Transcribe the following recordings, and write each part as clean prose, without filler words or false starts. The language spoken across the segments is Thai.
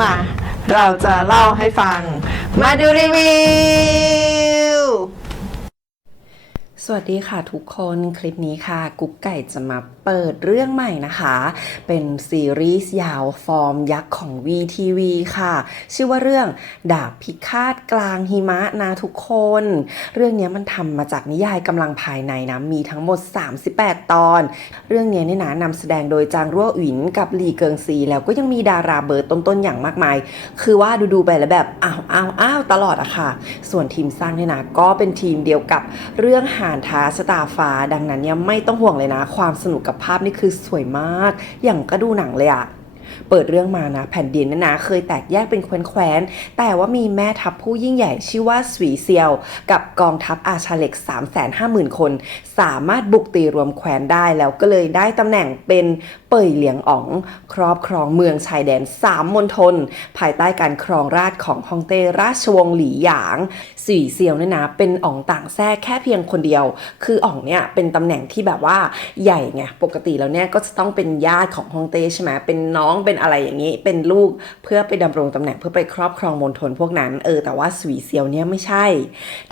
มาเราจะเล่าให้ฟังมาดูรีวิวสวัสดีค่ะทุกคนคลิปนี้ค่ะกุ๊กไก่จะมาเปิดเรื่องใหม่นะคะเป็นซีรีส์ยาวฟอร์มยักษ์ของ VTV ค่ะชื่อว่าเรื่องดาบพิฆาตกลางหิมะนะทุกคนเรื่องนี้มันทำมาจากนิยายกำลังภายในนะมีทั้งหมด38ตอนเรื่องนี้เนี่ยนะนำแสดงโดยจางรั่วหวินกับหลี่เกิงซีแล้วก็ยังมีดาราเบอร์ต้นๆอย่างมากมายคือว่าดูไปแล้วแบบอ้าวตลอดอะค่ะส่วนทีมสร้างเนี่ยนะก็เป็นทีมเดียวกับเรื่องหานท้าชะตาฟ้าดังนั้นเนี่ยไม่ต้องห่วงเลยนะความสนุกกับภาพนี่คือสวยมากอย่างก็ดูหนังเลยอะเปิดเรื่องมานะแผ่นดินนะเคยแตกแยกเป็นแคว้นๆแต่ว่ามีแม่ทัพผู้ยิ่งใหญ่ชื่อว่าสวีเซียวกับกองทัพอาชาเหล็ก 350,000 คนสามารถบุกตีรวมแคว้นได้แล้วก็เลยได้ตำแหน่งเป็นเป่ยเหลียงอ๋องครอบครองเมืองชายแดน3มณฑลภายใต้การครองราชย์ของฮ่องเต้ราชวงศ์หลี่หยางสวีเซียวเนี่ยนะเป็นอ๋องต่างแท้แค่เพียงคนเดียวคืออ๋องเนี่ยเป็นตำแหน่งที่แบบว่าใหญ่ไงปกติแล้วเนี่ยก็จะต้องเป็นญาติของฮ่องเต้ใช่ไหมเป็นน้องเป็นอะไรอย่างนี้เป็นลูกเพื่อไปดำรงตำแหน่งเพื่อไปครอบครองมณฑลพวกนั้นแต่ว่าสวีเซียวเนี่ยไม่ใช่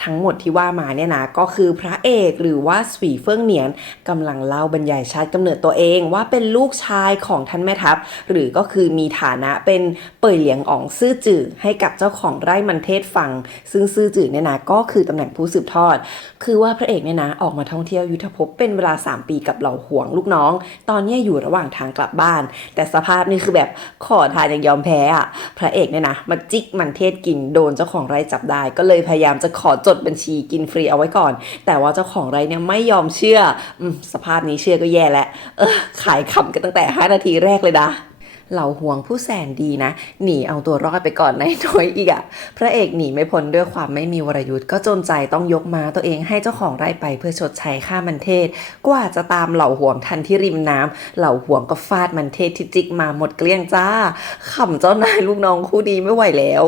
ทั้งหมดที่ว่ามาเนี่ยนะก็คือพระเอกหรือว่าสวีเฟิ่งเหนียนกำลังเล่าบรรยายชาติกำเนิดตัวเองว่าเป็นลูกชายของท่านแม่ทัพหรือก็คือมีฐานะเป็นเป่ยเหลียงอ๋องซื่อจื่อให้กับเจ้าของไร่มันเทศฟังซึ่งซื่อจื่อเนี่ยนะก็คือตำแหน่งผู้สืบทอดคือว่าพระเอกเนี่ยนะออกมาท่องเที่ยวยุทธภพเป็นเวลา3ปีกับเหล่าหวงลูกน้องตอนนี้อยู่ระหว่างทางกลับบ้านแต่สภาพนี่คือแบบขอทานยังยอมแพ้อะพระเอกเนี่ยนะมาจิกมันเทศกินโดนเจ้าของไร่จับได้ก็เลยพยายามจะขอจดบัญชีกินฟรีเอาไว้ก่อนแต่ว่าเจ้าของไร่เนี่ยไม่ยอมเชื่อสภาพนี้เชื่อก็แย่แล้วขายขำกันตั้งแต่5นาทีแรกเลยนะเหล่าห่วงผู้แสนดีนะหนีเอาตัวรอดไปก่อนนายน้อยอีกอะพระเอกหนีไม่พ้นด้วยความไม่มีวรยุทธ์ก็จนใจต้องยกม้าตัวเองให้เจ้าของไร่ไปเพื่อชดใช้ค่ามันเทศกว่าจะตามเหล่าห่วงทันที่ริมน้ำเหล่าห่วงก็ฟาดมันเทศที่จิกมาหมดเกลี้ยงจ้าขำเจ้านายลูกน้องคู่ดีไม่ไหวแล้ว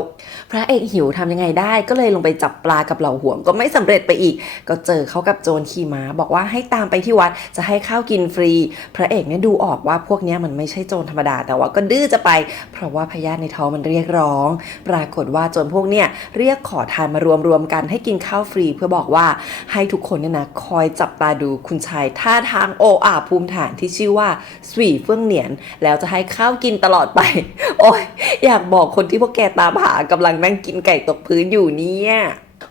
พระเอกหิวทำยังไงได้ก็เลยลงไปจับปลากับเหล่าห่วงก็ไม่สำเร็จไปอีกก็เจอเขากับโจรขี่ม้าบอกว่าให้ตามไปที่วัดจะให้ข้าวกินฟรีพระเอกเนี่ยดูออกว่าพวกนี้มันไม่ใช่โจรธรรมดาแต่ว่าก็ดื้อจะไปเพราะว่าพยาธิในท้องมันเรียกร้องปรากฏว่าโจรพวกเนี่ยเรียกขอทานมารวมกันให้กินข้าวฟรีเพื่อบอกว่าให้ทุกคนเนี่ยนะคอยจับตาดูคุณชายท่าทางโอ้อาภูมิฐานที่ชื่อว่าสวีเฟื่องเหนียนแล้วจะให้ข้าวกินตลอดไปโอ้ยอยากบอกคนที่พวกแกตามหากำลังนั่งกินไก่ตกพื้นอยู่เนี่ย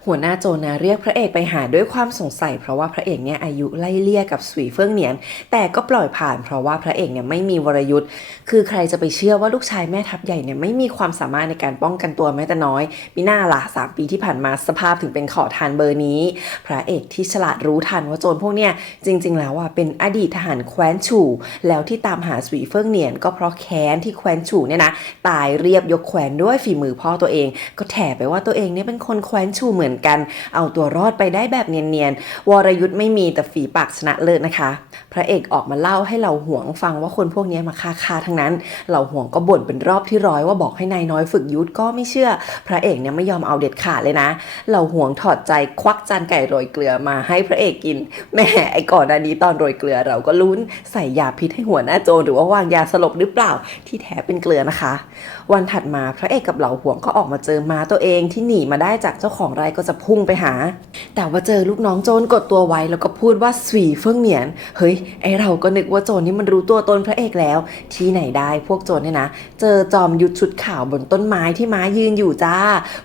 หัวหน้าโจรนะเรียกพระเอกไปหาด้วยความสงสัยเพราะว่าพระเอกเนี่ยอายุไล่เลี่ยกับสวีเฟิ่งเหนียนแต่ก็ปล่อยผ่านเพราะว่าพระเอกเนี่ยไม่มีวรยุทธ์คือใครจะไปเชื่อว่าลูกชายแม่ทัพใหญ่เนี่ยไม่มีความสามารถในการป้องกันตัวแม้แต่น้อยมีหน้าล่ะ3 ปีที่ผ่านมาสภาพถึงเป็นขอทานเบอร์นี้พระเอกที่ฉลาดรู้ทันว่าโจรพวกเนี่ยจริงๆแล้วอ่ะเป็นอดีตทหารแคว้นฉู่แล้วที่ตามหาสวีเฟิ่งเหนียนก็เพราะแค้นที่แคว้นฉู่เนี่ยนะตายเรียบยกแคว้นด้วยฝีมือพ่อตัวเองก็แถไปว่าตัวเองเนี่ยเป็นคนแคว้นฉู่เหมือนกันเอาตัวรอดไปได้แบบเนียนๆวรยุทธ์ไม่มีแต่ฝีปากชนะเลิศนะคะพระเอกออกมาเล่าให้เหล่าหวงฟังว่าคนพวกนี้มาฆ่าทั้งนั้นเหล่าหวงก็บ่นเป็นรอบที่100ว่าบอกให้นายน้อยฝึกยุทธก็ไม่เชื่อพระเอกเนี่ยไม่ยอมเอาเด็ดขาดเลยนะเหล่าหวงถอดใจควักจานไก่โรยเกลือมาให้พระเอกกินแม่ไอ้ก่อนหน้านี้ตอนโรยเกลือเราก็ลุ้นใส่ยาพิษให้หัวหน้าโจรหรือว่าวางยาสลบหรือเปล่าที่แท้เป็นเกลือนะคะวันถัดมาพระเอกกับเหล่าหวงก็ออกมาเจอม้าตัวเองที่หนีมาได้จากเจ้าของไร่ก็จะพุ่งไปหาแต่ว่าเจอลูกน้องโจรกดตัวไว้แล้วก็พูดว่าสวีเฟิ่งเหนียนเฮ้ยไอเราก็นึกว่าโจรนี่มันรู้ตัวตนพระเอกแล้วที่ไหนได้พวกโจรเนี่ยนะเจอจอมยุทธชุดขาวบนต้นไม้ที่ม้ายืนอยู่จ้า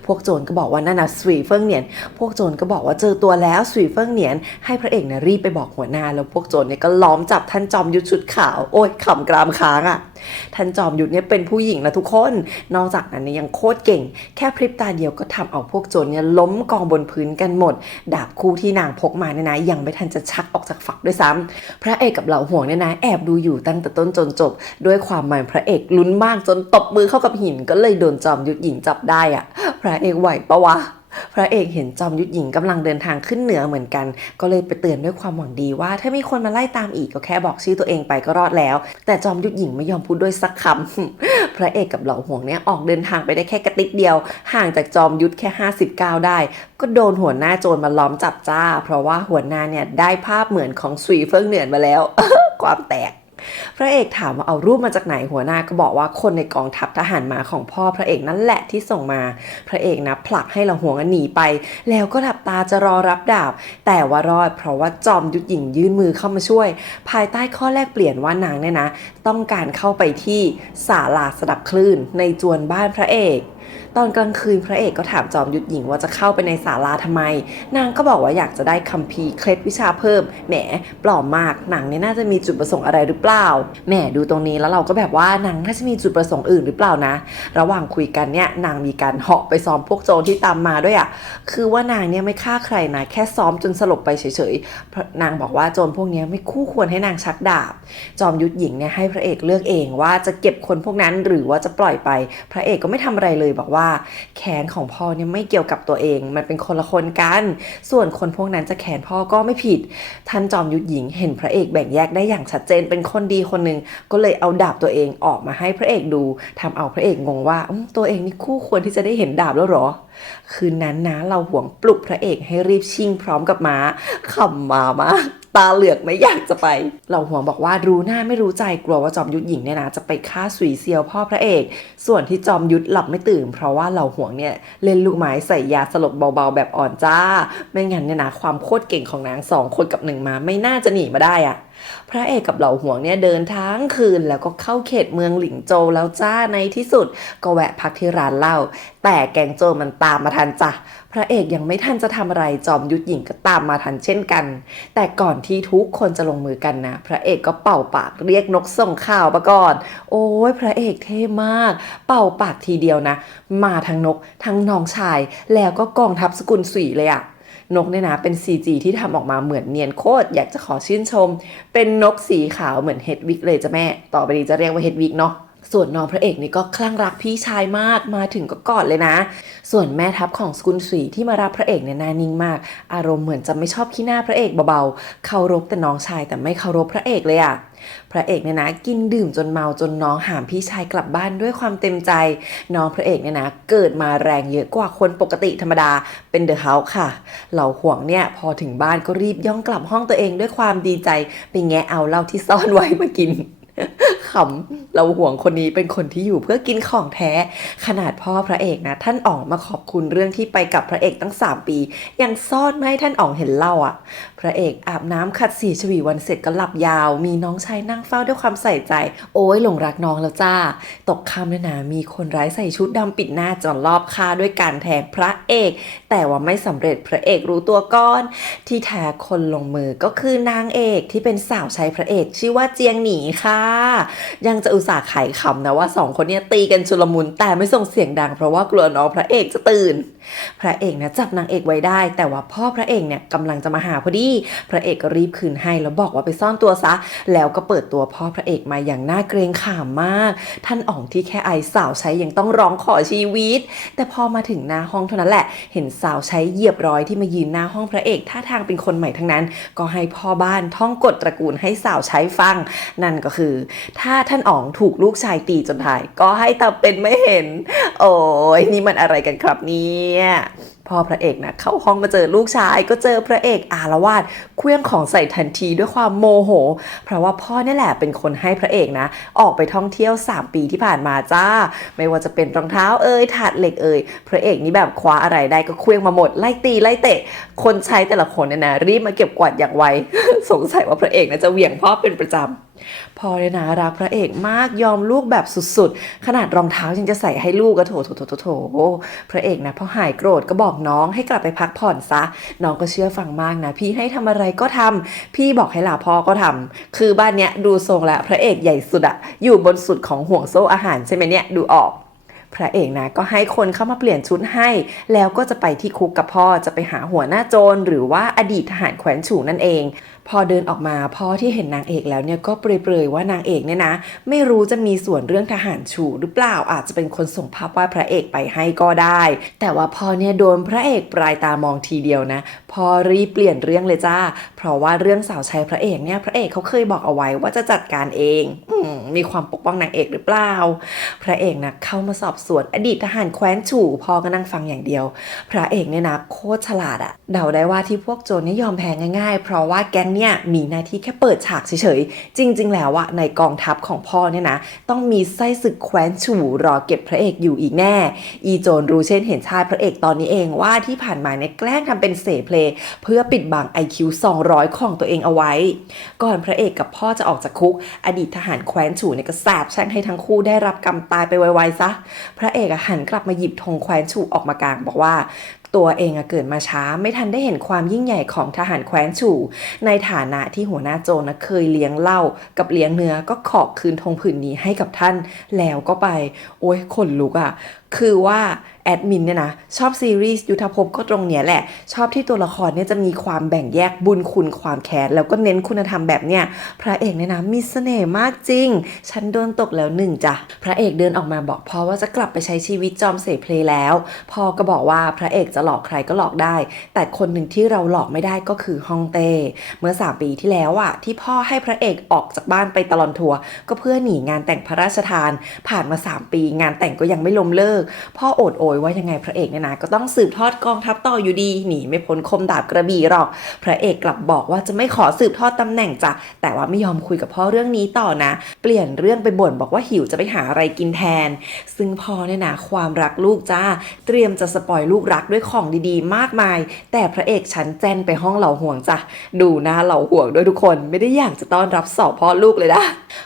พวกโจรก็บอกว่านั่นนะสวีเฟิ่งเหนียนพวกโจรก็บอกว่าเจอตัวแล้วสวีเฟิ่งเหนียนให้พระเอกนะรีบไปบอกหัวหน้าแล้วพวกโจรเนี่ยก็ล้อมจับท่านจอมยุทธชุดขาวโอ้ยขำกรามค้างอ่ะท่านจอมยุทธเนี่ยเป็นผู้หญิงนะทุกคนนอกจากนั้นเนี่ยยังโคตรเก่งแค่พริบตาเดียวก็ทำเอาพวกโจรเนี่ยล้มกองบนพื้นกันหมดดาบคู่ที่นางพกมาเนี่ยนะยังไม่ทันจะชักออกจากฝักด้วยซ้ำพระเอกกับเหล่าห่วงเนี่ยนะแอบดูอยู่ตั้งแต่ต้นจนจบด้วยความหมายพระเอกลุ้นมากจนตบมือเข้ากับหินก็เลยโดนจอมยุทธหญิงจับได้อะพระเอกไหวปะวะพระเอกเห็นจอมยุทธหญิงกำลังเดินทางขึ้นเหนือเหมือนกันก็เลยไปเตือนด้วยความหวังดีว่าถ้ามีคนมาไล่ตามอีกก็แค่บอกชื่อตัวเองไปก็รอดแล้วแต่จอมยุทธหญิงไม่ยอมพูดด้วยสักคำ พระเอกกับเหล่าห่วงเนี่ยออกเดินทางไปได้แค่กระติกเดียวห่างจากจอมยุทธแค่59ได้ก็โดนหัวหน้าโจรมาล้อมจับจ้าเพราะว่าหัวหน้าเนี่ยได้ภาพเหมือนของสวีเฟิ่งเหนียนมาแล้ว ความแตก พระเอกถามว่าเอารูปมาจากไหนหัวหน้าก็บอกว่าคนในกองทัพทหารม้าของพ่อพระเอกนั่นแหละที่ส่งมาพระเอกนะผลักให้เหล่าหวงหนีไปแล้วก็หลับตาจะรอรับดาบแต่ว่ารอดเพราะว่าจอมยุทธหญิงยื่นมือเข้ามาช่วยภายใต้ข้อแลกเปลี่ยนว่านางเนี่ยนะต้องการเข้าไปที่ศาลาสดับคลื่นในจวนบ้านพระเอกตอนกลางคืนพระเอกก็ถามจอมยุทธหญิงว่าจะเข้าไปในศาลาทำไมนางก็บอกว่าอยากจะได้คัมภีร์เคล็ดวิชาเพิ่มแหมปลอมมากนางเนี่ยน่าจะมีจุดประสงค์อะไรหรือเปล่าแหมดูตรงนี้แล้วเราก็แบบว่านางน่าจะมีจุดประสงค์อื่นหรือเปล่านะระหว่างคุยกันเนี่ยนางมีการเหาะไปซ้อมพวกโจรที่ตามมาด้วยคือว่านางเนี่ยไม่ฆ่าใครนะแค่ซ้อมจนสลบไปเฉยๆเพราะนางบอกว่าโจรพวกนี้ไม่คู่ควรให้นางชักดาบจอมยุทธหญิงเนี่ยให้พระเอกเลือกเองว่าจะเก็บคนพวกนั้นหรือว่าจะปล่อยไปพระเอกก็ไม่ทำอะไรเลยบอกว่าแขนของพ่อเนี่ยไม่เกี่ยวกับตัวเองมันเป็นคนละคนกันส่วนคนพวกนั้นจะแขนพ่อก็ไม่ผิดท่านจอมยุทธหญิงเห็นพระเอกแบ่งแยกได้อย่างชัดเจนเป็นคนดีคนหนึ่งก็เลยเอาดาบตัวเองออกมาให้พระเอกดูทำเอาพระเอกงงว่าตัวเองนี่คู่ควรที่จะได้เห็นดาบแล้วหรอคืนนั้นนะเราห่วงปลุกพระเอกให้รีบชิ่งพร้อมกับม้าขำมามากตาเหลือกไม่อยากจะไปเราห่วงบอกว่ารู้หน้าไม่รู้ใจกลัวว่าจอมยุทธหญิงเนี่ยนะจะไปฆ่าสุยเซียวพ่อพระเอกส่วนที่จอมยุทธหลับไม่ตื่นเพราะว่าเราห่วงเนี่ยเล่นลูกไม้ใส่ยาสลบเบาๆแบบอ่อนจ้าไม่งั้นเนี่ยนะความโคตรเก่งของนาง2 คนกับ1ม้าไม่น่าจะหนีมาได้พระเอกกับเหล่าหวงเนี่ยเดินทั้งคืนแล้วก็เข้าเขตเมืองหลิงโจวแล้วจ้าในที่สุดก็แวะพักที่ร้านเหล้าแต่แกงโจรมันตามมาทันจ้ะพระเอกยังไม่ทันจะทำอะไรจอมยุทธหญิงก็ตามมาทันเช่นกันแต่ก่อนที่ทุกคนจะลงมือกันนะพระเอกก็เป่าปากเรียกนกส่งข่าวมาก่อนโอ้ยพระเอกเท่มากเป่าปากทีเดียวนะมาทั้งนกทั้งน้องชายแล้วก็กองทัพสกุลสุยเลยนกเนี่ยนะเป็น CG ที่ทำออกมาเหมือนเนียนโคตรอยากจะขอชื่นชมเป็นนกสีขาวเหมือนเฮดวิกเลยจ้ะแม่ต่อไปนี้จะเรียกว่าเฮดวิกเนาะส่วนน้องพระเอกนี่ก็คลั่งรักพี่ชายมากมาถึงก็กอดเลยนะส่วนแม่ทัพของสกุลศรีที่มารับพระเอกเนี่ยน่านิ่งมากอารมณ์เหมือนจะไม่ชอบขี้หน้าพระเอกเบาๆเคารพแต่น้องชายแต่ไม่เคารพพระเอกเลยพระเอกเนี่ยนะกินดื่มจนเมาจนน้องหามพี่ชายกลับบ้านด้วยความเต็มใจน้องพระเอกเนี่ยนะเกิดมาแรงเยอะกว่าคนปกติธรรมดาเป็นเดอะเฮาส์ค่ะเหล่าห่วงเนี่ยพอถึงบ้านก็รีบย่องกลับห้องตัวเองด้วยความดีใจไปแงะเอาเหล้าที่ซ่อนไว้มากินขำเราห่วงคนนี้เป็นคนที่อยู่เพื่อกินของแท้ขนาดพ่อพระเอกนะท่านอ๋องมาขอบคุณเรื่องที่ไปกับพระเอกตั้ง3 ปียังซ่อนไม่ให้ท่านอ๋องเห็นเล่าพระเอกอาบน้ำขัดสีชวีวันเสร็จก็หลับยาวมีน้องชายนั่งเฝ้าด้วยความใส่ใจโอ้ยหลงรักน้องแล้วจ้าตกค่ำเลยนะมีคนร้ายใส่ชุดดำปิดหน้าจนรอบฆ่าด้วยการแทงพระเอกแต่ว่าไม่สำเร็จพระเอกรู้ตัวก่อนที่แท้คนลงมือก็คือนางเอกที่เป็นสาวใช้พระเอกชื่อว่าเจียงหนีค่ะยังจะอุตส่าห์ไขขำนะว่า2 คนเนี่ยตีกันชุลมุนแต่ไม่ส่งเสียงดังเพราะว่ากลัวน้องพระเอกจะตื่นพระเอกนะจับนางเอกไว้ได้แต่ว่าพ่อพระเอกเนี่ยกำลังจะมาหาพอดีพระเอกก็รีบคืนให้แล้วบอกว่าไปซ่อนตัวซะแล้วก็เปิดตัวพ่อพระเอกมาอย่างน่าเกรงขามมากท่านอ๋องที่แค่ไอสาวใช้ยังต้องร้องขอชีวิตแต่พอมาถึงหน้าห้องเท่านั้นแหละเห็นสาวใช้เหยียบร้อยที่มายืนหน้าห้องพระเอกท่าทางเป็นคนใหม่ทั้งนั้นก็ให้พ่อบ้านท่องกฎตระกูลให้สาวใช้ฟังนั่นก็คือถ้าท่านอ๋องถูกลูกชายตีจนตายก็ให้ทำเป็นไม่เห็นโอ้ยนี่มันอะไรกันครับเนี่ยพอพระเอกนะเข้าห้องมาเจอลูกชายก็เจอพระเอกอาละวาดเคลื่องของใส่ทันทีด้วยความโมโหเพราะว่าพ่อนี่แหละเป็นคนให้พระเอกนะออกไปท่องเที่ยว3 ปีที่ผ่านมาจ้าไม่ว่าจะเป็นรองเท้าถาดเหล็กพระเอกนี่แบบคว้าอะไรได้ก็เคลื่องมาหมดไล่ตีไล่เตะคนใช้แต่ละคนเนี่ยนะรีบมาเก็บกวาดอย่างไว สงสัยว่าพระเอกนะจะเหวี่ยงพ่อเป็นประจำพอเลยนะรักพระเอกมากยอมลูกแบบสุดๆขนาดรองเท้ายังจะใส่ให้ลูกก็โถพระเอกนะพอหายโกรธก็บอกน้องให้กลับไปพักผ่อนซะน้องก็เชื่อฟังมากนะพี่ให้ทำอะไรก็ทำพี่บอกให้ลาพ่อก็ทำคือบ้านเนี้ยดูทรงแล้วพระเอกใหญ่สุดอยู่บนสุดของห่วงโซ่อาหารใช่ไหมเนี่ยดูออกพระเอกนะก็ให้คนเข้ามาเปลี่ยนชุดให้แล้วก็จะไปที่คุกกับพ่อจะไปหาหัวหน้าโจรหรือว่าอดีตทหารแขวนฉู่นั่นเองพอเดินออกมาพ่อที่เห็นนางเอกแล้วเนี่ยก็เปรยๆว่านางเอกเนี่ยนะไม่รู้จะมีส่วนเรื่องทหารฉู่หรือเปล่าอาจจะเป็นคนส่งภาพวาดพระเอกไปให้ก็ได้แต่ว่าพ่อเนี่ยโดนพระเอกปลายตามองทีเดียวนะพอรีบเปลี่ยนเรื่องเลยจ้าเพราะว่าเรื่องสาวใช้พระเอกเนี่ยพระเอกเขาเคยบอกเอาไว้ว่าจะจัดการเองมีความปกป้องนางเอกหรือเปล่าพระเอกนะเข้ามาสอบสวนอดีตทหารแคว้นฉู่พ่อก็นั่งฟังอย่างเดียวพระเอกเนี่ยนะโคตรฉลาดเดาได้ว่าที่พวกโจรนี่ยอมแพ้ง่ายๆเพราะว่าแก๊งนี้ เนี่ยมีหน้าที่แค่เปิดฉากเฉยๆจริงๆแล้วอะในกองทัพของพ่อเนี่ยนะต้องมีไส้ศึกแคว้นฉู่รอเก็บพระเอกอยู่อีกแน่อีโจนรู้เช่นเห็นชายพระเอกตอนนี้เองว่าที่ผ่านมาเนี่ยแกล้งทำเป็นเสเพลเพื่อปิดบัง IQ 200ของตัวเองเอาไว้ก่อนพระเอกกับพ่อจะออกจากคุกอดีตทหารแคว้นฉู่เนี่ยก็สาปแช่งให้ทั้งคู่ได้รับกรรมตายไปไวๆซะพระเอกหันกลับมาหยิบธงแคว้นฉู่ออกมากางบอกว่าตัวเองเกิดมาช้าไม่ทันได้เห็นความยิ่งใหญ่ของทหารแคว้นฉู่ในฐานะที่หัวหน้าโจรเคยเลี้ยงเหล้ากับเลี้ยงเนื้อก็ขอคืนธงผืนนี้ให้กับท่านแล้วก็ไปโอ้ยขนลุกคือว่าแอดมินเนี่ยนะชอบซีรีส์ยุทธภพก็ตรงเนี้ยแหละชอบที่ตัวละครเนี่ยจะมีความแบ่งแยกบุญคุณความแค้นแล้วก็เน้นคุณธรรมแบบเนี้ยพระเอกเนี่ยนะมีเสน่ห์มากจริงฉันโดนตกแล้วหนึ่งจ้ะพระเอกเดินออกมาบอกพ่อว่าจะกลับไปใช้ชีวิตจอมเสเพลแล้วพ่อก็บอกว่าพระเอกจะหลอกใครก็หลอกได้แต่คนหนึ่งที่เราหลอกไม่ได้ก็คือฮ่องเต้เมื่อ3 ปีที่แล้วที่พ่อให้พระเอกออกจากบ้านไปตลอดทัวร์ก็เพื่อหนีงานแต่งพระราชทานผ่านมา3 ปีงานแต่งก็ยังไม่ล้มเลิกพ่อโอดโอยว่ายังไงพระเอกเนี่ยนะก็ต้องสืบทอดกองทัพต่ออยู่ดีหนีไม่พ้นคมดาบกระบี่หรอกพระเอกกลับบอกว่าจะไม่ขอสืบทอดตำแหน่งจ้ะแต่ว่าไม่ยอมคุยกับพ่อเรื่องนี้ต่อนะเปลี่ยนเรื่องไปบ่นบอกว่าหิวจะไปหาอะไรกินแทนซึ่งพ่อเนี่ยนะความรักลูกจ้าเตรียมจะสปอยลูกรักด้วยของดีๆมากมายแต่พระเอกฉันแจ้นไปห้องเหล่าห่วงจ้ะดูหน้าเหล่าห่วงด้วยทุกคนไม่ได้อยากจะต้อนรับสอบพ่อลูกเลยนะ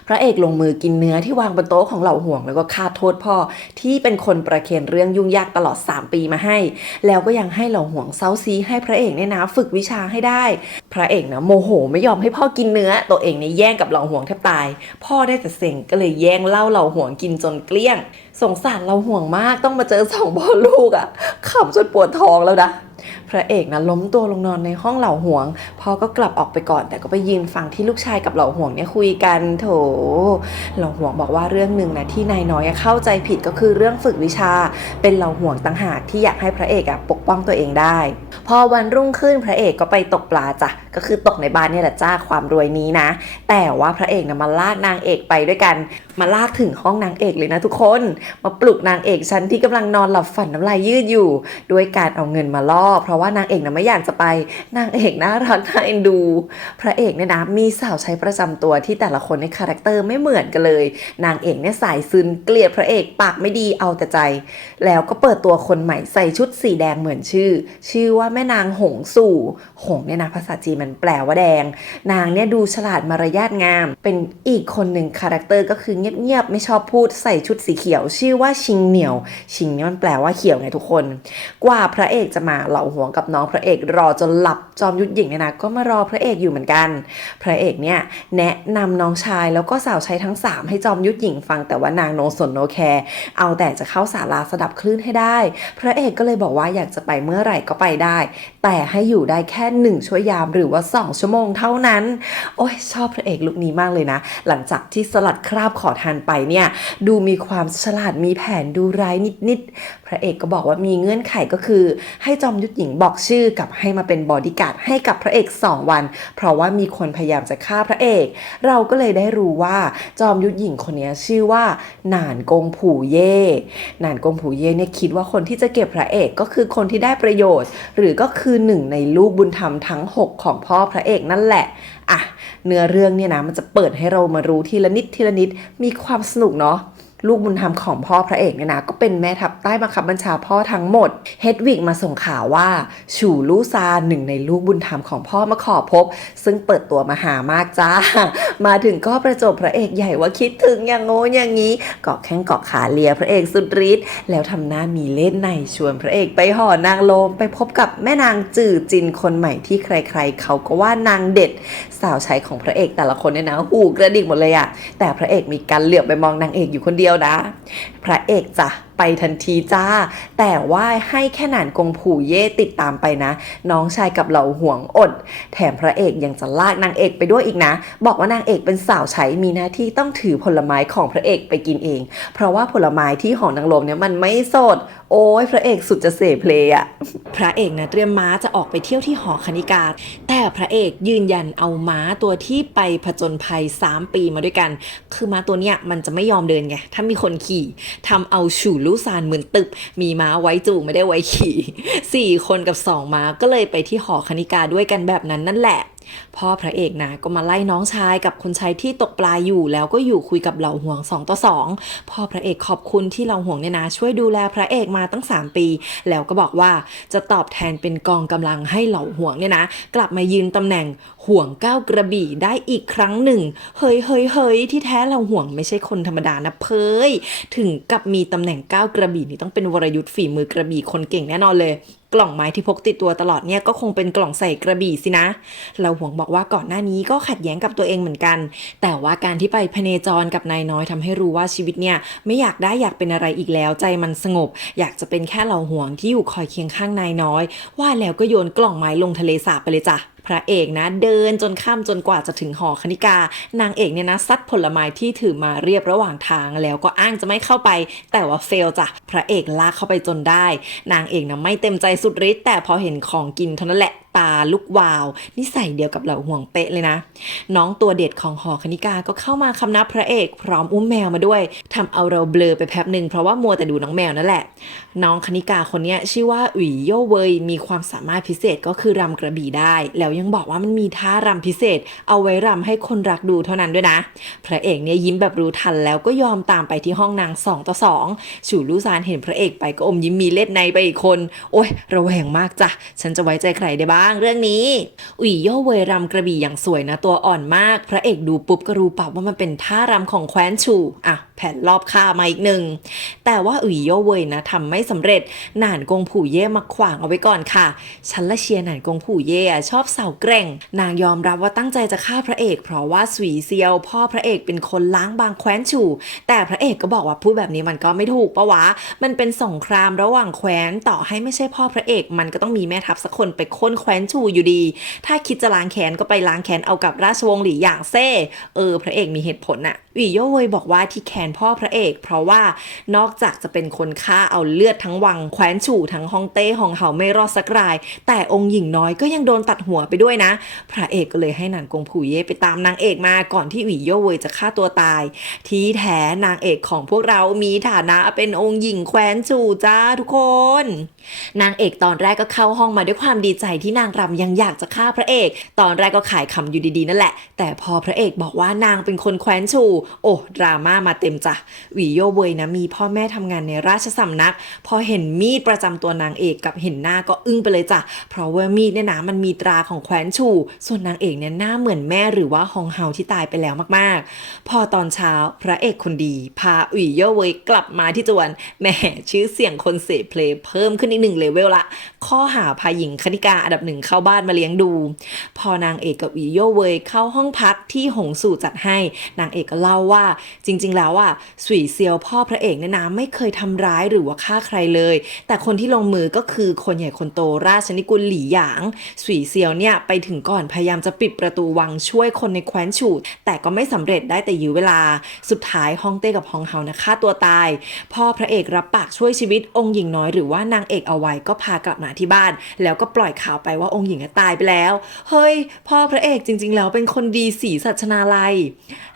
พระเอกลงมือกินเนื้อที่วางบนโต๊ะของเหล่าห่วงแล้วก็ฆ่าโทษพ่อที่เป็นคนประเคนเรื่องยุ่งยากตลอด3 ปีมาให้แล้วก็ยังให้เหล่าห่วงเซาซีให้พระเอกเนี่ยนะฝึกวิชาให้ได้พระเอกนะโมโหไม่ยอมให้พ่อกินเนื้อตัวเองเนี่ยแย่งกับเหล่าห่วงแทบตายพ่อได้แต่เซ็งก็เลยแย่งเหล้าเหล่าห่วงกินจนเกลี้ยงสงสารเหล่าห่วงมากต้องมาเจอ2 พ่อลูกขำจนปวดท้องแล้วนะพระเอกนะล้มตัวลงนอนในห้องเหล่าห่วงพ่อก็กลับออกไปก่อนแต่ก็ไปยืนฟังที่ลูกชายกับเหล่าห่วงเนี่ยคุยกันโถเหล่าห่วงบอกว่าเรื่องหนึ่งนะที่นายน้อยเข้าใจผิดก็คือเรื่องฝึกวิชาเป็นเหล่าห่วงต่างหากที่อยากให้พระเอกปกป้องตัวเองได้พอวันรุ่งขึ้นพระเอกก็ไปตกปลาจ้ะก็คือตกในบ้านเนี่ยแหละจ้าความรวยนี้นะแต่ว่าพระเอกนะมาลากนางเอกไปด้วยกันมาลากถึงห้องนางเอกเลยนะทุกคนมาปลุกนางเอกฉันที่กำลังนอนหลับฝันน้ำลายยืดอยู่ด้วยการเอาเงินมาล่อเพราะว่านางเอกนะไม่อยากจะไปนางเอกน่ารักน่าเอ็นดูพระเอกเนี่ยนะมีสาวใช้ประจำตัวที่แต่ละคนในคาแรคเตอร์ไม่เหมือนกันเลยนางเอกเนี่ยสายซึนเกลียดพระเอกปากไม่ดีเอาแต่ใจแล้วก็เปิดตัวคนใหม่ใส่ชุดสีแดงเหมือนชื่อว่าแม่นางหงสู่หงเนี่ยนะภาษาจีนมันแปลว่าแดงนางเนี่ยดูฉลาดมารยาทงามเป็นอีกคนหนึ่งคาแรคเตอร์ก็คือเงียบๆไม่ชอบพูดใส่ชุดสีเขียวชื่อว่าชิงเหนียวชิงเนี่ยมันแปลว่าเขียวไงทุกคนกว่าพระเอกจะมาเหล่าห่วงกับน้องพระเอกรอจนหลับจอมยุทธหญิงเนี่ยนะก็มารอพระเอกอยู่เหมือนกันพระเอกเนี่ยแนะนำน้องชายแล้วก็สาวใช้ทั้ง3ให้จอมยุทธหญิงฟังแต่ว่านางโนสนโนแคร์เอาแต่จะเข้าศาลาสดับคลื่นให้ได้พระเอกก็เลยบอกว่าอยากจะไปเมื่อไหร่ก็ไปได้แต่ให้อยู่ได้แค่1 ชั่วยามหรือว่า2 ชั่วโมงเท่านั้นโอ้ยชอบพระเอกลุคนี้มากเลยนะหลังจากที่สลัดคราบขอทานไปเนี่ยดูมีความฉลาดมีแผนดูร้ายนิดๆพระเอกก็บอกว่ามีเงื่อนไขก็คือให้จอมยุทธหญิงบอกชื่อกับให้มาเป็นบอดี้การ์ดให้กับพระเอก2 วันเพราะว่ามีคนพยายามจะฆ่าพระเอกเราก็เลยได้รู้ว่าจอมยุทธหญิงคนนี้ชื่อว่าหนานกงผู่เย่หนานกงผู่เย่เนี่ยคิดว่าคนที่จะเก็บพระเอกก็คือคนที่ได้ประโยชน์หรือก็คือ1 ในลูกบุญธรรมทั้ง6ของพ่อพระเอกนั่นแหละเนื้อเรื่องเนี่ยนะมันจะเปิดให้เรามารู้ทีละนิดมีความสนุกเนาะลูกบุญธรรมของพ่อพระเอกเนี่ยนะก็เป็นแม่ทัพใต้บังคับบัญชาพ่อทั้งหมดเฮดวิกมาส่งข่าวว่าฉู่ลู่ซา1 ในลูกบุญธรรมของพ่อมาขอพบซึ่งเปิดตัวมาหามากจ้ามาถึงก็ประจบพระเอกใหญ่ว่าคิดถึงอย่างโง่อย่างนี้เกาะแข้งเกาะขาเลียพระเอกสุดฤทธิ์แล้วทำหน้ามีเล่นในชวนพระเอกไปห่อนางโลมไปพบกับแม่นางจื่อจินคนใหม่ที่ใครๆเขาก็ว่านางเด็ดสาวใช้ของพระเอกแต่ละคนเนี่ยนะหูกระดิกหมดเลยแต่พระเอกมีการเหลือบไปมองนางเอกอยู่คนเดียวนะพระเอกจ้ะไปทันทีจ้าแต่ว่าให้แค่หนานกงผู่เย่ติดตามไปนะน้องชายกับเหล่าห่วงอดแถมพระเอกยังจะลากนางเอกไปด้วยอีกนะบอกว่านางเอกเป็นสาวใช้มีหน้าที่ต้องถือผลไม้ของพระเอกไปกินเองเพราะว่าผลไม้ที่หอนางรมเนี่ยมันไม่สดโอ้ยพระเอกสุดจะเสเพลพระเอกนะเตรียมม้าจะออกไปเที่ยวที่หอคณิกาแต่พระเอกยืนยันเอาม้าตัวที่ไปผจญภัย3 ปีมาด้วยกันคือม้าตัวเนี้ยมันจะไม่ยอมเดินไงถ้ามีคนขี่ทำเอาฉู่ลู่ซานเหมือนตึบมีม้าไว้จูงไม่ได้ไว้ขี่4 คนกับ2 ม้าก็เลยไปที่หอคณิกาด้วยกันแบบนั้นนั่นแหละ พ่อพระเอกนะก็มาไล่น้องชายกับคนใช้ที่ตกปลาอยู่แล้วก็อยู่คุยกับเหล่าห่วง2 ต่อ 2พ่อพระเอกขอบคุณที่เหล่าห่วงเนี่ยนะช่วยดูแลพระเอกมาตั้ง3 ปีแล้วก็บอกว่าจะตอบแทนเป็นกองกำลังให้เหล่าห่วงเนี่ยนะกลับมายืนตำแหน่งห่วง9กระบี่ได้อีกครั้งหนึ่งเฮ้ยที่แท้เหล่าห่วงไม่ใช่คนธรรมดานะเพยถึงกับมีตำแหน่ง9กระบี่นี่ต้องเป็นวรยุทธ์ฝีมือกระบี่คนเก่งแน่นอนเลยกล่องไม้ที่พกติดตัวตลอดเนี่ยก็คงเป็นกล่องใส่กระบี่สินะเราห่วงบอกว่าก่อนหน้านี้ก็ขัดแย้งกับตัวเองเหมือนกันแต่ว่าการที่ไปพเนจรกับนายน้อยทำให้รู้ว่าชีวิตเนี่ยไม่อยากได้อยากเป็นอะไรอีกแล้วใจมันสงบอยากจะเป็นแค่เราห่วงที่อยู่คอยเคียงข้างนายน้อยว่าแล้วก็โยนกล่องไม้ลงทะเลสาบไปเลยจ้ะพระเอกนะเดินจนค่ำจนกว่าจะถึงหอคณิกานางเอกเนี่ยนะซัดผลไม้ที่ถือมาเรียบระหว่างทางแล้วก็อ้างจะไม่เข้าไปแต่ว่าเฟลจ้ะพระเอกลากเข้าไปจนได้นางเอกนะไม่เต็มใจสุดฤทธิ์แต่พอเห็นของกินเท่านั้นแหละตาลุกวาวนิสัยเดียวกับเหล่าห่วงเป๊ะเลยนะน้องตัวเด็ดของหอคณิกาก็เข้ามาคำนับพระเอกพร้อมอุ้มแมวมาด้วยทำเอาเราเบลอไปแป๊บหนึ่งเพราะว่ามัวแต่ดูน้องแมวนั่นแหละน้องคณิกาคนนี้ชื่อว่าอุ๋ยโย่เวยมีความสามารถพิเศษก็คือรำกระบี่ได้แล้วยังบอกว่ามันมีท่ารำพิเศษเอาไว้รำให้คนรักดูเท่านั้นด้วยนะพระเอกเนี่ยยิ้มแบบรู้ทันแล้วก็ยอมตามไปที่ห้องนาง2 ต่อ 2ฉู่ลู่ซานเห็นพระเอกไปก็อมยิ้มมีเล็ดในไปอีกคนโอ๊ยระแวงมากจ้ะฉันจะไว้ใจใครได้บ้างเรื่องนี้อุ๋ยโย่เวยรำกระบี่อย่างสวยนะตัวอ่อนมากพระเอกดูปุ๊บก็รู้เปล่าว่ามันเป็นท่ารำของแคว้นชูอ่ะแผ่นรอบค่ามาอีกหนึ่งแต่ว่าอุ๋ยโย่เวยนะทำไม่สำเร็จหน่านกงผู่เย่มาขวางเอาไว้ก่อนค่ะฉันละเชียร์หน่านกงผู่เย่ชอบสาวแกร่งนางยอมรับว่าตั้งใจจะฆ่าพระเอกเพราะว่าสวีเซียวพ่อพระเอกเป็นคนล้างบางแคว้นชูแต่พระเอกก็บอกว่าพูดแบบนี้มันก็ไม่ถูกปะวะมันเป็นสงครามระหว่างแคว้นต่อให้ไม่ใช่พ่อพระเอกมันก็ต้องมีแม่ทัพสักคนไปค้นแคว้นชูอยู่ดีถ้าคิดจะล้างแค้นก็ไปล้างแค้นเอากับราชวงศ์หลี่หยางเซ่พระเอกมีเหตุผลน่ะอุ๋ยโย่เวยบอกว่าที่แค้นพ่อพระเอกเพราะว่านอกจากจะเป็นคนฆ่าเอาเลือดทั้งวังแคว้นฉู่ทั้งฮ่องเต้ฮ่องเฮาไม่รอดสักรายแต่องค์หญิงน้อยก็ยังโดนตัดหัวไปด้วยนะพระเอกก็เลยให้หนานกงผู่เย่ไปตามนางเอกมาก่อนที่อุ๋ยโย่เวยจะฆ่าตัวตายที่แท้นางเอกของพวกเรามีฐานะเป็นองค์หญิงแคว้นฉู่จ้าทุกคนนางเอกตอนแรกก็เข้าห้องมาด้วยความดีใจที่นางรำยังอยากจะฆ่าพระเอกตอนแรกก็ขายคำอยู่ดีๆนั่นแหละแต่พอพระเอกบอกว่านางเป็นคนแคว้นฉู่โอ้ดราม่ามาเต็มจ้ะอุ๋ยโย่เวยนะมีพ่อแม่ทำงานในราชสำนักพอเห็นมีดประจำตัวนางเอกกับเห็นหน้าก็อึ้งไปเลยจ้ะเพราะว่ามีดเนี่ยนะมันมีตราของแคว้นฉู่ส่วนนางเอกเนี่ยหน้าเหมือนแม่หรือว่าฮองเฮาที่ตายไปแล้วมากๆพอตอนเช้าพระเอกคนดีพาอุ๋ยโย่เวยกลับมาที่จวนแหมชื่อเสียงคนเสพเพลย์เพิ่มขึ้นอีก1 เลเวลละข้อหาพาหญิงคณิกาอันดับ1เข้าบ้านมาเลี้ยงดูพอนางเอกกับอุ๋ยโย่เวยเข้าห้องพักที่หงสู่จัดให้นางเอกก็เล่าว่าจริงๆแล้วสวีเซียวพ่อพระเอกเนี่ยนะไม่เคยทำร้ายหรือว่าฆ่าใครเลยแต่คนที่ลงมือก็คือคนใหญ่คนโตราชนิกุลหลี่หยางสวีเซียวเนี่ยไปถึงก่อนพยายามจะปิดประตูวังช่วยคนในแคว้นฉู่แต่ก็ไม่สำเร็จได้แต่ยื้อเวลาสุดท้ายฮ่องเต้กับฮองเฮานะฆ่าตัวตายพ่อพระเอกรับปากช่วยชีวิตองค์หญิงน้อยหรือว่านางเอกเอาไว้ก็พากลับมาที่บ้านแล้วก็ปล่อยข่าวไปว่าองค์หญิงตายไปแล้วเฮ้ยพ่อพระเอกจริงๆแล้วเป็นคนดีศรีสัชนาลัย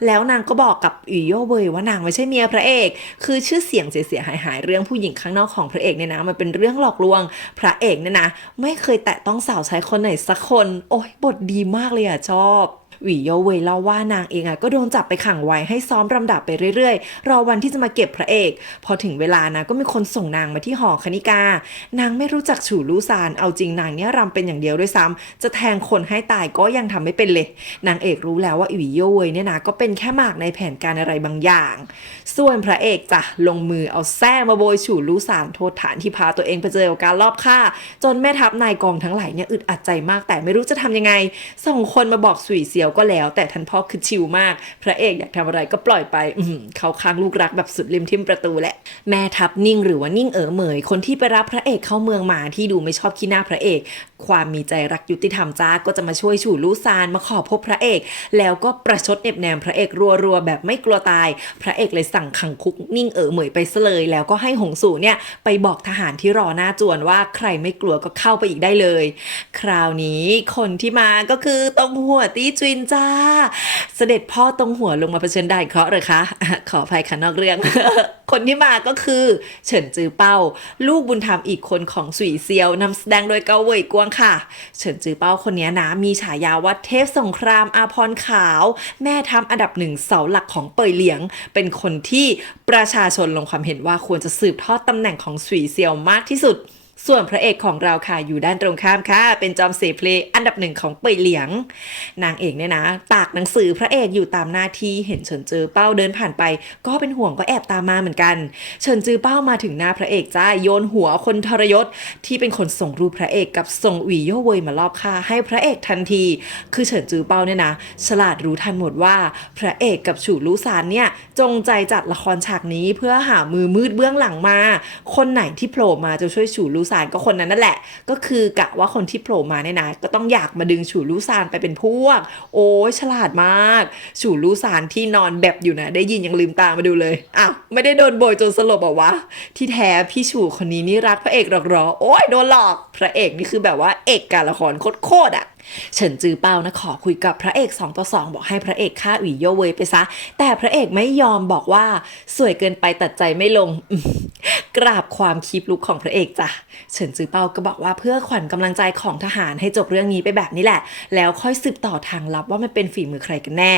แล้วนางก็บอกกับอุ๋ยโย่เวยว่านางไม่ใช่เมียพระเอกคือชื่อเสียงเสียหายเรื่องผู้หญิงข้างนอกของพระเอกเนี่ยนะมันเป็นเรื่องหลอกลวงพระเอกเนี่ยนะไม่เคยแตะต้องสาวใช้คนไหนสักคนโอ้ยบทดีมากเลยชอบอุ๋ยโย่เวยเล่าว่านางเองก็โดนจับไปขังไว้ให้ซ้อมรำดับไปเรื่อยๆรอวันที่จะมาเก็บพระเอกพอถึงเวลานะก็มีคนส่งนางมาที่หอคณิกานางไม่รู้จักฉู่ลู่ซานเอาจริงนางเนี่ยรำเป็นอย่างเดียวด้วยซ้ำจะแทงคนให้ตายก็ยังทำไม่เป็นเลยนางเอกรู้แล้วว่าอุ๋ยโย่เวยเนี่ยนะก็เป็นแค่หมากในแผนการอะไรบางอย่างส่วนพระเอกจ้ะลงมือเอาแส้มาโบยฉู่ลู่ซานโทษฐานที่พาตัวเองไปเจอกับการลอบฆ่าจนแม่ทัพนายกองทั้งหลายเนี่ยอึดอัดใจมากแต่ไม่รู้จะทำยังไงส่งคนมาบอกสวีเซียวก็แล้วแต่ท่านพ่อคือชิลมากพระเอกอยากทำอะไรก็ปล่อยไปเขาค้างลูกรักแบบสุดริมทิ่มประตูแหละแม่ทัพนิ่งหรือว่านิ่งเหมยคนที่ไปรับพระเอกเข้าเมืองมาที่ดูไม่ชอบขี้หน้าพระเอกความมีใจรักยุติธรรมจ้าก็จะมาช่วยฉู่ลู่ซานมาขอพบพระเอกแล้วก็ประชดเน็บแนมพระเอกรัวๆแบบไม่กลัวตายพระเอกเลยสั่งขังคุกนิ่งเหมยไปซะเลยแล้วก็ให้หงสู่เนี่ยไปบอกทหารที่รอหน้าจวนว่าใครไม่กลัวก็เข้าไปอีกได้เลยคราวนี้คนที่มาก็คือตงหัวตี้จุนจ้าเสด็จพ่อตงหัวลงมาเผชิญด่านเคราะห์เหรอคะขออภัยค่ะนอกเรื่อง คนที่มาก็คือเฉินจือเป้าลูกบุญธรรมอีกคนของสวีเซียวนำแสดงโดยเกาเหวยกวาง งค่ะเฉินจือเป้าคนนี้นะมีฉายาว่าเทพสงครามอาพรขาวแม่ทัพอันดับหนึ่งเสาหลักของเป่ยเหลียงเป็นคนที่ประชาชนลงความเห็นว่าควรจะสืบทอดตำแหน่งของสุยเซียวมากที่สุดส่วนพระเอกของเราค่ะอยู่ด้านตรงข้ามค่ะเป็นจอมเสเพลอันดับหนึ่งของเป่ยเหลียงนางเอกเนี่ยนะตากหนังสือพระเอกอยู่ตามหน้าที่เห็นเฉินจือเป้าเดินผ่านไปก็เป็นห่วงก็แอบตามมาเหมือนกันเฉินจือเป้ามาถึงหน้าพระเอกจ้าโยนหัวคนทรยศที่เป็นคนส่งรูปพระเอกกับส่งอุ๋ยโย่เวยมารอบฆ่าให้พระเอกทันทีคือเฉินจือเป้าเนี่ยนะฉลาดรู้ทันหมดว่าพระเอกกับฉู่ลู่ซานเนี่ยจงใจจัดละครฉากนี้เพื่อหามือมืดเบื้องหลังมาคนไหนที่โผล่มาจะช่วยฉู่ลู่ซานก็คนนั้นนั่นแหละก็คือกะว่าคนที่โผล่มาเนี่ยนะก็ต้องอยากมาดึงฉู่ลู่ซานไปเป็นพวกโอ้ยฉลาดมากฉู่ลู่ซานที่นอนแบบอยู่นะได้ยินยังลืมตามาดูเลยอ้าวไม่ได้โดนโบยจนสลบอ่ะวะที่แท้พี่ฉู่คนนี้นี่รักพระเอกหรอกหรอโอ้ยโดนหลอกพระเอกนี่คือแบบว่าเอกการละครโคตรอ่ะเฉินจือเป้านะขอคุยกับพระเอก2 ต่อ 2บอกให้พระเอกฆ่าอุ๋ยโย่เวยไปซะแต่พระเอกไม่ยอมบอกว่าสวยเกินไปตัดใจไม่ลงกราบความคีปลุกของพระเอกจ้ะเฉินจือเป้าก็บอกว่าเพื่อขวัญกำลังใจของทหารให้จบเรื่องนี้ไปแบบนี้แหละแล้วค่อยสืบต่อทางลับว่ามันเป็นฝีมือใครกันแน่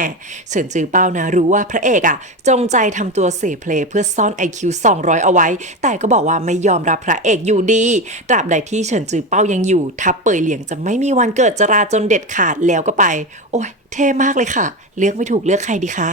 เฉินจือเป้านะรู้ว่าพระเอกจงใจทำตัวเสเพลเพื่อซ่อน IQ 200เอาไว้แต่ก็บอกว่าไม่ยอมรับพระเอกอยู่ดีตราบใดที่เฉินจือเป้ายังอยู่ทัพเป่ยเหลียงจะไม่มีวันเกิดจราจนเด็ดขาดแล้วก็ไปโอ้ยเท่มากเลยค่ะเลือกไม่ถูกเลือกใครดีคะ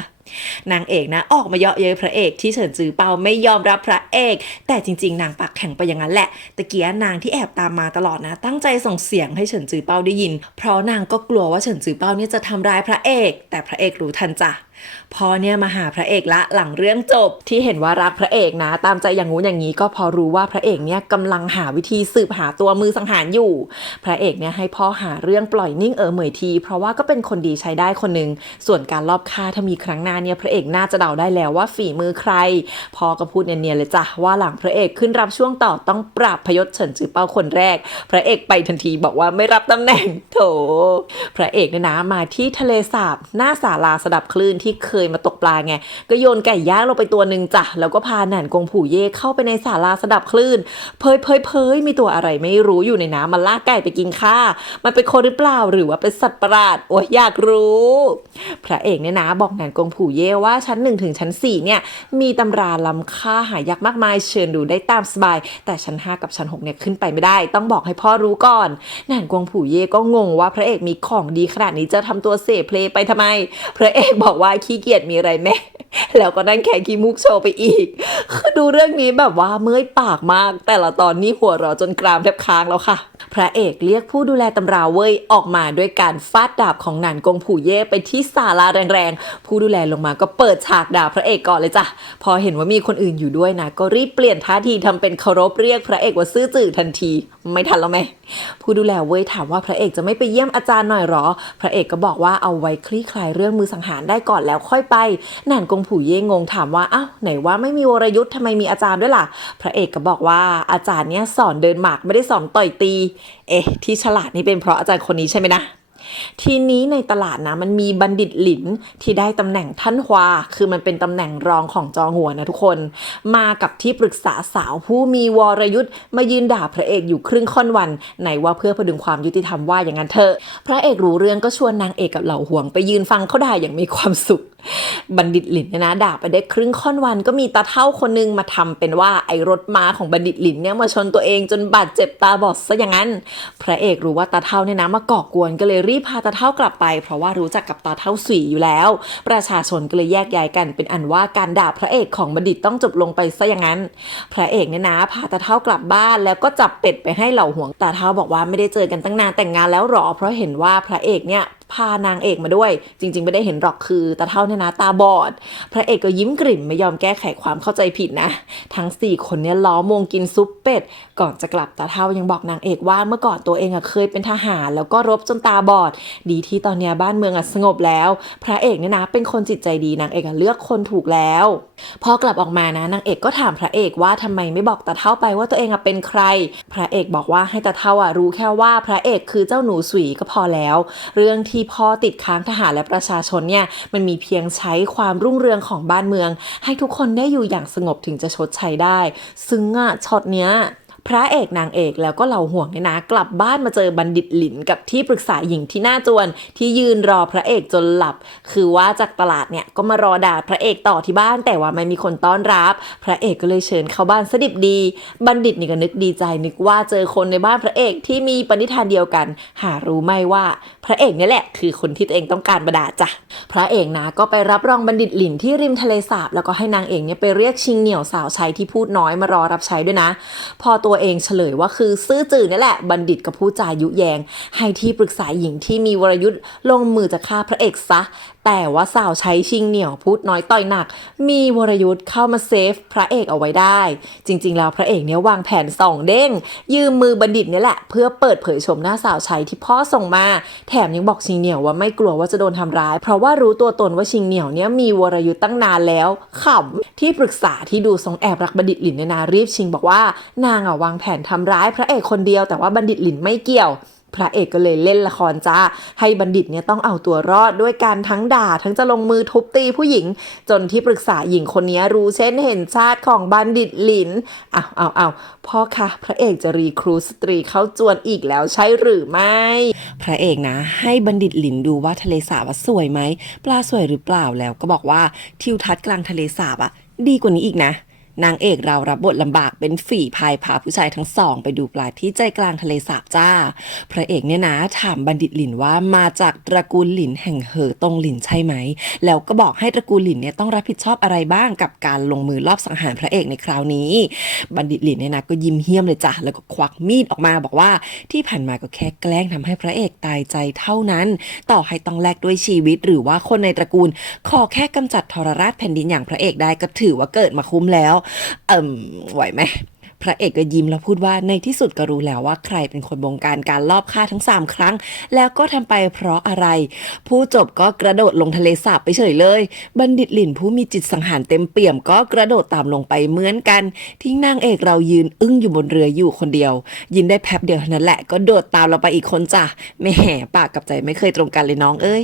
นางเอกนะออกมาเยาะเย้ยพระเอกที่เฉินจือเปาไม่ยอมรับพระเอกแต่จริงๆนางปากแข็งไปอย่างนั้นแหละตะเกียนางที่แอบตามมาตลอดนะตั้งใจส่งเสียงให้เฉินจือเปาได้ยินเพราะนางก็กลัวว่าเฉินจือเปาเนี่ยจะทำร้ายพระเอกแต่พระเอกรู้ทันจ้ะพอเนี่ยมาหาพระเอกละหลังเรื่องจบที่เห็นว่ารักพระเอกนะตามใจอย่างงู้นอย่างนี้ก็พอรู้ว่าพระเอกเนี่ยกำลังหาวิธีสืบหาตัวมือสังหารอยู่พระเอกเนี่ยให้พ่อหาเรื่องปล่อยนิ่งเหมยทีเพราะว่าก็เป็นคนดีใช้ได้คนนึงส่วนการลอบฆ่าถ้ามีครั้งหน้าเนี่ยพระเอกน่าจะเดาได้แล้วว่าฝีมือใครพ่อก็พูดเนียนๆเลยจ้ะว่าหลังพระเอกขึ้นรับช่วงต่อต้องปราบพยศเฉินจือเป้าคนแรกพระเอกไปทันทีบอกว่าไม่รับตำแหน่งโถพระเอกเนี่ยนะมาที่ทะเลสาบหน้าศาลาสดับคลื่นที่เคยมาตกปลาไงก็โยนไก่ย่างลงไปตัวหนึ่งจ้ะแล้วก็พาหนันกงผู่เย่เข้าไปในศาลาสดับคลื่นเพยมีตัวอะไรไม่รู้อยู่ในน้ำมันลากไก่ไปกินข้ามันเป็นคนหรือเปล่าหรือว่าเป็นสัตว์ประหลาดโอ้ยอยากรู้พระเอกเนี่ยนะบอกหนันกงผู่เย่ว่าชั้น1ถึงชั้น4เนี่ยมีตำราล้ำค่าหายากมากมายเชิญดูได้ตามสบายแต่ชั้น5กับชั้น6เนี่ยขึ้นไปไม่ได้ต้องบอกให้พ่อรู้ก่อนหนันกงผู่เย่ก็งงว่าพระเอกมีของดีขนาดนี้จะทำตัวเสเพลไปทำไมพระเอกบอกว่าขี้เกียจมีอะไรแม่แล้วก็นั่งแข่งขี้มุกโชว์ไปอีกคือดูเรื่องนี้แบบว่าเมื่อยปากมากแต่ละตอนนี้หัวเราะจนกรามแทบค้างแล้วค่ะพระเอกเรียกผู้ดูแลตำราเว่ยออกมาด้วยการฟาดดาบของหนันกงผู่เย่ไปที่ศาลาแรงๆผู้ดูแลลงมาก็เปิดฉากด่าพระเอกก่อนเลยจ้ะพอเห็นว่ามีคนอื่นอยู่ด้วยนะก็รีบเปลี่ยนท่าทีทำเป็นเคารพเรียกพระเอกว่าซื่อจื่อทันทีไม่ทันแล้วไหมผู้ดูแลเว่ยถามว่าพระเอกจะไม่ไปเยี่ยมอาจารย์หน่อยหรอพระเอกก็บอกว่าเอาไว้คลี่คลายเรื่องมือสังหารได้ก่อนแล้วค่อยไปหนันกงผู่เย่งงถามว่าอ้าวไหนว่าไม่มีวรยุทธ์ทำไมมีอาจารย์ด้วยล่ะพระเอกก็บอกว่าอาจารย์เนี่ยสอนเดินหมากไม่ได้สอนต่อยตีที่ฉลาดนี่เป็นเพราะอาจารย์คนนี้ใช่ไหมนะทีนี้ในตลาดนะมันมีบัณฑิตหลินที่ได้ตำแหน่งท่านฮวาคือมันเป็นตำแหน่งรองของจองหัวนะทุกคนมากับที่ปรึกษาสาวผู้มีวรยุทธ์มายืนด่าพระเอกอยู่ครึ่งค่อนวันไหนว่าเพื่อพดุงความยุติธรรมว่าอย่างนั้นเถอะพระเอกรู้เรื่องก็ชวนนางเอกกับเหล่าห่วงไปยืนฟังเขาด่าอย่างมีความสุขบัณฑิตหลินนะด่าไปได้ครึ่งค่อนวันก็มีตาเฒ่าคนนึงมาทำเป็นว่าไอ้รถม้าของบัณฑิตหลินเนี่ยมาชนตัวเองจนบาดเจ็บตาบอดซะอย่างนั้นพระเอกรู้ว่าตาเฒ่าเนี่ยนะมาก่อกวนก็เลยรีบพาตาเฒ่ากลับไปเพราะว่ารู้จักกับตาเฒ่าสุยอยู่แล้วประชาชนก็เลยแยกย้ายกันเป็นอันว่าการด่าพระเอกของบัณฑิตต้องจบลงไปซะอย่างนั้นพระเอกเนี่ยนะพาตาเฒ่ากลับบ้านแล้วก็จับเป็ดไปให้เหล่าห่วงตาเฒ่าบอกว่าไม่ได้เจอกันตั้งนานแต่งงานแล้วหรอเพราะเห็นว่าพระเอกเนี่ยพานางเอกมาด้วยจริงๆไม่ได้เห็นหรอกคือตาเฒ่าเนี่ยนะตาบอดพระเอกก็ยิ้มกริ่มไม่ยอมแก้ไขความเข้าใจผิดนะทั้ง4คนเนี่ยล้อมวงกินซุปเป็ดก่อนจะกลับตาเฒ่ายังบอกนางเอกว่าเมื่อก่อนตัวเองเคยเป็นทหารแล้วก็รบจนตาบอดดีที่ตอนนี้บ้านเมืองสงบแล้วพระเอกเนี่ยนะเป็นคนจิตใจดีนางเอกเลือกคนถูกแล้วพอกลับออกมานะนางเอกก็ถามพระเอกว่าทำไมไม่บอกตาเฒ่าไปว่าตัวเองเป็นใครพระเอกบอกว่าให้ตาเฒ่ารู้แค่ว่าพระเอกคือเจ้าหนูสุยก็พอแล้วเรื่องที่พ่อติดค้างทหารและประชาชนเนี่ยมันมีเพียงใช้ความรุ่งเรืองของบ้านเมืองให้ทุกคนได้อยู่อย่างสงบถึงจะชดใช้ได้ซึ่งช็อตเนี้ย พระเอกนางเอกแล้วก็เหล่าห่วงเนี่ยนะกลับบ้านมาเจอบัณฑิตหลินกับที่ปรึกษาหญิงที่หน้าจวนที่ยืนรอพระเอกจนหลับคือว่าจากตลาดเนี่ยก็มารอด่าพระเอกต่อที่บ้านแต่ว่าไม่มีคนต้อนรับพระเอกก็เลยเชิญเข้าบ้านสดิบดีบัณฑิตนี่ก็นึกดีใจนึกว่าเจอคนในบ้านพระเอกที่มีปณิธานเดียวกันหารู้ไหมว่าพระเอกเนี่ยแหละคือคนที่ตัวเองต้องการมาด่าจ้ะพระเอกนะก็ไปรับรองบัณฑิตหลินที่ริมทะเลสาบแล้วก็ให้นางเอกเนี่ยไปเรียกชิงเหนี่ยวสาวใช้ที่พูดน้อยมารอรับใช้ด้วยนะพอตัวเองเฉลยว่าคือซื่อจื่อนี่แหละบัณฑิตก็พูดจายุแยงให้ที่ปรึกษาหญิงที่มีวรยุทธ์ลงมือจะฆ่าพระเอกซะแต่ว่าสาวใช้ชิงเหนี่ยวพูดน้อยต่อยหนักมีวรยุทธ์เข้ามาเซฟพระเอกเอาไว้ได้จริงๆแล้วพระเอกเนี่ยวางแผนส่องเด้งยืมมือบัณฑิตนี่แหละเพื่อเปิดเผยชมหน้าสาวใช้ที่พ่อส่งมาแถมยังบอกชิงเหนี่ยวว่าไม่กลัวว่าจะโดนทำร้ายเพราะว่ารู้ตัวตนว่าชิงเหนี่ยวเนี่ยมีวรยุทธ์ตั้งนานแล้วขำที่ปรึกษาที่ดูทรงแอบรักบัณฑิตหลินเนี่ยนะรีบชิงบอกว่านางวางแผนทำร้ายพระเอกคนเดียวแต่ว่าบัณฑิตหลินไม่เกี่ยวพระเอกก็เลยเล่นละครจ้าให้บัณฑิตเนี่ยต้องเอาตัวรอดด้วยการทั้งด่าทั้งจะลงมือทุบตีผู้หญิงจนที่ปรึกษาหญิงคนนี้รู้เช่นเห็นชาติของบัณฑิตหลินเอาพ่อคะพระเอกจะรีครูสตรีเข้าจวนอีกแล้วใช่หรือไม่พระเอกนะให้บัณฑิตหลินดูว่าทะเลสาบสวยไหมปลาสวยหรือเปล่าแล้วก็บอกว่าทิวทัศน์กลางทะเลสาบดีกว่านี้อีกนะนางเอกเรารับบทลำบากเป็นฝีพายพาผู้ชายทั้งสองไปดูปลาที่ใจกลางทะเลสาบจ้าพระเอกเนี่ยนะถามบัณฑิตหลินว่ามาจากตระกูลหลินแห่งเหอตงหลินใช่ไหมแล้วก็บอกให้ตระกูลหลินเนี่ยต้องรับผิดชอบอะไรบ้างกับการลงมือลอบสังหารพระเอกในคราวนี้บัณฑิตหลินเนี่ยนะก็ยิ้มเหี้ยมเลยจ้ะแล้วก็ควักมีดออกมาบอกว่าที่ผ่านมาก็แค่แกล้งทำให้พระเอกตายใจเท่านั้นต่อให้ต้องแลกด้วยชีวิตหรือว่าคนในตระกูลขอแค่กำจัดทรราชแผ่นดินอย่างพระเอกได้ก็ถือว่าเกิดมาคุ้มแล้วไหวไหมพระเอกก็ยิ้มแล้วพูดว่าในที่สุดก็รู้แล้วว่าใครเป็นคนบงการการลอบฆ่าทั้ง3ครั้งแล้วก็ทำไปเพราะอะไรผู้จบก็กระโดดลงทะเลสาบไปเฉยเลยบัณฑิตหลินผู้มีจิตสังหารเต็มเปี่ยมก็กระโดดตามลงไปเหมือนกันทิ้งนางเอกเรายืนอึ้งอยู่บนเรืออยู่คนเดียวยินได้แป๊บเดียวเท่านั้นแหละก็โดดตามเราไปอีกคนจ้ะแหม่ปากกับใจไม่เคยตรงกันเลยน้องเอ้ย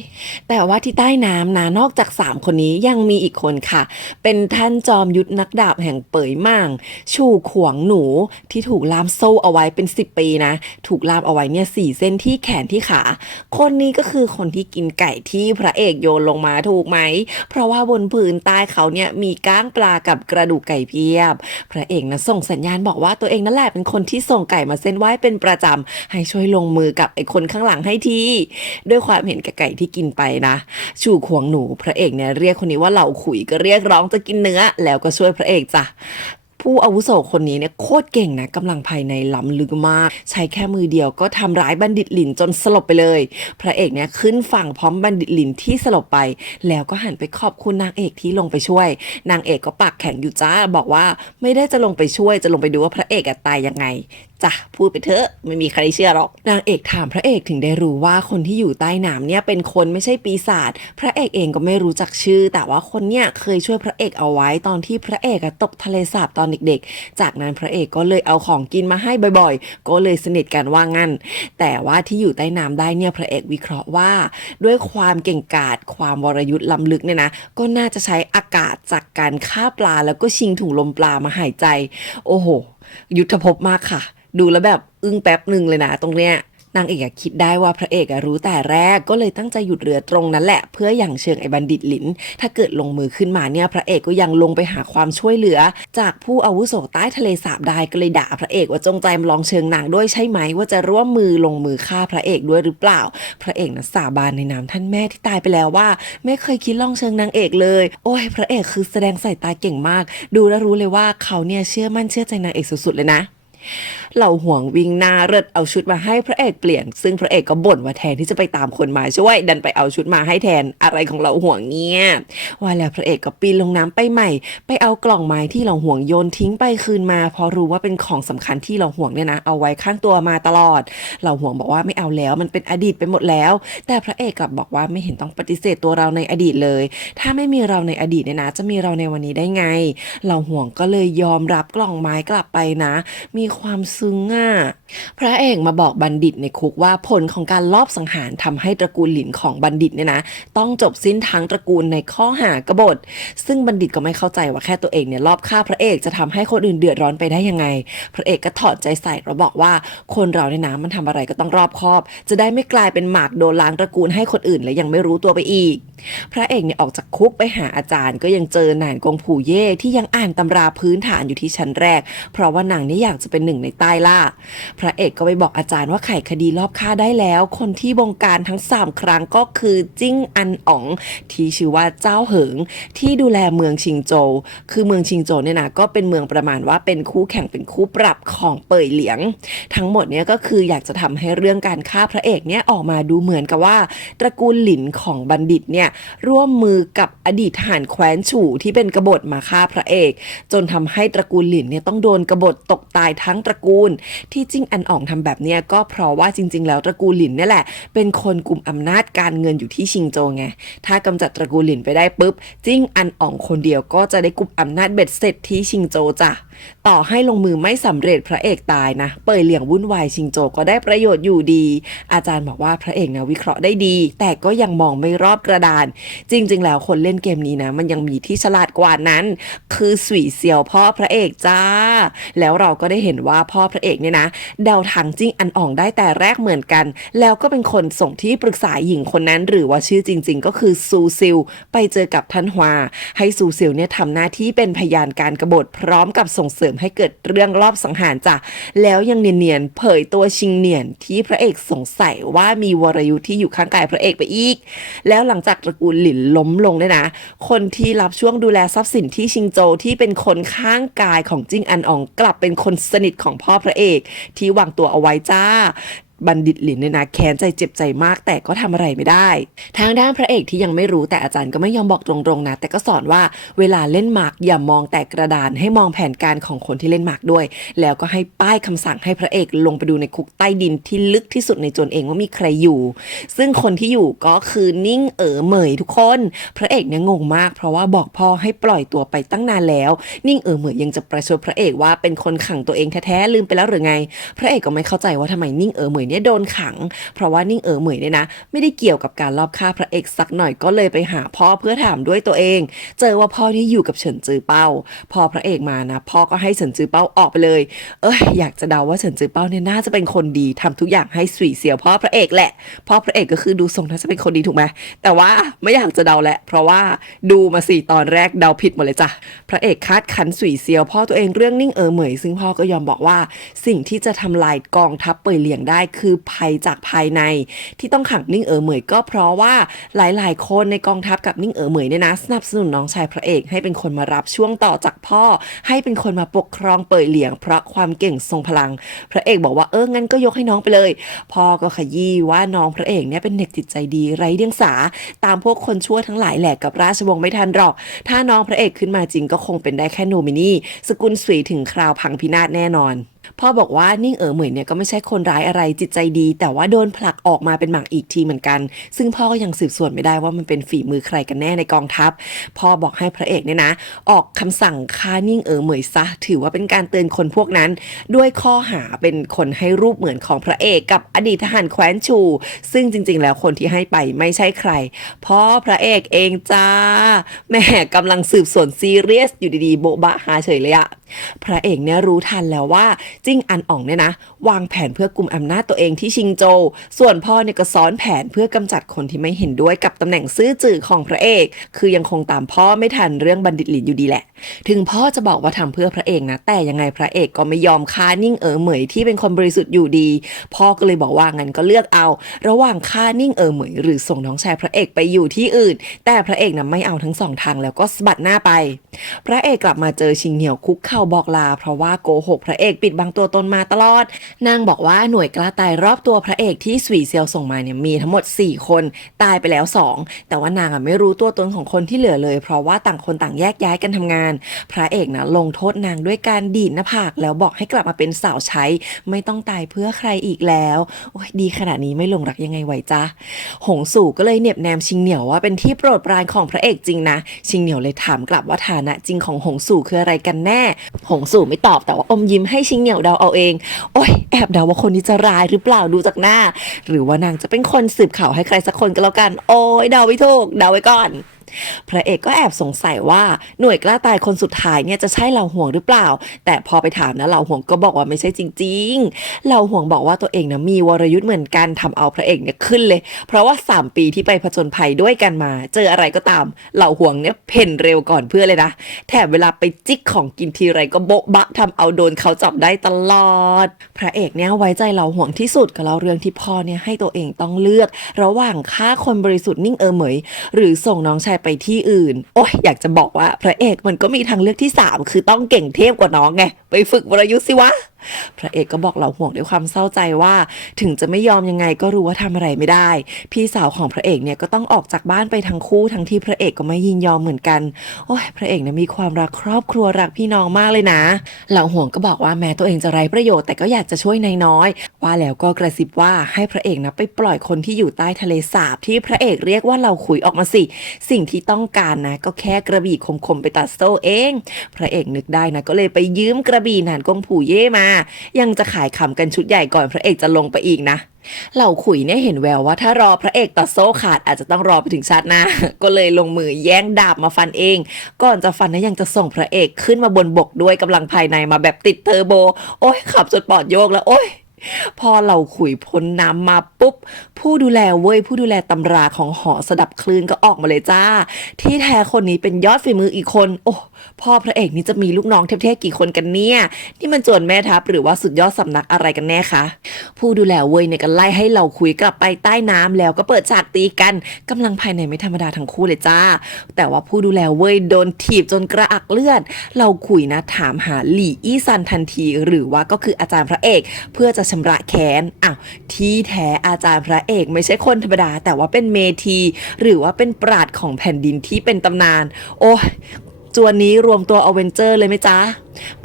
แต่ว่าที่ใต้น้ำนะนอกจาก3คนนี้ยังมีอีกคนค่ะเป็นท่านจอมยุทธนักดาบแห่งเป๋ยม่างชูขวางหนูที่ถูกล่ามโซ่เอาไว้เป็น10 ปีนะถูกล่ามเอาไว้เนี่ย4 เส้นที่แขนที่ขาคนนี้ก็คือคนที่กินไก่ที่พระเอกโยนลงมาถูกไหมเพราะว่าบนผืนใต้เขาเนี่ยมีก้างปลากับกระดูกไก่เพียบพระเอกนะส่งสัญญาณบอกว่าตัวเองนั่นแหละเป็นคนที่ส่งไก่มาเส้นไหว้เป็นประจำให้ช่วยลงมือกับไอ้คนข้างหลังให้ทีด้วยความเห็นแก่ไก่ที่กินไปนะชูขวางหนูพระเอกเนี่ยเรียกคนนี้ว่าเหล่าขุยก็เรียกร้องจะกินเนื้อแล้วก็ช่วยพระเอกจ้ะผู้อาวุโสคนนี้เนี่ยโคตรเก่งนะกำลังภายในล้ำลึกมากใช้แค่มือเดียวก็ทำร้ายบัณฑิตหลินจนสลบไปเลยพระเอกเนี่ยขึ้นฝั่งพร้อมบัณฑิตหลินที่สลบไปแล้วก็หันไปขอบคุณนางเอกที่ลงไปช่วยนางเอกก็ปากแข็งอยู่จ้าบอกว่าไม่ได้จะลงไปช่วยจะลงไปดูว่าพระเอกตายยังไงจ้ะพูดไปเถอะไม่มีใครเชื่อหรอกนางเอกถามพระเอกถึงได้รู้ว่าคนที่อยู่ใต้น้ำเนี่ยเป็นคนไม่ใช่ปีศาจพระเอกเองก็ไม่รู้จักชื่อแต่ว่าคนเนี่ยเคยช่วยพระเอกเอาไว้ตอนที่พระเอกตกทะเลสาบตอนเด็กๆจากนั้นพระเอกก็เลยเอาของกินมาให้บ่อยๆก็เลยสนิทกันว่างั้นแต่ว่าที่อยู่ใต้น้ำได้เนี่ยพระเอกวิเคราะห์ว่าด้วยความเก่งกาจความวรยุทธ์ล้ำลึกเนี่ยนะก็น่าจะใช้อากาศจากการฆ่าปลาแล้วก็ชิงถุงลมปลามาหายใจโอ้โหยุทธภพมากค่ะดูแล้วแบบอึ้งแป๊บหนึ่งเลยนะตรงเนี้ยนางเอกคิดได้ว่าพระเอกรู้แต่แรกก็เลยตั้งใจหยุดเรือตรงนั้นแหละเพื่ออย่างเชิงไอ้บัณฑิตหลินถ้าเกิดลงมือขึ้นมาเนี่ยพระเอกก็ยังลงไปหาความช่วยเหลือจากผู้อาวุโสใต้ทะเลสาบได้ก็เลยด่าพระเอกว่าจงใจมาลองเชิงนางด้วยใช่ไหมว่าจะร่วมมือลงมือฆ่าพระเอกด้วยหรือเปล่าพระเอกนะสาบานในนามท่านแม่ที่ตายไปแล้วว่าไม่เคยคิดลองเชิงนางเอกเลยโอ้ยพระเอกคือแสดงสายตาเก่งมากดูแล้วรู้เลยว่าเขาเนี่ยเชื่อมั่นเชื่อใจนางเอกสุดๆเลยนะเหล่าห่วงวิ่งหน้าเริดเอาชุดมาให้พระเอกเปลี่ยนซึ่งพระเอกก็บ่นว่าแทนที่จะไปตามคนมาช่วยดันไปเอาชุดมาให้แทนอะไรของเหล่าห่วงเนี่ยว่าแล้วพระเอกก็ปีนลงน้ำไปใหม่ไปเอากล่องไม้ที่เหล่าห่วงโยนทิ้งไปคืนมาพอรู้ว่าเป็นของสำคัญที่เหล่าห่วงเนี่ยนะเอาไว้ข้างตัวมาตลอดเหล่าห่วงบอกว่าไม่เอาแล้วมันเป็นอดีตไปหมดแล้วแต่พระเอกกลับบอกว่าไม่เห็นต้องปฏิเสธตัวเราในอดีตเลยถ้าไม่มีเราในอดีตเนี่ยนะจะมีเราในวันนี้ได้ไงเหล่าห่วงก็เลยยอมรับกล่องไม้กลับไปนะมี ความซึ้งพระเอกมาบอกบัณฑิตในคุกว่าผลของการลอบสังหารทำให้ตระกูลหลินของบัณฑิตเนี่ยนะต้องจบสิ้นทั้งตระกูลในข้อหากบฏซึ่งบัณฑิตก็ไม่เข้าใจว่าแค่ตัวเองเนี่ยลอบฆ่าพระเอกจะทำให้คนอื่นเดือดร้อนไปได้ยังไงพระเอกก็ถอดใจใส่แล้วบอกว่าคนเราเนี่ยนะมันทำอะไรก็ต้องรอบคอบจะได้ไม่กลายเป็นหมากโดนล้างตระกูลให้คนอื่นและยังไม่รู้ตัวไปอีกพระเอกเนี่ยออกจากคุกไปหาอาจารย์ก็ยังเจอหนานกงผู่เย่ที่ยังอ่านตำราพื้นฐานอยู่ที่ชั้นแรกเพราะว่านางนี่อยากจะเป็นหนึ่งในใต้ล่าพระเอกก็ไปบอกอาจารย์ว่าไขคดีลอบฆ่าได้แล้วคนที่บงการทั้ง3ครั้งก็คือจิ้งอันอ๋องที่ชื่อว่าเจ้าเหิงที่ดูแลเมืองชิงโจวคือเมืองชิงโจวเนี่ยนะก็เป็นเมืองประมาณว่าเป็นคู่แข่งเป็นคู่ปรับของเป่ยเหลียงทั้งหมดเนี่ยก็คืออยากจะทำให้เรื่องการฆ่าพระเอกเนี่ยออกมาดูเหมือนกับว่าตระกูลหลินของบัณฑิตเนี่ยร่วมมือกับอดีตทหารแคว้นฉู่ที่เป็นกบฏมาฆ่าพระเอกจนทำให้ตระกูลหลินเนี่ยต้องโดนกบฏตกตายทั้งตระกูลที่จิ้งอันอ๋องทำแบบนี้ก็เพราะว่าจริงๆแล้วตระกูลหลินเนี่ยแหละเป็นคนกุมอำนาจการเงินอยู่ที่ชิงโจวไงถ้ากำจัดตระกูลหลินไปได้ปุ๊บจิ้งอันอ๋องคนเดียวก็จะได้กุมอำนาจเบ็ดเสร็จที่ชิงโจวจ้ะต่อให้ลงมือไม่สำเร็จพระเอกตายนะเป่ยเหลียงวุ่นวายชิงโจวก็ได้ประโยชน์อยู่ดีอาจารย์บอกว่าพระเอกนะวิเคราะห์ได้ดีแต่ก็ยังมองไม่รอบกระดานจริงๆแล้วคนเล่นเกมนี้นะมันยังมีที่ฉลาดกว่านั้นคือสุยเซียวพ่อพระเอกจ้าแล้วเราก็ได้เห็นว่าพ่อพระเอกเนี่ยนะเดาทางจิ้งอันอ่องได้แต่แรกเหมือนกันแล้วก็เป็นคนส่งที่ปรึกษาหญิงคนนั้นหรือว่าชื่อจริงๆก็คือซูซิลไปเจอกับท่านฮวาให้ซูซิลเนี่ยทำหน้าที่เป็นพยานการกบฏพร้อมกับส่งเสริมให้เกิดเรื่องรอบสังหารจ้ะแล้วยังเนียนๆเผยตัวชิงเนียนที่พระเอกสงสัยว่ามีวรยุทธ์ที่อยู่ข้างกายพระเอกไปอีกแล้วหลังจากตระกูลหลินล้มลงเนี่ยนะคนที่รับช่วงดูแลทรัพย์สินที่ชิงโจวที่เป็นคนข้างกายของจิ้งอันอ๋องกลับเป็นคนสนิทของพ่อพระเอกที่วางตัวเอาไว้จ้าบัณฑิตหลินเนี่ยนะแค้นใจเจ็บใจมากแต่ก็ทำอะไรไม่ได้ทางด้านพระเอกที่ยังไม่รู้แต่อาจารย์ก็ไม่ยอมบอกตรงๆนะแต่ก็สอนว่าเวลาเล่นหมากอย่ามองแต่กระดานให้มองแผนการของคนที่เล่นหมากด้วยแล้วก็ให้ป้ายคำสั่งให้พระเอกลงไปดูในคุกใต้ดินที่ลึกที่สุดในโจรเองว่ามีใครอยู่ซึ่งคนที่อยู่ก็คือนิ่งเหมยทุกคนพระเอกเนี่ยงงมากเพราะว่าบอกพ่อให้ปล่อยตัวไปตั้งนานแล้วนิ่งเหมยยังจะประชดพระเอกว่าเป็นคนขังตัวเองแท้ๆลืมไปแล้วหรือไงพระเอกก็ไม่เข้าใจว่าทำไมนิ่งเหมยเนี่ยโดนขังเพราะว่านิ่งเหมยเนี่ยนะไม่ได้เกี่ยวกับการลอบฆ่าพระเอกสักหน่อยก็เลยไปหาพ่อเพื่อถามด้วยตัวเองเจอว่าพ่อนี่อยู่กับเฉินจือเป้าพอพระเอกมานะพ่อก็ให้เฉินจือเป้าออกไปเลยอยากจะเดาว่าเฉินจือเป้าเนี่ยน่าจะเป็นคนดีทำทุกอย่างให้สุยเซียวพ่อพระเอกแหละพ่อพระเอกก็คือดูทรงน่าจะเป็นคนดีถูกไหมแต่ว่าไม่อยากจะเดาแหละเพราะว่าดูมา4ตอนแรกเดาผิดหมดเลยจ้ะพระเอกคาดคั้นสุยเซียวพ่อตัวเองเรื่องนิ่งเหมยซึ่งพ่อก็ยอมบอกว่าสิ่งที่จะทำลายกองทัพเป่ยเหลียงได้คือภัยจากภายในที่ต้องขังนิ่งเหมยก็เพราะว่าหลายๆคนในกองทัพกับนิ่งเหมยเนี่ยนะสนับสนุนน้องชายพระเอกให้เป็นคนมารับช่วงต่อจากพ่อให้เป็นคนมาปกครองเป่ยเหลียงเพราะความเก่งทรงพลังพระเอกบอกว่างั้นก็ยกให้น้องไปเลยพ่อก็ขยี้ว่าน้องพระเอกเนี่ยเป็นเด็กจิตใจดีไร้เดียงสาตามพวกคนชั่วทั้งหลายแหลกกับราชวงศ์ไม่ทันหรอกถ้าน้องพระเอกขึ้นมาจริงก็คงเป็นได้แค่โนมินีสกุลสวยถึงคราวพังพินาศแน่นอนพ่อบอกว่านิ่งเหมยเนี่ยก็ไม่ใช่คนร้ายอะไรจิตใจดีแต่ว่าโดนผลักออกมาเป็นหมากอีกทีเหมือนกันซึ่งพ่อก็ยังสืบสวนไม่ได้ว่ามันเป็นฝีมือใครกันแน่ในกองทัพพ่อบอกให้พระเอกเนี่ยนะออกคำสั่งฆ่านิ่งเหมยซะถือว่าเป็นการเตือนคนพวกนั้นด้วยข้อหาเป็นคนให้รูปเหมือนของพระเอกกับอดีตทหารแคว้นชูซึ่งจริงๆแล้วคนที่ให้ไปไม่ใช่ใครพ่อพระเอกเองจ้าแม่กำลังสืบสวนซีเรียสอยู่ดีๆโบ๊ะบะหาเฉยเลยอะพระเอกเนี่ยรู้ทันแล้วว่าจิ้งอันอ่องเนี่ยนะวางแผนเพื่อกุมอำนาจตัวเองที่ชิงโจวส่วนพ่อเนี่ยก็ซ้อนแผนเพื่อกำจัดคนที่ไม่เห็นด้วยกับตำแหน่งซื่อจื่อของพระเอกคือยังคงตามพ่อไม่ทันเรื่องบัณฑิตหลินอยู่ดีแหละถึงพ่อจะบอกว่าทำเพื่อพระเอกนะแต่ยังไงพระเอกก็ไม่ยอมฆ่านิ่งเหมยที่เป็นคนบริสุทธิ์อยู่ดีพ่อก็เลยบอกว่างั้นก็เลือกเอาระหว่างฆ่านิ่งเหมยหรือส่งน้องชายพระเอกไปอยู่ที่อื่นแต่พระเอกนะไม่เอาทั้งสองทางแล้วก็สะบัดหน้าไปพระเอกกลับมาเจอชิงเหนียวคุกเข่าบอกลาเพราะว่าโกหกพระเอกปิดบังตัวตนมาตลอดนางบอกว่าหน่วยกล้าตายรอบตัวพระเอกที่สุยเซียวส่งมาเนี่ยมีทั้งหมด4คนตายไปแล้ว2แต่ว่านางไม่รู้ตัวตนของคนที่เหลือเลยเพราะว่าต่างคนต่างแยกย้ายกันทำงานพระเอกนะลงโทษนางด้วยการดีดหน้าผากแล้วบอกให้กลับมาเป็นสาวใช้ไม่ต้องตายเพื่อใครอีกแล้วโอ้ยดีขนาดนี้ไม่หลงรักยังไงไหวจ๊ะหงสู่ก็เลยเหน็บแนมชิงเหนียวว่าเป็นที่โปรดปรานของพระเอกจริงนะชิงเหนียวเลยถามกลับว่าฐานะจริงของหงสู่คืออะไรกันแน่ หงสู่ไม่ตอบแต่ว่าอมยิ้มให้ชิงเหนี่ยวเดาเอาเองโอ้ยแอบเดาว่าคนนี้จะร้ายหรือเปล่าดูจากหน้าหรือว่านางจะเป็นคนสืบข่าวให้ใครสักคนก็แล้วกันโอ้ยเดาไม่ถูกเดาไว้ก่อนพระเอกก็แอบสงสัยว่าหน่วยกล้าตายคนสุดท้ายเนี่ยจะใช่เหล่าห่วงหรือเปล่าแต่พอไปถามนะเหล่าห่วงก็บอกว่าไม่ใช่จริงๆเหล่าห่วงบอกว่าตัวเองนะมีวรยุทธ์เหมือนกันทำเอาพระเอกเนี่ยขึ้นเลยเพราะว่า3 ปีที่ไปผจญภัยด้วยกันมาเจออะไรก็ตามเหล่าห่วงเนี่ยเพ่นเร็วก่อนเพื่อนเลยนะแถมเวลาไปจิกของกินทีไรก็โบ๊ะบะทำเอาโดนเขาจับได้ตลอดพระเอกเนี่ยไว้ใจเหล่าห่วงที่สุดกับเล่าเรื่องที่พ่อเนี่ยให้ตัวเองต้องเลือกระหว่างฆ่าคนบริสุทธิ์นิ่งเหมยหรือส่งน้องชายไปที่อื่นโอ้ยอยากจะบอกว่าพระเอกมันก็มีทางเลือกที่3คือต้องเก่งเทพกว่าน้องไงไปฝึกวรยุทธ์สิวะพระเอกก็บอกเหล่าห่วงด้วยความเศร้าใจว่าถึงจะไม่ยอมยังไงก็รู้ว่าทำอะไรไม่ได้พี่สาวของพระเอกเนี่ยก็ต้องออกจากบ้านไปทั้งคู่ทั้งที่พระเอกก็ไม่ยินยอมเหมือนกันโอ้ยพระเอกเนี่ยมีความรักครอบครัวรักพี่น้องมากเลยนะเหล่าห่วงก็บอกว่าแม้ตัวเองจะไร้ประโยชน์แต่ก็อยากจะช่วยนายน้อยว่าแล้วก็กระซิบว่าให้พระเอกนะไปปล่อยคนที่อยู่ใต้ทะเลสาบที่พระเอกเรียกว่าเหล่าขุยออกมาสิสิ่งที่ต้องการนะก็แค่กระบี่คมๆไปตัดโซ่เองพระเอกนึกได้นะก็เลยไปยืมกระบี่หนานกงผู่เย่มายังจะขายขำกันชุดใหญ่ก่อนพระเอกจะลงไปอีกนะเหล่าขุยเนี่ยเห็นแววว่าถ้ารอพระเอกตัดโซ่ขาดอาจจะต้องรอไปถึงชาติหน้า ก็เลยลงมือแย่งดาบมาฟันเองก่อนจะฟันนะยังจะส่งพระเอกขึ้นมาบนบกด้วยกำลังภายในมาแบบติดเทอร์โบโอ้ยขับจนปอดโยกแล้วโอ้ยพอเหล่าขุยพ้นน้ำมาปุ๊บผู้ดูแลผู้ดูแลตำราของหอสดับคลื่นก็ออกมาเลยจ้าที่แท้คนนี้เป็นยอดฝีมืออีกคนโอ้พ่อพระเอกนี่จะมีลูกน้องเทพๆกี่คนกันเนี่ยนี่มันโจรแม่ทัพหรือว่าสุดยอดสำนักอะไรกันแน่คะผู้ดูแลเนี่ยก็ไล่ให้เหล่าขุยกลับไปใต้น้ำแล้วก็เปิดฉากตีกันกำลังภายในไม่ธรรมดาทั้งคู่เลยจ้าแต่ว่าผู้ดูแลโดนถีบจนกระอักเลือดเหล่าขุยนะถามหาหลี่อี้ซันทันทีหรือว่าก็คืออาจารย์พระเอกเพื่อจะชำระแค้นอ้าวที่แท้อาจารย์พระเอกไม่ใช่คนธรรมดาแต่ว่าเป็นเมธีหรือว่าเป็นปราชญ์ของแผ่นดินที่เป็นตำนานโอ้ยจวนนี้รวมตัวอเวนเจอร์เลยไหมจ๊ะ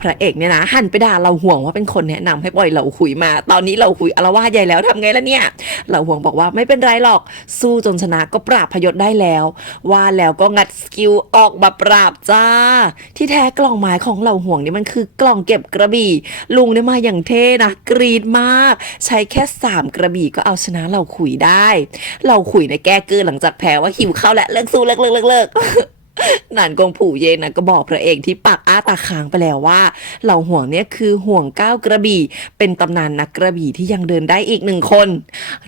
พระเอกเนี่ยนะหันไปด่าเหล่าห่วงว่าเป็นคนแนะนำให้ปล่อยเหล่าขุยมาตอนนี้เหล่าขุยอาละวาดใหญ่แล้วทำไงล่ะเนี่ยเหล่าห่วงบอกว่าไม่เป็นไรหรอกสู้จนชนะก็ปราบพยศได้แล้วว่าแล้วก็งัดสกิลออกมาปราบจ้าที่แท้กล่องไม้ของเหล่าห่วงนี่มันคือกล่องเก็บกระบี่ลุงเนี่ยมาอย่างเท่นะกรีดมากใช้แค่3กระบี่ก็เอาชนะเหล่าขุยได้เหล่าขุยเนี่ยแก้เกินหลังจากแพ้ว่าหิวข้าวและเลิกสู้เลิกหนานกงผู่เย็นนะก็บอกพระเอกที่ปากอ้าตาค้างไปแล้วว่าเหล่าห่วงเนี่ยคือห่วง9กระบี่เป็นตำนานนักกระบี่ที่ยังเดินได้อีก1คน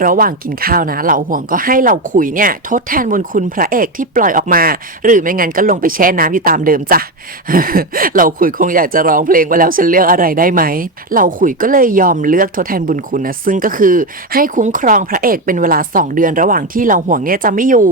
ระหว่างกินข้าวนะเหล่าห่วงก็ให้เหล่าขุยเนี่ยทดแทนบุญคุณพระเอกที่ปล่อยออกมาหรือไม่งั้นก็ลงไปแช่น้ำอยู่ตามเดิมจ้ะ เหล่าขุยคงอยากจะร้องเพลงว่าแล้วฉันเลือกอะไรได้ไหมเหล่าขุยก็เลยยอมเลือกทดแทนบุญคุณนะซึ่งก็คือให้คุ้มครองพระเอกเป็นเวลา2 เดือนระหว่างที่เหล่าห่วงเนี่ยจะไม่อยู่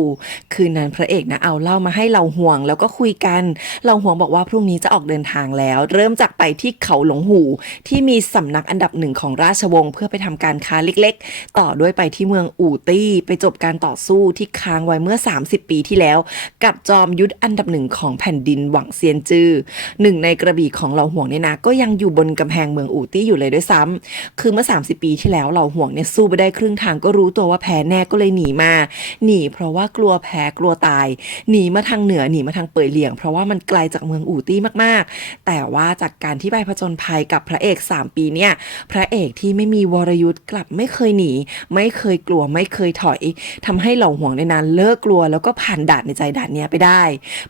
คืนนั้นพระเอกนะเอาเหล้ามาให้เหล่าห่วงแล้วก็คุยกันเหล่าห่วงบอกว่าพรุ่งนี้จะออกเดินทางแล้วเริ่มจากไปที่เขาหลงหูที่มีสำนักอันดับ1ของราชวงศ์เพื่อไปทำการค้าเล็กๆต่อด้วยไปที่เมืองอู่ตี้ไปจบการต่อสู้ที่ค้างไว้เมื่อ30 ปีที่แล้วกับจอมยุทธอันดับ1ของแผ่นดินหวังเซียนจื้อ1ในกระบี่ของเหล่าห่วงเนี่ยนะก็ยังอยู่บนกำแพงเมืองอู่ตี้อยู่เลยด้วยซ้ำคือเมื่อ30 ปีที่แล้วเหล่าห่วงเนี่ยสู้ไปได้ครึ่งทางก็รู้ตัวว่าแพ้แน่ก็เลยหนีเพราะว่ากลัวแพ้กลัวตายหนีมาทางเหนือหนีมาทางเป่ยเหลี่ยงเพราะว่ามันไกลจากเมืองอู่ตี้มากๆแต่ว่าจากการที่ไปผจญภัยกับพระเอก3 ปีเนี่ยพระเอกที่ไม่มีวรยุทธ์กลับไม่เคยหนีไม่เคยกลัวไม่เคยถอยทำให้เหล่าห่วงในนั้นเลิกกลัวแล้วก็ผ่านด่านในใจด่านเนี้ยไปได้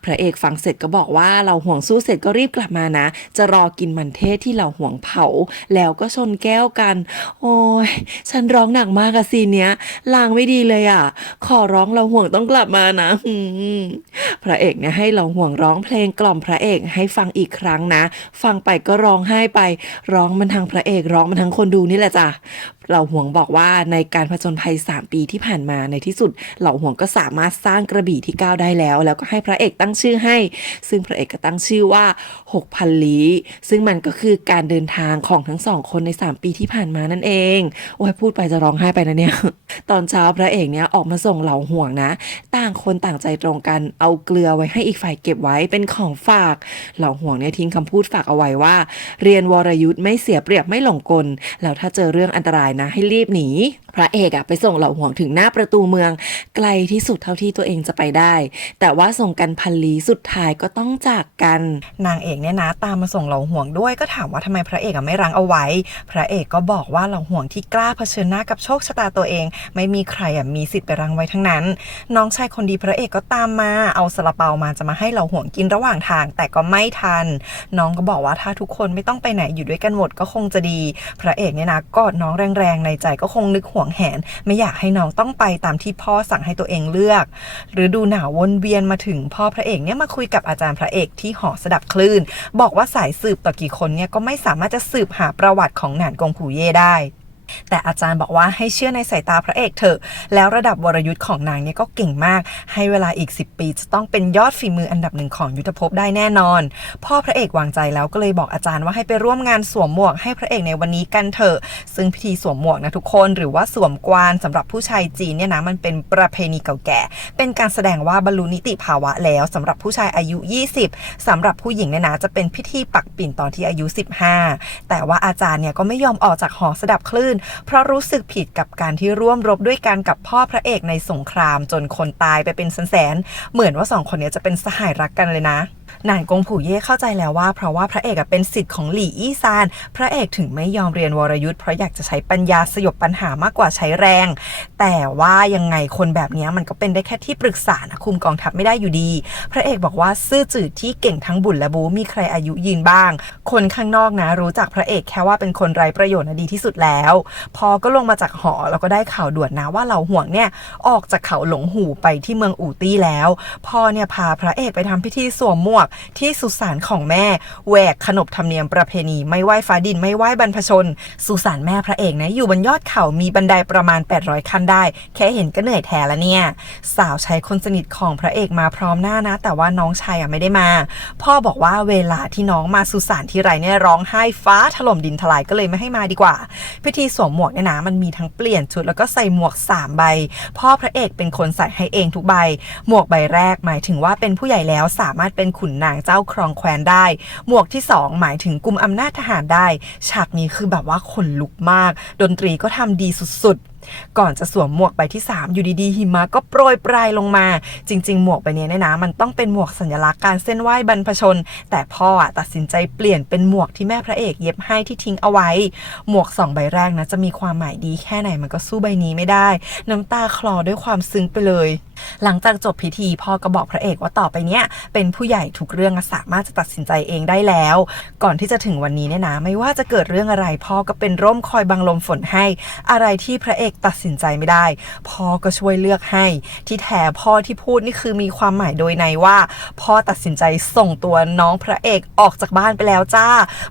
พระเอกฟังเสร็จก็บอกว่าเหล่าห่วงสู้เสร็จก็รีบกลับมานะจะรอกินมันเทศที่เหล่าห่วงเผาแล้วก็ชนแก้วกันโอ้ยฉันร้องหนักมากอะซีนเนี้ยลางไม่ดีเลยอะขอร้องเหล่าห่วงต้องกลับมานะพระเอกเนี่ยให้เหล่าห่วงร้องเพลงกล่อมพระเอกให้ฟังอีกครั้งนะฟังไปก็ร้องไห้ไปร้องมันทั้งพระเอกร้องมันทั้งคนดูนี่แหละจ้ะเหล่าห่วงบอกว่าในการผจญภัย3 ปีที่ผ่านมาในที่สุดเหล่าห่วงก็สามารถสร้างกระบี่ที่9ได้แล้วก็ให้พระเอกตั้งชื่อให้ซึ่งพระเอกก็ตั้งชื่อว่า 6,000 ลี้ซึ่งมันก็คือการเดินทางของทั้ง2คนใน3 ปีที่ผ่านมานั่นเองโอ้ยพูดไปจะร้องไห้ไปนะเนี่ย ตอนเช้าพระเอกเนี่ยออกมาส่งเหล่าห่วงนะต่างคนต่างใจตรงกันเอาเกลือไว้ให้อีกฝ่ายเก็บไว้เป็นของฝากเหล่าห่วงเนี่ยทิ้งคำพูดฝากเอาไว้ว่าเรียนวรยุทธ์ไม่เสียเปรียบไม่หลงกลแล้วถ้าเจอเรื่องอันตรายนะให้รีบหนีพ พระเอกไปส่งเหล่าห่วงถึงหน้าประตูเมืองไกลที่สุดเท่าที่ตัวเองจะไปได้แต่ว่าส่งกันพันลี้สุดท้ายก็ต้องจากกันนางเอกเนี่ยนะตามมาส่งเหล่าห่วงด้วยก็ถามว่าทำไมพระเอกไม่รั้งเอาไว้พระเอกก็บอกว่าเหล่าห่วงที่กล้าเผชิญหน้ากับโชคชะตาตัวเองไม่มีใครมีสิทธิ์ไปรั้งไว้ทั้งนั้นน้องชายคนดีพระเอกก็ตามมาเอาซาลาเปามาจะมาให้เหล่าห่วงกินระหว่างทางแต่ก็ไม่ทันน้องก็บอกว่าถ้าทุกคนไม่ต้องไปไหนอยู่ด้วยกันหมดก็คงจะดีพระเอกเนี่ยนะกอดน้องแรงๆในใจก็คงนึกห่วงแหนไม่อยากให้น้องต้องไปตามที่พ่อสั่งให้ตัวเองเลือกฤดูหนาววนเวียนมาถึงพ่อพระเอกเนี่ยมาคุยกับอาจารย์พระเอกที่หอสดับคลื่นบอกว่าสายสืบต่อกี่คนเนี่ยก็ไม่สามารถจะสืบหาประวัติของหนานกงผู่เย่ได้แต่อาจารย์บอกว่าให้เชื่อในสายตาพระเอกเถอะแล้วระดับวรยุทธ์ของนางเนี่ยก็เก่งมากให้เวลาอีก10 ปีจะต้องเป็นยอดฝีมืออันดับหนึ่งของยุทธภพได้แน่นอนพ่อพระเอกวางใจแล้วก็เลยบอกอาจารย์ว่าให้ไปร่วมงานสวมหมวกให้พระเอกในวันนี้กันเถอะซึ่งพิธีสวมหมวกนะทุกคนหรือว่าสวมกวานสำหรับผู้ชายจีนเนี่ยนะมันเป็นประเพณีเก่าแก่เป็นการแสดงว่าบรรลุนิติภาวะแล้วสำหรับผู้ชายอายุ20สำหรับผู้หญิงเนี่ยนะจะเป็นพิธีปักปิ่นตอนที่อายุ15แต่ว่าอาจารย์เนี่ยก็ไม่ยอมออกจากหอสดับคลื่นเพราะรู้สึกผิดกับการที่ร่วมรบด้วยกันกับพ่อพระเอกในสงครามจนคนตายไปเป็นแสนๆเหมือนว่า2 คนนี้จะเป็นสหายรักกันเลยนะหนานกงผู่เย่เข้าใจแล้วว่าเพราะว่าพระเอกเป็นศิษย์ของหลี่อี้ซานพระเอกถึงไม่ยอมเรียนวรยุทธ์เพราะอยากจะใช้ปัญญาสยบปัญหามากกว่าใช้แรงแต่ว่ายังไงคนแบบนี้มันก็เป็นได้แค่ที่ปรึกษานะคุมกองทัพไม่ได้อยู่ดีพระเอกบอกว่าซื่อจืดที่เก่งทั้งบุญและบูมีใครอายุยืนบ้างคนข้างนอกนะรู้จักพระเอกแค่ว่าเป็นคนไร้ประโยชน์ดีที่สุดแล้วพอก็ลงมาจากหอแล้วก็ได้ข่าวด่วนนะว่าเหล่าห่วงเนี่ยออกจากเขาหลงหูไปที่เมืองอู่ตี้แล้วพ่อเนี่ยพาพระเอกไปทำพิธีสวมหมวกที่สุสานของแม่แหวกขนบธรรมเนียมประเพณีไม่ไหว้ฟ้าดินไม่ไหว้บรรพชนสุสานแม่พระเอกนะอยู่บนยอดเขามีบันไดประมาณ800ขั้นได้แค่เห็นก็เหนื่อยแทนละเนี่ยสาวใช้คนสนิทของพระเอกมาพร้อมหน้านะแต่ว่าน้องชายไม่ได้มาพ่อบอกว่าเวลาที่น้องมาสุสานที่ไรเนี่ยร้องไห้ฟ้าถล่มดินทลายก็เลยไม่ให้มาดีกว่าพิธีสวมหมวกเนี่ยนะมันมีทั้งเปลี่ยนชุดแล้วก็ใส่หมวก3 ใบพ่อพระเอกเป็นคนใส่ให้เองทุกใบหมวกใบแรกหมายถึงว่าเป็นผู้ใหญ่แล้วสามารถเป็นขุนนางเจ้าครองแคว้นได้หมวกที่2หมายถึงกุมอำนาจทหารได้ฉากนี้คือแบบว่าขนลุกมากดนตรีก็ทำดีสุดๆก่อนจะสวมหมวกใบที่3อยู่ดีๆหิมะก็โปรยปลายลงมาจริงๆหมวกใบนี้เนี่ยนะมันต้องเป็นหมวกสัญลักษณ์การเส้นไหว้บรรพชนแต่พ่อตัดสินใจเปลี่ยนเป็นหมวกที่แม่พระเอกเย็บให้ที่ทิ้งเอาไว้หมวก2 ใบแรกนะจะมีความหมายดีแค่ไหนมันก็สู้ใบนี้ไม่ได้น้ำตาคลอด้วยความซึ้งไปเลยหลังจากจบพิธีพ่อก็บอกพระเอกว่าต่อไปเนี้ยเป็นผู้ใหญ่ทุกเรื่องสามารถจะตัดสินใจเองได้แล้วก่อนที่จะถึงวันนี้เนี่ยนะไม่ว่าจะเกิดเรื่องอะไรพ่อก็เป็นร่มคอยบังลมฝนให้อะไรที่พระเอกตัดสินใจไม่ได้พ่อก็ช่วยเลือกให้ที่แท้พ่อที่พูดนี่คือมีความหมายโดยในว่าพ่อตัดสินใจส่งตัวน้องพระเอกออกจากบ้านไปแล้วจ้า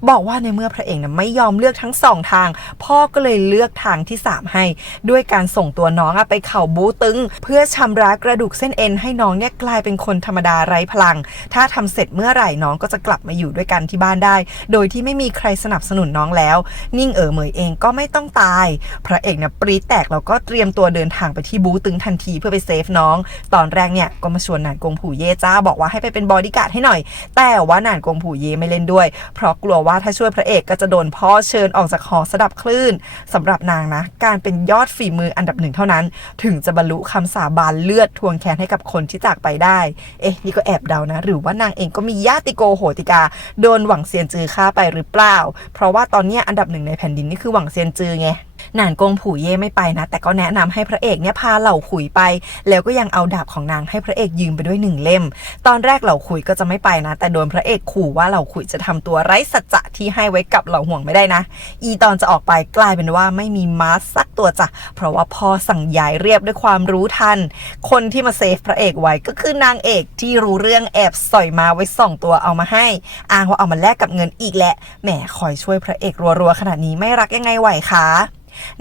บอกว่าในเมื่อพระเอกนะไม่ยอมเลือกทั้ง2 ทางพ่อก็เลยเลือกทางที่3ให้ด้วยการส่งตัวน้องไปเขาบูตึงเพื่อชำระกระดูกเส้นเอ็นให้น้องเนี่ยกลายเป็นคนธรรมดาไร้พลังถ้าทำเสร็จเมื่อไหร่น้องก็จะกลับมาอยู่ด้วยกันที่บ้านได้โดยที่ไม่มีใครสนับสนุนน้องแล้วนิ่งเหมยเองก็ไม่ต้องตายพระเอกเนี่ยปรี๊ดแตกแล้วก็เตรียมตัวเดินทางไปที่บูตึงทันทีเพื่อไปเซฟน้องตอนแรกเนี่ยก็มาชวนหนานกงผู่เย่จ้าบอกว่าให้ไปเป็นบอดี้การ์ดให้หน่อยแต่ว่าหนานกงผู่เย่ไม่เล่นด้วยเพราะกลัวว่าถ้าช่วยพระเอกก็จะโดนพ่อเชิญออกจากหอสดับคลื่นสำหรับนางนะการเป็นยอดฝีมืออันดับ1เท่านั้นถึงจะบรรลุคำสาบานเลือดทวงแค้นให้กับคนที่จากไปได้นี่ก็แอบเดานะหรือว่านางเองก็มีญาติโกโหติกาโดนหวังเซียนจือฆ่าไปหรือเปล่าเพราะว่าตอนนี้อันดับ1ในแผ่นดินนี่คือหวังเซียนจือไงหนานกงผู่เย่ไม่ไปนะแต่ก็แนะนำให้พระเอกเนี่ยพาเหล่าขุยไปแล้วก็ยังเอาดาบของนางให้พระเอกยืมไปด้วย1 เล่มตอนแรกเหล่าขุยก็จะไม่ไปนะแต่โดนพระเอกขู่ว่าเหล่าขุยจะทำตัวไร้สัจจะที่ให้ไว้กับเหล่าห่วงไม่ได้นะตอนจะออกไปกลายเป็นว่าไม่มีม้าสักตัวจ้ะเพราะว่าพ่อสั่งย้ายเรียบด้วยความรู้ทันคนที่มาเซฟพระเอกไว้ก็คือนางเอกที่รู้เรื่องแอบสอยม้าไว้2 ตัวเอามาให้อ้างว่าเอามาแลกกับเงินอีกแหละแหมคอยช่วยพระเอกรัวๆขนาดนี้ไม่รักยังไงไหวคะ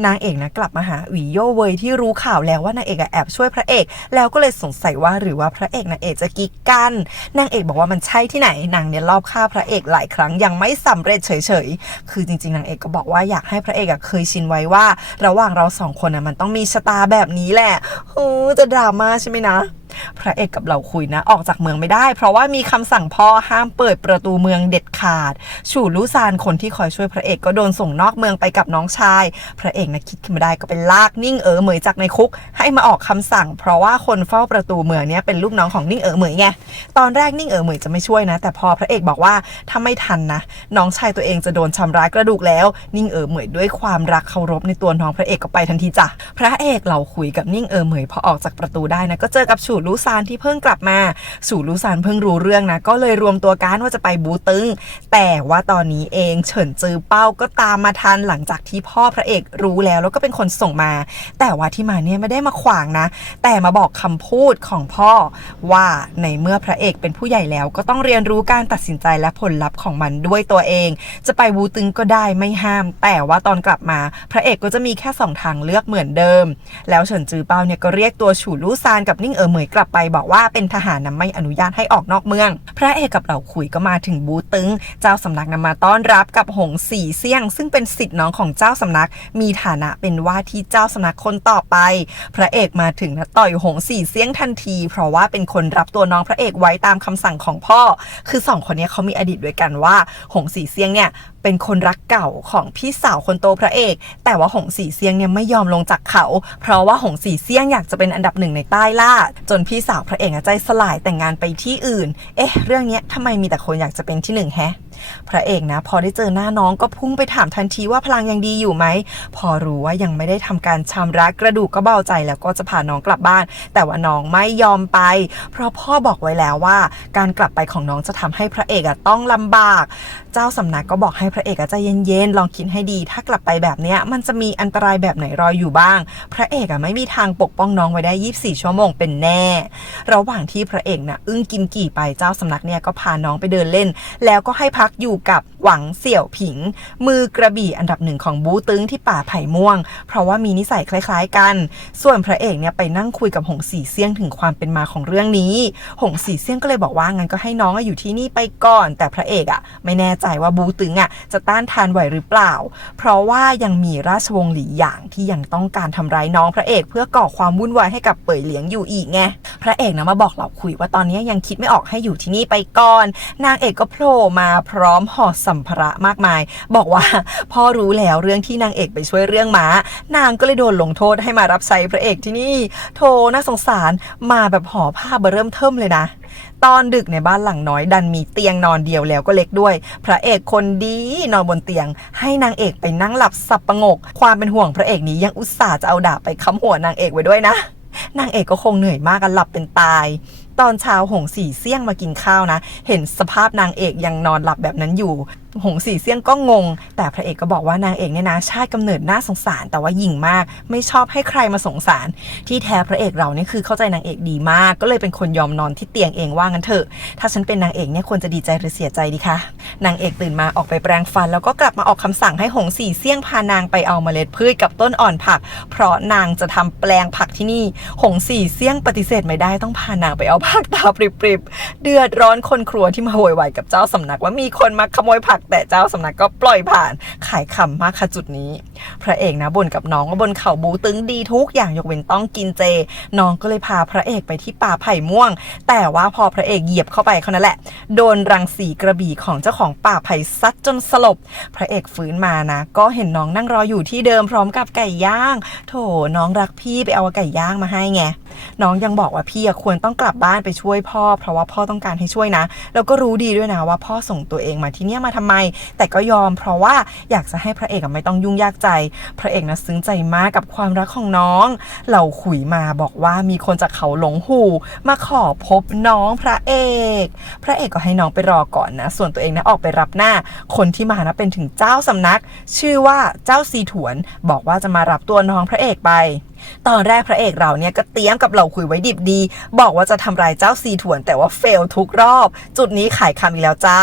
นางเอกนะกลับมาหาอุ๋ยโย่เวยที่รู้ข่าวแล้วว่านางเอกแอบช่วยพระเอกแล้วก็เลยสงสัยว่าหรือว่าพระเอกนางเอกจะกิ๊กกันนางเอกบอกว่ามันใช่ที่ไหนนางเนี่ยรอบฆ่าพระเอกหลายครั้งยังไม่สำเร็จเฉยๆคือจริงๆนางเอกก็บอกว่าอยากให้พระเอกเคยชินไว้ว่าระหว่างเรา2 คนมันต้องมีชะตาแบบนี้แหละจะดราม่าใช่ไหมนะ พระเอกกับเหล่าคุยนะออกจากเมืองไม่ได้เพราะว่ามีคำสั่งพ่อห้ามเปิดประตูเมืองเด็ดขาดฉู่ลู่ซานคนที่คอยช่วยพระเอกก็โดนส่งนอกเมืองไปกับน้องชายพระเอกนะคิดขึ้นมาได้ก็เป็นลากนิ่งเหมยจากในคุกให้มาออกคำสั่งเพราะว่าคนเฝ้าประตูเมืองเนี่ยเป็นลูกน้องของนิ่งเหมยไงตอนแรกนิ่งเหมยจะไม่ช่วยนะแต่พอพระเอกบอกว่าถ้าไม่ทันนะน้องชายตัวเองจะโดนทำร้ายกระดูกแล้วนิ่งเหมยด้วยความรักเคารพในตัวน้องพระเอกก็ไปทันทีจ้ะพระเอกเหล่าคุยกับนิ่งเหมยพอออกจากประตูได้นะก็เจอกับฉู่ลู่ซานที่เพิ่งกลับมาฉู่ลู่ซานเพิ่งรู้เรื่องนะก็เลยรวมตัวกันว่าจะไปบูตึงแต่ว่าตอนนี้เองเฉินจือเป้าก็ตามมาทันหลังจากที่พ่อพระเอกรู้แล้วก็เป็นคนส่งมาแต่ว่าที่มาเนี่ยไม่ได้มาขวางนะแต่มาบอกคำพูดของพ่อว่าในเมื่อพระเอกเป็นผู้ใหญ่แล้วก็ต้องเรียนรู้การตัดสินใจและผลลัพธ์ของมันด้วยตัวเองจะไปบูตึงก็ได้ไม่ห้ามแต่ว่าตอนกลับมาพระเอกก็จะมีแค่2ทางเลือกเหมือนเดิมแล้วเฉินจือเป้าเนี่ยก็เรียกตัวฉู่ลู่ซานกับนิ่งเหมยกลับไปบอกว่าเป็นทหารไม่อนุญาตให้ออกนอกเมืองพระเอกกับเหล่าขุยก็มาถึงบูตึงเจ้าสำนักนำมาต้อนรับกับหงสี่เซี่ยงซึ่งเป็นศิษย์น้องของเจ้าสำนักมีฐานะเป็นว่าที่เจ้าสำนักคนต่อไปพระเอกมาถึงนะต่อยหงสี่เซี่ยงทันทีเพราะว่าเป็นคนรับตัวน้องพระเอกไว้ตามคำสั่งของพ่อคือ2คนนี้เขามีอดีตด้วยกันว่าหงสี่เซี่ยงเนี่ยเป็นคนรักเก่าของพี่สาวคนโตพระเอกแต่ว่าหงสี่เซี่ยงเนี่ยไม่ยอมลงจากเขาเพราะว่าหงสี่เซี่ยงอยากจะเป็นอันดับ1ในใต้ล่าจนพี่สาวพระเอกใจสลายแต่งงานไปที่อื่นเรื่องนี้ทำไมมีแต่คนอยากจะเป็นที่1พระเอกนะพอได้เจอหน้าน้องก็พุ่งไปถามทันทีว่าพลังยังดีอยู่ไหมพอรู้ว่ายังไม่ได้ทำการชำระกระดูกก็เบาใจแล้วก็จะพาน้องกลับบ้านแต่ว่าน้องไม่ยอมไปเพราะพ่อบอกไว้แล้วว่าการกลับไปของน้องจะทำให้พระเอกต้องลำบากเจ้าสำนักก็บอกให้พระเอกใจเย็นๆลองคิดให้ดีถ้ากลับไปแบบนี้มันจะมีอันตรายแบบไหนรออยู่บ้างพระเอกไม่มีทางปกป้องน้องไว้ได้24ชั่วโมงเป็นแน่ระหว่างที่พระเอกนะอึ้งกิมกี่ไปเจ้าสำนักเนี่ยก็พาน้องไปเดินเล่นแล้วก็ให้พักอยู่กับหวังเสี่ยวผิงมือกระบี่อันดับ1ของบูตึงที่ป่าไผ่ม่วงเพราะว่ามีนิสัยคล้ายๆกันส่วนพระเอกเนี่ยไปนั่งคุยกับหงสี่เซี่ยงถึงความเป็นมาของเรื่องนี้หงสี่เซี่ยงก็เลยบอกว่างั้นก็ให้น้องอยู่ที่นี่ไปก่อนแต่พระเอกไม่แน่ใจว่าบูตึงจะต้านทานไหวหรือเปล่าเพราะว่ายังมีราชวงศ์หลี่หยางที่ยังต้องการทำร้ายน้องพระเอกเพื่อก่อความวุ่นวายให้กับเป่ยเหลียงอยู่อีกไงพระเอกนะมาบอกเราคุยว่าตอนนี้ยังคิดไม่ออกให้อยู่ที่นี่ไปก่อนนางเอกก็โผล่มาพร้อมห่อสัมภาระมากมายบอกว่าพ่อรู้แล้วเรื่องที่นางเอกไปช่วยเรื่องม้านางก็เลยโดนลงโทษให้มารับใช้พระเอกที่นี่โธ่น่าสงสารมาแบบห่อผ้าเริ่มเทิ่มเลยนะตอนดึกในบ้านหลังน้อยดันมีเตียงนอนเดียวแล้วก็เล็กด้วยพระเอกคนดีนอนบนเตียงให้นางเอกไปนั่งหลับสับประงกความเป็นห่วงพระเอกนี้ยังอุตส่าห์จะเอาดาบไปค้ำหัวนางเอกไว้ด้วยนะนางเอกก็คงเหนื่อยมากกันหลับเป็นตายตอนเช้าหงสี่เซี่ยงมากินข้าวนะเห็นสภาพนางเอกยังนอนหลับแบบนั้นอยู่หงสี่เซี่ยงก็งงแต่พระเอกก็บอกว่านางเอกเนี่ยนะชาติกำเนิดน่าสงสารแต่ว่าหยิ่งมากไม่ชอบให้ใครมาสงสารที่แท้พระเอกเราเนี่ยคือเข้าใจนางเอกดีมากก็เลยเป็นคนยอมนอนที่เตียงเองว่างั้นเถอะถ้าฉันเป็นนางเอกเนี่ยควรจะดีใจหรือเสียใจดีคะนางเอกตื่นมาออกไปแปรงฟันแล้วก็กลับมาออกคำสั่งให้หงสี่เซี่ยงพานางไปเอาเมล็ดพืชกับต้นอ่อนผักเพราะนางจะทำแปลงผักที่นี่หงสี่เซี่ยงปฏิเสธไม่ได้ต้องพานางไปเอาผักตาปริบๆเดือดร้อนคนครัวที่มาโวยวายกับเจ้าสำนักว่ามีคนมาขโมยผักแต่เจ้าสำนักก็ปล่อยผ่านขายขำมากค่ะจุดนี้พระเอกนะบ่นกับน้องว่าบนเขาบูตึงดีทุกอย่างยกเว้นต้องกินเจน้องก็เลยพาพระเอกไปที่ป่าไผ่ม่วงแต่ว่าพอพระเอกเหยียบเข้าไปเขานั่นแหละโดนรังสีกระบี่ของเจ้าของป่าไผ่ซัดจนสลบพระเอกฟื้นมานะก็เห็นน้องนั่งรออยู่ที่เดิมพร้อมกับไก่ย่างโถน้องรักพี่ไปเอาไก่ย่างมาให้ไงน้องยังบอกว่าพี่ควรต้องกลับบ้านไปช่วยพ่อเพราะว่าพ่อต้องการให้ช่วยนะแล้วก็รู้ดีด้วยนะว่าพ่อส่งตัวเองมาที่นี่มาทำไมแต่ก็ยอมเพราะว่าอยากจะให้พระเอกไม่ต้องยุ่งยากใจพระเอกนะซึ้งใจมากกับความรักของน้องเหล่าขุยมาบอกว่ามีคนจากเขาหลงหูมาขอพบน้องพระเอกก็ให้น้องไปรอก่อนนะส่วนตัวเองนะออกไปรับหน้าคนที่มานะเป็นถึงเจ้าสำนักชื่อว่าเจ้าซีถวนบอกว่าจะมารับตัวน้องพระเอกไปตอนแรกพระเอกเราเนี่ยก็เตรียมกับเหล่าคุยไว้ดิบดีบอกว่าจะทำลายเจ้าซีถวนแต่ว่าเฟลทุกรอบจุดนี้ขายคำอีกแล้วจ้า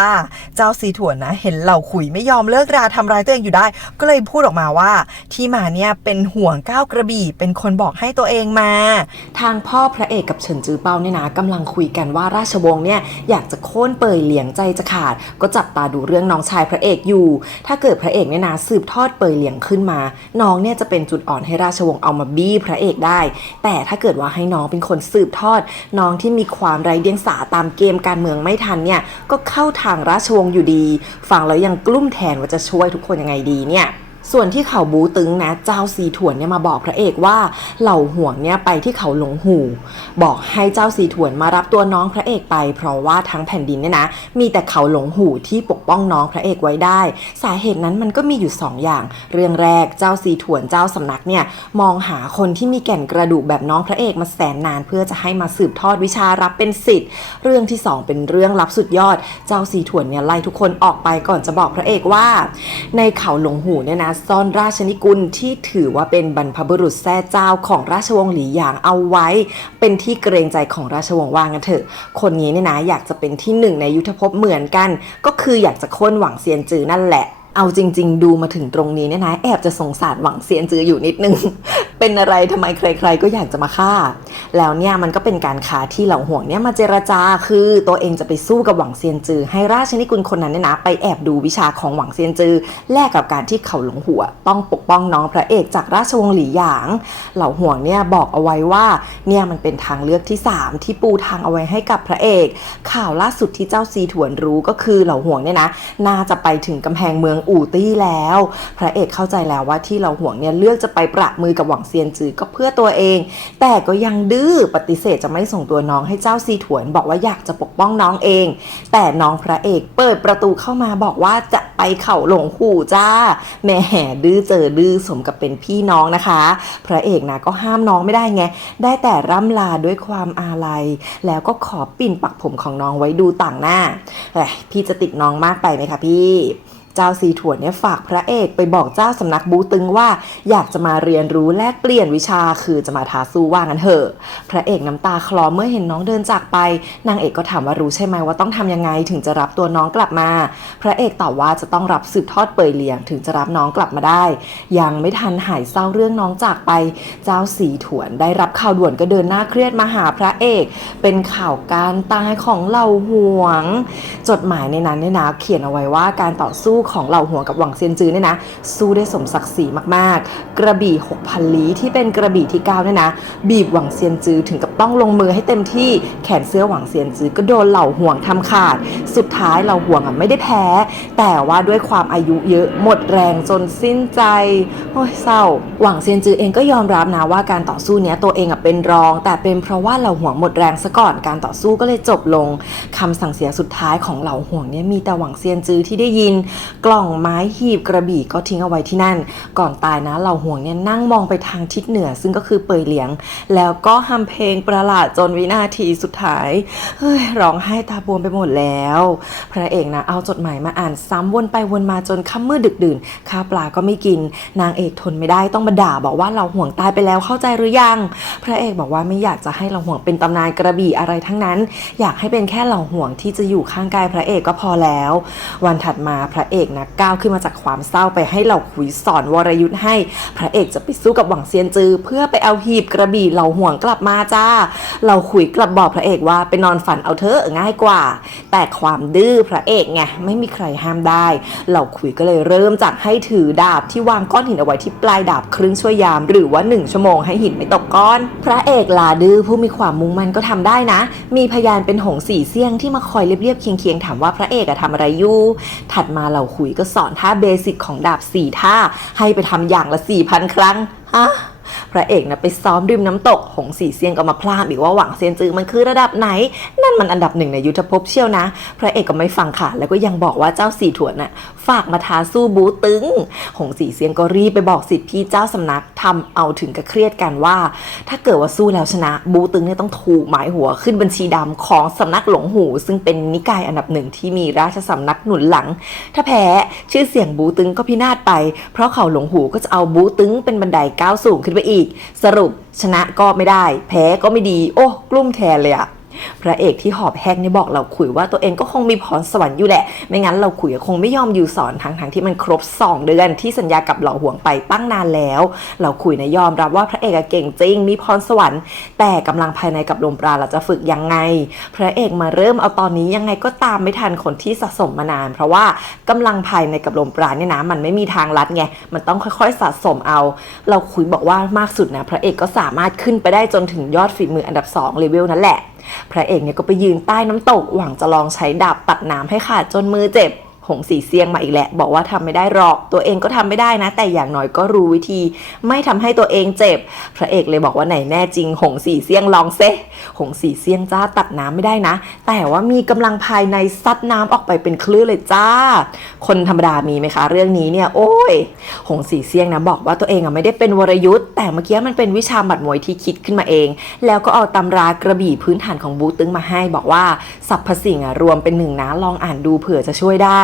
เจ้าซีถวนนะเห็นเหล่าคุยไม่ยอมเลิกราทำร้ายตัวเองอยู่ได้ก็เลยพูดออกมาว่าที่มาเนี่ยเป็นห่วงก้าวกระบี่เป็นคนบอกให้ตัวเองมาทางพ่อพระเอกกับเฉินจือเปาเนี่ยนะกำลังคุยกันว่าราชวงศ์เนี่ยอยากจะโค่นเป่ยเหลียงใจจะขาดก็จับตาดูเรื่องน้องชายพระเอกอยู่ถ้าเกิดพระเอกเนี่ยนะสืบทอดเป่ยเหลียงขึ้นมาน้องเนี่ยจะเป็นจุดอ่อนให้ราชวงศ์เอามาบี้ บี้พระเอกได้แต่ถ้าเกิดว่าให้น้องเป็นคนสืบทอดน้องที่มีความไร้เดียงสาตามเกมการเมืองไม่ทันเนี่ยก็เข้าทางราชวงศ์อยู่ดีฟังแล้วยังกลุ้มแทนว่าจะช่วยทุกคนยังไงดีเนี่ยส่วนที่เขาบูตึงนะเจ้าซีถวนเนี่ยมาบอกพระเอกว่าเหล่าห่วงเนี่ยไปที่เขาหลงหูบอกให้เจ้าซีถวนมารับตัวน้องพระเอกไปเพราะว่าทั้งแผ่นดินเนี่ยนะมีแต่เขาหลงหูที่ปกป้องน้องพระเอกไว้ได้สาเหตุนั้นมันก็มีอยู่2 อย่างเรื่องแรกเจ้าซีถวนเจ้าสำนักเนี่ยมองหาคนที่มีแก่นกระดูกแบบน้องพระเอกมาแสนนานเพื่อจะให้มาสืบทอดวิชารับเป็นศิษย์เรื่องที่2เป็นเรื่องลับสุดยอดเจ้าซีถวนเนี่ยไล่ทุกคนออกไปก่อนจะบอกพระเอกว่าในเขาหลงหูเนี่ยนะซ่อนราชนิกุลที่ถือว่าเป็นบรรพบุรุษแท้เจ้าของราชวงศ์หลี่หยางเอาไว้เป็นที่เกรงใจของราชวงศ์ว่างั้นเถอะคนนี้เนี่ยนะอยากจะเป็นที่1ในยุทธภพเหมือนกันก็คืออยากจะโค่นหวังเซียนจือนั่นแหละเอาจริงๆดูมาถึงตรงนี้เนี่ยนะแอบจะสงสารหวังเซียนจืออยู่นิดนึง เป็นอะไรทำไมใครๆก็อยากจะมาฆ่าแล้วเนี่ยมันก็เป็นการฆ่าที่เหล่าห่วงเนี่ยมาเจรจาคือตัวเองจะไปสู้กับหวังเซียนจือให้ราชนิกุลคนนั้นเนี่ยนะไปแอบดูวิชาของหวังเซียนจือแลกกับการที่เขาหลงหัวต้องปกป้องน้องพระเอกจากราชวงศ์หลี่หยางเหล่าห่วงเนี่ยบอกเอาไว้ว่าเนี่ยมันเป็นทางเลือกที่3ที่ปูทางเอาไว้ให้กับพระเอกข่าวล่าสุดที่เจ้าซีถวนรู้ก็คือเหล่าห่วงเนี่ยนะน่าจะไปถึงกำแพงเมืองอู่ตี้แล้วพระเอกเข้าใจแล้วว่าที่เหล่าห่วงเนี่ยเลือกจะไปประมือกับหวังเซียนจือก็เพื่อตัวเองแต่ก็ยังดื้อปฏิเสธจะไม่ส่งตัวน้องให้เจ้าซีถวนบอกว่าอยากจะปกป้องน้องเองแต่น้องพระเอกเปิดประตูเข้ามาบอกว่าจะไปเขาหลงหูจ้าแม่แห่ดื้อเจอดื้อสมกับเป็นพี่น้องนะคะพระเอกนะก็ห้ามน้องไม่ได้ไงได้แต่ร่ำลาด้วยความอาลัยแล้วก็ขอปิ่นปักผมของน้องไว้ดูต่างหน้าพี่จะติดน้องมากไปไหมคะพี่เจ้าซีถวนเนี่ยฝากพระเอกไปบอกเจ้าสำนักบูตึงว่าอยากจะมาเรียนรู้แลกเปลี่ยนวิชาคือจะมาท้าสู้ว่างั้นเถอะพระเอกน้ำตาคลอเมื่อเห็นน้องเดินจากไปนางเอกก็ถามว่ารู้ใช่ไหมว่าต้องทำยังไงถึงจะรับตัวน้องกลับมาพระเอกตอบว่าจะต้องรับสืบทอดเป่ยเหลียงถึงจะรับน้องกลับมาได้ยังไม่ทันหายเศร้าเรื่องน้องจากไปเจ้าซีถวนได้รับข่าวด่วนก็เดินหน้าเครียดมาหาพระเอกเป็นข่าวการตายของเหล่าห่วงจดหมายในนั้นเนี่ยนะเขียนเอาไว้ว่าการต่อสู้ของเหล่าห่วงกับหวังเซียนจือเนี่ยนะสู้ได้สมศักดิ์ศรีมากๆกระบี่ 6,000 ลี้ที่เป็นกระบี่ที่9เนี่ยนะบีบหวังเซียนจือถึงกับต้องลงมือให้เต็มที่แขนเสื้อหวังเซียนจือก็โดนเหล่าห่วงทำขาดสุดท้ายเหล่าห่วงไม่ได้แพ้แต่ว่าด้วยความอายุเยอะหมดแรงจนสิ้นใจโอ้ยเศร้าหวังเซียนจือเองก็ยอมรับนะว่าการต่อสู้เนี้ยตัวเองเป็นรองแต่เป็นเพราะว่าเหล่าห่วงหมดแรงซะก่อนการต่อสู้ก็เลยจบลงคำสั่งเสียสุดท้ายของเหล่าห่วงเนี่ยมีแต่หวังเซียนจือที่ได้ยินกล่องไม้หีบกระบี่ก็ทิ้งเอาไว้ที่นั่นก่อนตายนะเหล่าห่วงเนี่ยนั่งมองไปทางทิศเหนือซึ่งก็คือเป่ยเหลียงแล้วก็ฮัมเพลงประหลาดจนวินาทีสุดท้ายร้องไห้ตาบวมไปหมดแล้วพระเอกนะเอาจดหมายมาอ่านซ้ำวนไปวนมาจนค่ำมืดดึกดื่นข้าวปลาก็ไม่กินนางเอกทนไม่ได้ต้องมาด่าบอกว่าเหล่าห่วงตายไปแล้วเข้าใจหรือยังพระเอกบอกว่าไม่อยากจะให้เหล่าห่วงเป็นตำนานกระบี่อะไรทั้งนั้นอยากให้เป็นแค่เหล่าห่วงที่จะอยู่ข้างกายพระเอกก็พอแล้ววันถัดมาพระเอกนะก้าวขึ้นมาจากความเศร้าไปให้เหล่าขุยสอนวรยุทธ์ให้พระเอกจะไปสู้กับหวังเซียนจือเพื่อไปเอาหีบกระบี่เหล่าห่วงกลับมาจ้าเหล่าขุยกลับบอกพระเอกว่าไปนอนฝันเอาเถอะง่ายกว่าแต่ความดื้อพระเอกไงไม่มีใครห้ามได้เหล่าขุยก็เลยเริ่มจากให้ถือดาบที่วางก้อนหินเอาไว้ที่ปลายดาบครึ่งชั่วยามหรือว่า1 ชั่วโมงให้หินไม่ตกก้อนพระเอกลาดื้อผู้มีความมุ่งมั่นก็ทำได้นะมีพยานเป็นหงส์4 เสี้ยงที่มาคอยเรียบๆเคียงๆถามว่าพระเอกทำอะไรอยู่ถัดมาเหล่าขุยก็สอนท่าเบสิกของดาบ4 ท่าให้ไปทำอย่างละ 4,000 ครั้งพระเอกนะไปซ้อมริมน้ำตกหงสีเซียงก็มาพลาดอีกว่าหวังเซียนจือมันคือระดับไหนนั่นมันอันดับ1ในยุทธภพเชียวนะพระเอกก็ไม่ฟังค่ะแล้วก็ยังบอกว่าเจ้าสีถวนน่ะฝากมาท้าสู้บูตึงหงสีเซียงก็รีบไปบอกสิทธิพี่เจ้าสำนักทำเอาถึงกับเครียดกันว่าถ้าเกิดว่าสู้แล้วชนะบูตึงเนี่ยต้องถูกหมายหัวขึ้นบัญชีดำของสำนักหลงหูซึ่งเป็นนิกายอันดับ1ที่มีราชสำนักหนุนหลังถ้าแพ้ชื่อเสียงบูตึงก็พินาศไปเพราะเขาหลงหูก็จะเอาบูตึงเป็นบันไดก้าวสูงขึ้นไปอีกสรุปชนะก็ไม่ได้แพ้ก็ไม่ดีโอ้กลุ้มแทนเลยอะ พระเอกที่หอบแฮกเนี่ยบอกเราขุยว่าตัวเองก็คงมีพรสวรรค์อยู่แหละไม่งั้นเราขุยคงไม่ยอมอยู่สอนทั้งที่มันครบ2 เดือนที่สัญญากับเหล่าห่วงไปตั้งนานแล้วเราขุยนะยอมรับว่าพระเอกเก่งจริงมีพรสวรรค์แต่กำลังภายในกับลมปราณเราจะฝึกยังไงพระเอกมาเริ่มเอาตอนนี้ยังไงก็ตามไม่ทันคนที่สะสมมานานเพราะว่ากำลังภายในกับลมปราณเนี่ยนะมันไม่มีทางลัดไงมันต้องค่อยๆสะสมเอาเราขุยบอกว่ามากสุดนะพระเอกก็สามารถขึ้นไปได้จนถึงยอดฝีมืออันดับ2เลเวลนั่นแหละพระเอกเนี่ยก็ไปยืนใต้น้ำตกหวังจะลองใช้ดาบตัดน้ำให้ขาดจนมือเจ็บหงสีเซียงมาอีกแล้วบอกว่าทำไม่ได้หรอกตัวเองก็ทำไม่ได้นะแต่อย่างน้อยก็รู้วิธีไม่ทำให้ตัวเองเจ็บพระเอกเลยบอกว่าไหนแน่จริงหงสีเซียงลองเซหงสีเซียงจ้าตัดน้ำไม่ได้นะแต่ว่ามีกำลังภายในซัดน้ำออกไปเป็นคลื่นเลยจ้าคนธรรมดามีไหมคะเรื่องนี้เนี่ยโอ้ยหงสีเซียงนะบอกว่าตัวเองไม่ได้เป็นวรยุทธ์แต่เมื่อกี้มันเป็นวิชาหมัดมวยที่คิดขึ้นมาเองแล้วก็เอาตำรากระบี่พื้นฐานของบูตึงมาให้บอกว่าสรรพสิ่งรวมเป็น1นะลองอ่านดูเผื่อจะช่วยได้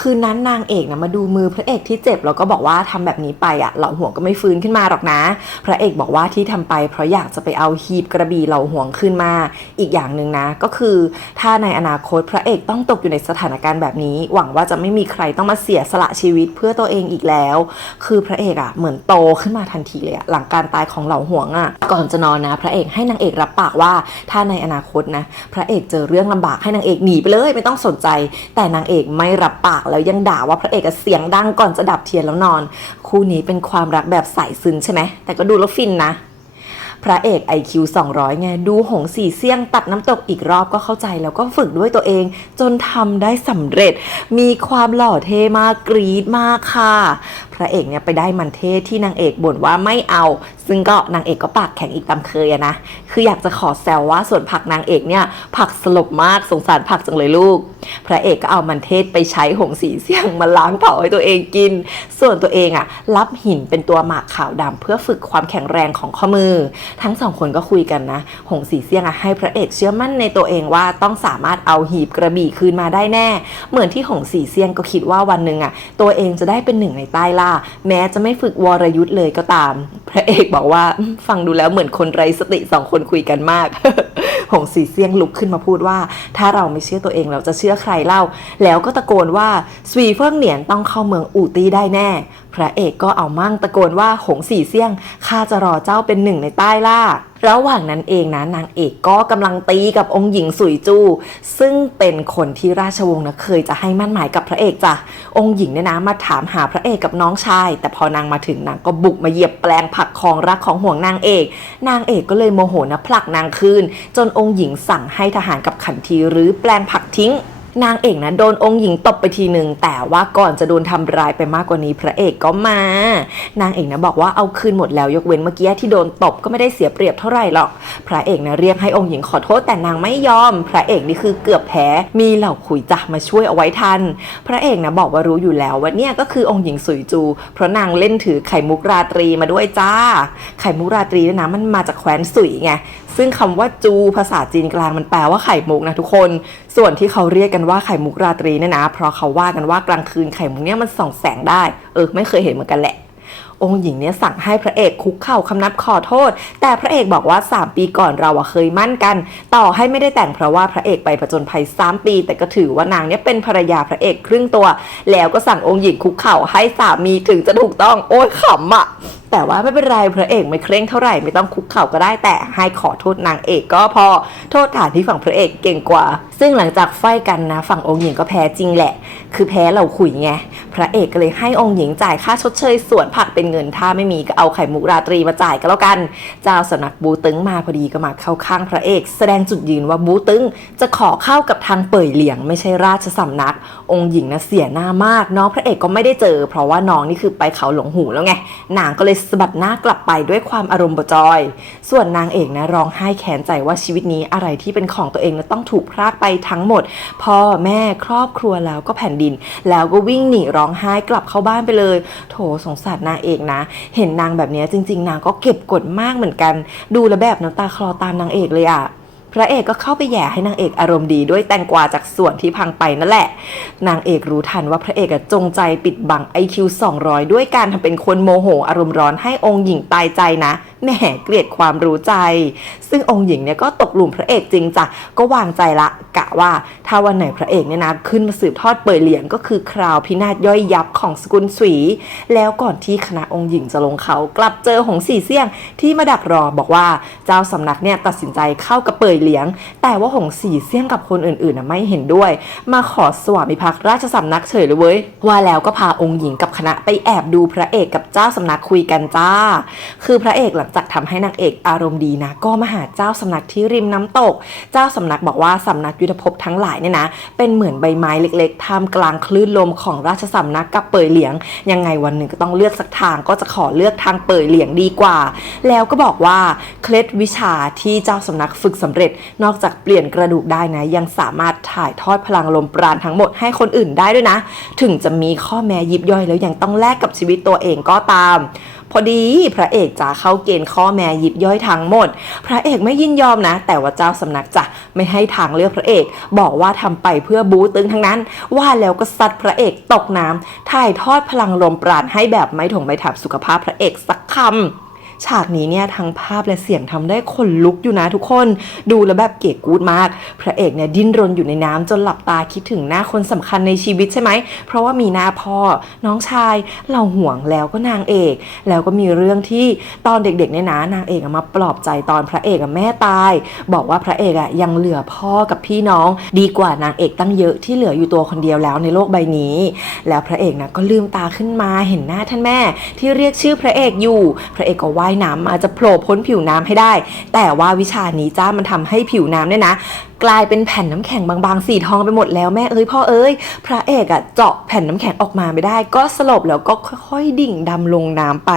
คืนนั้นนางเอกมาดูมือพระเอกที่เจ็บแล้วก็บอกว่าทำแบบนี้ไปเหล่าห่วงก็ไม่ฟื้นขึ้นมาหรอกนะพระเอกบอกว่าที่ทำไปเพราะอยากจะไปเอาหีบกระบี่เหล่าห่วงขึ้นมาอีกอย่างหนึ่งนะก็คือถ้าในอนาคตพระเอกต้องตกอยู่ในสถานการณ์แบบนี้หวังว่าจะไม่มีใครต้องมาเสียสละชีวิตเพื่อตัวเองอีกแล้วคือพระเอกเหมือนโตขึ้นมาทันทีเลยหลังการตายของเหล่าห่วงก่อนจะนอนนะพระเอกให้นางเอกรับปากว่าถ้าในอนาคตนะพระเอกเจอเรื่องลำบากให้นางเอกหนีไปเลยไม่ต้องสนใจแต่นางเอกไม่รับปากแล้วยังด่าว่าพระเอกเสียงดังก่อนจะดับเทียนแล้วนอนคู่นี้เป็นความรักแบบใส่ซึ้งใช่ไหมแต่ก็ดูแล้วฟินนะพระเอก IQ 200ไงดูหงสีเซี่ยงตัดน้ำตกอีกรอบก็เข้าใจแล้วก็ฝึกด้วยตัวเองจนทำได้สำเร็จมีความหล่อเท่มากกรี๊ดมากค่ะพระเอกเนี่ยไปได้มันเทศที่นางเอกบ่นว่าไม่เอาซึ่งก็นางเอกก็ปากแข็งอีกตามเคยนะคืออยากจะขอแซวว่าส่วนผักนางเอกเนี่ยผักสลบมากสงสารผักจังเลยลูกพระเอกก็เอามันเทศไปใช้หงสีเซี่ยงมาล้างเผาให้ตัวเองกินส่วนตัวเองรับหินเป็นตัวหมากขาวดำเพื่อฝึกความแข็งแรงของข้อมือทั้ง2 คนก็คุยกันนะหงสีเซี่ยงให้พระเอกเชื่อมั่นในตัวเองว่าต้องสามารถเอาหีบกระบี่คืนมาได้แน่เหมือนที่หงสีเซี่ยงก็คิดว่าวันหนึ่งตัวเองจะได้เป็น1ในใต้ล่าแม้จะไม่ฝึกวรยุทธ์เลยก็ตามพระเอกบอกว่าฟังดูแล้วเหมือนคนไร้สติ2 คนคุยกันมาก หงสีเซี่ยงลุกขึ้นมาพูดว่าถ้าเราไม่เชื่อตัวเองเราจะเชื่อใครเล่าแล้วก็ตะโกนว่าสวีเฟิงเหนียนต้องเข้าเมืองอู่ตี้ได้แน่พระเอกก็เอามั่งตะโกนว่าหงสีเซี่ยงข้าจะรอเจ้าเป็น1ในใต้ล่าระหว่างนั้นเองนะนางเอกก็กำลังตีกับองค์หญิงสุยจูซึ่งเป็นคนที่ราชวงศ์เคยจะให้มั่นหมายกับพระเอกจ้ะองค์หญิงเนี่ยนะมาถามหาพระเอกกับน้องชายแต่พอนางมาถึงนางก็บุกมาเหยียบแปลงผักของรักของห่วงนางเอกก็เลยโมโหนะผลักนางคืนจนองค์หญิงสั่งให้ทหารกับขันทีหรือแปลงผักทิ้งนางเอกนะโดนองค์หญิงตบไปทีหนึ่งแต่ว่าก่อนจะโดนทำร้ายไปมากกว่านี้พระเอกก็มานางเอกนะบอกว่าเอาคืนหมดแล้วยกเว้นเมื่อกี้ที่โดนตบก็ไม่ได้เสียเปรียบเท่าไหร่หรอกพระเอกนะเรียกให้องค์หญิงขอโทษแต่นางไม่ยอมพระเอกนี่คือเกือบแพ้มีเหล่าขุยจักมาช่วยเอาไว้ทันพระเอกนะบอกว่ารู้อยู่แล้วว่าเนี่ยก็คือองค์หญิงสุยจูเพราะนางเล่นถือไข่มุกราตรีมาด้วยจ้าไข่มุกราตรีนะมันมาจากแคว้นสุยไงซึ่งคำว่าจูภาษาจีนกลางมันแปลว่าไข่มุกนะทุกคนส่วนที่เขาเรียกกันว่าไข่มุกราตรีเนี่ยนะเพราะเขาว่ากันว่ากลางคืนไข่มุกเนี่ยมันส่องแสงได้ไม่เคยเห็นเหมือนกันแหละองค์หญิงเนี่ยสั่งให้พระเอกคุกเข่าคำนับขอโทษแต่พระเอกบอกว่า3 ปีก่อนเราเคยมั่นกันต่อให้ไม่ได้แต่งเพราะว่าพระเอกไปผจญภัย3 ปีแต่ก็ถือว่านางเนี่ยเป็นภรรยาพระเอกครึ่งตัวแล้วก็สั่งองค์หญิงคุกเข่าให้สามีถึงจะถูกต้องโอ้ยขำแต่ว่าไม่เป็นไรพระเอกไม่เคร่งเท่าไหร่ไม่ต้องคุกเข่าก็ได้แต่ให้ขอโทษนางเอกก็พอโทษฐานที่ฝั่งพระเอกเก่งกว่าซึ่งหลังจากไฟกันนะฝั่งองค์หญิงก็แพ้จริงแหละคือแพ้เหล่าขุยไงพระเอกก็เลยให้องค์หญิงจ่ายค่าชดเชยสวนผักเป็นเงินถ้าไม่มีก็เอาไข่มุกราตรีมาจ่ายก็แล้วกันเจ้าสำนักบูตึงมาพอดีก็มาเข้าข้างพระเอกแสดงจุดยืนว่าบูตึงจะขอเข้ากับทางเป่ยเหลียงไม่ใช่ราชสำนักองค์หญิงนะเสียหน้ามากน้องพระเอกก็ไม่ได้เจอเพราะว่าน้องนี่คือไปเขาหลงหูแล้วไงนางก็เลยสะบัดหน้ากลับไปด้วยความอารมณ์บจอยส่วนนางเอกนะร้องไห้แค้นใจว่าชีวิตนี้อะไรที่เป็นของตัวเองนะต้องถูกพรากไปทั้งหมดพ่อแม่ครอบครัวแล้วก็แผ่นดินแล้วก็วิ่งหนีร้องไห้กลับเข้าบ้านไปเลยโถสงสารนางเอกนะเห็นนางแบบนี้จริงๆนางก็เก็บกดมากเหมือนกันดูแลแบบน้ำตาคลอตามนางเอกเลยพระเอกก็เข้าไปแย่ให้นางเอกอารมณ์ดีด้วยแตงกวาจากส่วนที่พังไปนั่นแหละนางเอกรู้ทันว่าพระเอกจงใจปิดบัง IQ 200ด้วยการทำเป็นคนโมโหอารมณ์ร้อนให้องค์หญิงตายใจนะ แหมเกลียดความรู้ใจซึ่งองค์หญิงเนี่ยก็ตกหลุมพระเอกจริงจ้ะก็วางใจละกะว่าถ้าวันไหนพระเอกเนี่ยนะขึ้นมาสืบทอดเป่ยเหลียงก็คือคราวพินาศย่อยยับของสกุลสวีแล้วก่อนที่คณะองค์หญิงจะลงเขากลับเจอหงสี่เซี่ยงที่มาดักรอบอกว่าเจ้าสำนักเนี่ยตัดสินใจเข้ากับเป่ยเหลียงแต่ว่าหงสี่เซี่ยงกับคนอื่นๆไม่เห็นด้วยมาขอสวามิภักดิ์ราชสำนักเฉยเลยเว้ยว่าแล้วก็พาองค์หญิงกับคณะไปแอบดูพระเอกกับเจ้าสำนักคุยกันจ้าคือพระเอกหลังจากทำให้นางเอกอารมณ์ดีนะก็มาหาเจ้าสำนักที่ริมน้ำตกเจ้าสำนักบอกว่าสำนักยุทธภพทั้งหลายเนี่ยนะเป็นเหมือนใบไม้เล็กๆท่ามกลางคลื่นลมของราชสำนักกับเป่ยเหลียงยังไงวันหนึ่งก็ต้องเลือกสักทางก็จะขอเลือกทางเป่ยเหลียงดีกว่าแล้วก็บอกว่าเคล็ดวิชาที่เจ้าสำนักฝึกสำเร็จนอกจากเปลี่ยนกระดูกได้นะยังสามารถถ่ายทอดพลังลมปราณทั้งหมดให้คนอื่นได้ด้วยนะถึงจะมีข้อแม้ยิบย่อยแล้วยังต้องแลกกับชีวิตตัวเองก็ตามพอดีพระเอกจะเข้าเกณฑ์ข้อแม้ยิบย่อยทั้งหมดพระเอกไม่ยินยอมนะแต่ว่าเจ้าสำนักจะไม่ให้ทางเลือกพระเอกบอกว่าทำไปเพื่อบูตึงทั้งนั้นว่าแล้วก็ซัดพระเอกตกน้ำถ่ายทอดพลังลมปราณให้แบบไม่ถงไม่ถับสุขภาพพระเอกสักคำฉากนี้เนี่ยทั้งภาพและเสียงทำได้ขนลุกอยู่นะทุกคนดูแล้วแบบเก๋กู๊ดมากพระเอกเนี่ยดิ้นรนอยู่ในน้ำจนหลับตาคิดถึงหน้าคนสำคัญในชีวิตใช่ไหมเพราะว่ามีหน้าพ่อน้องชายเราห่วงแล้วก็นางเอกแล้วก็มีเรื่องที่ตอนเด็กๆเนี่ยนะนางเอกมาปลอบใจตอนพระเอกแม่ตายบอกว่าพระเอกยังเหลือพ่อกับพี่น้องดีกว่านางเอกตั้งเยอะที่เหลืออยู่ตัวคนเดียวแล้วในโลกใบนี้แล้วพระเอกนะก็ลืมตาขึ้นมาเห็นหน้าท่านแม่ที่เรียกชื่อพระเอกอยู่พระเอกก็ว่ายน้ำมาจะโผล่พ้นผิวน้ำให้ได้แต่ว่าวิชานี้จ้ามันทำให้ผิวน้ำเนี่ยนะกลายเป็นแผ่นน้ำแข็งบางๆสีทองไปหมดแล้วแม่เอ้ยพ่อเอ้ยพระเอกเจาะแผ่นน้ำแข็งออกมาไม่ได้ก็สลบแล้วก็ค่อยๆดิ่งดำลงน้ำไป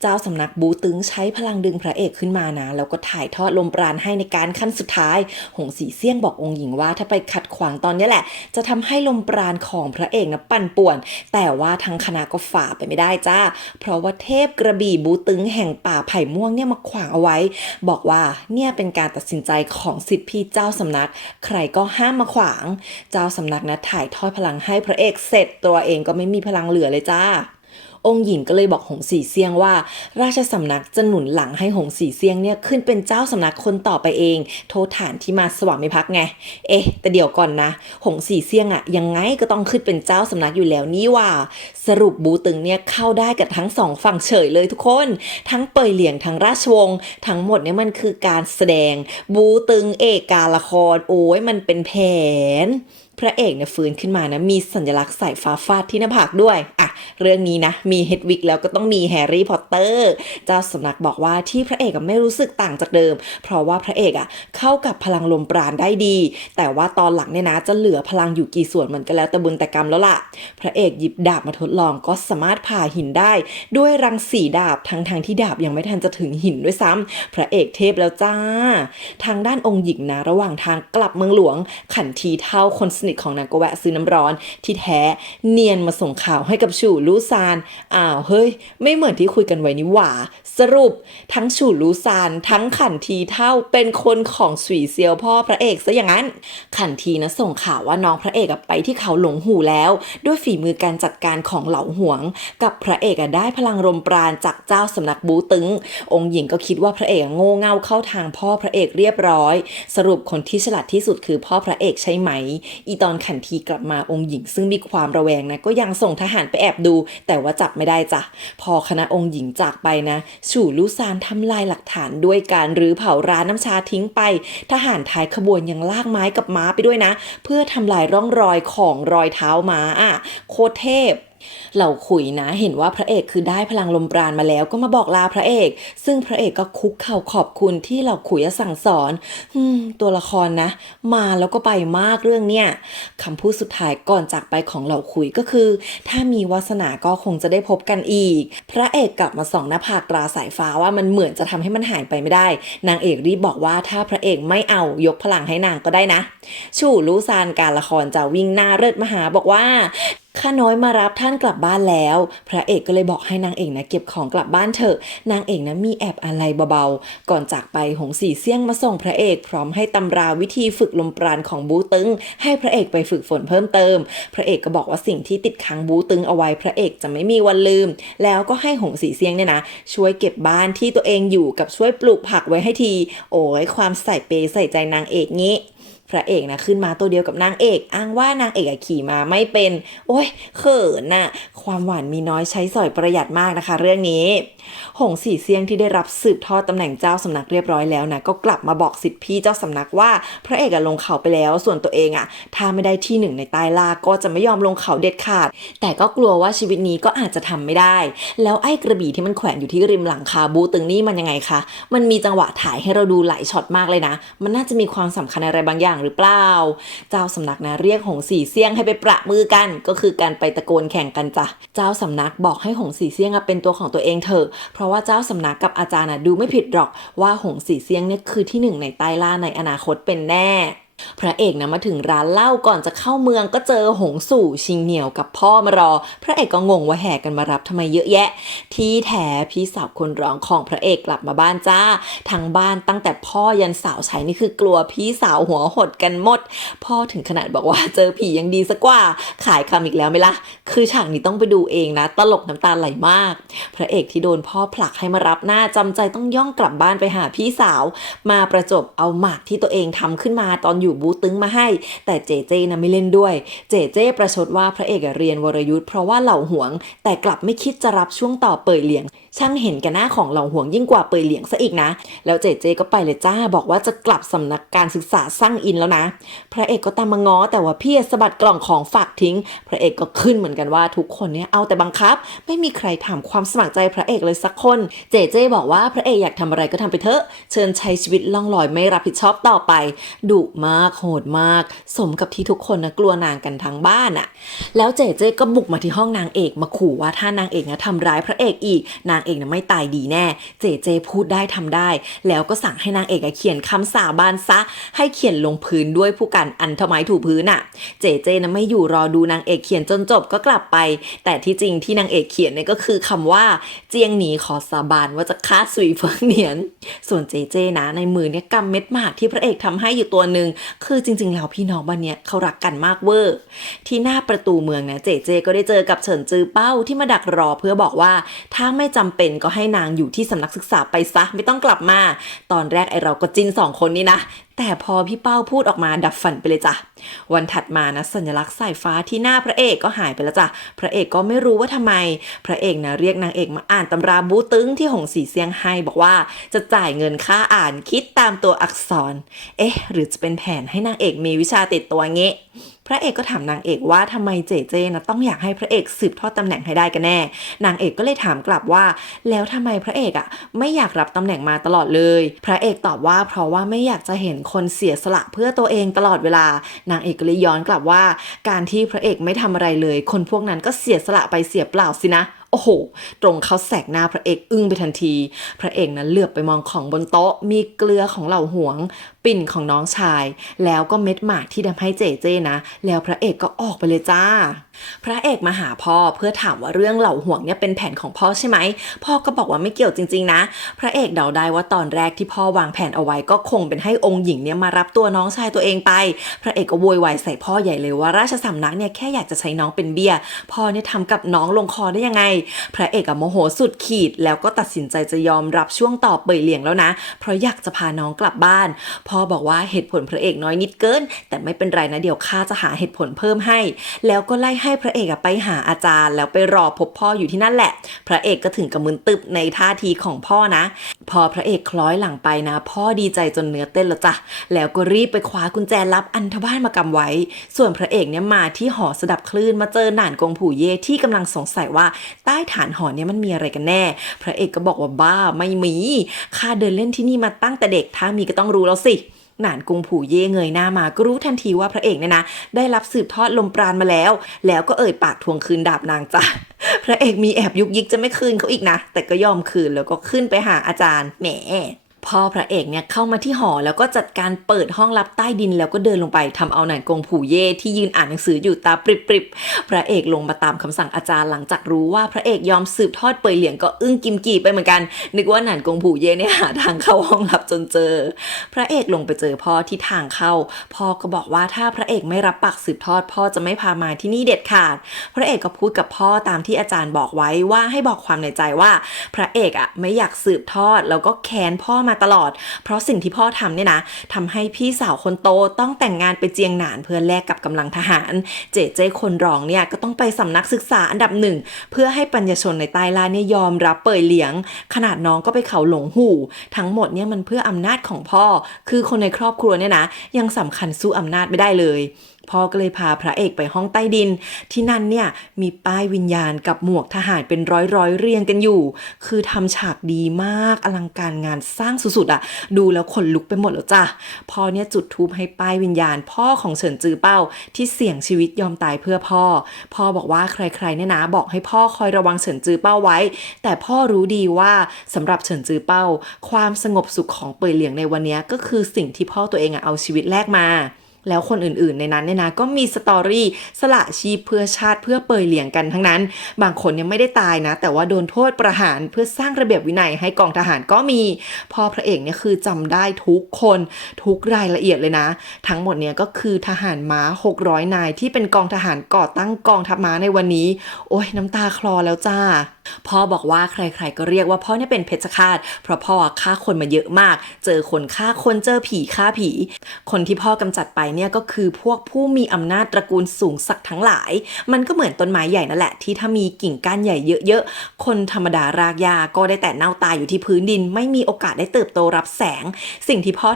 เจ้าสำนักบูตึงใช้พลังดึงพระเอกขึ้นมานะแล้วก็ถ่ายทอดลมปราณให้ในการขั้นสุดท้ายหงสีเซี่ยงบอกองค์หญิงว่าถ้าไปขัดขวางตอนนี้แหละจะทำให้ลมปราณของพระเอกนะปั่นป่วนแต่ว่าทั้งคณะก็ฝ่าไปไม่ได้จ้าเพราะว่าเทพกระบี่บูตึงแห่งป่าไผ่ม่วงเนี่ยมาขวางเอาไว้บอกว่าเนี่ยเป็นการตัดสินใจของศิษย์พี่เจ้าสำนักใครก็ห้ามมาขวางเจ้าสำนักนะถ่ายทอดพลังให้พระเอกเสร็จตัวเองก็ไม่มีพลังเหลือเลยจ้าองค์หญิงก็เลยบอกหงสีเซี่ยงว่าราชสำนักจะหนุนหลังให้หงสีเซี่ยงเนี่ยขึ้นเป็นเจ้าสำนักคนต่อไปเองโทษฐานที่มาสวามิภักดิ์ไงแต่เดี๋ยวก่อนนะหงสีเซี่ยงยังไงก็ต้องขึ้นเป็นเจ้าสำนักอยู่แล้วนี่ว่าสรุปบูตึงเนี่ยเข้าได้กับทั้งสองฝั่งเฉยเลยทุกคนทั้งเป่ยเหลียงทั้งราชวงศ์ทั้งหมดเนี่ยมันคือการแสดงบูตึงเอกการละครโอ้ยมันเป็นแผนพระเอกเนี่ยฟื้นขึ้นมานะมีสัญลักษณ์สายฟ้าฟาดที่หน้าผากด้วยเรื่องนี้นะมีเฮดวิกแล้วก็ต้องมีแฮร์รี่พอตเตอร์เจ้าสำนักบอกว่าที่พระเอกไม่รู้สึกต่างจากเดิมเพราะว่าพระเอกเข้ากับพลังลมปราณได้ดีแต่ว่าตอนหลังเนี่ยนะจะเหลือพลังอยู่กี่ส่วนมันก็แล้วแต่บุญแต่กรรมแล้วล่ะพระเอกหยิบดาบมาทดลองก็สามารถผ่าหินได้ด้วยรังสีดาบทั้งที่ดาบยังไม่ทันจะถึงหินด้วยซ้ำพระเอกเทพแล้วจ้าทางด้านองค์หญิงนะระหว่างทางกลับเมืองหลวงขันทีเท่าคนสนิทของนางก็แวะซื้อน้ำร้อนที่แท้เนียนมาส่งข่าวให้กับชูลู่ซานเฮ้ยไม่เหมือนที่คุยกันไว้นี่หว่าสรุปทั้งชูลู่ซานทั้งขันทีเท่าเป็นคนของสวีเซียวพ่อพระเอกซะอย่างนั้นขันทีนะส่งข่าวว่าน้องพระเอกไปที่เขาหลงหูแล้วด้วยฝีมือการจัดการของเหล่าหวงกับพระเอกได้พลังลมปราณจากเจ้าสำนักบูตึงองค์หญิงก็คิดว่าพระเอกโง่เง่าเข้าทางพ่อพระเอกเรียบร้อยสรุปคนที่ฉลาดที่สุดคือพ่อพระเอกใช่ไหมอีตอนขันทีกลับมาองค์หญิงซึ่งมีความระแวงนะก็ยังส่งทหารไปแอบดูแต่ว่าจับไม่ได้จ้ะพอคณะองค์หญิงจากไปนะชู่ลู่ซานทำลายหลักฐานด้วยการรื้อเผาร้านน้ำชาทิ้งไปทหารท้ายขบวนยังลากไม้กับม้าไปด้วยนะเพื่อทำลายร่องรอยของรอยเท้าม้าโคตรเทพเหล่าขุยนะเห็นว่าพระเอกคือได้พลังลมปราณมาแล้วก็มาบอกลาพระเอกซึ่งพระเอกก็คุกเข่าขอบคุณที่เหล่าขุยสั่งสอนตัวละครนะมาแล้วก็ไปมากเรื่องเนี้ยคำพูดสุดท้ายก่อนจากไปของเหล่าขุยก็คือถ้ามีวาสนาก็คงจะได้พบกันอีกพระเอกกลับมาส่องหน้าผากตราสายฟ้าว่ามันเหมือนจะทำให้มันหายไปไม่ได้นางเอกรีบบอกว่าถ้าพระเอกไม่เอายกพลังให้นางก็ได้นะชู่ลู่ซานการละครจะวิ่งหน้าเลิศมาหาบอกว่า ข้าน้อยมารับท่านกลับบ้านแล้วพระเอกก็เลยบอกให้นางเอกนะเก็บของกลับบ้านเถอะนางเอกนะมีแอบอะไรเบาๆก่อนจากไปหงสีเซี่ยงมาส่งพระเอกพร้อมให้ตำราวิธีฝึกลมปราณของบูตึงให้พระเอกไปฝึกฝนเพิ่มเติมพระเอกก็บอกว่าสิ่งที่ติดค้างบูตึงเอาไว้พระเอกจะไม่มีวันลืมแล้วก็ให้หงสีเซี่ยงเนี่ยนะช่วยเก็บบ้านที่ตัวเองอยู่กับช่วยปลูกผักไว้ให้ทีโอ้ยความใส่เปย์ใส่ใจนางเอกงี้พระเอกนะขึ้นมาตัวเดียวกับนางเอกอ้างว่านางเอกขี่มาไม่เป็นโอ้ยเขินน่ะความหวานมีน้อยใช้สอยประหยัดมากนะคะเรื่องนี้หงสีเซียงที่ได้รับสืบทอดตำแหน่งเจ้าสำนักเรียบร้อยแล้วนะก็กลับมาบอกสิทธิพี่เจ้าสำนักว่าพระเอกลงเขาไปแล้วส่วนตัวเองถ้าไม่ได้ที่หนึ่งในใต้ล่าก็จะไม่ยอมลงเขาเด็ดขาดแต่ก็กลัวว่าชีวิตนี้ก็อาจจะทำไม่ได้แล้วไอ้กระบี่ที่มันแขวนอยู่ที่ริมหลังคาบูตึงนี่มันยังไงคะมันมีจังหวะถ่ายให้เราดูหลายช็อตมากเลยนะมันน่าจะมีความสำคัญอะไรบางอย่างหรือเปล่าเจ้าสำนักนะเรียกหงสีเซี่ยงให้ไปประมือกันก็คือการไปตะโกนแข่งกันจ้ะเจ้าสำนักบอกให้หงสีเซี่ยงเป็นตัวของตัวเองเถอะเพราะว่าเจ้าสำนักกับอาจารย์ดูไม่ผิดหรอกว่าหงสีเซี่ยงเนี่ยคือที่หนึ่งในใต้ล่าในอนาคตเป็นแน่พระเอกนะมาถึงร้านเหล้าก่อนจะเข้าเมืองก็เจอหงสู่ชิงเหนียวกับพ่อมารอพระเอกก็งงว่าแห่กันมารับทำไมเยอะแยะที่แท้พี่สาวคนร้องของพระเอกกลับมาบ้านจ้าทั้งบ้านตั้งแต่พ่อยันสาวใช้นี่คือกลัวพี่สาวหัวหดกันหมดพ่อถึงขนาดบอกว่าเจอผียังดีสักกว่าขายคำอีกแล้วไหมล่ะคือฉากนี้ต้องไปดูเองนะตลกน้ำตาไหลมากพระเอกที่โดนพ่อผลักให้มารับหน้าจำใจต้องย่องกลับบ้านไปหาพี่สาวมาประจบเอาหมากที่ตัวเองทำขึ้นมาตอนอยู่บูตึงมาให้แต่เจเจนะไม่เล่นด้วยเจเจประชดว่าพระเอกเรียนวรยุทธ์เพราะว่าเหล่าหวงแต่กลับไม่คิดจะรับช่วงต่อเป่ยเหลียงช่างเห็นกันหน้าของเหล่าหวงยิ่งกว่าเป่ยเหลียงซะอีกนะแล้วเจเจก็ไปเลยจ้าบอกว่าจะกลับสำนักการศึกษาสร้างอินแล้วนะพระเอกก็ตามมาง้อแต่ว่าพี่สะบัดกล่องของฝากทิ้งพระเอกก็ขึ้นเหมือนกันว่าทุกคนเนี่ยเอาแต่บังคับไม่มีใครถามความสมัครใจพระเอกเลยสักคนเจเจบอกว่าพระเอกอยากทำอะไรก็ทำไปเถอะเชิญใช้ชีวิตล่องลอยไม่รับผิดชอบต่อไปดุมากโหดมากสมกับที่ทุกคนนะกลัวนางกันทั้งบ้านแล้วเจเจก็บุกมาที่ห้องนางเอกมาขู่ว่าถ้านางเอกทำร้ายพระเอกอีกนางเอกไม่ตายดีแน่เจเจพูดได้ทำได้แล้วก็สั่งให้นางเอกเขียนคำสาบานซะให้เขียนลงพื้นด้วยผู้กันอันทไมถูพื้นเจเจไม่อยู่รอดูนางเอกเขียนจนจบก็กลับไปแต่ที่จริงที่นางเอกเขียนเนี่ยก็คือคำว่าเจียงหนีขอสาบานว่าจะฆ่าสุยเฟิงเหนียนส่วนเจเจนะในมือเนี่ยกำเม็ดหมากที่พระเอกทำให้อยู่ตัวหนึ่งคือจริงๆแล้วพี่น้องบ้านเนี้ยเขารักกันมากเวอร์ที่หน้าประตูเมืองนะเจเจก็ได้เจอกับเฉินจือเป้าที่มาดักรอเพื่อบอกว่าถ้าไม่จำเป็นก็ให้นางอยู่ที่สำนักศึกษาไปซะไม่ต้องกลับมาตอนแรกไอเราก็จิ้น2 คนนี้นะแต่พอพี่เป้าพูดออกมาดับฝันไปเลยจ้ะวันถัดมานะสัญลักษณ์สายฟ้าที่หน้าพระเอกก็หายไปแล้วจ้ะพระเอกก็ไม่รู้ว่าทำไมพระเอกนะเรียกนางเอกมาอ่านตำราบูตึงที่หงสีเซียงให้บอกว่าจะจ่ายเงินค่าอ่านคิดตามตัวอักษรหรือจะเป็นแผนให้นางเอกมีวิชาติดตัวเงี้พระเอกก็ถามนางเอกว่าทำไมเจเจนะต้องอยากให้พระเอกสืบทอดตำแหน่งให้ได้กันแน่นางเอกก็เลยถามกลับว่าแล้วทำไมพระเอกไม่อยากรับตำแหน่งมาตลอดเลยพระเอกตอบว่าเพราะว่าไม่อยากจะเห็นคนเสียสละเพื่อตัวเองตลอดเวลานางเอกก็เลยย้อนกลับว่าการที่พระเอกไม่ทำอะไรเลยคนพวกนั้นก็เสียสละไปเสียเปล่าสินะโอ้โหตรงเขาแสกหน้าพระเอกอึ้งไปทันทีพระเอกนั้นเหลือบไปมองของบนโต๊ะมีเกลือของเหล่าหวงปิ่นของน้องชายแล้วก็เม็ดหมากที่ทำให้เจเจนะแล้วพระเอกก็ออกไปเลยจ้าพระเอกมาหาพ่อเพื่อถามว่าเรื่องเหล่าหวงเนี่ยเป็นแผนของพ่อใช่ไหมพ่อก็บอกว่าไม่เกี่ยวจริงๆนะพระเอกเดาได้ว่าตอนแรกที่พ่อวางแผนเอาไว้ก็คงเป็นให้องค์หญิงเนี่ยมารับตัวน้องชายตัวเองไปพระเอกก็โวยวายใส่พ่อใหญ่เลยว่าราชสำนักเนี่ยแค่อยากจะใช้น้องเป็นเบี้ยพ่อเนี่ยทำกับน้องลงคอได้ยังไงพระเอกโมโหสุดขีดแล้วก็ตัดสินใจจะยอมรับช่วงต่อเป่ยเหลียงแล้วนะเพราะอยากจะพาน้องกลับบ้านพ่อบอกว่าเหตุผลพระเอกน้อยนิดเกินแต่ไม่เป็นไรนะเดี๋ยวข้าจะหาเหตุผลเพิ่มให้แล้วก็ไล่ให้พระเอกไปหาอาจารย์แล้วไปรอพบพ่ออยู่ที่นั่นแหละพระเอกก็ถึงกับมึนตึบในท่าทีของพ่อนะพอพระเอกคล้อยหลังไปนะพ่อดีใจจนเนื้อเต้นแล้วจ้ะแล้วก็รีบไปคว้ากุญแจลับอันทบ้านมากำไว้ส่วนพระเอกเนี่ยมาที่หอสดับคลื่นมาเจอหน่านกงผู่เย่ที่กำลังสงสัยว่าใต้ฐานหอเนี่ยมันมีอะไรกันแน่พระเอกก็บอกว่าบ้าไม่มีข้าเดินเล่นที่นี่มาตั้งแต่เด็กถ้ามีก็ต้องรู้แล้วสิหน่านกงผู่เย่เงยหน้ามาก็รู้ทันทีว่าพระเอกเนี่ยนะได้รับสืบทอดลมปราณมาแล้วก็เอ่ยปากทวงคืนดาบนางจ้ะพระเอกมีแอบยุกยิกจะไม่คืนเขาอีกนะแต่ก็ยอมคืนแล้วก็ขึ้นไปหาอาจารย์แหม พ่อพระเอกเนี่ยเข้ามาที่หอแล้วก็จัดการเปิดห้องลับใต้ดินแล้วก็เดินลงไปทำเอาหนานกงผู่เย่ที่ยืนอ่านหนังสืออยู่ตาปริบๆพระเอกลงมาตามคำสั่งอาจารย์หลังจากรู้ว่าพระเอกยอมสืบทอดเปยเหลียงก็อึ้งกิมกี่ไปเหมือนกันนึกว่าหนานกงผู่เย่เนี่ยหาทางเข้าห้องลับจนเจอพระเอกลงไปเจอพ่อที่ทางเข้าพ่อก็บอกว่าถ้าพระเอกไม่รับปากสืบทอดพ่อจะไม่พามาที่นี่เด็ดขาดพระเอกก็พูดกับพ่อตามที่อาจารย์บอกไว้ว่าให้บอกความในใจว่าพระเอกไม่อยากสืบทอดแล้วก็แค้นพ่อมาตลอดเพราะสิ่งที่พ่อทำเนี่ยนะทำให้พี่สาวคนโตต้องแต่งงานไปเจียงหนานเพื่อแลกกับกำลังทหารเจ๊คนรองเนี่ยก็ต้องไปสำนักศึกษาอันดับหนึ่งเพื่อให้ปัญญาชนในใต้ล่าเนี่ยยอมรับเปยเหลียงขนาดน้องก็ไปเขาหลงหูทั้งหมดเนี่ยมันเพื่ออำนาจของพ่อคือคนในครอบครัวเนี่ยนะยังสำคัญสู้อำนาจไม่ได้เลยพ่อก็เลยพาพระเอกไปห้องใต้ดินที่นั่นเนี่ยมีป้ายวิญญาณกับหมวกทหารเป็นร้อยเรียงกันอยู่คือทำฉากดีมากอลังการงานสร้างสุดๆอ่ะดูแล้วขนลุกไปหมดแล้วจ้ะพ่อเนี่ยจุดธูปให้ป้ายวิญญาณพ่อของเฉินจือเป้าที่เสี่ยงชีวิตยอมตายเพื่อพ่อบอกว่าใครๆเนี่ยนะบอกให้พ่อคอยระวังเฉินจือเป้าไว้แต่พ่อรู้ดีว่าสำหรับเฉินจือเป้าความสงบสุขของเปยเหลียงในวันนี้ก็คือสิ่งที่พ่อตัวเองเอาชีวิตแลกมาแล้วคนอื่นๆในนั้นเนี่ยนะก็มีสตอรี่สละชีพเพื่อชาติเพื่อเปยเหลียงกันทั้งนั้นบางคนยังไม่ได้ตายนะแต่ว่าโดนโทษประหารเพื่อสร้างระเบียบวินัยให้กองทหารก็มีพอพระเอกเนี่ยคือจำได้ทุกคนทุกรายละเอียดเลยนะทั้งหมดเนี่ยก็คือทหารม้า600นายที่เป็นกองทหารก่อตั้งกองทัพม้าในวันนี้โอ้ยน้ำตาคลอแล้วจ้าพ่อบอกว่าใครๆก็เรียกว่าพ่อเนี่ยเป็นเพชฌฆาตเพราะพ่อฆ่าคนมาเยอะมากเจอคนฆ่าคนเจอผีฆ่าผีคนที่พ่อกำจัดไปเนี่ยก็คือพวกผู้มีอำนาจตระกูลสูงศักดิ์ทั้งหลายมันก็เหมือนต้นไม้ใหญ่นั่นแหละที่ถ้ามีกิ่งก้านใหญ่เยอะๆคนธรรมดารากหญ้าก็ได้แต่เน่าตายอยู่ที่พื้นดินไม่มีโอกาสได้เติบโตรับแสงสิ่งที่พ่อ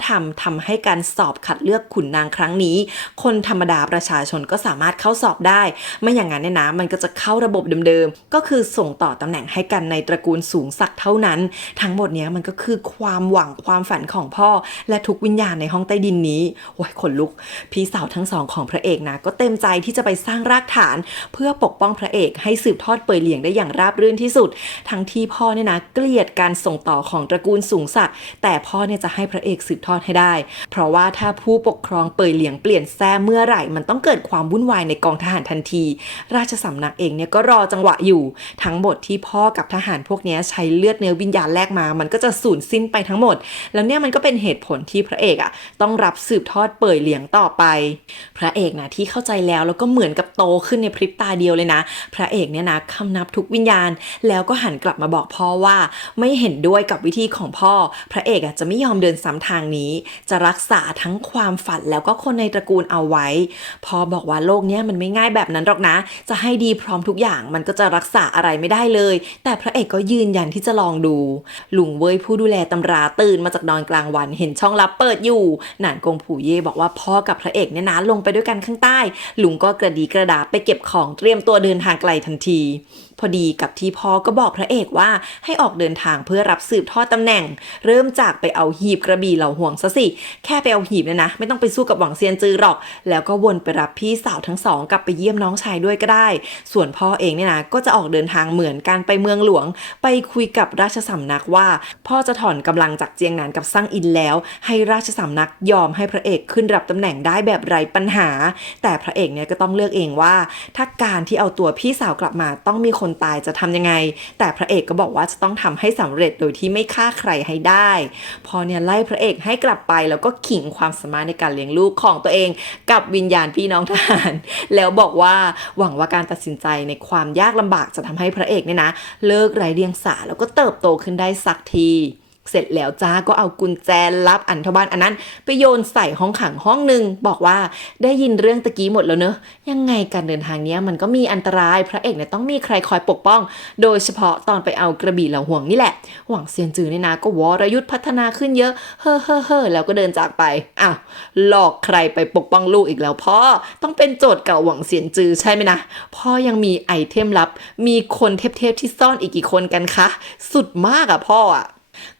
ทำให้การสอบคัดเลือกขุนนางครั้งนี้คนธรรมดาประชาชนก็สามารถเข้าสอบได้ไม่อย่างนั้นเนี่ยนะมันก็จะเข้าระบบเดิมๆก็คือส่งต่อตำแหน่งให้กันในตระกูลสูงศักดิ์เท่านั้นทั้งหมดเนี้ยมันก็คือความหวังความฝันของพ่อและทุกวิญญาณในห้องใต้ดินนี้โอ้ยขนลุกพี่สาวทั้งสองของพระเอกนะก็เต็มใจที่จะไปสร้างรากฐานเพื่อปกป้องพระเอกให้สืบทอดเปยเหลียงได้อย่างราบรื่นที่สุดทั้งที่พ่อเนี่ยนะเกลียดการส่งต่อของตระกูลสูงศักดิ์แต่พ่อเนี่ยจะให้พระเอกสืบทอดให้ได้เพราะว่าถ้าผู้ปกครองเปยเหลียงเปลี่ยนแซ่เมื่อไหร่มันต้องเกิดความวุ่นวายในกองทหารทันทีราชสำนักเองเนี่ยก็รอจังหวะอยู่ทั้งหมดที่พ่อกับทหารพวกนี้ใช้เลือดเนื้อวิญญาณแลกมามันก็จะสูญสิ้นไปทั้งหมดแล้วเนี่ยมันก็เป็นเหตุผลที่พระเอกต้องรับสืบทอดเปยเหลียงต่อไปพระเอกนะที่เข้าใจแล้วก็เหมือนกับโตขึ้นในพริบตาเดียวเลยนะพระเอกเนี่ยนะคำนับทุกวิญญาณแล้วก็หันกลับมาบอกพ่อว่าไม่เห็นด้วยกับวิธีของพ่อพระเอกจะไม่ยอมเดินซ้ำทางนี้จะรักษาทั้งความฝันแล้วก็คนในตระกูลเอาไว้พ่อบอกว่าโลกเนี้ยมันไม่ง่ายแบบนั้นหรอกนะจะให้ดีพร้อมทุกอย่างมันก็จะรักษาอะไรไม่ได้เลยแต่พระเอกก็ยืนยันที่จะลองดูลุงเว้ยผู้ดูแลตำราตื่นมาจากนอนกลางวันเห็นช่องลับเปิดอยู่หนานกงผู่เย่บอกว่าพ่อกับพระเอกเนี่ยนะลงไปด้วยกันข้างใต้ลุงก็กระดีกระดาไปเก็บของเตรียมตัวเดินทางไกลทันทีพอดีกับที่พ่อก็บอกพระเอกว่าให้ออกเดินทางเพื่อรับสืบทอดตำแหน่งเริ่มจากไปเอาหีบกระบี่เหล่าห่วงซะสิแค่ไปเอาหีบเนี่ยนะไม่ต้องไปสู้กับหวังเซียนจือหรอกแล้วก็วนไปรับพี่สาวทั้งสองกลับไปเยี่ยมน้องชายด้วยก็ได้ส่วนพ่อเองเนี่ยนะก็จะออกเดินทางเหมือนกันไปเมืองหลวงไปคุยกับราชสำนักว่าพ่อจะถอนกำลังจากเจียงหนานกับซั่งอินแล้วให้ราชสำนักยอมให้พระเอกขึ้นรับตำแหน่งได้แบบไร้ปัญหาแต่พระเอกเนี่ยก็ต้องเลือกเองว่าถ้าการที่เอาตัวพี่สาวกลับมาต้องมีคนตายจะทำยังไงแต่พระเอกก็บอกว่าจะต้องทำให้สำเร็จโดยที่ไม่ฆ่าใครให้ได้พอเนี่ยไล่พระเอกให้กลับไปแล้วก็ขิงความสามารถในการเลี้ยงลูกของตัวเองกับวิญญาณพี่น้องทหารแล้วบอกว่าหวังว่าการตัดสินใจในความยากลำบากจะทำให้พระเอกเนี่ยนะเลิกไร้เดียงสาแล้วก็เติบโตขึ้นได้สักทีเสร็จแล้วจ้าก็เอากุญแจลับอันธบัลอันนั้นไปโยนใส่ห้องขังห้องหนึ่งบอกว่าได้ยินเรื่องตะกี้หมดแล้วเนอะยังไงการเดินทางเนี้ยมันก็มีอันตรายพระเอกเนี่ยต้องมีใครคอยปกป้องโดยเฉพาะตอนไปเอากระบี่เหล่าห่วงนี่แหละหวังเซียนจือเนี่ยนะก็วรยุทธ์พัฒนาขึ้นเยอะเฮ้อแล้วก็เดินจากไปอ้าวหลอกใครไปปกป้องลูกอีกแล้วพ่อต้องเป็นโจทย์เก่าหวังเซียนจือใช่ไหมนะพ่อยังมีไอเทมลับมีคนเทพที่ซ่อนอีกกี่คนกันคะสุดมากอะพ่ออะ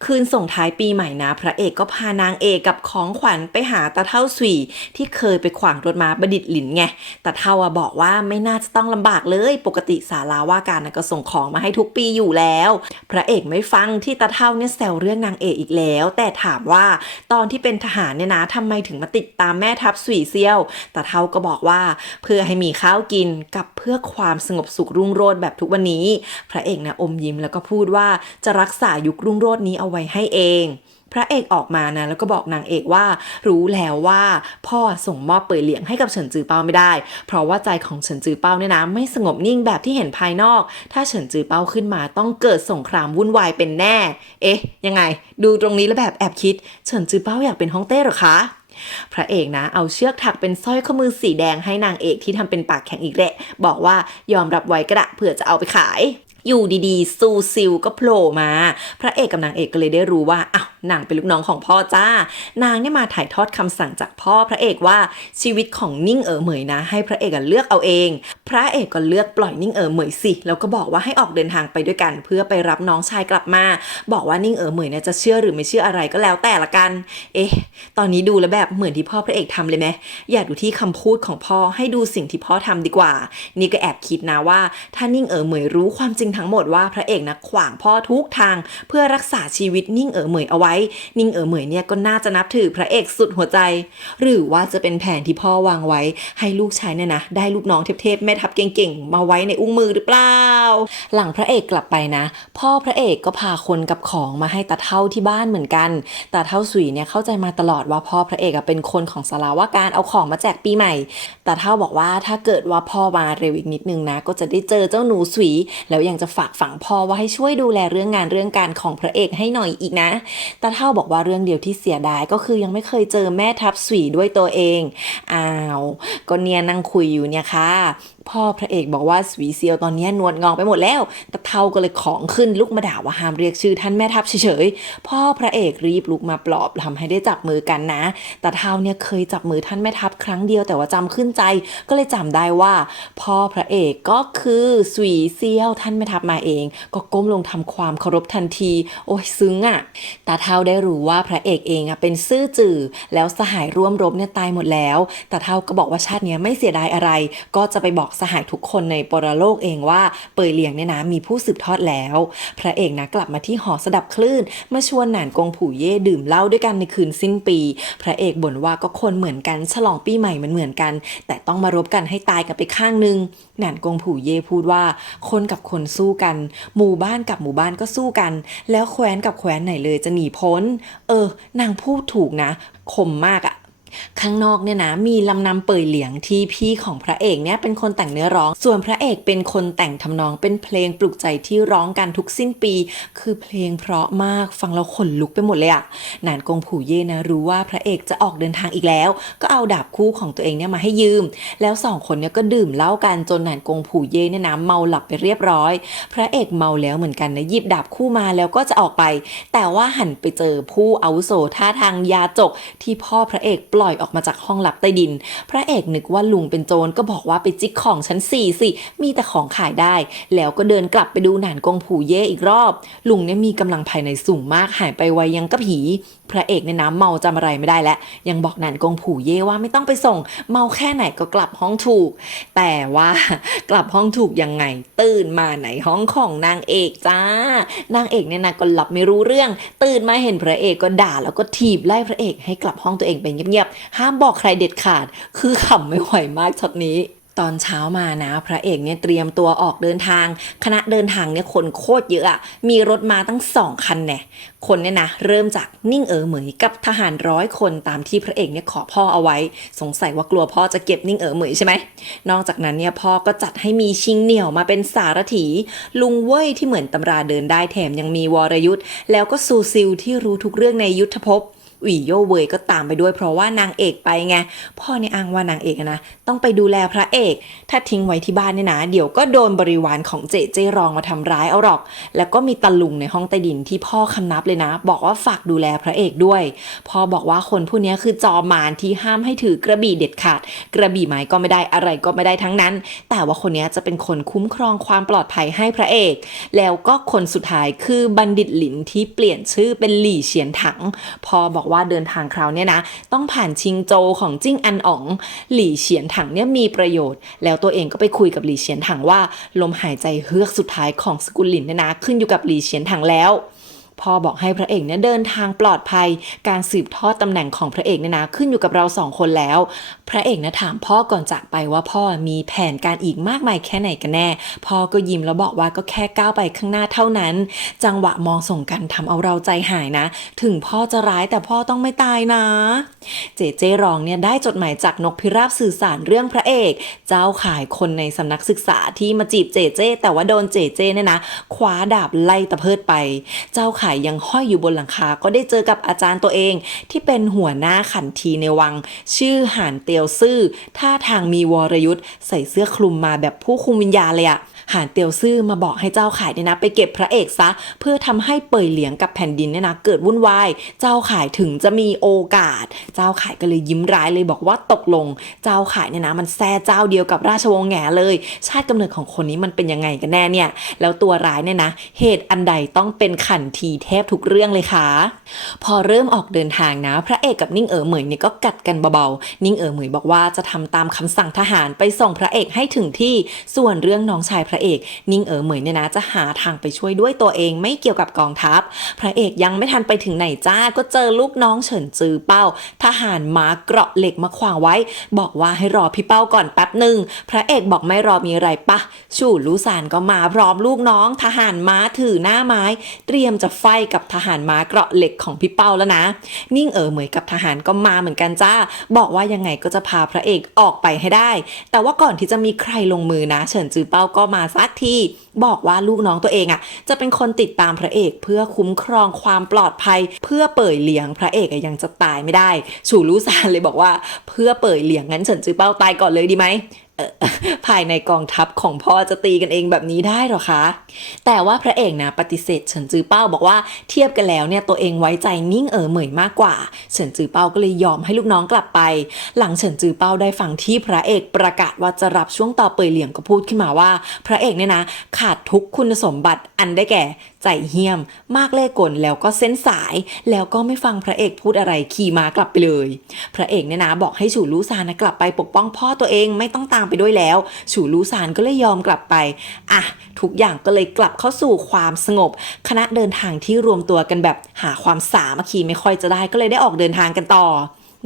คืนส่งท้ายปีใหม่นะพระเอกก็พานางเอกกับของขวัญไปหาตาเฒ่าสวีที่เคยไปขวางรถม้าประดิษฐ์หลินไงตาเฒ่าบอกว่าไม่น่าจะต้องลำบากเลยปกติศาลาว่าการก็ส่งของมาให้ทุกปีอยู่แล้วพระเอกไม่ฟังที่ตาเฒ่าเนี่ยแซวเรื่องนางเอกอีกแล้วแต่ถามว่าตอนที่เป็นทหารเนี่ยนะทำไมถึงมาติดตามแม่ทัพสวีเซียวตาเฒ่าก็บอกว่าเพื่อให้มีข้าวกินกับเพื่อความสงบสุขรุ่งโรจน์แบบทุกวันนี้พระเอกนะอมยิ้มแล้วก็พูดว่าจะรักษายุครุ่งโรจน์นี้เอาไว้ให้เองพระเอกออกมานะแล้วก็บอกนางเอกว่ารู้แล้วว่าพ่อส่งมอบเป่ยเหลียงให้กับเฉินจือเปาไม่ได้เพราะว่าใจของเฉินจือเปาเนี่ยนะไม่สงบนิ่งแบบที่เห็นภายนอกถ้าเฉินจือเปาขึ้นมาต้องเกิดสงครามวุ่นวายเป็นแน่เอ๊ะยังไงดูตรงนี้แล้วแบบแอบคิดเฉินจือเปาอยากเป็นฮ่องเต้หรอคะพระเอกนะเอาเชือกถักเป็นสร้อยข้อมือสีแดงให้นางเอกที่ทำเป็นปากแข็งอีกแหละบอกว่ายอมรับไว้ก็ได้เผื่อจะเอาไปขายอยู่ดีๆซูซิลก็โผล่มาพระเอกกับนางเอกก็เลยได้รู้ว่าอ้าวนางเป็นลูกน้องของพ่อจ้านางเนี่ยมาถ่ายทอดคำสั่งจากพ่อพระเอกว่าชีวิตของนิ่งเหมยนะให้พระเอกเลือกเอาเองพระเอกก็เลือกปล่อยนิ่งเหมยสิแล้วก็บอกว่าให้ออกเดินทางไปด้วยกันเพื่อไปรับน้องชายกลับมาบอกว่านิ่งเหมยเนี่ยจะเชื่อหรือไม่เชื่ออะไรก็แล้วแต่ละกันเอ๊ะตอนนี้ดูแล้วแบบเหมือนที่พ่อพระเอกทำเลยไหมอย่าดูที่คำพูดของพ่อให้ดูสิ่งที่พ่อทำดีกว่านี่ก็แอบคิดนะว่าถ้านิ่งเหมยรู้ความจริงทั้งหมดว่าพระเอกนะขวางพ่อทุกทางเพื่อรักษาชีวิตนิ่งเหมยเอาไว้นิ่งเหมยเนี่ยก็น่าจะนับถือพระเอกสุดหัวใจหรือว่าจะเป็นแผนที่พ่อวางไว้ให้ลูกชายเนี่ยนะได้ลูกน้องเทพๆแม่ทัพเก่งๆมาไว้ในอุ้งมือหรือเปล่าหลังพระเอกกลับไปนะพ่อพระเอกก็พาคนกับของมาให้ตาเฒ่าที่บ้านเหมือนกันตาเฒ่าสวีเนี่ยเข้าใจมาตลอดว่าพ่อพระเอกเป็นคนของศาลาว่าการเอาของมาแจกปีใหม่ตาเฒ่าบอกว่าถ้าเกิดว่าพ่อมาเร็วอีกนิดนึงนะก็จะได้เจอเจ้าหนูสวีแล้วยังจะฝากฝังพ่อว่าให้ช่วยดูแลเรื่องงานเรื่องการของพระเอกให้หน่อยอีกนะตาเฒ่าบอกว่าเรื่องเดียวที่เสียดายก็คือยังไม่เคยเจอแม่ทัพสวีด้วยตัวเองอ้าวก็เนี่ยนั่งคุยอยู่เนี่ยค่ะพ่อพระเอกบอกว่าสวีเซียวตอนนี้หนวดงอกไปหมดแล้วตาเฒ่าก็เลยของขึ้นลุกมาด่าว่าห้ามเรียกชื่อท่านแม่ทัพเฉยๆพ่อพระเอกรีบลุกมาปลอบทำให้ได้จับมือกันนะตาเฒ่าเนี่ยเคยจับมือท่านแม่ทัพครั้งเดียวแต่ว่าจำขึ้นใจก็เลยจำได้ว่าพ่อพระเอกก็คือสวีเซียวท่านแม่ทัพมาเองก็ก้มลงทำความเคารพทันทีโอ้ยซึ้งอ่ะตาเฒ่าได้รู้ว่าพระเอกเองเป็นซื่อจื่อแล้วสหายร่วมรบเนี่ยตายหมดแล้วตาเฒ่าก็บอกว่าชาตินี้ไม่เสียดายอะไรก็จะไปบอกสหายทุกคนในปรโลกเองว่าเปยเหลียงเนี่ยนะมีผู้สืบทอดแล้วพระเอกนะกลับมาที่หอสดับคลื่นมาชวนหนานกงผู่เย่ดื่มเหล้าด้วยกันในคืนสิ้นปีพระเอกบ่นว่าก็คนเหมือนกันฉลองปีใหม่มันเหมือนกันแต่ต้องมารบกันให้ตายกันไปข้างนึงหนานกงผู่เย่พูดว่าคนกับคนสู้กันหมู่บ้านกับหมู่บ้านก็สู้กันแล้วแคว้นกับแคว้นไหนเลยจะหนีพ้นนางพูดถูกนะคมมากอะข้างนอกเนี่ยนะมีลำนำเปยเหลียงที่พี่ของพระเอกเนี่ยเป็นคนแต่งเนื้อร้องส่วนพระเอกเป็นคนแต่งทำนองเป็นเพลงปลุกใจที่ร้องกันทุกสิ้นปีคือเพลงเพราะมากฟังแล้วขนลุกไปหมดเลยอะหนานกงผู่เย่นะรู้ว่าพระเอกจะออกเดินทางอีกแล้วก็เอาดาบคู่ของตัวเองเนี่ยมาให้ยืมแล้วสองคนเนี่ยก็ดื่มเหล้ากันจนหนานกงผู่เย่เนี่ยนะเมาหลับไปเรียบร้อยพระเอกเมาแล้วเหมือนกันนะหยิบดาบคู่มาแล้วก็จะออกไปแต่ว่าหันไปเจอผู้อาวุโสท่าทางยาจกที่พ่อพระเอกปล่อยออกมาจากห้องลับใต้ดินพระเอกนึกว่าลุงเป็นโจรก็บอกว่าไปจิกของชั้น4สิมีแต่ของขายได้แล้วก็เดินกลับไปดูหนานกงผู่เย่อีกรอบลุงเนี่ยมีกำลังภายในสูงมากหายไปไวยังกะผีพระเอกเนี่ยนะเมาจำอะไรไม่ได้แล้วยังบอกหนานกงผู่เย่ว่าไม่ต้องไปส่งเมาแค่ไหนก็กลับห้องถูกแต่ว่ากลับห้องถูกยังไงตื่นมาในห้องของนางเอกจ้านางเอกเนี่ยนะก็หลับไม่รู้เรื่องตื่นมาเห็นพระเอกก็ด่าแล้วก็ถีบไล่พระเอกให้กลับห้องตัวเองไปเงียบๆห้ามบอกใครเด็ดขาดคือขำไม่ไหวมากช็อตนี้ตอนเช้ามานะพระเอกเนี่ยเตรียมตัวออกเดินทางคณะเดินทางเนี่ยคนโคตรเยอะอะมีรถมาตั้ง2 คันแน่คนเนี่ยนะเริ่มจากนิ่งเหมยกับทหาร100 คนตามที่พระเอกเนี่ยขอพ่อเอาไว้สงสัยว่ากลัวพ่อจะเก็บนิ่งเหมยใช่ไหมนอกจากนั้นเนี่ยพ่อก็จัดให้มีชิงเหนี่ยวมาเป็นสารถีลุงเว่ยที่เหมือนตำราเดินได้แถมยังมีวรยุทธ์แล้วก็ซูซิลที่รู้ทุกเรื่องในยุทธภพ หวี่โย่เวยก็ตามไปด้วยเพราะว่านางเอกไปไงพ่อเนี่ยอ้างว่านางเอกนะต้องไปดูแลพระเอกถ้าทิ้งไว้ที่บ้านเนี่ยนะเดี๋ยวก็โดนบริวารของเจเจรองมาทำร้ายเอาหรอกแล้วก็มีตะลุงในห้องใต้ดินที่พ่อคำนับเลยนะบอกว่าฝากดูแลพระเอกด้วยพ่อบอกว่าคนผู้นี้คือจอมมารที่ห้ามให้ถือกระบี่เด็ดขาดกระบี่ไม้ก็ไม่ได้อะไรก็ไม่ได้ทั้งนั้นแต่ว่าคนนี้จะเป็นคนคุ้มครองความปลอดภัยให้พระเอกแล้วก็คนสุดท้ายคือบัณฑิตหลินที่เปลี่ยนชื่อเป็นหลี่เฉียนถังพอบอกว่าเดินทางคราวเนี้ยนะต้องผ่านชิงโจวของจิ้งอันอ๋องหลี่เฉียนถังเนี่ยมีประโยชน์แล้วตัวเองก็ไปคุยกับหลี่เฉียนถังว่าลมหายใจเฮือกสุดท้ายของสกุลหลินเนี่ยนะขึ้นอยู่กับหลี่เฉียนถังแล้วพ่อบอกให้พระเอกเนี่ยเดินทางปลอดภัยการสืบทอดตำแหน่งของพระเอกเนี่ยนะขึ้นอยู่กับเราสองคนแล้วพระเอกนะถามพ่อก่อนจากไปว่าพ่อมีแผนการอีกมากมายแค่ไหนกันแน่พ่อก็ยิ้มแล้วบอกว่าก็แค่ก้าวไปข้างหน้าเท่านั้นจังหวะมองส่งกันทำเอาเราใจหายนะถึงพ่อจะร้ายแต่พ่อต้องไม่ตายนะเจเจรองเนี่ยได้จดหมายจากนกพิราบสื่อสารเรื่องพระเอกเจ้าขายคนในสำนักศึกษาที่มาจีบเจเจแต่ว่าโดนเจเจเนี่ยนะคว้าดาบไล่ตะเพิดไปเจ้าขายยังห้อยอยู่บนหลังคาก็ได้เจอกับอาจารย์ตัวเองที่เป็นหัวหน้าขันทีในวังชื่อหานเตียวซื่อท่าทางมีวรยุทธ์ใส่เสื้อคลุมมาแบบผู้คุมวิญญาณเลยอะหานเตียวซื่อมาบอกให้เจ้าขายเนี่ยนะไปเก็บพระเอกซะเพื่อทำให้เป่ยเหลียงกับแผ่นดินเนี่ยนะเกิดวุ่นวายเจ้าขายถึงจะมีโอกาสเจ้าขายก็เลยยิ้มร้ายเลยบอกว่าตกลงเจ้าขายเนี่ยนะมันแซ่เจ้าเดียวกับราชวงศ์แง่เลยชาติกำเนิดของคนนี้มันเป็นยังไงกันแน่เนี่ยแล้วตัวร้ายเนี่ยนะเหตุอันใดต้องเป็นขันทีแทบทุกเรื่องเลยค่ะพอเริ่มออกเดินทางนะพระเอกกับนิ่งเอ๋อเหมยเนี่ยก็กัดกันเบาๆนิ่งเอ๋อเหมยบอกว่าจะทำตามคำสั่งทหารไปส่งพระเอกให้ถึงที่ส่วนเรื่องน้องชายพระเอกนิ่งเอ๋อเหมยเนี่ยนะจะหาทางไปช่วยด้วยตัวเองไม่เกี่ยวกับกองทัพพระเอกยังไม่ทันไปถึงไหนจ้าก็เจอลูกน้องเฉินจือเป้าทหารม้าเกราะเหล็กมาขวางไว้บอกว่าให้รอพี่เป้าก่อนแป๊บหนึ่งพระเอกบอกไม่รอมีอะไรปะชู่ลู่ซานก็มาพร้อมลูกน้องทหารม้าถือหน้าไม้เตรียมจะไฟกับทหารม้าเกราะเหล็กของพี่เป้าแล้วนะนิ่งเอ๋อเหมยกับทหารก็มาเหมือนกันจ้าบอกว่ายังไงก็จะพาพระเอกออกไปให้ได้แต่ว่าก่อนที่จะมีใครลงมือนะเฉินจือเป้าก็มาซักทีบอกว่าลูกน้องตัวเองจะเป็นคนติดตามพระเอกเพื่อคุ้มครองความปลอดภัยเพื่อเป่ยเหลียงพระเอกยังจะตายไม่ได้ฉู่ลู่ซานเลยบอกว่าเพื่อเป่ยเหลียงงั้นเฉินจือเป้าตายก่อนเลยดีไหมภายในกองทัพของพ่อจะตีกันเองแบบนี้ได้หรอคะแต่ว่าพระเอกนะปฏิเสธเฉินจือเป้าบอกว่าเทียบกันแล้วเนี่ยตัวเองไว้ใจนิ่งเอ๋อเหมยมากกว่าเฉินจือเป้าก็เลยยอมให้ลูกน้องกลับไปหลังเฉินจือเป้าได้ฟังที่พระเอกประกาศว่าจะรับช่วงต่อเป่ยเหลียงก็พูดขึ้นมาว่าพระเอกเนี่ยนะขาดทุกคุณสมบัติอันได้แก่ใจเหี้ยมมากเล่ห์กลแล้วก็เส้นสายแล้วก็ไม่ฟังพระเอกพูดอะไรขี่ม้ากลับไปเลยพระเอกเนี่ยนะบอกให้ฉู่ลู่ซานกลับไปปกป้องพ่อตัวเองไม่ต้องตามไปด้วยแล้วฉู่ลู่ซานก็เลยยอมกลับไปทุกอย่างก็เลยกลับเข้าสู่ความสงบคณะเดินทางที่รวมตัวกันแบบหาความสามัคคีไม่ค่อยจะได้ก็เลยได้ออกเดินทางกันต่อ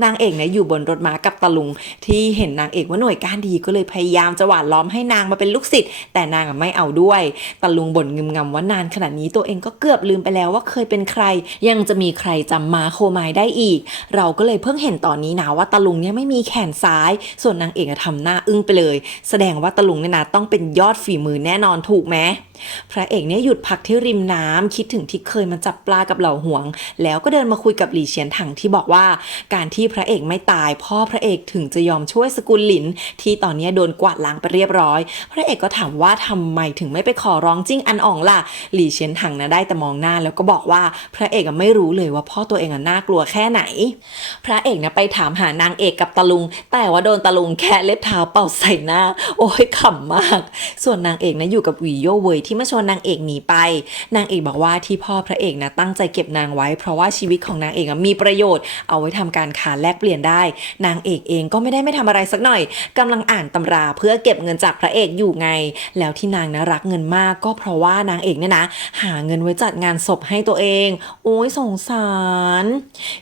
นางเอกเนี่ยอยู่บนรถม้ากับตะลุงที่เห็นนางเอกว่าหน่วยก้านดีก็เลยพยายามจะหว่านล้อมให้นางมาเป็นลูกศิษย์แต่นางไม่เอาด้วยตะลุงบ่นงึมงำว่านานขนาดนี้ตัวเองก็เกือบลืมไปแล้วว่าเคยเป็นใครยังจะมีใครจำม้าโคไม้ได้อีกเราก็เลยเพิ่งเห็นตอนนี้นะว่าตะลุงเนี่ยไม่มีแขนซ้ายส่วนนางเอกทำหน้าอึ้งไปเลยแสดงว่าตะลุงเนี่ยนะต้องเป็นยอดฝีมือแน่นอนถูกไหมพระเอกเนี่ยหยุดพักที่ริมน้ำคิดถึงที่เคยมาจับปลากับเหล่าหวงแล้วก็เดินมาคุยกับหลี่เฉียนถังที่บอกว่าการที่พระเอกไม่ตายพ่อพระเอกถึงจะยอมช่วยสกุลหลินที่ตอนนี้โดนกวาดล้างไปเรียบร้อยพระเอกก็ถามว่าทำไมถึงไม่ไปขอร้องจิ้งอันอ่องล่ะหลี่เฉียนถังนะได้แต่มองหน้าแล้วก็บอกว่าพระเอกไม่รู้เลยว่าพ่อตัวเองน่ากลัวแค่ไหนพระเอกนะไปถามหานางเอกกับตะลุงแต่ว่าโดนตะลุงแค่เล็บเท้าเป่าใส่หน้าโอ้ยขำมากส่วนนางเอกนะอยู่กับหวี่โย่เว่ยที่มาชวนนางเอกหนีไปนางเอกบอกว่าที่พ่อพระเอกนะตั้งใจเก็บนางไว้เพราะว่าชีวิตของนางเอกมีประโยชน์เอาไว้ทำการค้าแลกเปลี่ยนได้นางเอกเองก็ไม่ทำอะไรสักหน่อยกำลังอ่านตำราเพื่อเก็บเงินจากพระเอกอยู่ไงแล้วที่นางนะรักเงินมากก็เพราะว่านางเอกเนี่ยนะหาเงินไว้จัดงานศพให้ตัวเองโอ้ยสงสาร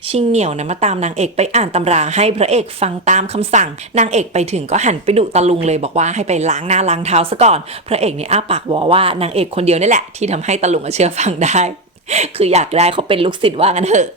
ชิงเหนียวนะมาตามนางเอกไปอ่านตำราให้พระเอกฟังตามคำสั่งนางเอกไปถึงก็หันไปดุตะลุงเลยบอกว่าให้ไปล้างหน้าล้างเท้าซะก่อนพระเอกนี่อ้าปากวอว่านางเอกคนเดียวนี่แหละที่ทำให้ตะลุงเชื่อฟังได้คืออยากได้เขาเป็นลูกศิษย์ว่างั้นเถอะ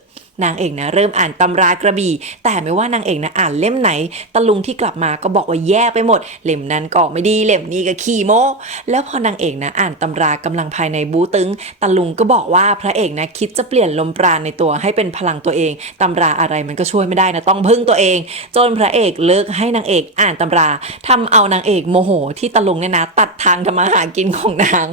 นางเอกนะเริ่มอ่านตำรากระบี่แต่ไม่ว่านางเอกนะอ่านเล่มไหนตะลุงที่กลับมาก็บอกว่าแย่ไปหมดเล่มนั้นก็ไม่ดีเล่มนี้ก็ขี้โม้แล้วพอนางเอกนะอ่านตำรากำลังภายในบูตึงตะลุงก็บอกว่าพระเอกนะคิดจะเปลี่ยนลมปราณในตัวให้เป็นพลังตัวเองตำราอะไรมันก็ช่วยไม่ได้นะต้องพึ่งตัวเองจนพระเอกเลิกให้นางเอกอ่านตำราทำเอานางเอกโมโหที่ตะลุงเนี่ยนะตัดทางทำมาหากินของนาง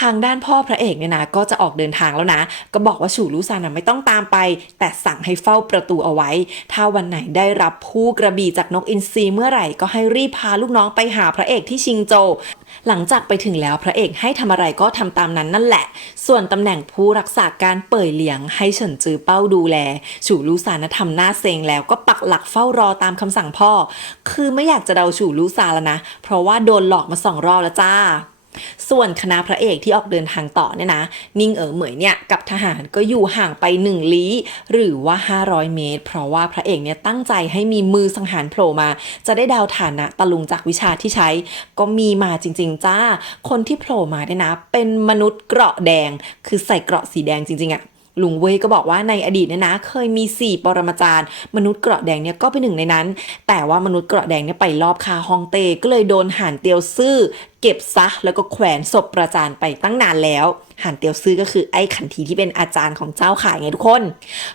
ทางด้านพ่อพระเอกเนี่ยนะก็จะออกเดินทางแล้วนะก็บอกว่าฉู่ลู่ซานไม่ต้องตามไปแต่สั่งให้เฝ้าประตูเอาไว้ถ้าวันไหนได้รับผู้กระบี่จากนกอินทรีเมื่อไหร่ก็ให้รีบพาลูกน้องไปหาพระเอกที่ชิงโจวหลังจากไปถึงแล้วพระเอกให้ทำอะไรก็ทำตามนั้นนั่นแหละส่วนตำแหน่งผู้รักษาการเป่ยเหลียงให้เฉินจือเป้าดูแลฉู่ลู่ซานทำหน้าเซ็งแล้วก็ปักหลักเฝ้ารอตามคำสั่งพ่อคือไม่อยากจะเดาฉู่ลู่ซานแล้วนะเพราะว่าโดนหลอกมา2 รอบแล้วจ้าส่วนคณะพระเอกที่ออกเดินทางต่อเนี่ยนะนิ่งเหมยเนี่ยกับทหารก็อยู่ห่างไป1 ลี้หรือว่า500 เมตรเพราะว่าพระเอกเนี่ยตั้งใจให้มีมือสังหารโผล่มาจะได้เดาฐานะตะลุงจากวิชาที่ใช้ก็มีมาจริงๆจ้าคนที่โผล่มาเนี่ยนะเป็นมนุษย์เกราะแดงคือใส่เกราะสีแดงจริงๆอะลุงเว่ยก็บอกว่าในอดีตเนี่ยนะเคยมี4 ปรมาจารย์มนุษย์เกราะแดงเนี่ยก็เป็นหนึ่งในนั้นแต่ว่ามนุษย์เกราะแดงเนี่ยไปลอบฆ่าฮองเต้ก็เลยโดนห่านเตียวซื่อเก็บซะแล้วก็แขวนศพประจานไปตั้งนานแล้วห่านเตียวซื่อก็คือไอ้ขันทีที่เป็นอาจารย์ของเจ้าข่ายไงทุกคน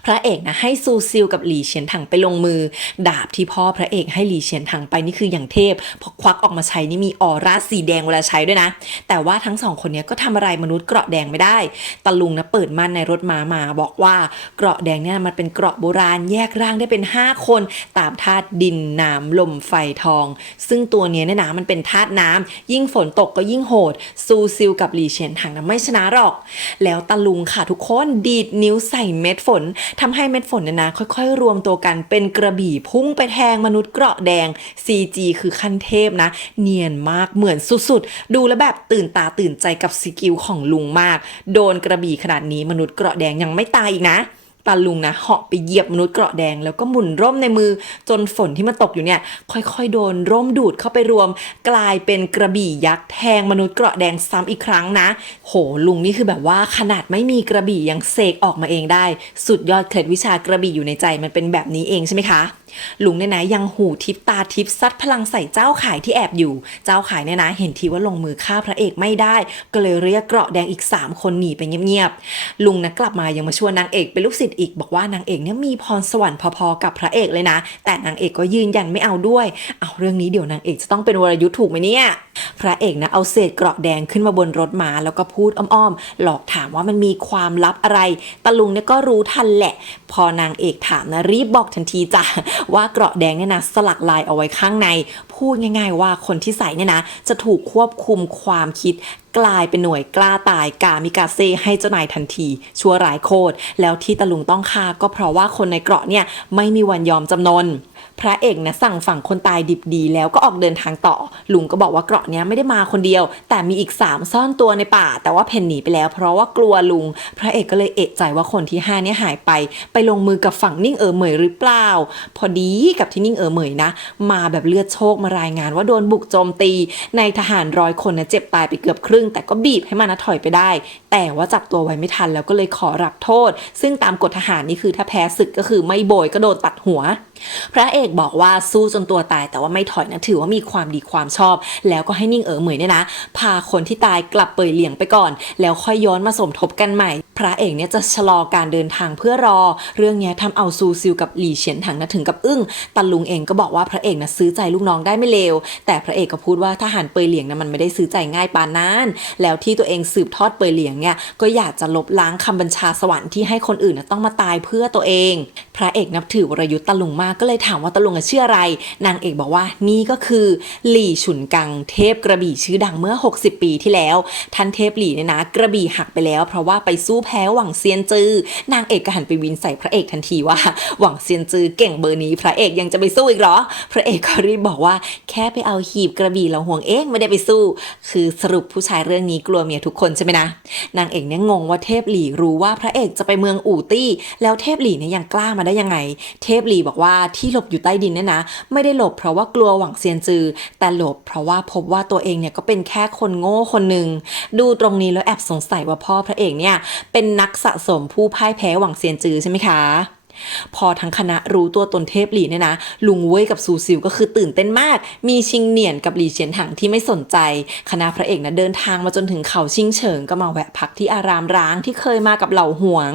พระเอกนะให้ซูซิลกับหลี่เฉียนถังไปลงมือดาบที่พ่อพระเอกให้หลี่เฉียนถังไปนี่คืออย่างเทพพอควักออกมาใช้นี่มีออร่าสีแดงเวลาใช้ด้วยนะแต่ว่าทั้ง2 คนนี้ก็ทำอะไรมนุษย์เกราะแดงไม่ได้ตะลุงนะเปิดม่านในรถม้ามาบอกว่าเกราะแดงเนี่ยมันเป็นเกราะโบราณแยกร่างได้เป็น5 คนตามธาตุดินน้ำลมไฟทองซึ่งตัวเนี้ยเนี่ยนะมันเป็นธาตุน้ำยิ่งฝนตกก็ยิ่งโหดซูซิลกับหลี่เฉียนถังนะไม่ชนะหรอกแล้วตะลุงค่ะทุกคนดีดนิ้วใส่เม็ดฝนทำให้เม็ดฝนเนี่ยนะค่อยๆรวมตัวกันเป็นกระบี่พุ่งไปแทงมนุษย์เกราะแดง CG คือขั้นเทพนะเนียนมากเหมือนสุดๆดูแล้วแบบตื่นตาตื่นใจกับสกิลของลุงมากโดนกระบี่ขนาดนี้มนุษย์เกราะแดงยังไม่ตายอีกนะตาลุงนะเหาะไปเหยียบมนุษย์เกราะแดงแล้วก็หมุนร่มในมือจนฝนที่มันตกอยู่เนี่ยค่อยๆโดนร่มดูดเข้าไปรวมกลายเป็นกระบี่ยักษ์แทงมนุษย์เกราะแดงซ้ำอีกครั้งนะโหลุงนี่คือแบบว่าขนาดไม่มีกระบี่ยังเสกออกมาเองได้สุดยอดเคล็ดวิชากระบี่อยู่ในใจมันเป็นแบบนี้เองใช่ไหมคะลุงเนี่ยนะยังหูทิพตาทิพซัดพลังใส่เจ้าข่ายที่แอบอยู่เจ้าข่ายเนี่ยนะเห็นทีว่าลงมือฆ่าพระเอกไม่ได้ก็เลยเรียกเกราะแดงอีก3 คนหนีไปเงียบๆลุงนะกลับมายังมาชวนนางเอกเป็นลูกศิษย์อีกบอกว่านางเอกเนี่ยมีพรสวรรค์พอๆกับพระเอกเลยนะแต่นางเอกก็ยืนยันไม่เอาด้วยเอาเรื่องนี้เดี๋ยวนางเอกจะต้องเป็นวรยุทธ์ถูกไหมเนี่ยพระเอกนะเอาเศษเกราะแดงขึ้นมาบนรถม้าแล้วก็พูดอ้อมๆหลอกถามว่ามันมีความลับอะไรตะลุงเนี่ยก็รู้ทันแหละพอนางเอกถามนะรีบบอกทันทีจ้ะว่าเกราะแดงเนี่ยนะสลักลายเอาไว้ข้างในพูดง่ายๆว่าคนที่ใส่เนี่ยนะจะถูกควบคุมความคิดกลายเป็นหน่วยกล้าตายกามิกาเซ่ให้เจ้านายทันทีชั่วร้ายโคตรแล้วที่ตะลุงต้องฆ่าก็เพราะว่าคนในเกราะเนี่ยไม่มีวันยอมจำนนพระเอกนะสั่งฝั่งคนตายดิบดีแล้วก็ออกเดินทางต่อลุงก็บอกว่าเกราะเนี้ยไม่ได้มาคนเดียวแต่มีอีก3ซ่อนตัวในป่าแต่ว่าเพนหนีไปแล้วเพราะว่ากลัวลุงพระเอกก็เลยเอะใจว่าคนที่5เนี่ยหายไปลงมือกับฝั่งนิ่งเหมยหรือเปล่าพอดีกับที่นิ่งเหมยนะมาแบบเลือดโชคมารายงานว่าโดนบุกโจมตีในทหาร100 คนนะเจ็บตายไปเกือบครึ่งแต่ก็บีบให้มันถอยไปได้แต่ว่าจับตัวไว้ไม่ทันแล้วก็เลยขอรับโทษซึ่งตามกฎทหารนี่คือถ้าแพ้ศึกก็คือไม่โบยก็โดนตัดหัวพระเอกบอกว่าสู้จนตัวตายแต่ว่าไม่ถอยนะถือว่ามีความดีความชอบแล้วก็ให้นิ่งเหมยเนี่ยนะพาคนที่ตายกลับเปยเหลียงไปก่อนแล้วค่อยย้อนมาสมทบกันใหม่พระเอกเนี่ยจะชะลอการเดินทางเพื่อรอเรื่องนี้ทำเอาซูซิลกับหลี่เฉียนถังนะถึงกับอึ้งตะลุงเองก็บอกว่าพระเอกนะซื้อใจลูกน้องได้ไม่เลวแต่พระเอกก็พูดว่าทหารเปยเหลียงนะมันไม่ได้ซื้อใจง่ายปานนั้นแล้วที่ตัวเองสืบทอดเปยเหลียงเนี่ยก็อยากจะลบล้างคำบัญชาสวรรค์ที่ให้คนอื่นนะต้องมาตายเพื่อตัวเองพระเอกนับถือวรยุทธ์ตะลุงมากก็เลยถามว่าตะลุงชื่ออะไรนางเอกบอกว่านี่ก็คือหลี่ฉุนกังเทพกระบี่ชื่อดังเมื่อ60 ปีที่แล้วท่านเทพหลี่เนี่ยนะกระบี่หักไปแล้วเพราะว่าไปสู้แพ้หวังเซียนจือนางเอกก็หันไปวินใส่พระเอกทันทีว่าหวังเซียนจือเก่งเบอร์นี้พระเอกยังจะไปสู้อีกเหรอพระเอกก็รีบบอกว่าแค่ไปเอาหีบกระบี่เราห่วงเองไม่ได้ไปสู้คือสรุปผู้ชายเรื่องนี้กลัวเมียทุกคนใช่ไหมนะนางเอกเนี่ยงงว่าเทพหลี่รู้ว่าพระเอกจะไปเมืองอู่ตี้แล้วเทพหลี่เนี่ยยังกล้ามาได้ยังไงเทพหลี่บอกว่าที่หลบอยู่ใต้ดินเนี่ยนะไม่ได้หลบเพราะว่ากลัวหวังเซียนจือแต่หลบเพราะว่าพบว่าตัวเองเนี่ยก็เป็นแค่คนโง่คนหนึ่งดูตรงนี้แล้วแอบสงสัยว่าพ่อพระเอกเนี่ยเป็นนักสะสมผู้พ่ายแพ้หวังเซียนจือใช่ไหมคะ พอทั้งคณะรู้ตัวตนเทพหลีเนี่ยนะลุงเว่ยกับซูซิลก็คือตื่นเต้นมากมีชิงเหนียนกับหลี่เฉียนถังที่ไม่สนใจคณะพระเอกนะเดินทางมาจนถึงเขาชิงเฉิงก็มาแวะพักที่อารามร้างที่เคยมากับเหล่าหวง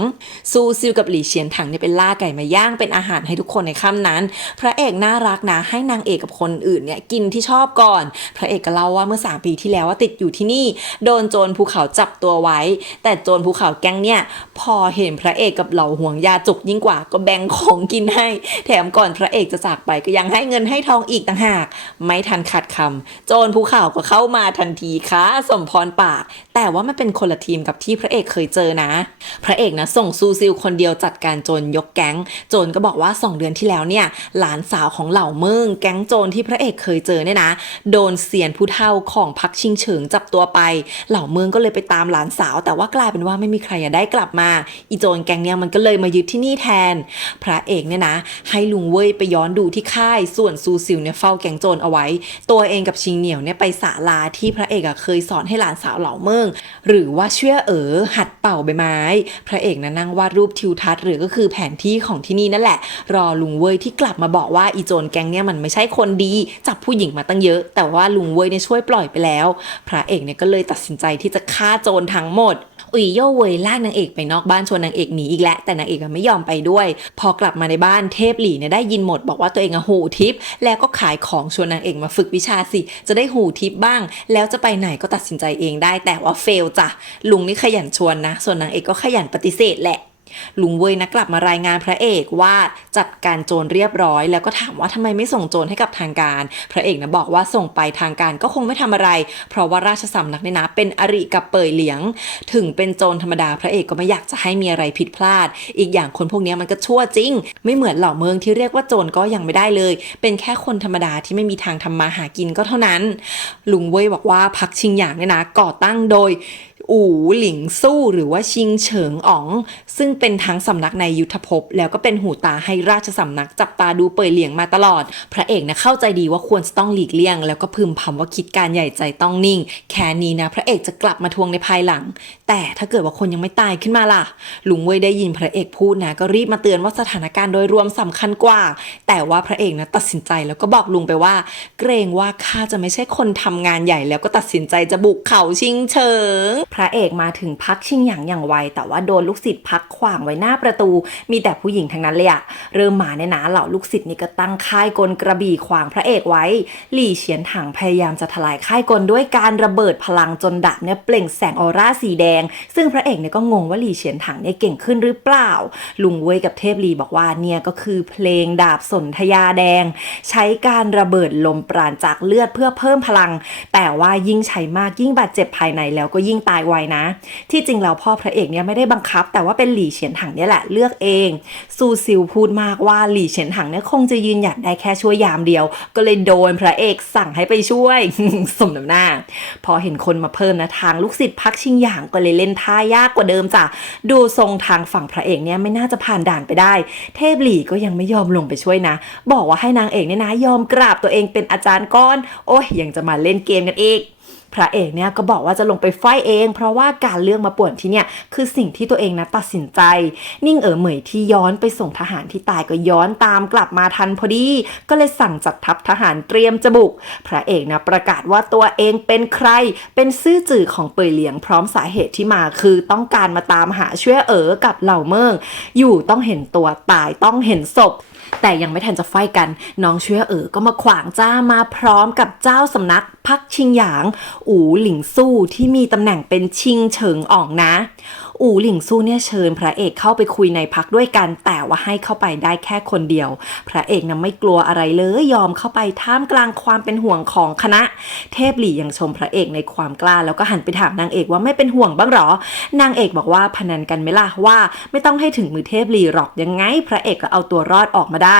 ซูซิลกับหลี่เฉียนถังเนี่ยเป็นล่าไก่มาย่างเป็นอาหารให้ทุกคนในค่ำนั้นพระเอกน่ารักนะให้นางเอกกับคนอื่นเนี่ยกินที่ชอบก่อนพระเอกก็เล่าว่าเมื่อ3 ปีที่แล้วว่าติดอยู่ที่นี่โดนโจรภูเขาจับตัวไว้แต่โจรภูเขาแก๊งเนี่ยพอเห็นพระเอกกับเหล่าหวงยาจุกยิ่งกว่าก็แบ่งของกินให้แถมก่อนพระเอกจะจากไปก็ยังให้เงินให้ทองอีกต่างหากไม่ทันขาดคำโจรภูเขาก็เข้ามาทันทีค่ะสมพรปากแต่ว่ามันเป็นคนละทีมกับที่พระเอกเคยเจอนะพระเอกนะส่งซูซิลคนเดียวจัดการโจรยกแก๊งโจรก็บอกว่า2 เดือนที่แล้วเนี่ยหลานสาวของเหล่าเมิงแก๊งโจรที่พระเอกเคยเจอเนี่ยนะโดนเซียนผู้เฒ่าของพักชิงเฉิงจับตัวไปเหล่าเมิงก็เลยไปตามหลานสาวแต่ว่ากลายเป็นว่าไม่มีใครได้กลับมาอีโจรแก๊งเนี่ยมันก็เลยมายึดที่นี่แทนพระเอกเนี่ยนะให้ลุงเว่ยไปย้อนดูที่ค่ายส่วนซูซิลเนี่ยเฝ้าแก๊งโจรเอาไว้ตัวเองกับชิงเหนียวเนี่ยไปศาลาที่พระเอกเคยสอนให้หลานสาวเหล่าเมิงหรือว่าเชื่อหัดเป่าใบไม้พระเอกนะนั่งวาดรูปทิวทัศน์หรือก็คือแผนที่ของที่นี่นั่นแหละรอลุงเว่ยที่กลับมาบอกว่าอีโจรแก๊งเนี่ยมันไม่ใช่คนดีจับผู้หญิงมาตั้งเยอะแต่ว่าลุงเว่ยเนี่ยช่วยปล่อยไปแล้วพระเอกเนี่ยก็เลยตัดสินใจที่จะฆ่าโจรทั้งหมดอุ๋ยโย่เว่ยลากนางเอกไปนอกบ้านชวนนางเอกหนีอีกแล้วแต่นางเอกไม่ยอมไปด้วยพอกลับมาในบ้านเทพหลี่เนี่ยได้ยินหมดบอกว่าตัวเองหูทิพย์แล้วก็ขายของชวนนางเอกมาฝึกวิชาสิจะได้หูทิพย์บ้างแล้วจะไปไหนก็ตัดสินใจเองได้แต่ว่าเฟลจ้ะลุงนี่ขยันชวนนะส่วนนางเอกก็ขยันปฏิเสธแหละลุงเว่ยนะกลับมารายงานพระเอกว่าจัดการโจรเรียบร้อยแล้วก็ถามว่าทำไมไม่ส่งโจรให้กับทางการพระเอกนะบอกว่าส่งไปทางการก็คงไม่ทำอะไรเพราะว่าราชสำนักเนี่ยนะเป็นอริกับเป่ยเหลียงถึงเป็นโจรธรรมดาพระเอกก็ไม่อยากจะให้มีอะไรผิดพลาดอีกอย่างคนพวกนี้มันก็ชั่วจริงไม่เหมือนเหล่าเมืองที่เรียกว่าโจรก็ยังไม่ได้เลยเป็นแค่คนธรรมดาที่ไม่มีทางทำมาหากินก็เท่านั้นลุงเว่ยบอกว่าพรรคชิงหยางเนี่ยนะก่อตั้งโดยอู่หลิงสู้หรือว่าชิงเฉิงอ๋องซึ่งเป็นทั้งสำนักในยุทธภพแล้วก็เป็นหูตาให้ราชสำนักจับตาดูเป่ยเหลียงมาตลอดพระเอกนะเข้าใจดีว่าควรจะต้องหลีกเลี่ยงแล้วก็พึมพำว่าคิดการใหญ่ใจต้องนิ่งแค่นี้นะพระเอกจะกลับมาทวงในภายหลังแต่ถ้าเกิดว่าคนยังไม่ตายขึ้นมาล่ะลุงเว่ยได้ยินพระเอกพูดนะก็รีบมาเตือนว่าสถานการณ์โดยรวมสำคัญกว่าแต่ว่าพระเอกนะตัดสินใจแล้วก็บอกลุงไปว่าเกรงว่าข้าจะไม่ใช่คนทำงานใหญ่แล้วก็ตัดสินใจจะบุกเขาชิงเฉิงพระเอกมาถึงพักชิงหยางอย่างไวแต่ว่าโดนลูกศิษย์พักขวางไว้หน้าประตูมีแต่ผู้หญิงทั้งนั้นเลยอะเริ่มมาเนี่ยนะเหล่าลูกศิษย์นี่ก็ตั้งค่ายกลกระบี่ขวางพระเอกไว้หลี่เฉียนถังพยายามจะทลายค่ายกลด้วยการระเบิดพลังจนดาบเนี่ยเปล่งแสงออร่าสีแดงซึ่งพระเอกเนี่ยก็งงว่าหลี่เฉียนถังเนี่ยเก่งขึ้นหรือเปล่าลุงเว่ยกับเทพหลี่บอกว่าเนี่ยก็คือเพลงดาบสนธยาแดงใช้การระเบิดลมปราณจากเลือดเพื่อเพิ่มพลังแต่ว่ายิ่งใช้มากยิ่งบาดเจ็บภายในแล้วก็ยิ่งตายไวนะที่จริงแล้วพ่อพระเอกเนี่ยไม่ได้บังคับแต่ว่าเป็นหลี่เฉียนถังเนี่ยแหละเลือกเองซูซิลพูดมากว่าหลี่เฉียนถังเนี่ยคงจะยืนหยัดได้แค่ช่วยยามเดียวก็เลยโดนพระเอกสั่งให้ไปช่วย สมน้ำหน้าพอเห็นคนมาเพิ่มนะทางลูกศิษย์พักชิงหยางก็เลยเล่นท่ายากกว่าเดิมจ้ะดูทรงทางฝั่งพระเอกเนี่ยไม่น่าจะผ่านด่านไปได้เทพหลี่ก็ยังไม่ยอมลงไปช่วยนะบอกว่าให้นางเอกเนี่ยนะยอมกราบตัวเองเป็นอาจารย์ก้อนโอ้ยยังจะมาเล่นเกมกันอีกพระเอกเนี่ยก็บอกว่าจะลงไปไฟเองเพราะว่าการเลือกมาป่วนที่เนี่ยคือสิ่งที่ตัวเองนะตัดสินใจนิ่งเหมยที่ย้อนไปส่งทหารที่ตายก็ย้อนตามกลับมาทันพอดีก็เลยสั่งจัดทัพทหารเตรียมจะบุกพระเอกนะประกาศว่าตัวเองเป็นใครเป็นซื่อจื่อของเป่ยเหลียงพร้อมสาเหตุที่มาคือต้องการมาตามหาเชื่อกับเหล่าเมิงอยู่ต้องเห็นตัวตายต้องเห็นศพแต่ยังไม่ทันจะไฟกันน้องเชื่อก็มาขวางจ้ามาพร้อมกับเจ้าสำนักพักชิงหยางอู่หลิงสู้ที่มีตำแหน่งเป็นชิงเฉิงอ่องนะอู่หลิงสู้เนี่ยเชิญพระเอกเข้าไปคุยในพักด้วยกันแต่ว่าให้เข้าไปได้แค่คนเดียวพระเอกนะไม่กลัวอะไรเลยยอมเข้าไปท่ามกลางความเป็นห่วงของคณะเทพหลี่ยังชมพระเอกในความกล้าแล้วก็หันไปถามนางเอกว่าไม่เป็นห่วงบ้างหรอนางเอกบอกว่าพนันกันไหมล่ะว่าไม่ต้องให้ถึงมือเทพหลี่หรอกยังไงพระเอกก็เอาตัวรอดออกมาได้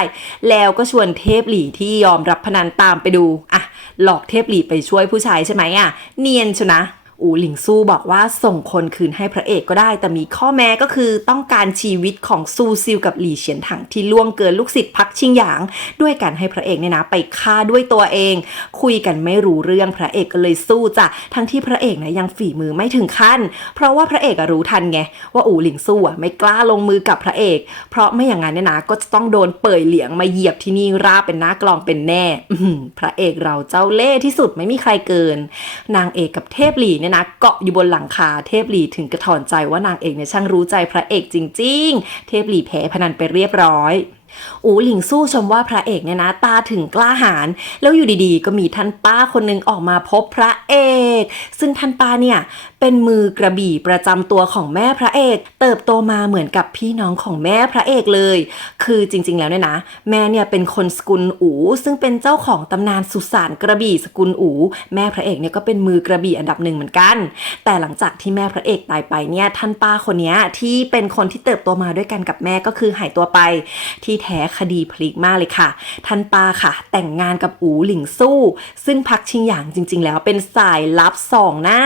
แล้วก็ชวนเทพหลี่ที่ยอมรับพนันตามไปดูอ่ะหลอกเทพหลี่ไปช่วยผู้ชายใช่ไหมอ่ะเนียนชนะ อูหลิงซูบอกว่าส่งคนคืนให้พระเอกก็ได้แต่มีข้อแม้ก็คือต้องการชีวิตของซูซิลกับหลี่เฉียนถังที่ล่วงเกินลูกศิษย์พักชิงหยางด้วยการให้พระเอกเนี่ยนะไปฆ่าด้วยตัวเองคุยกันไม่รู้เรื่องพระเอกก็เลยสู้จ้ะทั้งที่พระเอกนะยังฝีมือไม่ถึงขั้นเพราะว่าพระเอกรู้ทันไงว่าอูหลิงซูไม่กล้าลงมือกับพระเอกเพราะไม่อย่างนั้นเนี่ยนะก็จะต้องโดนเป่ยเหลียงมาเหยียบที่นี่ราบเป็นหน้ากลองเป็นแน่พระเอกเราเจ้าเล่ห์ที่สุดไม่มีใครเกินนางเอกกับเทพหลี่เนี่ยนะเกาะอยู่บนหลังคาเทพหลี่ถึงกระถอนใจว่านางเอกเนี่ยช่างรู้ใจพระเอกจริงๆเทพหลี่แพ้พนันไปเรียบร้อยอูหลิงสู้ชมว่าพระเอกเนี่ยนะตาถึงกล้าหาญแล้วอยู่ดีๆก็มีท่านป้าคนหนึ่งออกมาพบพระเอกซึ่งท่านป้าเนี่ยเป็นมือกระบี่ประจำตัวของแม่พระเอกเติบโตมาเหมือนกับพี่น้องของแม่พระเอกเลยคือจริงๆแล้วเนี่ยนะแม่เนี่ยเป็นคนสกุลอูซึ่งเป็นเจ้าของตำนานสุสานกระบี่สกุลอูแม่พระเอกเนี่ยก็เป็นมือกระบี่อันดับหนึ่งเหมือนกันแต่หลังจากที่แม่พระเอกตายไปเนี่ยท่านป้าคนนี้ที่เป็นคนที่เติบโตมาด้วยกันกับแม่ก็คือหายตัวไปที่แท้คดีพลิกมากเลยค่ะท่านป้าค่ะแต่งงานกับอูหลิงสู้ซึ่งพักชิงหยางจริงๆแล้วเป็นสายลับสองหน้า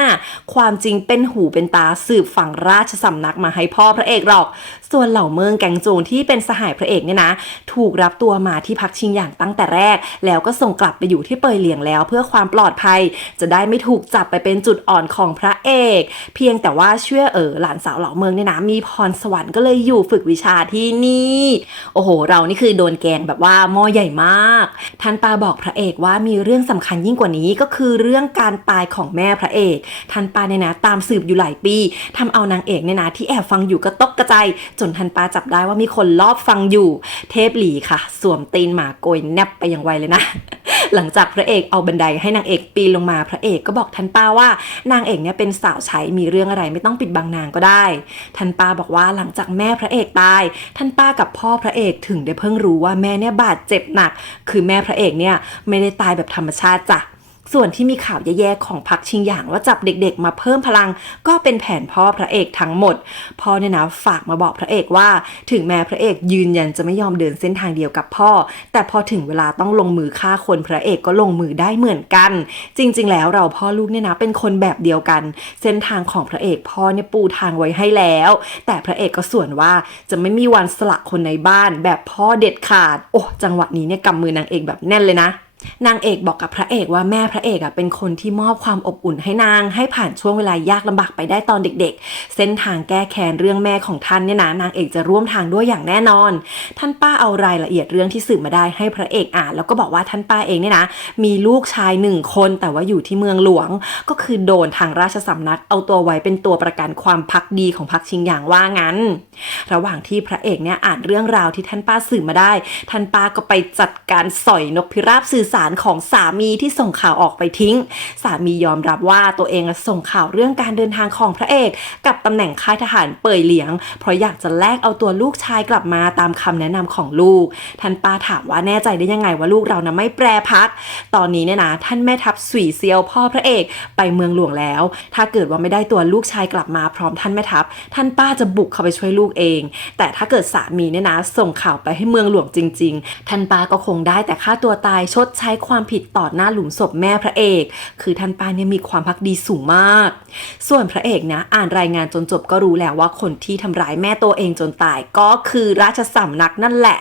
ความจริงเป็นหูเป็นตาสืบฝั่งราชสำนักมาให้พ่อพระเอกหรอกส่วนเหล่าเมืองแกงโจงที่เป็นสหายพระเอกเนี่ยนะถูกรับตัวมาที่พักชิงหยางตั้งแต่แรกแล้วก็ส่งกลับไปอยู่ที่เปยเหลียงแล้วเพื่อความปลอดภัยจะได้ไม่ถูกจับไปเป็นจุดอ่อนของพระเอกเพียงแต่ว่าเชื่อหลานสาวเหล่าเมืองเนี่ยนะมีพรสวรรค์ก็เลยอยู่ฝึกวิชาที่นี่โอ้โหเรานี่คือโดนแกงแบบว่าหม้อใหญ่มากท่านป้าบอกพระเอกว่ามีเรื่องสำคัญยิ่งกว่านี้ก็คือเรื่องการตายของแม่พระเอกท่านป้าเนี่ยนะตามสืบอยู่หลายปีทำเอานางเอกเนี่ยนะที่แอบฟังอยู่ก็ตกกระจายจนท่านป้าจับได้ว่ามีคนลอบฟังอยู่เทพหลีค่ะสวมตีนหมาโกยแนบไปอย่างไวเลยนะ หลังจากพระเอกเอาบันไดให้นางเอกปีนลงมาพระเอกก็บอกท่านป้าว่านางเอกเนี่ยเป็นสาวใช้มีเรื่องอะไรไม่ต้องปิดบังนางก็ได้ท่านป้าบอกว่าหลังจากแม่พระเอกตายท่านป้ากับพ่อพระเอกถึงได้เพิ่งรู้ว่าแม่เนี่ยบาดเจ็บหนักคือแม่พระเอกเนี่ยไม่ได้ตายแบบธรรมชาติจ้ะส่วนที่มีข่าวแย่ๆของพักชิงหยางว่าจับเด็กๆมาเพิ่มพลังก็เป็นแผนพ่อพระเอกทั้งหมดพ่อเนี่ยนะฝากมาบอกพระเอกว่าถึงแม้พระเอกยืนยันจะไม่ยอมเดินเส้นทางเดียวกับพ่อแต่พอถึงเวลาต้องลงมือฆ่าคนพระเอกก็ลงมือได้เหมือนกันจริงๆแล้วเราพ่อลูกเนี่ยนะเป็นคนแบบเดียวกันเส้นทางของพระเอกพ่อเนี่ยปูทางไว้ให้แล้วแต่พระเอกก็ส่วนว่าจะไม่มีวันสละคนในบ้านแบบพ่อเด็ดขาดโอ้จังหวะนี้เนี่ยกำมือนางเอกแบบแน่นเลยนะนางเอกบอกกับพระเอกว่าแม่พระเอกเป็นคนที่มอบความอบอุ่นให้นางให้ผ่านช่วงเวลายากลำบากไปได้ตอนเด็กๆเส้นทางแก้แค้นเรื่องแม่ของท่านเนี่ยนะนางเอกจะร่วมทางด้วยอย่างแน่นอนท่านป้าเอารายละเอียดเรื่องที่สืบมาได้ให้พระเอกอ่านแล้วก็บอกว่าท่านป้าเองเนี่ยนะมีลูกชาย1 คนแต่ว่าอยู่ที่เมืองหลวงก็คือโดนทางราชสำนักเอาตัวไว้เป็นตัวประกันความภักดีของพักชิงหยางว่างั้นระหว่างที่พระเอกเนี่ยอ่านเรื่องราวที่ท่านป้าสืบมาได้ท่านป้าก็ไปจัดการสอยนกพิราบสื่อสารของสามีที่ส่งข่าวออกไปทิ้งสามียอมรับว่าตัวเองส่งข่าวเรื่องการเดินทางของพระเอกกับตำแหน่งค่ายทหารเป่ยเหลียงเพราะอยากจะแลกเอาตัวลูกชายกลับมาตามคำแนะนำของลูกท่านป้าถามว่าแน่ใจได้ยังไงว่าลูกเรานะไม่แปรพักตอนนี้เนี่ยนะท่านแม่ทัพสุยเซียวพ่อพระเอกไปเมืองหลวงแล้วถ้าเกิดว่าไม่ได้ตัวลูกชายกลับมาพร้อมท่านแม่ทัพท่านป้าจะบุกเข้าไปช่วยลูกเองแต่ถ้าเกิดสามีเนี่ยนะส่งข่าวไปให้เมืองหลวงจริงๆท่านป้าก็คงได้แต่ฆ่าตัวตายชดใช้ความผิดต่อหน้าหลุมศพแม่พระเอกคือท่านป้าเนี่ยมีความภักดีสูงมากส่วนพระเอกนะอ่านรายงานจนจบก็รู้แล้วว่าคนที่ทำร้ายแม่ตัวเองจนตายก็คือราชสำนักนั่นแหละ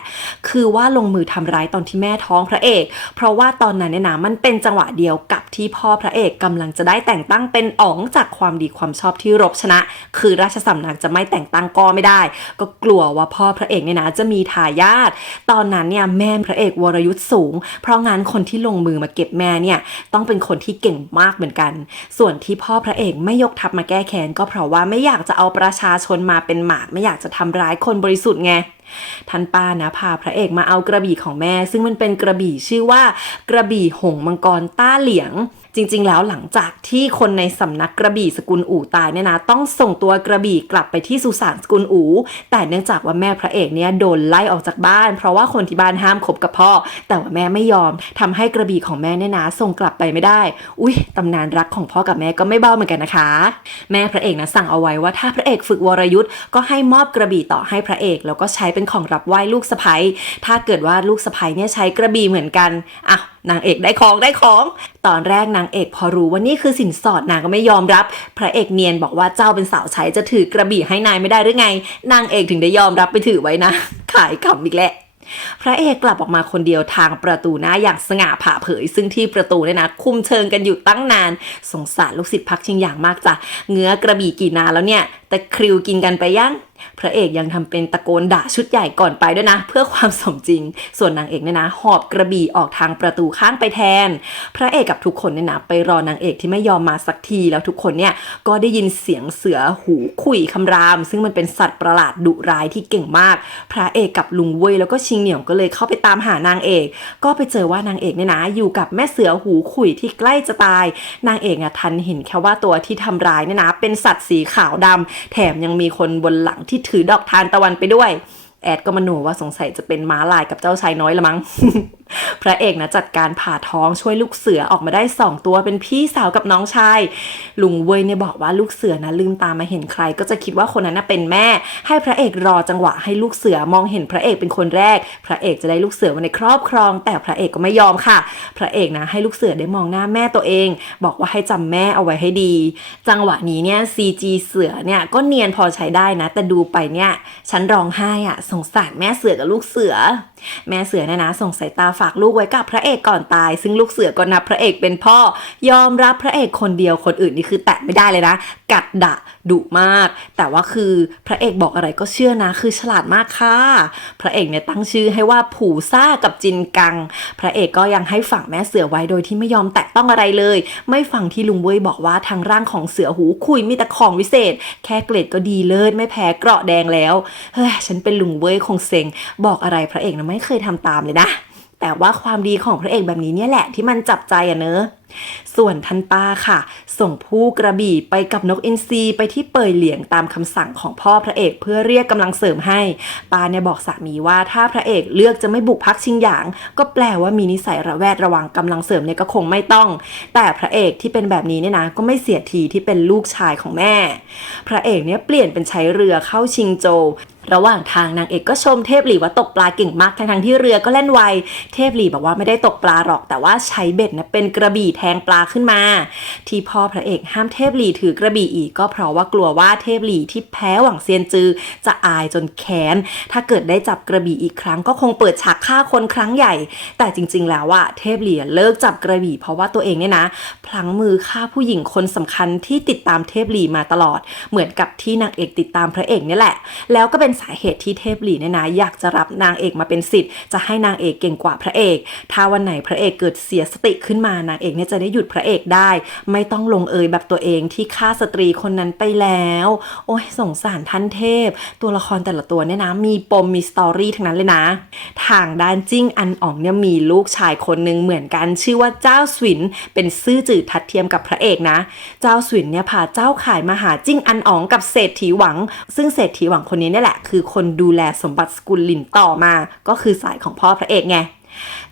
คือว่าลงมือทำร้ายตอนที่แม่ท้องพระเอกเพราะว่าตอนนั้นเนี่ยนะมันเป็นจังหวะเดียวกับที่พ่อพระเอกกำลังจะได้แต่งตั้งเป็นอ๋องจากความดีความชอบที่รบชนะคือราชสำนักจะไม่แต่งตั้งก็ไม่ได้ก็กลัวว่าพ่อพระเอกเนี่ยนะจะมีทายาทตอนนั้นเนี่ยแม่พระเอกวรยุทธสูงเพราะงั้นคนที่ลงมือมาเก็บแม่เนี่ยต้องเป็นคนที่เก่งมากเหมือนกันส่วนที่พ่อพระเอกไม่ยกทัพมาแก้แค้นก็เพราะว่าไม่อยากจะเอาประชาชนมาเป็นหมากไม่อยากจะทำร้ายคนบริสุทธิ์ไงท่านป้านะพาพระเอกมาเอากระบี่ของแม่ซึ่งมันเป็นกระบี่ชื่อว่ากระบี่หงส์มังกรต้าเหลียงจริงๆแล้วหลังจากที่คนในสำนักกระบี่สกุลอู่ตายเนี่ยนะต้องส่งตัวกระบี่กลับไปที่สุสานสกุลอู่แต่เนื่องจากว่าแม่พระเอกเนี่ยโดนไล่ออกจากบ้านเพราะว่าคนที่บ้านห้ามคบกับพ่อแต่ว่าแม่ไม่ยอมทำให้กระบี่ของแม่เนี่ยนะส่งกลับไปไม่ได้อุ๊ยตำนานรักของพ่อกับแม่ก็ไม่เบาเหมือนกันนะคะแม่พระเอกนะสั่งเอาไว้ว่าถ้าพระเอกฝึกวรยุทธ์ก็ให้มอบกระบี่ต่อให้พระเอกแล้วก็ใช้เป็นของรับไหว้ลูกสะใภ้ถ้าเกิดว่าลูกสะใภ้เนี่ยใช้กระบี่เหมือนกันอ้าว นางเอกได้ของตอนแรกนางเอกพอรู้ว่านี่คือสินสอดนางก็ไม่ยอมรับพระเอกเนียนบอกว่าเจ้าเป็นสาวใช้จะถือกระบี่ให้นายไม่ได้หรือไงนางเอกถึงได้ยอมรับไปถือไว้นะขายขำอีกแหละพระเอกกลับออกมาคนเดียวทางประตูหน้าอย่างสง่าผ่าเผยซึ่งที่ประตูเนี่ยนะคุมเชิงกันอยู่ตั้งนานสงสารลูกศิษย์พักชิงอย่างมากจ้ะเงื้อกระบี่กี่นานแล้วเนี่ยแต่คริวกินกันไปยังพระเอกยังทำเป็นตะโกนด่าชุดใหญ่ก่อนไปด้วยนะเพื่อความสมจริงส่วนนางเอกเนี่ยนะหอบกระบี่ออกทางประตูข้างไปแทนพระเอกกับทุกคนเนี่ยนะไปรอนางเอกที่ไม่ยอมมาสักทีแล้วทุกคนเนี่ยก็ได้ยินเสียงเสือหูขุ่ยคำรามซึ่งมันเป็นสัตว์ประหลาดดุร้ายที่เก่งมากพระเอกกับลุงเว่ยแล้วก็ชิงเหนี่ยวก็เลยเข้าไปตามหานางเอกก็ไปเจอว่านางเอกเนี่ยนะอยู่กับแม่เสือหูขุ่ยที่ใกล้จะตายนางเอกทันเห็นแค่ว่าตัวที่ทำร้ายเนี่ยนะเป็นสัตว์สีขาวดำแถมยังมีคนบนหลังที่ถือดอกทานตะวันไปด้วยแอดก็มโนว่าสงสัยจะเป็นม้าลายกับเจ้าชายน้อยละมั้ง พระเอกนะจัดการผ่าท้องช่วยลูกเสือออกมาได้2ตัวเป็นพี่สาวกับน้องชายลุงเว่ยเนี่ยบอกว่าลูกเสือนะลืมตามาเห็นใครก็จะคิดว่าคนนั้นเป็นแม่ให้พระเอกรอจังหวะให้ลูกเสือมองเห็นพระเอกเป็นคนแรกพระเอกจะได้ลูกเสือมาในครอบครองแต่พระเอกก็ไม่ยอมค่ะพระเอกนะให้ลูกเสือได้มองหน้าแม่ตัวเองบอกว่าให้จำแม่เอาไว้ให้ดีจังหวะนี้เนี่ย CG เสือเนี่ยก็เนียนพอใช้ได้นะแต่ดูไปเนี่ยฉันร้องไห้อ่ะสงสารแม่เสือกับลูกเสือแม่เสือเนี่ยนะส่งสายตาฝากลูกไว้กับพระเอกก่อนตายซึ่งลูกเสือก็นับพระเอกเป็นพ่อยอมรับพระเอกคนเดียวคนอื่นนี่คือแตะไม่ได้เลยนะกัดดะดุมากแต่ว่าคือพระเอกบอกอะไรก็เชื่อนะคือฉลาดมากค่ะพระเอกเนี่ยตั้งชื่อให้ว่าผู่ซ่ากับจินกังพระเอกก็ยังให้ฝังแม่เสือไว้โดยที่ไม่ยอมแตะต้องอะไรเลยไม่ฟังที่ลุงเว่ยบอกว่าทางร่างของเสือหูคุยมีแต่ของวิเศษแค่เกล็ดก็ดีเลิศไม่แพ้เกราะแดงแล้วเฮ้ยฉันเป็นลุงเว่ยคงเซ็งบอกอะไรพระเอกนะไม่เคยทำตามเลยนะแต่ว่าความดีของพระเอกแบบนี้เนี่ยแหละที่มันจับใจอะเนอะส่วนท่านป้าค่ะส่งผู้กระบี่ไปกับนกอินทรีไปที่เปยเหลียงตามคำสั่งของพ่อพระเอกเพื่อเรียกกำลังเสริมให้ป้าเนี่ยบอกสามีว่าถ้าพระเอกเลือกจะไม่บุกพักชิงหยางก็แปลว่ามีนิสัยระแวดระวังกำลังเสริมเนี่ยก็คงไม่ต้องแต่พระเอกที่เป็นแบบนี้เนี่ยนะก็ไม่เสียทีที่เป็นลูกชายของแม่พระเอกเนี่ยเปลี่ยนเป็นใช้เรือเข้าชิงโจวระหว่างทางนางเอกก็ชมเทพหลี่ว่าตกปลาเก่งมากทั้งที่เรือก็แล่นไวเทพหลี่บอกว่าไม่ได้ตกปลาหรอกแต่ว่าใช้เบ็ดนะเป็นกระบี่แทงปลาขึ้นมาที่พ่อพระเอกห้ามเทพหลี่ถือกระบี่อีกก็เพราะว่ากลัวว่าเทพหลี่ที่แพ้หวังเซียนจือจะอายจนแค้นถ้าเกิดได้จับกระบี่อีกครั้งก็คงเปิดฉากฆ่าคนครั้งใหญ่แต่จริงๆแล้วอะเทพหลี่เลิกจับกระบี่เพราะว่าตัวเองเนี่ยนะพลั้งมือฆ่าผู้หญิงคนสำคัญที่ติดตามเทพหลี่มาตลอดเหมือนกับที่นางเอกติดตามพระเอกนี่แหละแล้วก็เป็นสาเหตุที่เทพหลี่เนี่ยนะอยากจะรับนางเอกมาเป็นศิษย์จะให้นางเอกเก่งกว่าพระเอกถ้าวันไหนพระเอกเกิดเสียสติขึ้นมานางเอกเนี่ยจะได้หยุดพระเอกได้ไม่ต้องลงเอยแบบตัวเองที่ฆ่าสตรีคนนั้นไปแล้วโอ้ยสงสารท่านเทพตัวละครแต่ละตัวเนี่ยนะมีปมมีสตอรี่ทั้งนั้นเลยนะทางด้านจิ้งอันอ๋องเนี่ยมีลูกชายคนหนึ่งเหมือนกันชื่อว่าเจ้าสวินเป็นซื่อจืดทัดเทียมกับพระเอกนะเจ้าสวินเนี่ยพาเจ้าข่ายมาหาจิ้งอันอ๋องกับเศรษฐีหวังซึ่งเศรษฐีหวังคนนี้เนี่ยแหละคือคนดูแลสมบัติสกุลหลินต่อมาก็คือสายของพ่อพระเอกไง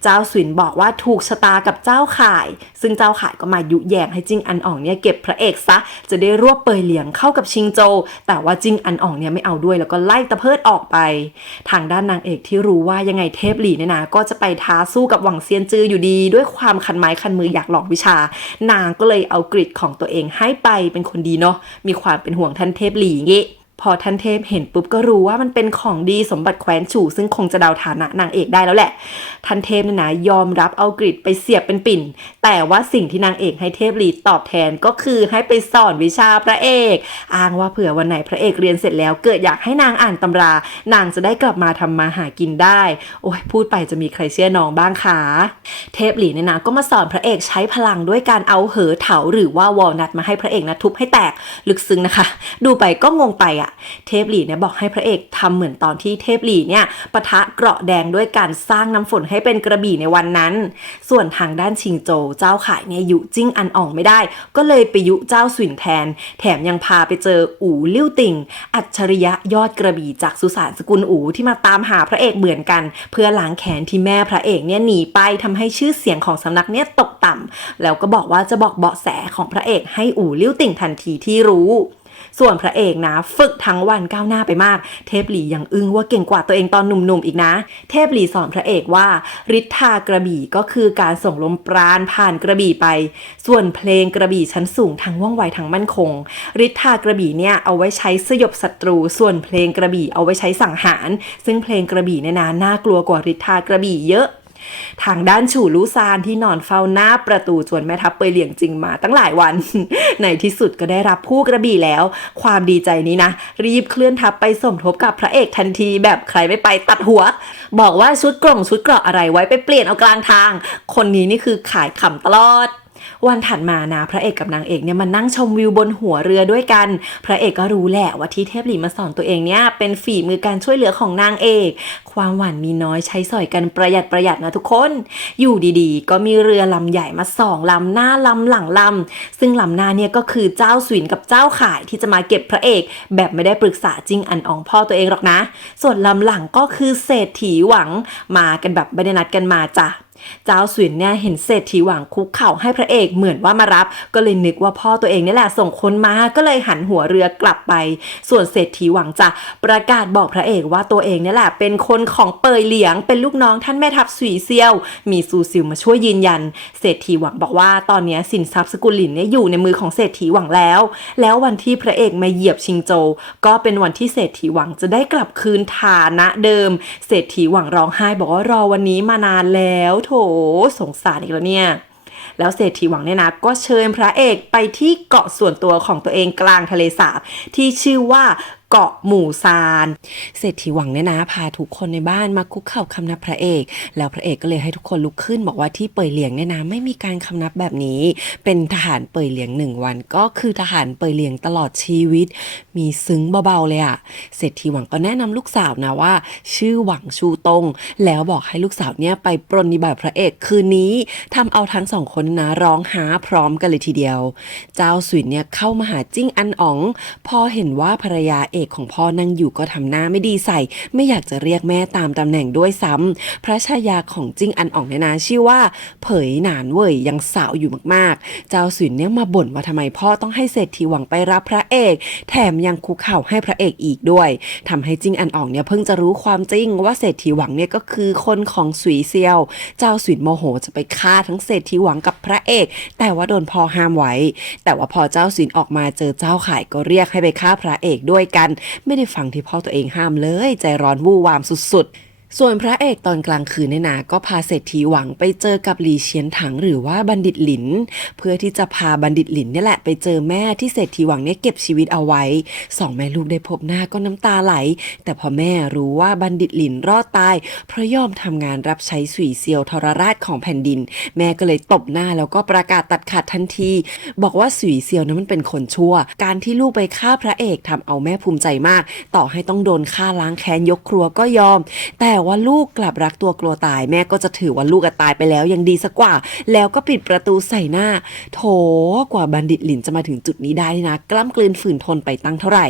เจ้าสวินบอกว่าถูกชะตากับเจ้าข่ายซึ่งเจ้าข่ายก็มายุแยงให้จิ้งอันอ่องเนี่ยเก็บพระเอกซะจะได้รวบเปยเหลียงเข้ากับชิงโจวแต่ว่าจิ้งอันอ่องเนี่ยไม่เอาด้วยแล้วก็ไล่ตะเพิดออกไปทางด้านนางเอกที่รู้ว่ายังไงเทพหลี่เนี่ยนะก็จะไปท้าสู้กับหวังเซียนจืออยู่ดีด้วยความคันไม้คันมืออยากลองวิชานางก็เลยเอากริดของตัวเองให้ไปเป็นคนดีเนาะมีความเป็นห่วงท่านเทพหลี่งี้พอท่านเทพเห็นปุ๊บก็รู้ว่ามันเป็นของดีสมบัติแคว้นฉู่ซึ่งคงจะเดาฐานะนางเอกได้แล้วแหละท่านเทพเนี่ยนะยอมรับเอากริดไปเสียบเป็นปิ่นแต่ว่าสิ่งที่นางเอกให้เทพหลีตอบแทนก็คือให้ไปสอนวิชาพระเอกอ้างว่าเผื่อวันไหนพระเอกเรียนเสร็จแล้วเกิดอยากให้นางอ่านตำรานางจะได้กลับมาทำมาหากินได้โอ้ยพูดไปจะมีใครเชื่อน้องบ้างคะเทพหลีเนี่ยนะก็มาสอนพระเอกใช้พลังด้วยการเอาเหอเถาหรือว่าวอลนัทมาให้พระเอกนะทุบให้แตกลึกซึ้งนะคะดูไปก็งงไปอะเทพหลี่เนี่ยบอกให้พระเอกทำเหมือนตอนที่เทพหลี่เนี่ยปะทะเกราะแดงด้วยการสร้างน้ำฝนให้เป็นกระบี่ในวันนั้นส่วนทางด้านชิงโจวเจ้าข่ายเนี่ยยุจิ้งอันอ่องไม่ได้ก็เลยไปยุเจ้าสวินแทนแถมยังพาไปเจออู่ลิ่วติ่งอัจฉริยะยอดกระบี่จากสุสานสกุลอู่ที่มาตามหาพระเอกเหมือนกันเพื่อล้างแค้นที่แม่พระเอกเนี่ยหนีไปทำให้ชื่อเสียงของสำนักเนี่ยตกต่ำแล้วก็บอกว่าจะบอกเบาะแสของพระเอกให้อู่ลิ่วติ่งทันทีที่รู้ ส่วนพระเอกนะฝึกทั้งวันก้าวหน้าไปมากเทพหลียังอึ้งว่าเก่งกว่าตัวเองตอนหนุ่มๆอีกนะเทพหลีสอนพระเอกว่าฤทธากระบี่ก็คือการส่งลมปราณผ่านกระบี่ไปส่วนเพลงกระบี่ชั้นสูงทั้งว่องไวทั้งมั่นคงฤทธากระบี่เนี่ยเอาไว้ใช้สยบศัตรูส่วนเพลงกระบี่เอาไว้ใช้สังหารซึ่งเพลงกระบี่เนี่ยนะน่ากลัวกว่าฤทธากระบี่เยอะทางด้านฉู่ลู่ซานที่นอนเฝ้าหน้าประตูจวนแม่ทัพเปยเหลียงจริงมาตั้งหลายวัน ในที่สุดก็ได้รับผู้กระบี่แล้วความดีใจนี้นะรีบเคลื่อนทัพไปสมทบกับพระเอกทันทีแบบใครไม่ไปตัดหัวบอกว่าชุดกล่องชุดเกราะอะไรไว้ไปเปลี่ยนเอากลางทางคนนี้นี่คือขายขำตลอดวันถัดมานะพระเอกกับนางเอกเนี่ยมานั่งชมวิวบนหัวเรือด้วยกันพระเอกก็รู้แหละว่าที่เทพหลีมาสอนตัวเองเนี่ยเป็นฝีมือการช่วยเหลือของนางเอกความหวานมีน้อยใช้สอยกันประหยัดนะทุกคนอยู่ดีๆก็มีเรือลำใหญ่มา2 ลำหน้าลำหลังลำซึ่งลำหน้าเนี่ยก็คือเจ้าสวินกับเจ้าข่ายที่จะมาเก็บพระเอกแบบไม่ได้ปรึกษาจิ้งอันอองพ่อตัวเองหรอกนะส่วนลำหลังก็คือเศรษฐีหวังมากันแบบไม่ได้นัดกันมาจ้ะเจ้าสวินเนี่ยเห็นเศรษฐีหวังคุกเข่าให้พระเอกเหมือนว่ามารับก็เลยนึกว่าพ่อตัวเองนี่แหละส่งคนมาก็เลยหันหัวเรือกลับไปส่วนเศรษฐีหวังจะประกาศบอกพระเอกว่าตัวเองนี่แหละเป็นคนของเปยเหลียงเป็นลูกน้องท่านแม่ทัพสุยเซียวมีซูซิลมาช่วยยืนยันเศรษฐีหวังบอกว่าตอนนี้สินทรัพย์สกุลหลินเนี่ยอยู่ในมือของเศรษฐีหวังแล้ววันที่พระเอกมาเหยียบชิงโจวก็เป็นวันที่เศรษฐีหวังจะได้กลับคืนฐานะเดิมเศรษฐีหวังร้องไห้บอกว่ารอวันนี้มานานแล้วโถสงสารอีกแล้วเนี่ยแล้วเศรษฐีหวังเนี่ยนะก็เชิญพระเอกไปที่เกาะส่วนตัวของตัวเองกลางทะเลสาบที่ชื่อว่าเกาะหมู่ซานเศรษฐีหวังเนี่ยนะพาทุกคนในบ้านมาคุกเข่าคำนับพระเอกแล้วพระเอกก็เลยให้ทุกคนลุกขึ้นบอกว่าที่เปยเหลียงเนี่ยนะไม่มีการคำนับแบบนี้เป็นทหารเปยเหลียง1 วันก็คือทหารเปยเหลียงตลอดชีวิตมีซึ้งเบาๆเลยอะเศรษฐีหวังก็แนะนำลูกสาวนะว่าชื่อหวังชูตงแล้วบอกให้ลูกสาวเนี่ยไปปรนนิบัติพระเอกคืนนี้ทำเอาทั้ง2 คนนะร้องหาพร้อมกันเลยทีเดียวเจ้าสวินเนี่ยเข้ามาหาจิ้งอันอ๋องพอเห็นว่าภรรยาเอกของพ่อนั่งอยู่ก็ทำหน้าไม่ดีใส่ไม่อยากจะเรียกแม่ตามตำแหน่งด้วยซ้ำพระชายาของจิ้งอันอ่องเนี่ยนะชื่อว่าเผยหนานเว่ยยังสาวอยู่มากๆเจ้าสวินเนี่ยมาบ่นว่าทำไมพ่อต้องให้เศรษฐีหวังไปรับพระเอกแถมยังคุกเข่าให้พระเอกอีกด้วยทำให้จิ้งอันอ่องเนี่ยเพิ่งจะรู้ความจริงว่าเศรษฐีหวังเนี่ยก็คือคนของสุยเซียวเจ้าสวินโมโหจะไปฆ่าทั้งเศรษฐีหวังกับพระเอกแต่ว่าโดนพ่อห้ามไว้แต่ว่าพอเจ้าสวินออกมาเจอเจ้าข่ายก็เรียกให้ไปฆ่าพระเอกด้วยกันไม่ได้ฟังที่พ่อตัวเองห้ามเลยใจร้อนวู่วามสุดๆส่วนพระเอกตอนกลางคืนเนี่ยนะก็พาเศรษฐีหวังไปเจอกับหลี่เฉียนถังหรือว่าบัณฑิตหลินเพื่อที่จะพาบัณฑิตหลินเนี่ยแหละไปเจอแม่ที่เศรษฐีหวังเนี่ยเก็บชีวิตเอาไว้2 แม่ลูกได้พบหน้าก็น้ำตาไหลแต่พอแม่รู้ว่าบัณฑิตหลินรอดตายเพราะยอมทำงานรับใช้สุยเซียวทรราชของแผ่นดินแม่ก็เลยตบหน้าแล้วก็ประกาศตัดขาดทันทีบอกว่าสุยเซียวนั้นมันเป็นคนชั่วการที่ลูกไปฆ่าพระเอกทำเอาแม่ภูมิใจมากต่อให้ต้องโดนฆ่าล้างแค้นยกครัวก็ยอมแต่ว่าลูกกลับรักตัวกลัวตายแม่ก็จะถือว่าลูกตายไปแล้วยังดีสักกว่าแล้วก็ปิดประตูใส่หน้าโถกว่าบัณฑิตหลินจะมาถึงจุดนี้ได้นะกล้ำกลืนฝืนทนไปตั้งเท่าไหร่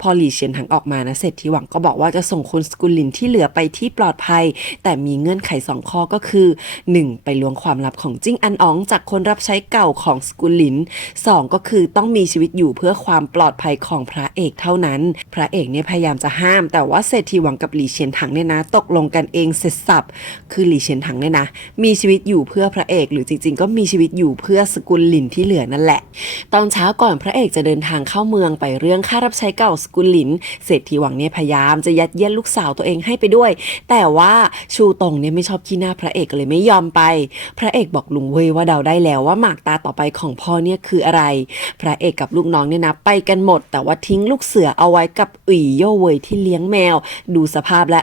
พอหลี่เฉียนถังออกมานะเศรษฐีหวังก็บอกว่าจะส่งคนสกุลหลินที่เหลือไปที่ปลอดภัยแต่มีเงื่อนไข2 ข้อก็คือ 1. ไปล้วงความลับของจิ้งอันอ๋องจากคนรับใช้เก่าของสกุลหลิน 2. ก็คือต้องมีชีวิตอยู่เพื่อความปลอดภัยของพระเอกเท่านั้นพระเอกเนี่ยพยายามจะห้ามแต่ว่าเศรษฐีหวังกับหลี่เฉียนถังเนี่ยนะตกลงกันเองเสร็จสับคือหลี่เฉียนถังเนี่ยนะมีชีวิตอยู่เพื่อพระเอกหรือจริงๆก็มีชีวิตอยู่เพื่อสกุลหลินที่เหลือนั่นแหละตอนเช้าก่อนพระเอกจะเดินทางเข้าเมืองไปเรื่องค่ารับใช้เก่าสกุลหลินเศรษฐีหวังเนี่ยพยายามจะยัดเยียดลูกสาวตัวเองให้ไปด้วยแต่ว่าชูตงเนี่ยไม่ชอบขี้หน้าพระเอกเลยไม่ยอมไปพระเอกบอกลุงเว่ยว่าเดาได้แล้วว่าหมากตาต่อไปของพ่อเนี่ยคืออะไรพระเอกกับลูกน้องเนี่ยนะไปกันหมดแต่ว่าทิ้งลูกเสือเอาไว้กับอุ๋ยโย่เว่ยที่เลี้ยงแมวดูสภาพและ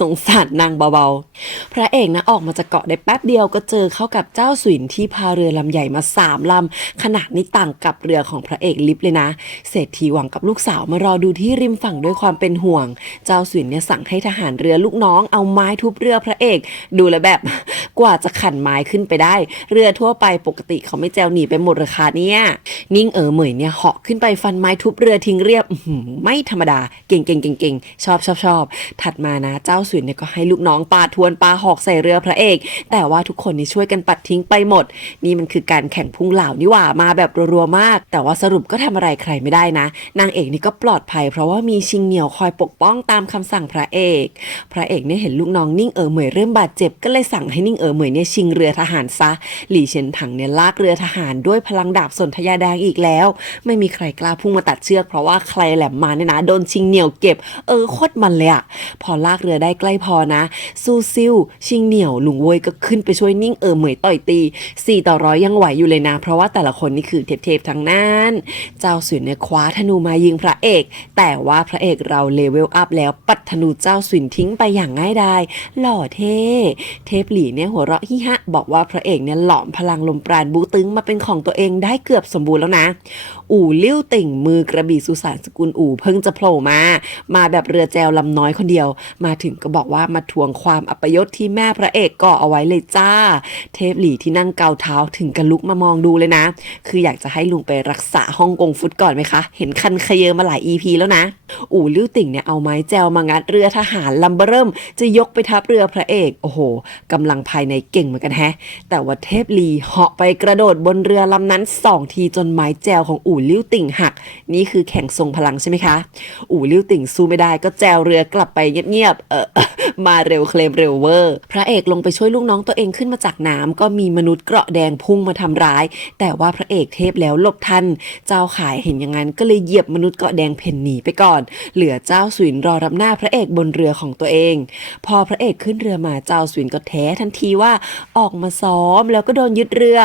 สงสารนางเบาๆพระเอกนะออกมาจากเกาะได้แป๊บเดียวก็เจอเข้ากับเจ้าสวินที่พาเรือลำใหญ่มา3 ลำขนาดนี้ต่างกับเรือของพระเอกลิฟเลยนะเศรษฐีหวังกับลูกสาวมารอดูที่ริมฝั่งด้วยความเป็นห่วงเจ้าสวินเนี่ยสั่งให้ทหารเรือลูกน้องเอาไม้ทุบเรือพระเอกดูแลวแบบ กว่าจะขันไม้ขึ้นไปได้เรือทั่วไปปกติเขาไม่แจวหนีไปหมดราคาเนี่ยนิ่งเหมยเนี่ยเหาะขึ้นไปฟันไม้ทุบเรือทิ้งเรียบไม่ธรรมดาเก่งชอบถัดมานะเจ้าสวินเนี่ย เนี่ยก็ให้ลูกน้องปาทวนปาหอกใส่เรือพระเอกแต่ว่าทุกคนนี่ช่วยกันปัดทิ้งไปหมดนี่มันคือการแข่งพุ่งเหล่านี่หว่ามาแบบรัวๆมากแต่ว่าสรุปก็ทำอะไรใครไม่ได้นะนางเอกนี่ก็ปลอดภัยเพราะว่ามีชิงเหนียวคอยปกป้องตามคำสั่งพระเอกเนี่ยเห็นลูกน้องนิ่งเหมยเริ่มบาดเจ็บก็เลยสั่งให้นิ่งเหมยเนี่ยชิงเรือทหารซะหลี่เฉินถังเนี่ยลากเรือทหารด้วยพลังดาบสนธยาแดงอีกแล้วไม่มีใครกล้าพุ่งมาตัดเชือกเพราะว่าใครแหลมมาเนี่ยนะโดนชิงเหนียวเก็บโคตรมันเลยอะพอลากเรือได้ใกล้พอนะซูซิวชิงเหนียวลุงเว่ยก็ขึ้นไปช่วยนิ่งเหมยต่อยตี4-100ยังไหวอยู่เลยนะเพราะว่าแต่ละคนนี่คือเทพๆทั้งนั้นเจ้าสุนเนี่ยคว้าธนูมายิงพระเอกแต่ว่าพระเอกเราเลเวลอัพแล้วปัดธนูเจ้าสุนทิ้งไปอย่างง่ายดายหล่อเทพหลี่เนี่ยหัวเราะฮิฮะบอกว่าพระเอกเนี่ยหลอมพลังลมปราณบูตึงมาเป็นของตัวเองได้เกือบสมบูรณ์แล้วนะอู่ลิ่วติ่งมือกระบี่สุสานสกุลอู่เพิ่งจะโผล่มาแบบเรือแจวลำน้อยคนเดียวมาถึงก็บอกว่ามาทวงความอัปยศที่แม่พระเอกก่อเอาไว้เลยจ้าเทพหลี่ที่นั่งเกาเท้าถึงกับลุกมามองดูเลยนะคืออยากจะให้ลุงไปรักษาฮ่องกงฟุตก่อนไหมคะเห็นคันเขยเยอมาหลาย EP แล้วนะอู่ลิ่วติ่งเนี่ยเอาไม้แจวมางัดเรือทหารลำเบิ่มจะยกไปทับเรือพระเอกโอ้โหกำลังภายในเก่งเหมือนกันแฮะแต่ว่าเทพหลี่เหาะไปกระโดดบนเรือลำนั้น2 ทีจนไม้แจวของอู่ลิ่วติ่งหักนี่คือแข่งทรงพลังใช่ไหมคะอู่ลิ่วติ่งสู้ไม่ได้ก็แจวเรือกลับไปเงียบๆมาเร็วเคลมเร็วเวอร์พระเอกลงไปช่วยลูกน้องตัวเองขึ้นมาจากน้ำก็มีมนุษย์เกราะแดงพุ่งมาทำร้ายแต่ว่าพระเอกเทพแล้วหลบทันเจ้าขายเห็นอย่างนั้นก็เลยเหยียบมนุษย์เกราะแดงเพ่นหนีไปก่อนเหลือเจ้าสวินรอรับหน้าพระเอกบนเรือของตัวเองพอพระเอกขึ้นเรือมาเจ้าสวินก็แท้ทันทีว่าออกมาซ้อมแล้วก็โดนยึดเรือ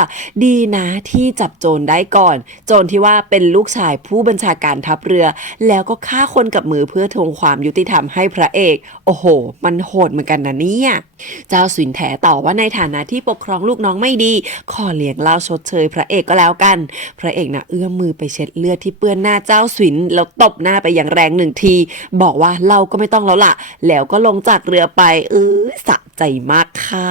ดีนะที่จับโจรได้ก่อนโจรที่ว่าเป็นลูกชายผู้บัญชาการทัพเรือแล้วก็ฆ่าคนกับมือเพื่อทวงความยุติธรรมให้พระเอกโอ้โหมันโหดเหมือนกันนะเนี่ยเจ้าสวินแถต่อว่าในฐานะที่ปกครองลูกน้องไม่ดีขอเลี้ยงเหล้าชดเชยพระเอกก็แล้วกันพระเอกนะเอื้อมมือไปเช็ดเลือดที่เปื้อนหน้าเจ้าสวินแล้วตบหน้าไปอย่างแรง1 ทีบอกว่าเราก็ไม่ต้องแล้วล่ะแล้วก็ลงจากเรือไปสะใจมากค่ะ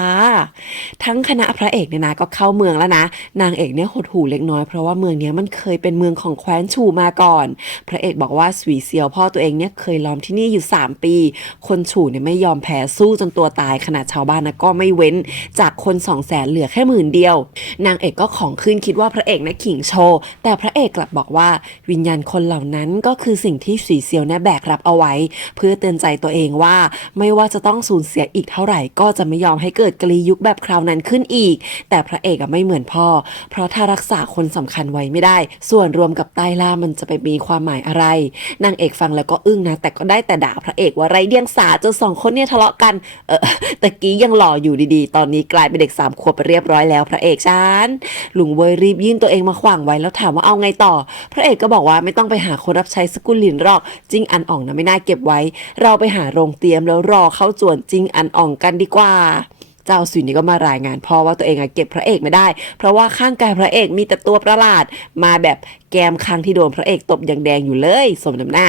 ทั้งคณะพระเอกเนี่ยนะก็เข้าเมืองแล้วนะนางเอกเนี่ยหดหู่เล็กน้อยเพราะว่าเมืองนี้มันเคยเป็นเมืองของแคว้นฉูมาก่อนพระเอกบอกว่าสวีเซียวพ่อตัวเองเนี่ยเคยล้อมที่นี่อยู่3 ปีคนฉูเนี่ยไม่ยอมแพ้สู้จนตัวตายขนาดชาวบ้านนะก็ไม่เว้นจากคน200,000เหลือแค่10,000เดียวนางเอกก็ของขึ้นคิดว่าพระเอกนะขิงโชว์แต่พระเอกกลับบอกว่าวิญญาณคนเหล่านั้นก็คือสิ่งที่สวีเซียวเนี่ยแบกรับเอาไว้เพื่อเตือนใจตัวเองว่าไม่ว่าจะต้องสูญเสียอีกเท่าไหร่ก็จะไม่ยอมให้เกิดกลียุคแบบคราวนั้นขึ้นอีกแต่พระเอกไม่เหมือนพ่อเพราะถ้ารักษาคนสำคัญไว้ไม่ได้ส่วนรวมกับใต้ล่ามันจะไปมีความหมายอะไรนางเอกฟังแล้วก็อึ้งนะแต่ก็ได้แต่ด่าพระเอกว่าไร้เดียงสาจน2 คนเนี่ยทะเลาะกันตะกี้ยังหล่ออยู่ดีๆตอนนี้กลายเป็นเด็ก3 ขวบไปเรียบร้อยแล้วพระเอกฉันลุงเวยรีบยื่นตัวเองมาขวางไว้แล้วถามว่าเอาไงต่อพระเอกก็บอกว่าไม่ต้องไปหาคนรับใช้สกุลหลินหรอกจิ้งอันอ่องนะไม่น่าเก็บไว้เราไปหาโรงเตรียมแล้วรอเข้าจวนจิ้งอันอ่องกันดีกว่าเจ้าสุนนี่ก็มารายงานพ่อว่าตัวเองเก็บพระเอกไม่ได้เพราะว่าข้างกายพระเอกมีแต่ตัวประหลาดมาแบบแกมคางที่โดนพระเอกตบอย่างแดงอยู่เลยสมน้ำหน้า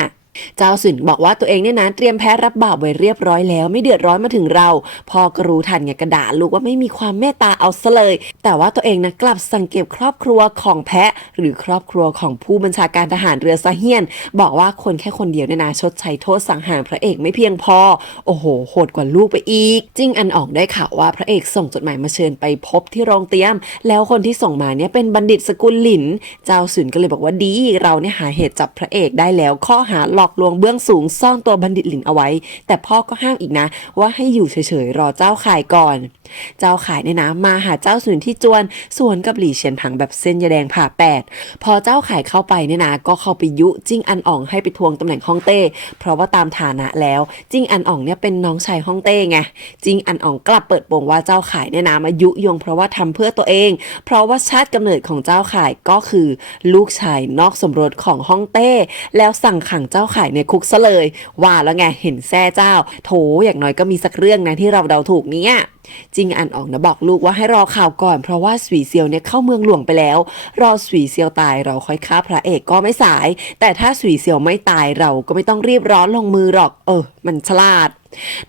เจ้าสุนบอกว่าตัวเองเนี่ยนะเตรียมแพ้รับบาปไว้เรียบร้อยแล้วไม่เดือดร้อนมาถึงเราพ่อก็รู้ทันไงกระด่าลูกว่าไม่มีความเมตตาเอาซะเลยแต่ว่าตัวเองนะกลับสังเกตครอบครัวของแพะหรือครอบครัวของผู้บัญชาการทหารเรือซาเฮียนบอกว่าคนแค่คนเดียวเนี่ยนะชดใช้โทษสังหารพระเอกไม่เพียงพอโอ้โหโหดกว่าลูกไปอีกจิ้งอันอ่องได้ข่าวว่าพระเอกส่งจดหมายมาเชิญไปพบที่โรงเตรียมแล้วคนที่ส่งมาเนี่ยเป็นบัณฑิตสกุลหลินเจ้าสุนก็เลยบอกว่าดีเราเนี่ยหาเหตุจับพระเอกได้แล้วข้อหาหลอกลวงเบื้องสูงซ่อนตัวบัณฑิตหลินเอาไว้แต่พ่อก็ห้ามอีกนะว่าให้อยู่เฉยๆรอเจ้าข่ายก่อนเจ้าข่ายเนี่ยนะมาหาเจ้าสุนที่จวนสวนกับหลี่เฉียนถังแบบเส้นยาแดงผ่า8พอเจ้าข่ายเข้าไปเนี่ยนะก็เข้าไปยุจิ้งอันอ่องให้ไปทวงตำแหน่งฮ่องเต้เพราะว่าตามฐานะแล้วจิ้งอันอ่องเนี่ยเป็นน้องชายฮ่องเต้ไงจิ้งอันอ่องกลับเปิดโปงว่าเจ้าข่ายเนี่ยนะมายุยงเพราะว่าทำเพื่อตัวเองเพราะว่าชาติกำเนิดของเจ้าข่ายก็คือลูกชายนอกสมรสของฮ่องเต้แล้วสั่งขังเจ้าข่ายในคุกซะเลยว่าแล้วไงเห็นแซ่เจ้าโถอย่างน้อยก็มีสักเรื่องนะที่เราเดาถูกเนี่ยจิงอันอ่องนะบอกลูกว่าให้รอข่าวก่อนเพราะว่าสวีเซียวเนี่ยเข้าเมืองหลวงไปแล้วรอสวีเซียวตายเราค่อยฆ่าพระเอกก็ไม่สายแต่ถ้าสวีเซียวไม่ตายเราก็ไม่ต้องรีบร้อนลงมือหรอกมันฉลาด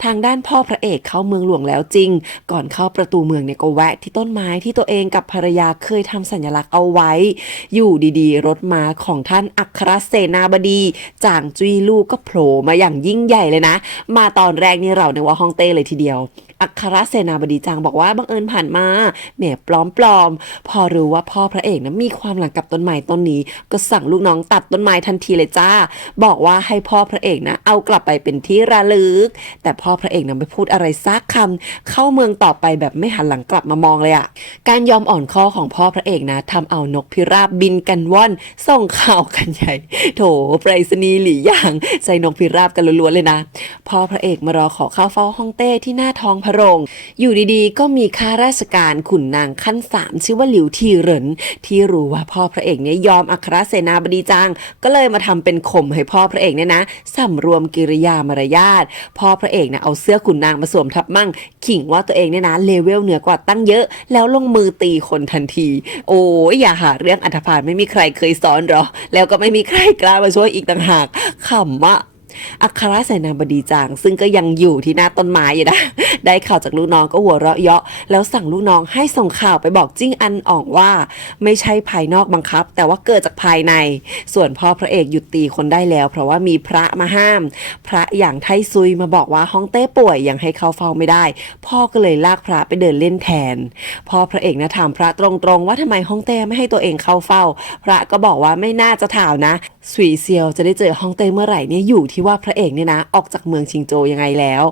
ทางด้านพ่อพระเอกเข้าเมืองหลวงแล้วจริงก่อนเข้าประตูเมืองเนี่ยก็แวะที่ต้นไม้ที่ตัวเองกับภรรยาเคยทำสัญลักษณ์เอาไว้อยู่ดีๆรถม้าของท่านอัครเสนาบดีจางจุยลู่ก็โผล่มาอย่างยิ่งใหญ่เลยนะมาตอนแรกนี่เรานึกว่าฮ่องเต้เลยทีเดียวอัครเสนาบดีจางบอกว่าบังเอิญผ่านมาแหมปลอมๆพอรู้ว่าพ่อพระเอกนะมีความหลังกับต้นไม้ต้นนี้ก็สั่งลูกน้องตัดต้นไม้ทันทีเลยจ้าบอกว่าให้พ่อพระเอกนะเอากลับไปเป็นที่ระลึกแต่พ่อพระเอกนะไม่พูดอะไรซักคำเข้าเมืองต่อไปแบบไม่หันหลังกลับมามองเลยอะการยอมอ่อนข้อของพ่อพระเอกนะทำเอานกพิราบบินกันว่อนส่งข่าวกันใหญ่โถไปรษณีย์หลี่ย่างใจนกพิราบกันล้วนๆเลยนะพ่อพระเอกมารอขอเข้าเฝ้าฮ่องเต้ที่หน้าท้องพระโรงอยู่ดีๆก็มีข้าราชการขุนนางขั้น3ชื่อว่าหลิวทีเหรินที่รู้ว่าพ่อพระเอกเนี่ยยอมอัครเสนาบดีจางก็เลยมาทำเป็นข่มให้พ่อพระเอกเนี่ยนะสำรวมกิริยามารยาทพ่อพระเอกเนี่ยเอาเสื้อขุนนางมาสวมทับมั่งขิงว่าตัวเองเนี่ยนะเลเวลเหนือกว่าตั้งเยอะแล้วลงมือตีคนทันทีโอ้ยอย่าหาเรื่องอันธพาลไม่มีใครเคยสอนหรอแล้วก็ไม่มีใครกล้ามาช่วยอีกต่างหากขำอะอัครเสนาบดีจางซึ่งก็ยังอยู่ที่หน้าต้นไม้อยู่นะได้ข่าวจากลูกน้องก็หัวเราะเยาะแล้วสั่งลูกน้องให้ส่งข่าวไปบอกจิ้งอันอ่องว่าไม่ใช่ภายนอกบังคับแต่ว่าเกิดจากภายในส่วนพ่อพระเอกหยุดตีคนได้แล้วเพราะว่ามีพระมาห้ามพระอย่างไทซุยมาบอกว่าฮ่องเต้ป่วยยังให้เข้าเฝ้าไม่ได้พ่อก็เลยลากพระไปเดินเล่นแทนพ่อพระเอกนะถามพระตรงๆว่าทำไมฮ่องเต้ไม่ให้ตัวเองเข้าเฝ้าพระก็บอกว่าไม่น่าจะถามนะสุยเซียวจะได้เจอฮ่องเต้เมื่อไหร่เนี่ยอยู่ที่ว่าพระเอกเนี่ยนะออกจากเมืองชิงโจวยังไงแล้ว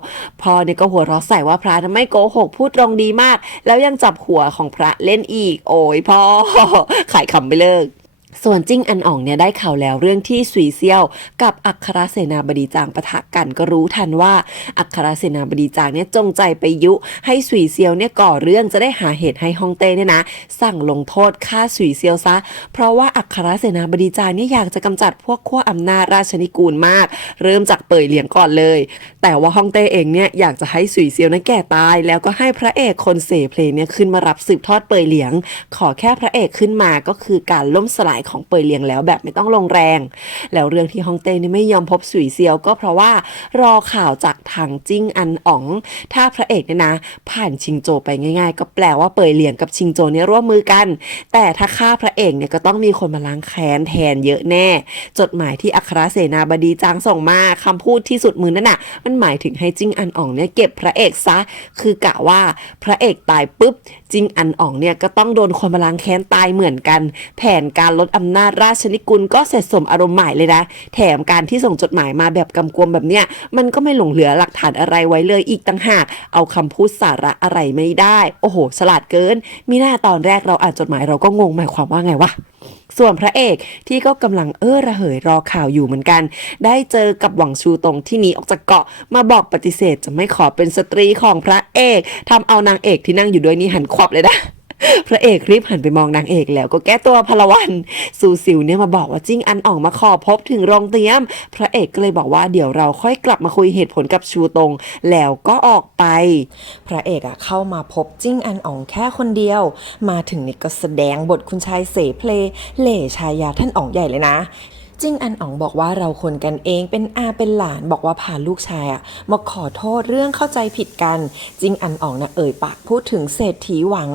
พ่อเนี่ยก็หัวเราะใส่ว่าพระไม่โกหกพูดตรงดีมากแล้วยังจับหัวของพระเล่นอีกโอ้ยพ่อ ขายขำไปเลิกส่วนจิ้งอันอ่องเนี่ยได้ข่าวแล้วเรื่องที่สุยเซียวกับอัครเสนาบดีจางปะทะกันก็รู้ทันว่าอัครเสนาบดีจางเนี่ยจงใจไปยุให้สุยเซียวเนี่ยก่อเรื่องจะได้หาเหตุให้ฮ่องเต้เนี่ยนะสั่งลงโทษฆ่าสุยเซียวซะเพราะว่าอัครเสนาบดีจางเนี่ยอยากจะกำจัดพวกขั้วอำนาจราชนิกูลมากเริ่มจากเป่ยเหลียงก่อนเลยแต่ว่าฮ่องเต้เองเนี่ยอยากจะให้สุยเซียวนั้นแก่ตายแล้วก็ให้พระเอกคนเสเพลงเนี่ยขึ้นมารับสืบทอดเป่ยเหลียงขอแค่พระเอกขึ้นมาก็คือการล่มสลายของเป่ยเหลียงแล้วแบบไม่ต้องลงแรงแล้วเรื่องที่ฮ่องเต้นี่ไม่ยอมพบสุยเซียวก็เพราะว่ารอข่าวจากทางจิ้งอันอ๋องถ้าพระเอกเนี่ยนะผ่านชิงโจไปง่ายๆก็แปลว่าเป่ยเหลียงกับชิงโจเนี่ยร่วมมือกันแต่ถ้าฆ่าพระเอกเนี่ยก็ต้องมีคนมาล้างแค้นแทนเยอะแน่จดหมายที่อัครเสนาบดีจางส่งมาคำพูดที่สุดมือนั่นน่ะมันหมายถึงให้จิ้งอันอ๋องเนี่ยเก็บพระเอกซะคือกะว่าพระเอกตายปุ๊บจิ้งอันอ๋องเนี่ยก็ต้องโดนคนมาล้างแค้นตายเหมือนกันแผนการลดอำนาจราชนิกุลก็เสร็จสมอารมณ์หมายเลยนะแถมการที่ส่งจดหมายมาแบบกำกวมแบบเนี้ยมันก็ไม่หลงเหลือหลักฐานอะไรไว้เลยอีกต่างหากเอาคำพูดสาระอะไรไม่ได้โอ้โหฉลาดเกินมีหน้าตอนแรกเราอ่านจดหมายเราก็งงหมายความว่าไงวะส่วนพระเอกที่ก็กำลังระเหยรอข่าวอยู่เหมือนกันได้เจอกับหวังชูตงที่หนีออกจากเกาะมาบอกปฏิเสธจะไม่ขอเป็นสตรีของพระเอกทำเอานางเอกที่นั่งอยู่ด้วยนี่หันขวับเลยนะพระเอกรีบหันไปมองนางเอกแล้วก็แก้ตัวพลวันซูซิวเนี่ยมาบอกว่าจิ้งอันอ่องมาขอพบถึงโรงเตรียมพระเอกก็เลยบอกว่าเดี๋ยวเราค่อยกลับมาคุยเหตุผลกับชูตงแล้วก็ออกไปพระเอกเข้ามาพบจิ้งอันอ่องแค่คนเดียวมาถึงนี่ก็แสดงบทคุณชายเสเพลเหล่ชายาท่านอ่องใหญ่เลยนะจิ้งอันอ๋องบอกว่าเราคนกันเองเป็นอาเป็นหลานบอกว่าพาลูกชายมาขอโทษเรื่องเข้าใจผิดกันจิ้งอันอ๋องเอ่ยปากพูดถึงเศรษฐีหวัง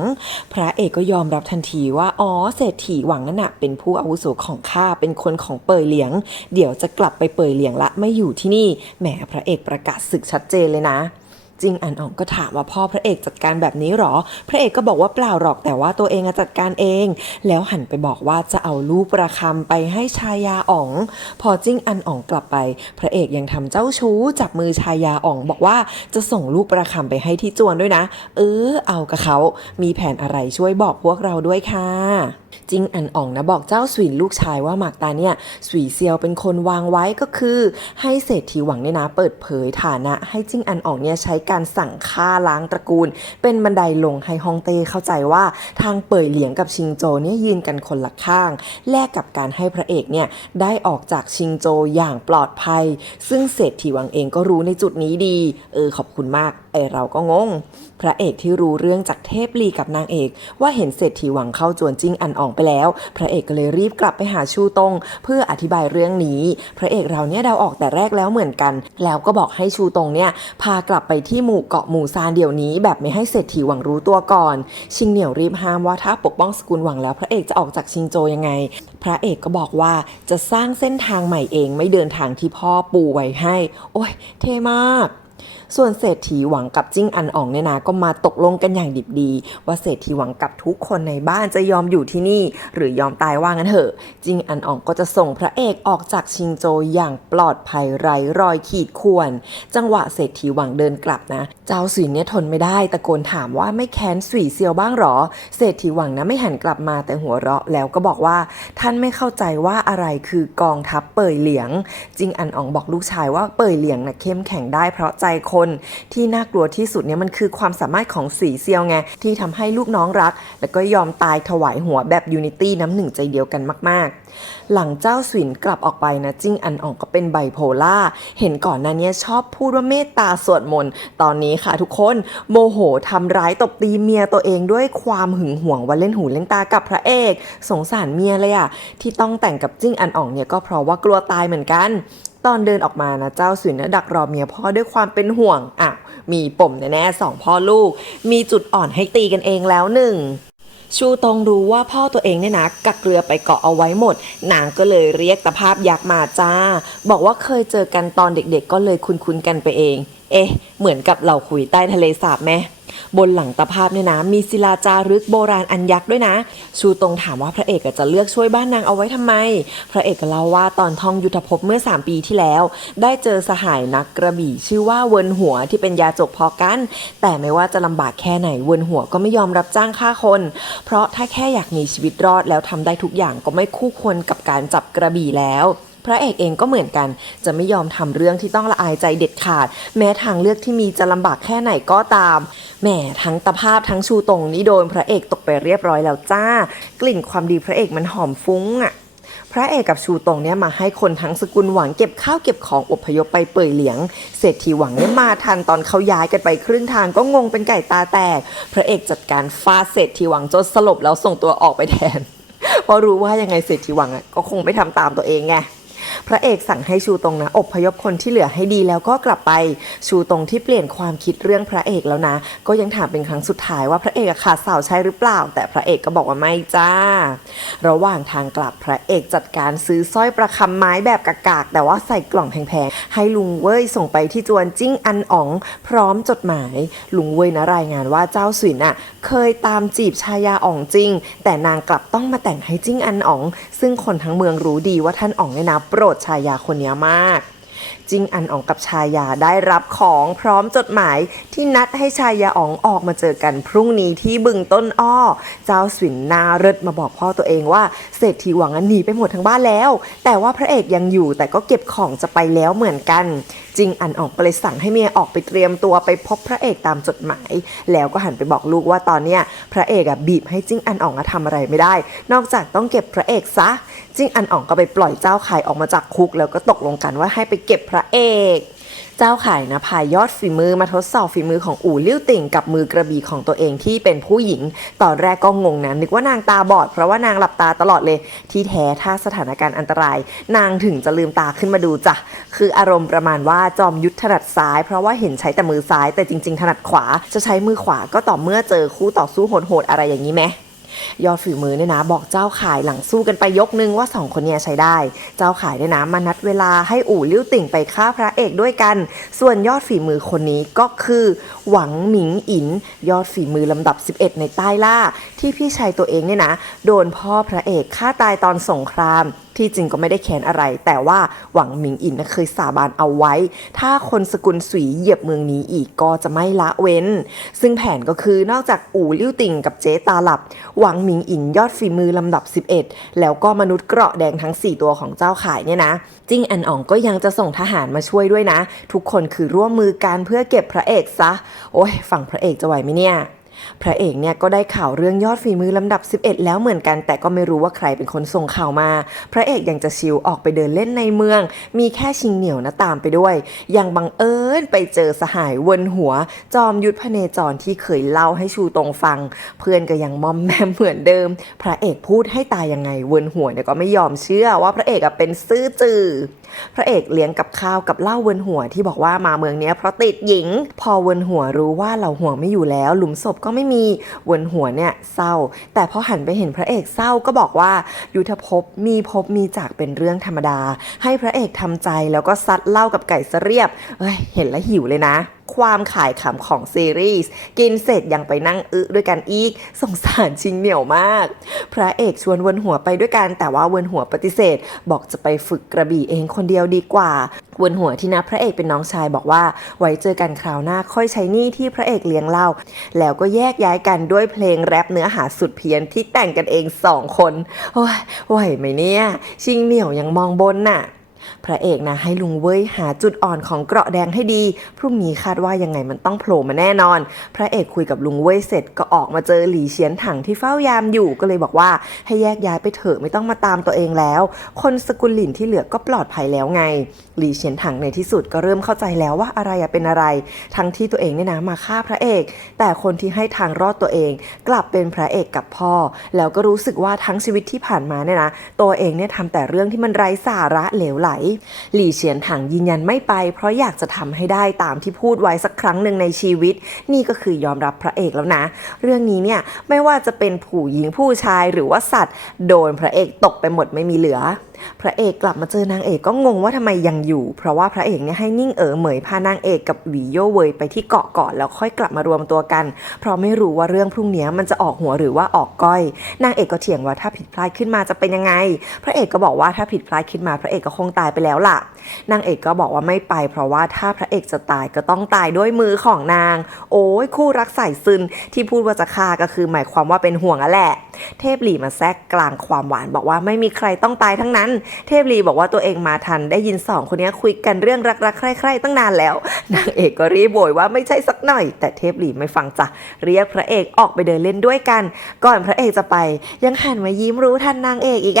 พระเอกก็ยอมรับทันทีว่าอ๋อเศรษฐีหวังนั่นเป็นผู้อาวุโสของข้าเป็นคนของเป่ยเหลียงเดี๋ยวจะกลับไปเป่ยเหลียงละไม่อยู่ที่นี่แหมพระเอกประกาศศึกชัดเจนเลยนะจิ้งอันอ่องก็ถามว่าพ่อพระเอกจัดการแบบนี้หรอพระเอกก็บอกว่าเปล่าหรอกแต่ว่าตัวเองจัดการเองแล้วหันไปบอกว่าจะเอาลูกประคำไปให้ชายาอ่องพอจิ้งอันอ่องกลับไปพระเอกยังทำเจ้าชู้จับมือชายาอ่องบอกว่าจะส่งลูกประคำไปให้ที่จวนด้วยนะเอากับเขามีแผนอะไรช่วยบอกพวกเราด้วยค่ะจิ้งอันอ่องบอกเจ้าสวินลูกชายว่าหมากตาเนี่ยสวีเซียวเป็นคนวางไว้ก็คือให้เศรษฐีหวังเนี่ยนะเปิดเผยฐานะให้จิ้งอันอ่องเนี่ยใช้การสั่งฆ่าล้างตระกูลเป็นบันไดลงให้ฮ่องเต้เข้าใจว่าทางเป่ยเหลียงกับชิงโจเนี่ยยืนกันคนละข้างแลกกับการให้พระเอกเนี่ยได้ออกจากชิงโจอย่างปลอดภัยซึ่งเศรษฐีหวังเองก็รู้ในจุดนี้ดีขอบคุณมากเราก็งงพระเอกที่รู้เรื่องจากเทพลีกับนางเอกว่าเห็นเศรษฐีหวังเข้าจวนจิ้งอันอ่อง อ๋องไปแล้วพระเอกก็เลยรีบกลับไปหาชูตงเพื่ออธิบายเรื่องนี้พระเอกเราเนี่ยเดาออกแต่แรกแล้วเหมือนกันแล้วก็บอกให้ชูตงเนี่ยพากลับไปที่หมู่เกาะหมู่ซานเดี๋ยวนี้แบบไม่ให้เศรษฐีหวังรู้ตัวก่อนชิงเหนียวรีบห้ามว่าถ้าปกป้องสกุลหวังแล้วพระเอกจะออกจากชิงโจยังไงพระเอกก็บอกว่าจะสร้างเส้นทางใหม่เองไม่เดินทางที่พ่อปูไว้ให้โอ้ยเท่มากส่วนเศรษฐีหวังกับจิ้งอันอ่องเนี่ยนะก็มาตกลงกันอย่างดิบดีว่าเศรษฐีหวังกับทุกคนในบ้านจะยอมอยู่ที่นี่หรือยอมตายว่างั้นเถอะจิ้งอันอ่องก็จะส่งพระเอกออกจากชิงโจอย่างปลอดภัยไร้รอยขีดข่วนจังหวะเศรษฐีหวังเดินกลับนะเจ้าสุยเนี่ยทนไม่ได้ตะโกนถามว่าไม่แค้นสุยเซียวบ้างหรอเศรษฐีหวังนะไม่หันกลับมาแต่หัวเราะแล้วก็บอกว่าท่านไม่เข้าใจว่าอะไรคือกองทัพเป่ยเหลียงจิ้งอันอ่องบอกลูกชายว่าเป่ยเหลียงนะเข้มแข็งได้เพราะใจคนที่น่ากลัวที่สุดเนี่ยมันคือความสามารถของสีเซียวไงที่ทำให้ลูกน้องรักแล้วก็ยอมตายถวายหัวแบบยูนิตี้น้ำหนึ่งใจเดียวกันมากๆหลังเจ้าสวินกลับออกไปนะจิ้งอันอ่องก็เป็นไบโพล่าเห็นก่อนหน้านี้ชอบพูดว่าเมตตาสวดมนต์ตอนนี้ค่ะทุกคนโมโหทำร้ายตบตีเมียตัวเองด้วยความหึงหวงว่าเล่นหูเล่นตากับพระเอกสงสารเมียเลยอะที่ต้องแต่งกับจิ้งอันอ่องเนี่ยก็เพราะว่ากลัวตายเหมือนกันตอนเดินออกมานะเจ้าสวินนะดักรอเมียพ่อด้วยความเป็นห่วงอ่ะมีปมแน่ๆสองพ่อลูกมีจุดอ่อนให้ตีกันเองแล้วหนึ่งชูตงรู้ว่าพ่อตัวเองเนี่ยนะกักเรือไปเกาะเอาไว้หมดนางก็เลยเรียกตะภาพยักษ์มาจ้าบอกว่าเคยเจอกันตอนเด็กๆก็เลยคุ้นๆกันไปเองเหมือนกับเราคุยใต้ทะเลสาบไหมบนหลังตะภาพเนี่ยนะมีศิลาจารึกโบราณอันยักษ์ด้วยนะชูตงถามว่าพระเอกจะเลือกช่วยบ้านนางเอาไว้ทำไมพระเอกเล่าว่าตอนท่องยุทธภพเมื่อ3 ปีที่แล้วได้เจอสหายนักกระบี่ชื่อว่าเวินหัวที่เป็นยาจกพอกันแต่ไม่ว่าจะลำบากแค่ไหนเวินหัวก็ไม่ยอมรับจ้างฆ่าคนเพราะถ้าแค่อยากมีชีวิตรอดแล้วทำได้ทุกอย่างก็ไม่คู่ควรกับการจับกระบี่แล้วพระเอกเองก็เหมือนกันจะไม่ยอมทำเรื่องที่ต้องละอายใจเด็ดขาดแม้ทางเลือกที่มีจะลำบากแค่ไหนก็ตามแหมทั้งตะภาพทั้งชูตงนี่โดนพระเอกตกไปเรียบร้อยแล้วจ้ากลิ่นความดีพระเอกมันหอมฟุ้งอ่ะพระเอกกับชูตงเนี่ยมาให้คนทั้งสกุลหวังเก็บข้าวเก็บของอพยพไปเป่ยเหลียงเศรษฐีหวังเนี่ยมาทันตอนเขาย้ายกันไปครึ่งทางก็งงเป็นไก่ตาแตกพระเอกจัดการฟาดเศรษฐีหวังจนสลบแล้วส่งตัวออกไปแทนเพราะรู้ว่ายังไงเศรษฐีหวังก็คงไม่ทำตามตัวเองไงพระเอกสั่งให้ชูตงนะอพยพคนที่เหลือให้ดีแล้วก็กลับไปชูตงที่เปลี่ยนความคิดเรื่องพระเอกแล้วนะก็ยังถามเป็นครั้งสุดท้ายว่าพระเอกขาดสาวใช่หรือเปล่าแต่พระเอกก็บอกว่าไม่จ้าระหว่างทางกลับพระเอกจัดการซื้อสร้อยประคำไม้แบบกากๆแต่ว่าใส่กล่องแพงๆให้ลุงเว่ยส่งไปที่จวนจิ้งอันอ๋องพร้อมจดหมายลุงเว่ยนะรายงานว่าเจ้าสวินเคยตามจีบชายาอ๋องจริงแต่นางกลับต้องมาแต่งให้จิ้งอันอ๋องซึ่งคนทั้งเมืองรู้ดีว่าท่านอ๋องเนี่ยนะโปรดชายาคนนี้มากจิ้งอันอ๋องกับชายาได้รับของพร้อมจดหมายที่นัดให้ชายาอ๋องออกมาเจอกันพรุ่งนี้ที่บึงต้นอ้อเจ้าสวินนาเริดมาบอกพ่อตัวเองว่าเศรษฐีหวังหนีไปหมดทั้งบ้านแล้วแต่ว่าพระเอกยังอยู่แต่ก็เก็บของจะไปแล้วเหมือนกันจิ้งอันอ๋องก็เลยสั่งให้เมียออกไปเตรียมตัวไปพบพระเอกตามจดหมายแล้วก็หันไปบอกลูกว่าตอนเนี้ยพระเอกบีบให้จิ้งอันอ๋องทำอะไรไม่ได้นอกจากต้องเก็บพระเอกซะจิ้งอันอ๋องก็ไปปล่อยเจ้าไข่ออกมาจากคุกแล้วก็ตกลงกันว่าให้ไปเก็บพระเอกเจ้าไข่นะพายอดฝีมือมาทดสอบฝีมือของอู่ลิ่วติ่งกับมือกระบี่ของตัวเองที่เป็นผู้หญิงตอนแรกก็งงนะนึกว่านางตาบอดเพราะว่านางหลับตาตลอดเลยที่แท้ถ้าสถานการณ์อันตรายนางถึงจะลืมตาขึ้นมาดูจ้ะคืออารมณ์ประมาณว่าจอมยุทธถนัดซ้ายเพราะว่าเห็นใช้แต่มือซ้ายแต่จริงๆถนัดขวาจะใช้มือขวาก็ต่อเมื่อเจอคู่ต่อสู้โหดๆอะไรอย่างนี้ไหมยอดฝีมือเนี่ยนะบอกเจ้าข่ายหลังสู้กันไปยกนึงว่า2 คนเนี่ยใช้ได้เจ้าข่ายเนี่ยนะมานัดเวลาให้อู่ลิ่วติ่งไปฆ่าพระเอกด้วยกันส่วนยอดฝีมือคนนี้ก็คือหวังหมิงอินยอดฝีมือลำดับ11ในใต้ล่าที่พี่ชายตัวเองเนี่ยนะโดนพ่อพระเอกฆ่าตายตอนสงครามที่จริงก็ไม่ได้แค้นอะไรแต่ว่าหวังหมิงอินเคยสาบานเอาไว้ถ้าคนสกุลสุยเหยียบเมืองนี้อีกก็จะไม่ละเว้นซึ่งแผนก็คือนอกจากอู่ลิ่วติ่งกับเจ๊ตาหลับหวังหมิงอินยอดฝีมือลำดับ11แล้วก็มนุษย์เกราะแดงทั้ง4ตัวของเจ้าข่ายเนี่ยนะจิ้งอันอ๋องก็ยังจะส่งทหารมาช่วยด้วยนะทุกคนคือร่วมมือกันเพื่อเก็บพระเอกซะโอ้ยฝั่งพระเอกจะไหวไหมเนี่ย พระเอกเนี่ยก็ได้ข่าวเรื่องยอดฝีมือลำดับ 11 แล้วเหมือนกันแต่ก็ไม่รู้ว่าใครเป็นคนส่งข่าวมาพระเอกยังจะชิลออกไปเดินเล่นในเมืองมีแค่ชิงเหนียวนะตามไปด้วยยังบังเอิญไปเจอสหายเวินหัวจอมยุทธพเนจรที่เคยเล่าให้ชูตรงฟังเพื่อนก็ยังมอมแมมเหมือนเดิมพระเอกพูดให้ตายยังไงเวินหัวเนี่ยก็ไม่ยอมเชื่อว่าพระเอกเป็นซื่อจือพระเอกเลี้ยงกับข้าวกับเหล้าเวินหัวที่บอกว่ามาเมืองนี้เพราะติดหญิงพอเวินหัวรู้ว่าเหล่าหัวไม่อยู่แล้วหลุมศพก็ไม่มีเวินหัวเนี่ยเศร้าแต่พอหันไปเห็นพระเอกเศร้าก็บอกว่ายุทธภพมีจากเป็นเรื่องธรรมดาให้พระเอกทำใจแล้วก็ซัดเหล้ากับไก่เสเรียบเห็นแล้วหิวเลยนะความขายขำของซีรีส์กินเสร็จยังไปนั่งด้วยกันอีกสงสารชิงเหนียวมากพระเอกชวนเวินหัวไปด้วยกันแต่ว่าเวินหัวปฏิเสธบอกจะไปฝึกกระบี่เองคนเดียวดีกว่าเวินหัวที่นับพระเอกเป็นน้องชายบอกว่าไว้เจอกันคราวหน้าค่อยใช้หนี้ที่พระเอกเลี้ยงเล่าแล้วก็แยกย้ายกันด้วยเพลงแรปเนื้อหาสุดเพี้ยนที่แต่งกันเอง2 คนโอ้ยไหวไหมเนี่ยชิงเหนียวยังมองบนน่ะพระเอกนะให้ลุงเว้ยหาจุดอ่อนของเกราะแดงให้ดีพรุ่งนี้คาดว่ายังไงมันต้องโผล่มาแน่นอนพระเอกคุยกับลุงเว้ยเสร็จก็ออกมาเจอหลี่เฉียนถังที่เฝ้ายามอยู่ก็เลยบอกว่าให้แยกย้ายไปเถอะไม่ต้องมาตามตัวเองแล้วคนสกุลหลินที่เหลือก็ปลอดภัยแล้วไงหลี่เฉียนถังในที่สุดก็เริ่มเข้าใจแล้วว่าอะไรเป็นอะไรทั้งที่ตัวเองเนี่ยนะมาฆ่าพระเอกแต่คนที่ให้ทางรอดตัวเองกลับเป็นพระเอกกับพ่อแล้วก็รู้สึกว่าทั้งชีวิตที่ผ่านมาเนี่ยนะตัวเองเนี่ยทำแต่เรื่องที่มันไร้สาระเหลวไหลหลี่เฉียนถังยืนยันไม่ไปเพราะอยากจะทำให้ได้ตามที่พูดไว้สักครั้งหนึ่งในชีวิตนี่ก็คือยอมรับพระเอกแล้วนะเรื่องนี้เนี่ยไม่ว่าจะเป็นผู้หญิงผู้ชายหรือว่าสัตว์โดนพระเอกตกไปหมดไม่มีเหลือพระเอกกลับมาเจอนางเอกก็งงว่าทำไมยังอยู่เพราะว่าพระเอกเนี่ยให้นิ่งเหมยพานางเอกกับหวีโย่เวยไปที่เกาะก่อนแล้วค่อยกลับมารวมตัวกันเพราะไม่รู้ว่าเรื่องพรุ่งนี้มันจะออกหัวหรือว่าออกก้อยนางเอกก็เถียงว่าถ้าผิดพลาดขึ้นมาจะเป็นยังไงพระเอกก็บอกว่าถ้าผิดพลาดขึ้นมาพระเอกก็คงตายไปแล้วล่ะนางเอกก็บอกว่าไม่ไปเพราะว่าถ้าพระเอกจะตายก็ต้องตายด้วยมือของนางโอ้ยคู่รักสายซึนที่พูดว่าจะฆ่าก็คือหมายความว่าเป็นห่วงอะแหละเทพหลี่มาแทรกกลางความหวานบอกว่าไม่มีใครต้องตายทั้งนั้นเทพหลี่บอกว่าตัวเองมาทันได้ยิน2 คนนี้คุยกันเรื่องรักๆใคร่ๆตั้งนานแล้วนางเอกก็รีบโวยว่าไม่ใช่สักหน่อยแต่เทพหลี่ไม่ฟังจ้ะเรียกพระเอกออกไปเดินเล่นด้วยกันก่อนพระเอกจะไปยังหันมายิ้มรู้ทันนางเอกอีก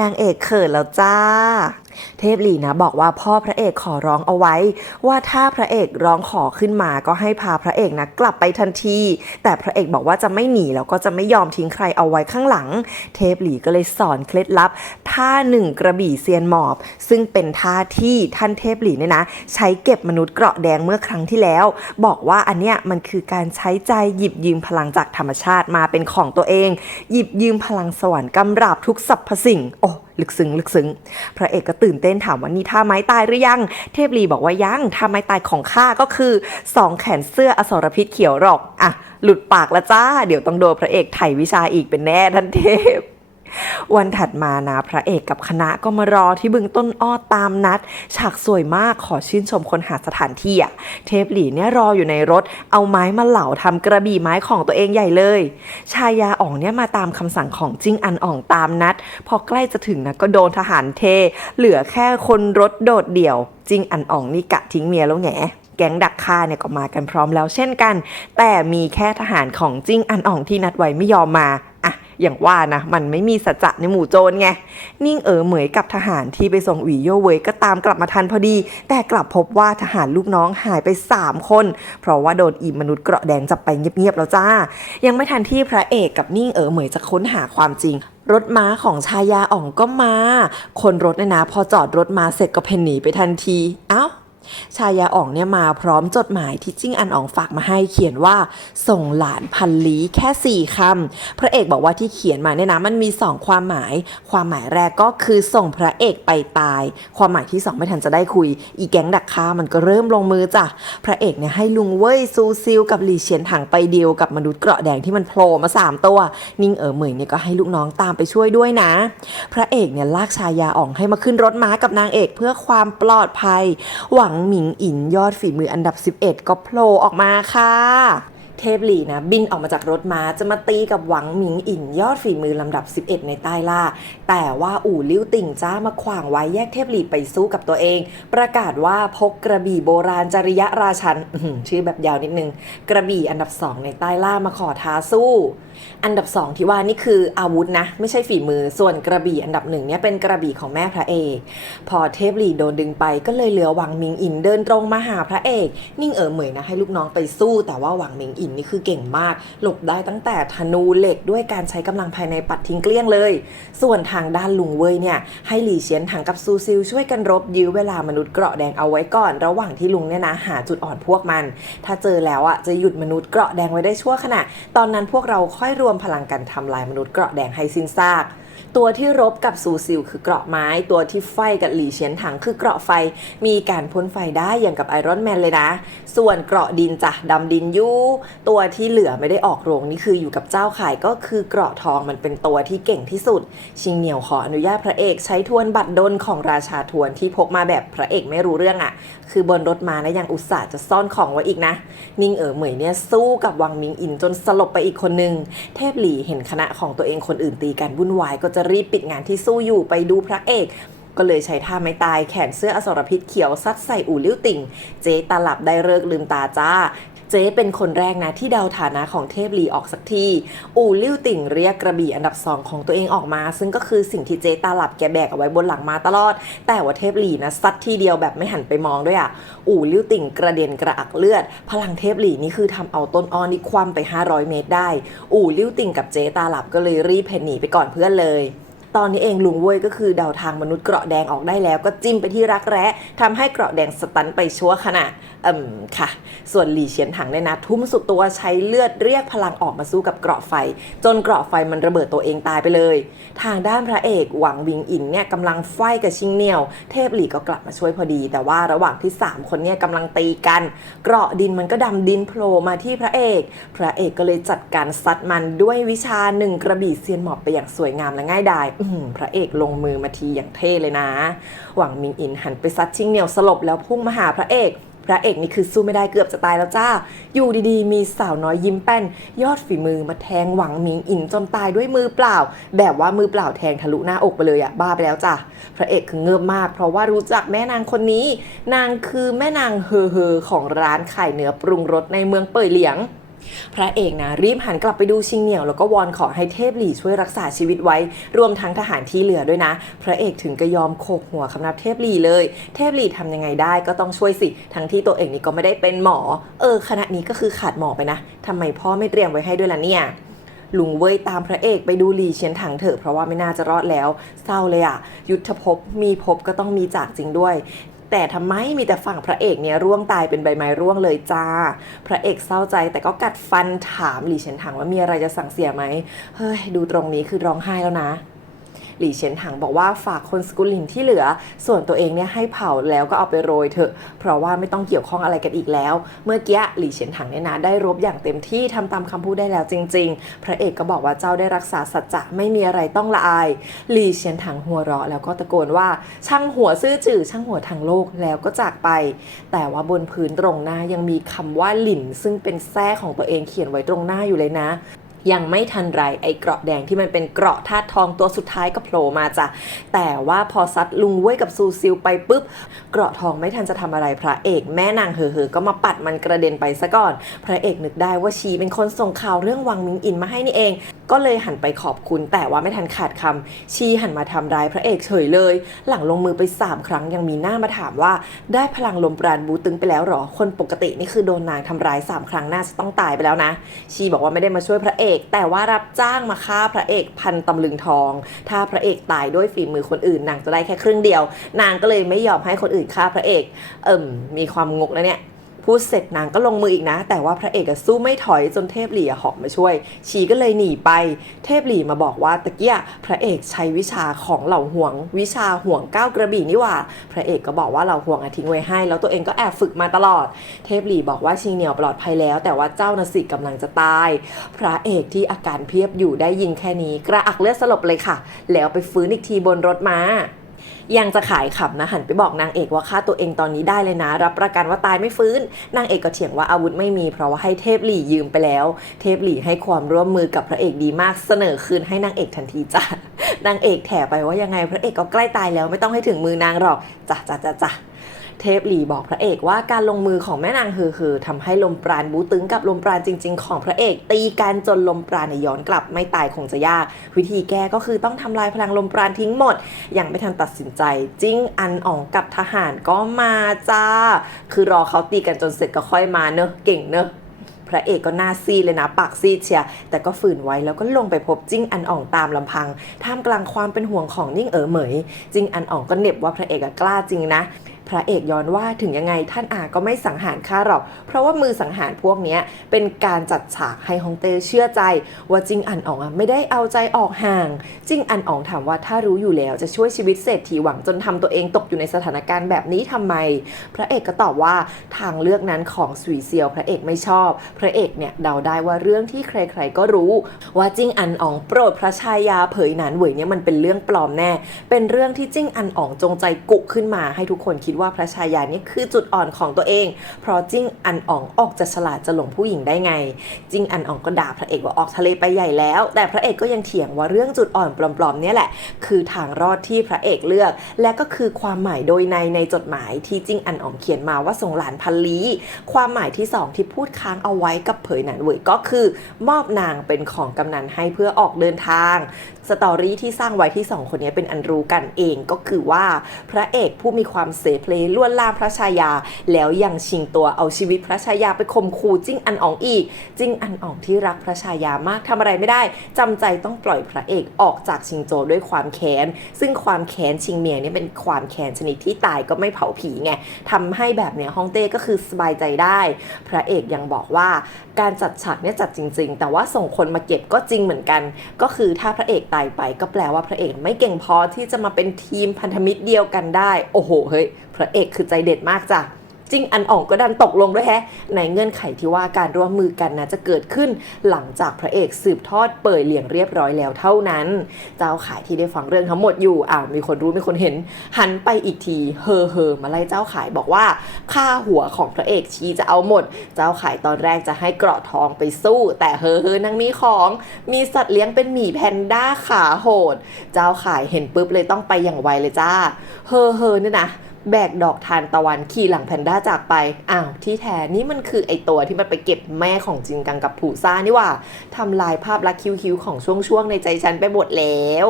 นางเอกเขินแล้วจ้าเทพหลี่นะบอกว่าพ่อพระเอกขอร้องเอาไว้ว่าถ้าพระเอกร้องขอขึ้นมาก็ให้พาพระเอกนะกลับไปทันทีแต่พระเอกบอกว่าจะไม่หนีแล้วก็จะไม่ยอมทิ้งใครเอาไว้ข้างหลังเทพหลี่ก็เลยสอนเคล็ดลับท่า1กระบี่เซียนหมอบซึ่งเป็นท่าที่ท่านเทพหลี่เนี่ยนะใช้เก็บมนุษย์เกราะแดงเมื่อครั้งที่แล้วบอกว่าอันเนี้ยมันคือการใช้ใจหยิบยืมพลังจากธรรมชาติมาเป็นของตัวเองหยิบยืมพลังสวรรค์กำราบทุกสรรพสิ่งโอ้ลึกซึ้งพระเอกก็ตื่นเต้นถามว่านี่ท่าไม้ตายหรือยังเทพหลี่บอกว่ายังท่าไม้ตายของข้าก็คือ2แขนเสื้ออสรพิษเขียวหรอกหลุดปากแล้วจ้าเดี๋ยวต้องโดนพระเอกไถ่วิชาอีกเป็นแน่ท่านเทพวันถัดมานะพระเอกกับคณะก็มารอที่บึงต้นอ้อตามนัดฉากสวยมากขอชื่นชมคนหาสถานที่เทพหลี่เนี่ยรออยู่ในรถเอาไม้มาเหลาทำกระบี่ไม้ของตัวเองใหญ่เลยชายาอ่องเนี่ยมาตามคำสั่งของจิ้งอันอ่องตามนัดพอใกล้จะถึงนะก็โดนทหารเทเหลือแค่คนรถโดดเดี่ยวจิ้งอันอ่องนี่กะทิ้งเมียแล้วแหงแก๊งดักฆ่าเนี่ยก็มากันพร้อมแล้วเช่นกันแต่มีแค่ทหารของจิ้งอันอ่องที่นัดไว้ไม่ยอมมาอย่างว่านะมันไม่มีสัจจะในหมู่โจรไงนิ่งเหมยกับทหารที่ไปส่งหวีโย่เวยก็ตามกลับมาทันพอดีแต่กลับพบว่าทหารลูกน้องหายไป3 คนเพราะว่าโดนอีมนุษย์เกราะแดงจับไปเงียบๆแล้วจ้ายังไม่ทันที่พระเอกกับนิ่งเหมยจะค้นหาความจริงรถม้าของชายาอ่องก็มาคนรถเนี่ยนะพอจอดรถมาเสร็จก็เพ่นหนีไปทันทีชายาอ่องเนี่ยมาพร้อมจดหมายที่จิ้งอันอ่องฝากมาให้เขียนว่าส่งหลานพันลี้แค่4 คำพระเอกบอกว่าที่เขียนมาเนี่ยนะมันมี2 ความหมายแรกก็คือส่งพระเอกไปตายความหมายที่2ไม่ทันจะได้คุยอีแก๊งดักฆ่ามันก็เริ่มลงมือจ้ะพระเอกเนี่ยให้ลุงเว่ยซูซิลกับหลี่เฉียนถังไปดีลกับมนุษย์เกราะแดงที่มันโผล่มา3 ตัวนิ่งเหมยเนี่ยก็ให้ลูกน้องตามไปช่วยด้วยนะพระเอกเนี่ยลากชายาอ่องให้มาขึ้นรถม้ากับนางเอกเพื่อความปลอดภัยหวังหมิงอินยอดฝีมืออันดับ11ก็โผล่ออกมาค่ะเท เทพหลี่นะบินออกมาจากรถม้าจะมาตีกับหวังหมิงอินยอดฝีมือลำดับ 11 ในใต้ล่าแต่ว่าอู่ลิ้วติ่งจ้ามาขวางไว้แยกเทพหลี่ไปสู้กับตัวเองประกาศว่าพกกระบี่โบราณจริยราชันชื่อแบบยาวนิดนึงกระบี่อันดับ 2 ในใต้ล่ามาขอท้าสู้อันดับ 2 ที่ว่านี่คืออาวุธนะไม่ใช่ฝีมือส่วนกระบี่อันดับ 1เนี่ยเป็นกระบี่ของแม่พระเอกพอเทพหลี่โดนดึงไปก็เลยเหลือหวังหมิงอินเดินตรงมาหาพระเอกนิ่งเหมยนะให้ลูกน้องไปสู้แต่ว่าหวังหมิงอินนี่คือเก่งมากหลบได้ตั้งแต่ธนูเหล็กด้วยการใช้กำลังภายในปัดทิ้งเกลี้ยงเลยส่วนทางด้านลุงเว่ยเนี่ยให้หลี่เฉียนถังกับซูซิลช่วยกันรบยื้อเวลามนุษย์เกราะแดงเอาไว้ก่อนระหว่างที่ลุงเนี่ยนะหาจุดอ่อนพวกมันถ้าเจอแล้วอ่ะจะหยุดมนุษย์เกราะแดงไว้ได้ชั่วขณะตอนนั้นพวกเราค่อยรวมพลังกันทำลายมนุษย์เกราะแดงให้สิ้นซากตัวที่รบกับซูซิลคือเกราะไม้ตัวที่ไฟกับหลี่เฉียนถังคือเกราะไฟมีการพ่นไฟได้อย่างกับไอรอนแมนเลยนะส่วนเกราะดินจ้ะดำดินยู่ตัวที่เหลือไม่ได้ออกโรงนี่คืออยู่กับเจ้าข่ายก็คือเกราะทองมันเป็นตัวที่เก่งที่สุดชิงเหนียวขออนุญาตพระเอกใช้ทวนบัตรดลของราชาทวนที่พกมาแบบพระเอกไม่รู้เรื่องอ่ะคือบนรถมานะยังอุตส่าห์จะซ่อนของไว้อีกนะนิ่งเหมยเนี่ยสู้กับวังมิงอินจนสลบไปอีกคนนึงเทพหลี่เห็นคณะของตัวเองคนอื่นตีกันวุ่นวายก็จะรีบปิดงานที่สู้อยู่ไปดูพระเอกก็เลยใช้ท่าไม้ตายแขนเสื้ออสรพิษเขียวซัดใส่อู่ลิ้วติ่งเจ๊ตาหลับได้เลิกลืมตาจ้าเจ๊เป็นคนแรกนะที่เดาฐานะของเทพหลี่ออกสักทีอู่ลิ้วติ่งเรียกกระบี่อันดับ 2ของตัวเองออกมาซึ่งก็คือสิ่งที่เจ๊ตาหลับแกแบกเอาไว้บนหลังมาตลอดแต่ว่าเทพหลี่นะซัดทีเดียวแบบไม่หันไปมองด้วยอ่ะอู่ลิ้วติ่งกระเด็นกระอักเลือดพลังเทพหลี่นี่คือทำเอาต้นอ้อนี่คว่ำไป500 เมตรได้อู่ลิ้วติ่งกับเจ๊ตาหลับก็เลยรีบหนีไปก่อนเพื่อนเลยตอนนี้เองลุงเว่ยก็คือเดาทางมนุษย์เกราะแดงออกได้แล้วก็จิ้มไปที่รักแร้ทำให้เกราะแดงสตันไปชั่วขณะค่ะส่วนหลี่เฉียนถังเนี่ยนะทุ่มสุดตัวใช้เลือดเรียกพลังออกมาสู้กับเกราะไฟจนเกราะไฟมันระเบิดตัวเองตายไปเลยทางด้านพระเอกหวังวิงอินเนี่ยกำลังไฟกับชิงเหนียวเทพหลี่ก็กลับมาช่วยพอดีแต่ว่าระหว่างที่3คนเนี่ยกำลังตีกันเกราะดินมันก็ดำดินโผล่มาที่พระเอกก็เลยจัดการซัดมันด้วยวิชา1กระบี่เซียนหมอบไปอย่างสวยงามและง่ายดายพระเอกลงมือมาทีอย่างเท่เลยนะหวังมิงอินหันไปซัดชิงเหนียวสลบแล้วพุ่งมาหาพระเอกนี่คือสู้ไม่ได้เกือบจะตายแล้วจ้าอยู่ดีๆมีสาวน้อยยิ้มแป้นยอดฝีมือมาแทงหวังมิงอินจนตายด้วยมือเปล่าแบบว่ามือเปล่าแทงทะลุหน้าอกไปเลยอะบ้าไปแล้วจ้ะพระเอกคือเงือบมากเพราะว่ารู้จักแม่นางคนนี้นางคือแม่นางเฮอของร้านขายเนื้อปรุงรสในเมืองเป่ยเหลียงพระเอกนะรีบหันกลับไปดูชิงเหนียวแล้วก็วอนขอให้เทพหลี่ช่วยรักษาชีวิตไว้รวมทั้งทหารที่เหลือด้วยนะพระเอกถึงก็ยอมโขกหัวคำนับเทพหลี่เลยเทพหลี่ทำยังไงได้ก็ต้องช่วยสิทั้งที่ตัวเองนี่ก็ไม่ได้เป็นหมอคณะนี้ก็คือขาดหมอไปนะทำไมพ่อไม่เตรียมไว้ให้ด้วยล่ะเนี่ยลุงเว่ยตามพระเอกไปดูหลี่เฉียนถังเถอะเพราะว่าไม่น่าจะรอดแล้วเศร้าเลยอะยุทธภพมีภพก็ต้องมีจากจริงด้วยแต่ทำไมมีแต่ฝั่งพระเอกเนี่ยร่วงตายเป็นใบไม้ร่วงเลยจ้าพระเอกเศร้าใจแต่ก็กัดฟันถามหลี่เฉียนถังว่ามีอะไรจะสั่งเสียไหมเฮ้ยดูตรงนี้คือร้องไห้แล้วนะหลี่เฉียนถังบอกว่าฝากคนสกุลหลินที่เหลือส่วนตัวเองเนี่ยให้เผาแล้วก็เอาไปโรยเถอะเพราะว่าไม่ต้องเกี่ยวข้องอะไรกันอีกแล้วเมื่อกี้หลี่เฉียนถังเนี่ยนะได้รบอย่างเต็มที่ทำตามคำพูดได้แล้วจริงๆพระเอกก็บอกว่าเจ้าได้รักษาสัจจะไม่มีอะไรต้องละอายหลี่เฉียนถังหัวเราะแล้วก็ตะโกนว่าช่างหัวซื่อจื่อช่างหัวทางโลกแล้วก็จากไปแต่ว่าบนพื้นตรงหน้ายังมีคำว่าหลินซึ่งเป็นแท้ของตัวเองเขียนไว้ตรงหน้าอยู่เลยนะยังไม่ทันไรไอ้เกราะแดงที่มันเป็นเกราะธาตุทองตัวสุดท้ายก็โผล่มาจ้ะแต่ว่าพอซัดลุงเว่ยกับซูซิลไปปุ๊บเกราะทองไม่ทันจะทำอะไรพระเอกแม่นางเฮอก็มาปัดมันกระเด็นไปซะก่อนพระเอกนึกได้ว่าชีเป็นคนส่งข่าวเรื่องวังมิงอินมาให้นี่เองก็เลยหันไปขอบคุณแต่ว่าไม่ทันขาดคำชีหันมาทำร้ายพระเอกเฉยเลยหลังลงมือไป3 ครั้งยังมีหน้ามาถามว่าได้พลังลมปราณบูตึงไปแล้วหรอคนปกตินี่คือโดนนางทำร้าย3 ครั้งน่าจะต้องตายไปแล้วนะชีบอกว่าไม่ได้มาช่วยพระเอกแต่ว่ารับจ้างมาฆ่าพระเอกพันตำลึงทองถ้าพระเอกตายด้วยฝีมือคนอื่นนางจะได้แค่ครึ่งเดียวนางก็เลยไม่ยอมให้คนอื่นฆ่าพระเอกมีความงกแล้วเนี่ยพูดเสร็จนางก็ลงมืออีกนะแต่ว่าพระเอกสู้ไม่ถอยจนเทพหลี่เหาะมาช่วยชีก็เลยหนีไปเทพหลี่มาบอกว่าตะเกียพระเอกใช้วิชาของเหล่าห่วงวิชาห่วง9 กระบี่นี่หว่าพระเอกก็บอกว่าเหล่าห่วงทิ้งไว้ให้แล้วตัวเองก็แอบฝึกมาตลอดเทพหลี่บอกว่าชิงเหนียวปลอดภัยแล้วแต่ว่าเจ้าน่ะสิกำลังจะตายพระเอกที่อาการเพียบอยู่ได้ยินแค่นี้กระอักเลือดสลบเลยค่ะแล้วไปฟื้นอีกทีบนรถม้า ยังจะขายขำนะหันไปบอกนางเอกว่าฆ่าตัวเองตอนนี้ได้เลยนะรับประกันว่าตายไม่ฟื้นนางเอกก็เถียงว่าอาวุธไม่มีเพราะว่าให้เทพหลี่ยืมไปแล้วเทพหลี่ให้ความร่วมมือกับพระเอกดีมากเสนอคืนให้นางเอกทันทีจ้ะนางเอกแถไปว่ายังไงพระเอกก็ใกล้ตายแล้วไม่ต้องให้ถึงมือนางหรอกจ้ะเทพหลี่บอกพระเอกว่าการลงมือของแม่นางเฮอทำให้ลมปราณบูตึงกับลมปราณจริงๆของพระเอกตีกันจนลมปราณย้อนกลับไม่ตายคงจะยากวิธีแก้ก็คือต้องทำลายพลังลมปราณทิ้งหมดยังไม่ทันตัดสินใจจิ้งอันอ๋องกับทหารก็มาจ้าคือรอเขาตีกันจนเสร็จก็ค่อยมาเนอะเก่งเนอะพระเอกก็หน้าซีดเลยนะปากซีดเชียแต่ก็ฝืนไว้แล้วก็ลงไปพบจิ้งอันอ่องตามลำพังท่ามกลางความเป็นห่วงของนิ่งเหมยจิ้งอันอ่องก็เหน็บว่าพระเอกกล้าจริงนะพระเอกย้อนว่าถึงยังไงท่านอาก็ไม่สังหารข้าหรอกเพราะว่ามือสังหารพวกนี้เป็นการจัดฉากให้ฮงเต้เชื่อใจว่าจิ้งอันอ่องไม่ได้เอาใจออกห่างจิ้งอันอ่องถามว่าถ้ารู้อยู่แล้วจะช่วยชีวิตเศรษฐีหวังจนทำตัวเองตกอยู่ในสถานการณ์แบบนี้ทำไมพระเอกก็ตอบว่าทางเลือกนั้นของสุยเซียวพระเอกไม่ชอบพระเอกเนี่ยเดาได้ว่าเรื่องที่ใครๆก็รู้ว่าจิ้งอันอ่องโปรดพระชายาเผยหนานเหวยเนี่ยมันเป็นเรื่องปลอมแน่เป็นเรื่องที่จิ้งอันอ่องจงใจกุขึ้นมาให้ทุกคนคิดว่าพระชายานี่คือจุดอ่อนของตัวเองเพราะจิ้งอันอ่องออกจะฉลาดจะหลงผู้หญิงได้ไงจิ้งอันอ่องก็ด่าพระเอกว่าออกทะเลไปใหญ่แล้วแต่พระเอกก็ยังเถียงว่าเรื่องจุดอ่อนปลอมๆเนี่ยแหละคือทางรอดที่พระเอกเลือกและก็คือความหมายโดยในจดหมายที่จิ้งอันอ่องเขียนมาว่าส่งหลานพันลี้ความหมายที่สองที่พูดค้างเอาไว้กับเผยหนานเหวยก็คือมอบนางเป็นของกำนันให้เพื่อออกเดินทางสตอรี่ที่สร้างไว้ที่สองคนนี้เป็นอันรู้กันเองก็คือว่าพระเอกผู้มีความเสเพลลวนลามพระชายาแล้วยังชิงตัวเอาชีวิตพระชายาไปข่มขู่จิ้งอันอ๋องอีกจิ้งอันอ๋องที่รักพระชายามากทำอะไรไม่ได้จำใจต้องปล่อยพระเอกออกจากชิงโจวด้วยความแค้นซึ่งความแค้นชิงเมียนี่เป็นความแค้นชนิดที่ตายก็ไม่เผาผีไงทำให้แบบเนี้ยฮ่องเต้ก็คือสบายใจได้พระเอกยังบอกว่าการจัดฉากเนี่ยจัดจริงๆแต่ว่าส่งคนมาเก็บก็จริงเหมือนกันก็คือถ้าพระเอกตายไปก็แปลว่าพระเอกไม่เก่งพอที่จะมาเป็นทีมพันธมิตรเดียวกันได้โอ้โหเฮ้ยพระเอกคือใจเด็ดมากจ้ะจิ้งอันอ่องก็ดันตกลงด้วยแฮะในเงื่อนไขที่ว่าการร่วมมือกันนะจะเกิดขึ้นหลังจากพระเอกสืบทอดเปิดเหลี่ยงเรียบร้อยแล้วเท่านั้นเจ้าขายที่ได้ฟังเรื่องทั้งหมดอยู่มีคนรู้มีคนเห็นหันไปอีกทีเฮอมาไล่เจ้าขายบอกว่าค่าหัวของพระเอกชีจะเอาหมดเจ้าขายตอนแรกจะให้เกราะทองไปสู้แต่เฮอนางมีของมีสัตว์เลี้ยงเป็นหมีแพนด้าขาโหดเจ้าขายเห็นปุ๊บเลยต้องไปอย่างไวเลยจ้าเฮอเนี่ยนะแบกดอกทานตะวันขี่หลังแพนด้าจากไปที่แท้นี่มันคือไอตัวที่มันไปเก็บแม่ของจินกังกับผู่ซ่านี่ว่าทำลายภาพลักษณ์คิ้วๆของช่วงในใจฉันไปหมดแล้ว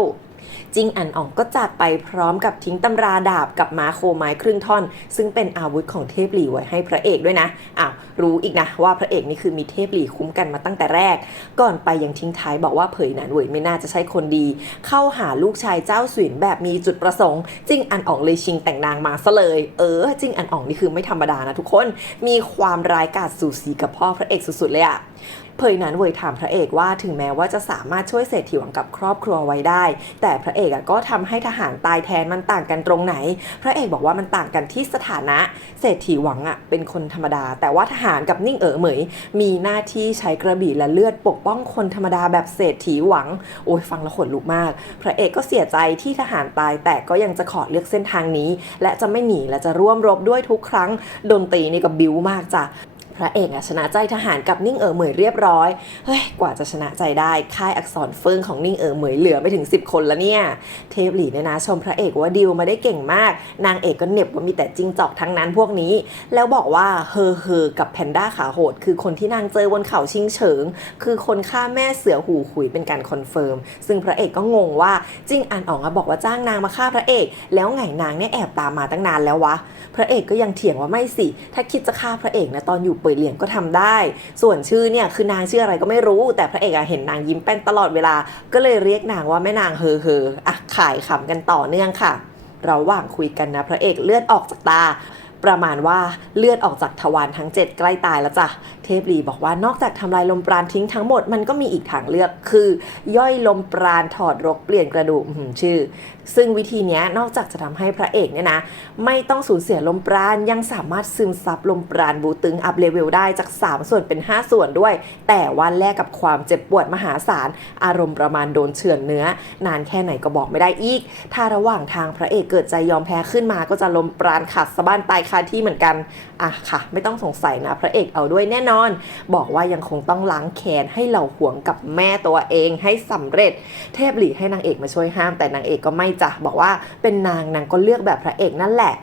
จิ้งอันอ่องก็จากไปพร้อมกับทิ้งตำราดาบกับม้าโคไม้ครึ่งท่อนซึ่งเป็นอาวุธของเทพหลี่ไว้ให้พระเอกด้วยนะรู้อีกนะว่าพระเอกนี่คือมีเทพหลี่คุ้มกันมาตั้งแต่แรกก่อนไปยังทิ้งท้ายบอกว่าเผยหนานเหวยไม่น่าจะใช่คนดีเข้าหาลูกชายเจ้าสวินแบบมีจุดประสงค์จิ้งอันอ่องเลยชิงแต่งนางมาซะเลยจิ้งอันอ่องนี่คือไม่ธรรมดานะทุกคนมีความร้ายกาจสูสีกับพ่อพระเอกสุดๆเลยอะเผยหนานเหวยถามพระเอกว่าถึงแม้ว่าจะสามารถช่วยเศรษฐีหวังกับครอบครัวไว้ได้แต่พระเอกก็ทำให้ทหารตายแทนมันต่างกันตรงไหนพระเอกบอกว่ามันต่างกันที่สถานะเศรษฐีหวังเป็นคนธรรมดาแต่ว่าทหารกับนิ่งเหมยมีหน้าที่ใช้กระบี่และเลือดปกป้องคนธรรมดาแบบเศรษฐีหวังโอ้ยฟังแล้วขนลุกมากพระเอกก็เสียใจที่ทหารตายแต่ก็ยังจะขอเลือกเส้นทางนี้และจะไม่หนีและจะร่วมรบด้วยทุกครั้งดนตรีนี่ก็บิ้วมากจ้ะพระเอกชนะใจทหารกับนิ่งเหมยเรียบร้อยกว่าจะชนะใจได้ค่ายอักษรเฟิงของนิ่งเหมยเหลือไม่ถึง10คนแล้วเนี่ยเทพหลี่เนี่ยนะชมพระเอกว่าดิวมาได้เก่งมากนางเอกก็เหน็บว่ามีแต่จิ้งจอกทั้งนั้นพวกนี้แล้วบอกว่าเฮอกับแพนด้าขาโหดคือคนที่นางเจอบนเขาชิงเฉิงคือคนฆ่าแม่เสือหูขุยเป็นการคอนเฟิร์มซึ่งพระเอกก็งงว่าจิ้งอันอ๋องบอกว่าจ้างนางมาฆ่าพระเอกแล้วไงนางเนี่ยแอบตามมาตั้งนานแล้ววะพระเอกก็ยังเถียงว่าไม่สิถ้าคิดจะฆ่าพระเอกนะตอนอยู่เปิดเหลี่ยงก็ทำได้ส่วนชื่อเนี่ยคือนางชื่ออะไรก็ไม่รู้แต่พระเอกเห็นนางยิ้มแป้นตลอดเวลาก็เลยเรียกนางว่าแม่นางเฮอขายขำกันต่อเนื่องค่ะระหว่างคุยกันนะพระเอกเลือดออกจากตาประมาณว่าเลือดออกจากทวารทั้ง7ใกล้ตายแล้วจ้ะเท พหลีบอกว่านอกจากทำลายลมปราณทิ้งทั้งหมดมันก็มีอีกทางเลือกคือย่อยลมปราณถอดรกเปลี่ยนกระดูกชื่อซึ่งวิธีนี้นอกจากจะทำให้พระเอกเนี่ยนะไม่ต้องสูญเสียลมปราณยังสามารถซึมซับลมปราณบูตึงอัพเลเวลได้จาก3ส่วนเป็น5ส่วนด้วยแต่ว่าแลกกับความเจ็บปวดมหาศาลอารมณ์ประมาณโดนเฉือนเนื้อนานแค่ไหนก็บอกไม่ได้อีกถ้าระหว่างทางพระเอกเกิดใจยอมแพ้ขึ้นมาก็จะลมปราณขาดสะบั้นตายคาที่เหมือนกันค่ะไม่ต้องสงสัยนะพระเอกเอาด้วยแน่นอนบอกว่ายังคงต้องล้างแค้นให้เหล่าหวงกับแม่ตัวเองให้สำเร็จเทพหลีให้นางเอกมาช่วยห้ามแต่นางเอกก็ไม่จ้ะบอกว่าเป็นนางก็เลือกแบบพระเอกนั่นแหละ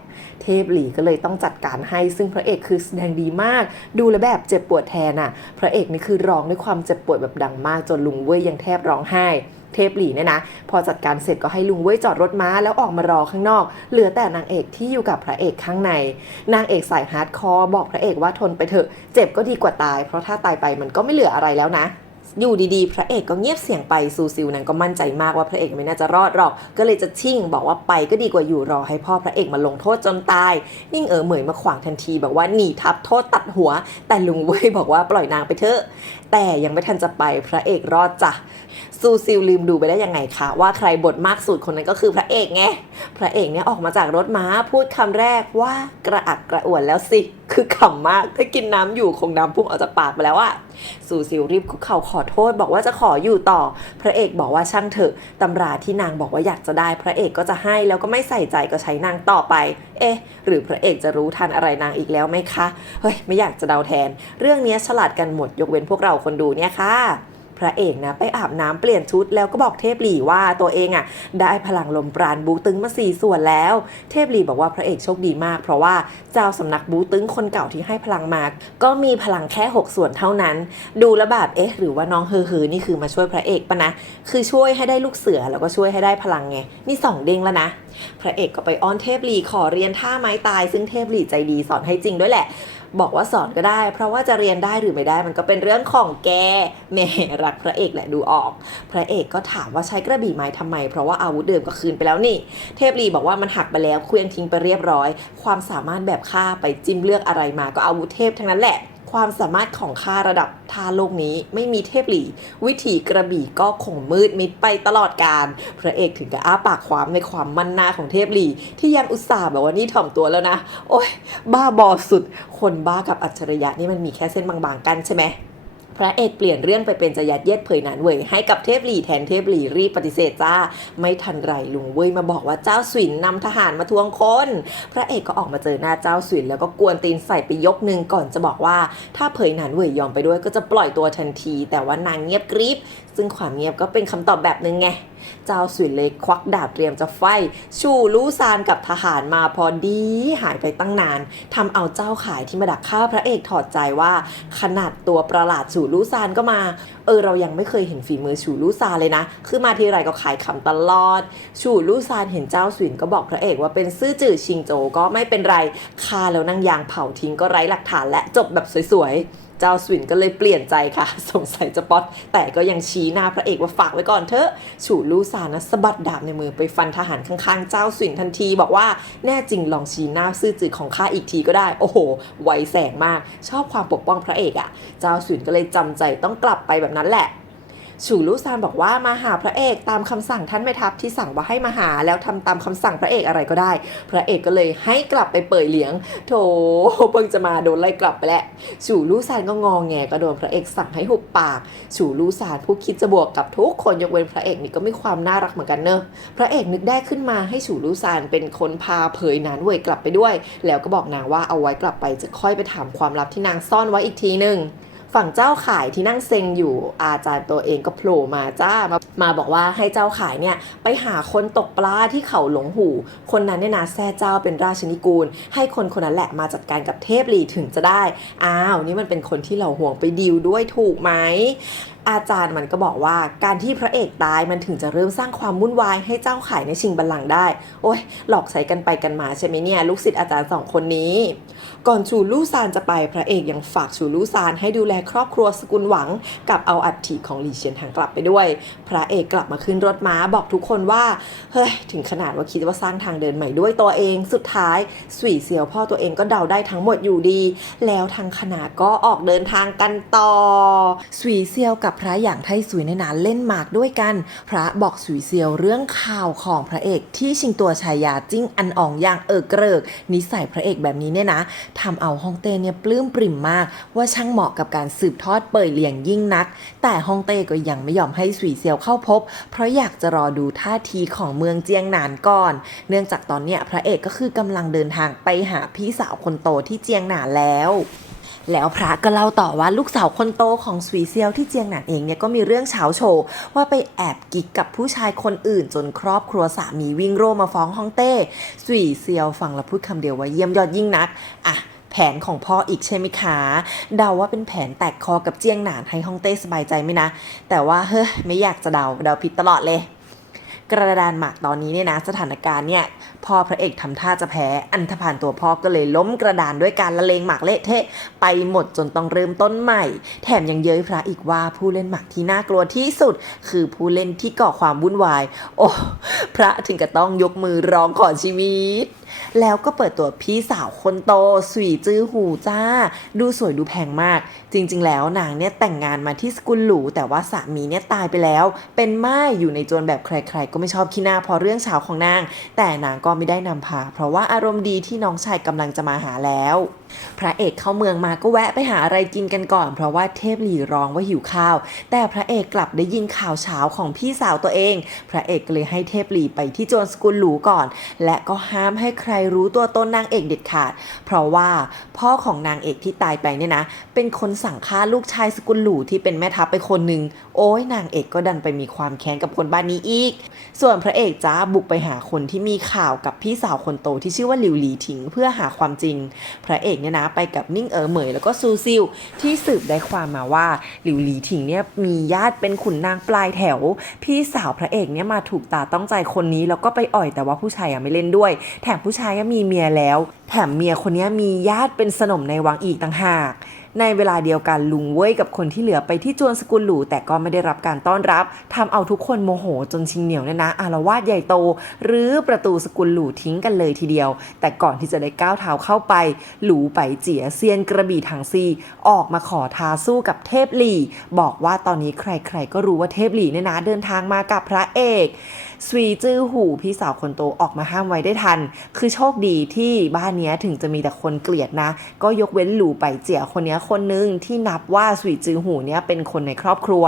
เทพหลีก็เลยต้องจัดการให้ซึ่งพระเอกคือแสดงดีมากดูแลแบบเจ็บปวดแทนพระเอกนี่คือร้องด้วยความเจ็บปวดแบบดังมากจนลุงเว่ยยังแทบร้องไห้เทพหลีเนี่ยนะพอจัดการเสร็จก็ให้ลุงเว่ยจอดรถม้าแล้วออกมารอข้างนอกเหลือแต่นางเอกที่อยู่กับพระเอกข้างในนางเอกสายฮาร์ดคอร์บอกพระเอกว่าทนไปเถอะเจ็บก็ดีกว่าตายเพราะถ้าตายไปมันก็ไม่เหลืออะไรแล้วนะอยู่ดีๆพระเอกก็เงียบเสียงไปซูซิลนั้นก็มั่นใจมากว่าพระเอกไม่น่าจะรอดหรอกก็เลยจะชิ่งบอกว่าไปก็ดีกว่าอยู่รอให้พ่อพระเอกมาลงโทษจนตายนิ่งเหมยมาขวางทันทีบอกว่าหนีทับโทษตัดหัวแต่ลุงเว่ยบอกว่าปล่อยนางไปเถอะแต่ยังไม่ทันจะไปพระเอกรอดจ้ะซูซิลลืมดูไปได้ยังไงคะว่าใครบทมากสุดคนนั้นก็คือพระเอกไงพระเอกเนี่ยออกมาจากรถม้าพูดคำแรกว่ากระอักกระอ่วนแล้วสิคือขำมากถ้ากินน้ำอยู่คงน้ำพุ่งออกจากปากไปแล้วซูซิลรีบคุกเข่าขอโทษบอกว่าจะขออยู่ต่อพระเอกบอกว่าช่างเถอะตำราที่นางบอกว่าอยากจะได้พระเอกก็จะให้แล้วก็ไม่ใส่ใจก็ใช้นางต่อไปหรือพระเอกจะรู้ทันอะไรนางอีกแล้วไหมคะเฮ้ยไม่อยากจะเดาแทนเรื่องนี้ฉลาดกันหมดยกเว้นพวกเราคนดูเนี่ยค่ะพระเอกนะไปอาบน้ำเปลี่ยนชุดแล้วก็บอกเทพหลีว่าตัวเองได้พลังลมปราณบูตึงมา4ส่วนแล้วเทพหลีบอกว่าพระเอกโชคดีมากเพราะว่าเจ้าสำนักบูตึงคนเก่าที่ให้พลังมาก็มีพลังแค่6ส่วนเท่านั้นดูแล้วแบบหรือว่าน้องเฮอนี่คือมาช่วยพระเอกปะนะคือช่วยให้ได้ลูกเสือแล้วก็ช่วยให้ได้พลังไงนี่2เด้งแล้วนะพระเอกก็ไปอ้อนเทพหลีขอเรียนท่าไม้ตายซึ่งเทพหลีใจดีสอนให้จริงด้วยแหละบอกว่าสอนก็ได้เพราะว่าจะเรียนได้หรือไม่ได้มันก็เป็นเรื่องของแกแม่รักพระเอกแหละดูออกพระเอกก็ถามว่าใช้กระบี่ไม้ทำไมเพราะว่าอาวุธเดิมก็คืนไปแล้วนี่เทพหลีบอกว่ามันหักไปแล้วเคลื่อนทิ้งไปเรียบร้อยความสามารถแบบข้าไปจิ้มเลือกอะไรมาก็อาวุธเทพทั้งนั้นแหละความสามารถของข้าระดับทาโลกนี้ไม่มีเทพหลีวิถีกระบี่ก็คงมืดมิดไปตลอดกาลพระเอกถึงกับอ้าปากความในความมั่นหน้าของเทพหลีที่ยังอุตส่าห์แบบว่านี่ถ่อมตัวแล้วนะโอ๊ยบ้าบอสุดคนบ้ากับอัจฉริยะนี่มันมีแค่เส้นบางๆกันใช่ไหมพระเอกเปลี่ยนเรื่องไปเป็นจะยัดเยียดเผยหนานเว่ยให้กับเทพหลีแทนเทพหลีรีบปฏิเสธจ้าไม่ทันไรลุงเว่ยมาบอกว่าเจ้าสวินนำทหารมาทวงคนพระเอกก็ออกมาเจอหน้าเจ้าสวินแล้วก็กวนตีนใส่ไปยกหนึ่งก่อนจะบอกว่าถ้าเผยหนานเว่ยยอมไปด้วยก็จะปล่อยตัวทันทีแต่ว่านางเงียบกริบซึ่งความเงียบก็เป็นคำตอบแบบนึงไงเจ้าสวินเลยควักดาบเตรียมจะไฟชูลู่ซานกับทหารมาพอดีหายไปตั้งนานทำเอาเจ้าขายที่มาดักฆ่าพระเอกถอดใจว่าขนาดตัวประหลาดชูลู่ซานก็มาเรายังไม่เคยเห็นฝีมือชูลู่ซานเลยนะคือมาทีไรก็ขายคำตลอดชูลู่ซานเห็นเจ้าสวินก็บอกพระเอกว่าเป็นซื่อจื่อชิงโจก็ไม่เป็นไรฆ่าแล้วนั่งยางเผาทิ้งก็ไร้หลักฐานและจบแบบสวยๆเจ้าสวินก็เลยเปลี่ยนใจค่ะสงสัยจะป๊อตแต่ก็ยังชี้หน้าพระเอกว่าฝากไว้ก่อนเถอะชูลู่ซานนะสะบัดดาบในมือไปฟันทหารข้างๆเจ้าสวินทันทีบอกว่าแน่จริงลองชี้หน้าซื่อจื่อของข้าอีกทีก็ได้โอ้โหไวแสงมากชอบความปกป้องพระเอกเจ้าสวินก็เลยจำใจต้องกลับไปแบบนั้นแหละชูลู่ซานบอกว่ามาหาพระเอกตามคำสั่งท่านแม่ทัพที่สั่งว่าให้มาหาแล้วทำตามคำสั่งพระเอกอะไรก็ได้พระเอกก็เลยให้กลับไปเปิดเหลียงโถเพิ่งจะมาโดนไล่กลับไปแล้วชูลู่ซานก็งอแงก็โดนพระเอกสั่งให้หุบปากชูลู่ซานผู้คิดจะบวกกับทุกคนยกเว้นพระเอกนี่ก็มีความน่ารักเหมือนกันเนอะพระเอกนึกได้ขึ้นมาให้ชูลู่ซานเป็นคนพาเผยหนานเว่ยกลับไปด้วยแล้วก็บอกนางว่าเอาไว้กลับไปจะค่อยไปถามความลับที่นางซ่อนไว้อีกทีนึงฝั่งเจ้าขายที่นั่งเซ็งอยู่อาจารย์ตัวเองก็โผล่มาจ้ามาบอกว่าให้เจ้าขายเนี่ยไปหาคนตกปลาที่เขาหลงหูคนนั้นเนี่ยนะแซ่เจ้าเป็นราชนิกูลให้คนนั้นแหละมาจัดการกับเทพหลีถึงจะได้นี่มันเป็นคนที่เราห่วงไปดีลด้วยถูกไหม อาจารย์มันก็บอกว่าการที่พระเอกตายมันถึงจะเริ่มสร้างความวุ่นวายให้เจ้าข่ายในชิงบัลลังก์ได้โอ้ยหลอกใช้กันไปกันมาใช่ไหมเนี่ยลูกศิษย์อาจารย์สองคนนี้ก่อนชูลู่ซานจะไปพระเอกยังฝากชูลู่ซานให้ดูแลครอบครัวสกุลหวังกับเอาอัฐิของหลี่เฉียนหางกลับไปด้วยพระเอกกลับมาขึ้นรถม้าบอกทุกคนว่าเฮ้ยถึงขนาดว่าคิดว่าสร้างทางเดินใหม่ด้วยตัวเองสุดท้ายสุยเซียวพ่อตัวเองก็เดาได้ทั้งหมดอยู่ดีแล้วทางคณะก็ออกเดินทางกันต่อสุยเซียวกับพระอย่างไทสุยในนั้นเล่นหมากด้วยกันพระบอกสุยเซียวเรื่องข่าวของพระเอกที่ชิงตัวชายาจิ้งอันอ่องอย่างเกริกนิสัยพระเอกแบบนี้เนี่ยนะทำเอาฮ่องเต้เนี่ยปลื้มปริ่มมากว่าช่างเหมาะกับการสืบทอดเป่ยเหลียงยิ่งนักแต่ฮ่องเต้ก็ยังไม่ยอมให้สุยเซียวเข้าพบเพราะอยากจะรอดูท่าทีของเมืองเจียงหนานก่อนเนื่องจากตอนเนี้ยพระเอกก็คือกำลังเดินทางไปหาพี่สาวคนโตที่เจียงหนานแล้วพระก็เล่าต่อว่าลูกสาวคนโตของสุยเซียวที่เจียงหนานเองเนี่ยก็มีเรื่องเฉาโฉว่าไปแอบกิ๊กกับผู้ชายคนอื่นจนครอบครัวสามีวิ่งโร่มาฟ้องฮ่องเต้สุยเซียวฟังแล้วพูดคำเดียวว่าเยี่ยมยอดยิ่งนักอ่ะแผนของพ่ออีกใช่ไหมคะเดาว่าเป็นแผนแตกคอกับเจียงหนานให้ฮ่องเต้สบายใจไหมนะแต่ว่าเฮ้ยไม่อยากจะเดาผิดตลอดเลยกระดานหมากตอนนี้เนี่ยนะสถานการณ์เนี่ยพ่อพระเอกทำท่าจะแพ้อันธพาลตัวพ่อก็เลยล้มกระดานด้วยการละเลงหมากเละเทะไปหมดจนต้องเริ่มต้นใหม่แถมยังเย้ยพระอีกว่าผู้เล่นหมากที่น่ากลัวที่สุดคือผู้เล่นที่ก่อความวุ่นวายโอ้พระถึงกับต้องยกมือร้องขอชีวิตแล้วก็เปิดตัวพี่สาวคนโตสุยจื้อหูจ้าดูสวยดูแพงมากจริงๆแล้วนางเนี่ยแต่งงานมาที่สกุลหรูแต่ว่าสามีเนี่ยตายไปแล้วเป็นม่ายอยู่ในโจรแบบใครๆก็ไม่ชอบขี้หน้าเพราะเรื่องเช้าของนางแต่นางก็ไม่ได้นำพาเพราะว่าอารมณ์ดีที่น้องชายกำลังจะมาหาแล้วพระเอกเข้าเมืองมาก็แวะไปหาอะไรกินกันก่อนเพราะว่าเทพหลี่ร้องว่าหิวข้าวแต่พระเอกกลับได้ยินข่าวเช้าของพี่สาวตัวเองพระเอกก็เลยให้เทพหลี่ไปที่โจรสกุลหรูก่อนและก็ห้ามให้ใครรู้ตัวตนนางเอกเด็ดขาดเพราะว่าพ่อของนางเอกที่ตายไปเนี่ยนะเป็นคนสั่งฆ่าลูกชายสกุลหรูที่เป็นแม่ทัพไปคนหนึ่งโอ้ยนางเอกก็ดันไปมีความแค้นกับคนบ้านนี้อีกส่วนพระเอกจ้าบุกไปหาคนที่มีข่าวกับพี่สาวคนโตที่ชื่อว่าหลิวหลีถิงเพื่อหาความจริงพระเอกเนี่ยนะไปกับนิ่งเหมยแล้วก็ซูซิลที่สืบได้ความมาว่าหลิวหลีถิงเนี่ยมีญาติเป็นขุนนางปลายแถวพี่สาวพระเอกเนี่ยมาถูกตาต้องใจคนนี้แล้วก็ไปอ่อยแต่ว่าผู้ชายไม่เล่นด้วยแถมผู้ชายมีเมียแล้วแถมเมียคนนี้มีญาติเป็นสนมในวังอีกต่างหากในเวลาเดียวกันลุงเว่ยกับคนที่เหลือไปที่จวนสกุลหรูแต่ก็ไม่ได้รับการต้อนรับทำเอาทุกคนโมโหจนชิงเหนียวเนี่ยนะอาละวาดใหญ่โตหรือประตูสกุลหรูทิ้งกันเลยทีเดียวแต่ก่อนที่จะได้ก้าวเท้าเข้าไปหลูไปเจี๋ยเซียนกระบี่ถังซีออกมาขอท้าสู้กับเทพหลี่บอกว่าตอนนี้ใครๆก็รู้ว่าเทพหลี่เนี่ยนะเดินทางมากับพระเอกสวีจื้อหูพี่สาวคนโตออกมาห้ามไว้ได้ทันคือโชคดีที่บ้านนี้ถึงจะมีแต่คนเกลียดนะก็ยกเว้นหลู่ไปเจี๋ยคนนี้คนนึงที่นับว่าสวีจื้อหูเนี่ยเป็นคนในครอบครัว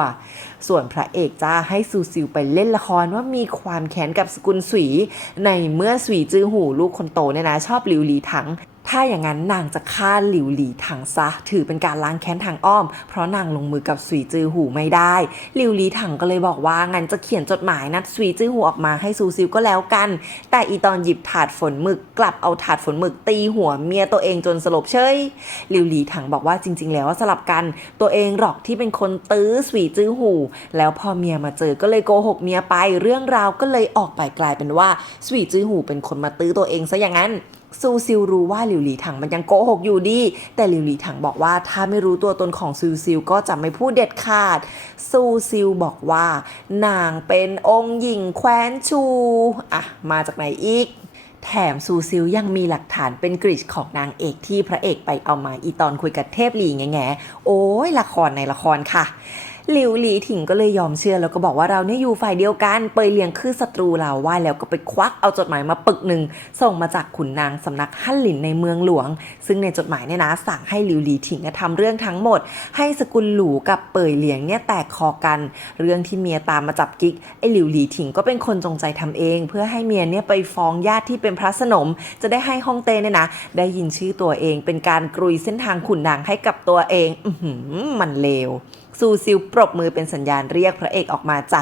ส่วนพระเอกจ้าให้ซูซิลไปเล่นละครว่ามีความแค้นกับสกุลสวีในเมื่อสวีจื้อหูลูกคนโตเนี่ยนะชอบหลิวหลีถังถ้าอย่างนั้นนางจะฆ่าหลิวหลีถังซะถือเป็นการล้างแค้นทางอ้อมเพราะนางลงมือกับสวีจื้อหูไม่ได้หลิวหลีถังก็เลยบอกว่างั้นจะเขียนจดหมายนัดสวีจื้อหูออกมาให้ซูซิลก็แล้วกันแต่อีตอนหยิบถาดฝนหมึกกลับเอาถาดฝนหมึกตีหัวเมียตัวเองจนสลบเฉยหลิวหลีถังบอกว่าจริงๆแล้วสลับกันตัวเองหรอกที่เป็นคนตื้อสวีจื้อหูแล้วพอเมียมาเจอก็เลยโกหกเมียไปเรื่องราวก็เลยออกไปกลายเป็นว่าสวีจื้อหูเป็นคนมาตื้อตัวเองซะอย่างนั้นซูซิลรู้ว่าหลิวหลีถังมันยังโกหกอยู่ดีแต่หลิวหลีถังบอกว่าถ้าไม่รู้ตัวตนของซูซิลก็จะไม่พูดเด็ดขาดซูซิลบอกว่านางเป็นองค์หญิงแคว้นชูมาจากไหนอีกแถมซูซิลยังมีหลักฐานเป็นกริชของนางเอกที่พระเอกไปเอามาอีตอนคุยกับเทพหลี่แง่โอ้ยละครในละครค่ะหลิวหลีถิงก็เลยยอมเชื่อแล้วก็บอกว่าเราเนี่ยอยู่ฝ่ายเดียวกันเปยเลียงคือศัตรูเราว่าแล้วก็ไปควักเอาจดหมายมาปึกหนึ่งส่งมาจากขุนนางสำนักฮั่นหลินในเมืองหลวงซึ่งในจดหมายเนี่ยนะสั่งให้หลิวหลีถิงทำเรื่องทั้งหมดให้สกุลหลูกับเปยเลียงเนี่ยแตกคอกันเรื่องที่เมียตามมาจับกิ๊กไอ้หลิวหลีถิงก็เป็นคนจงใจทำเองเพื่อให้เมียเนี่ยไปฟ้องญาติที่เป็นพระสนมจะได้ให้ฮ่องเต้เนี่ยนะได้ยินชื่อตัวเองเป็นการกรุยเส้นทางขุนนางให้กับตัวเองมันเลวซูซิลปรบมือเป็นสัญญาณเรียกพระเอกออกมาจ้ะ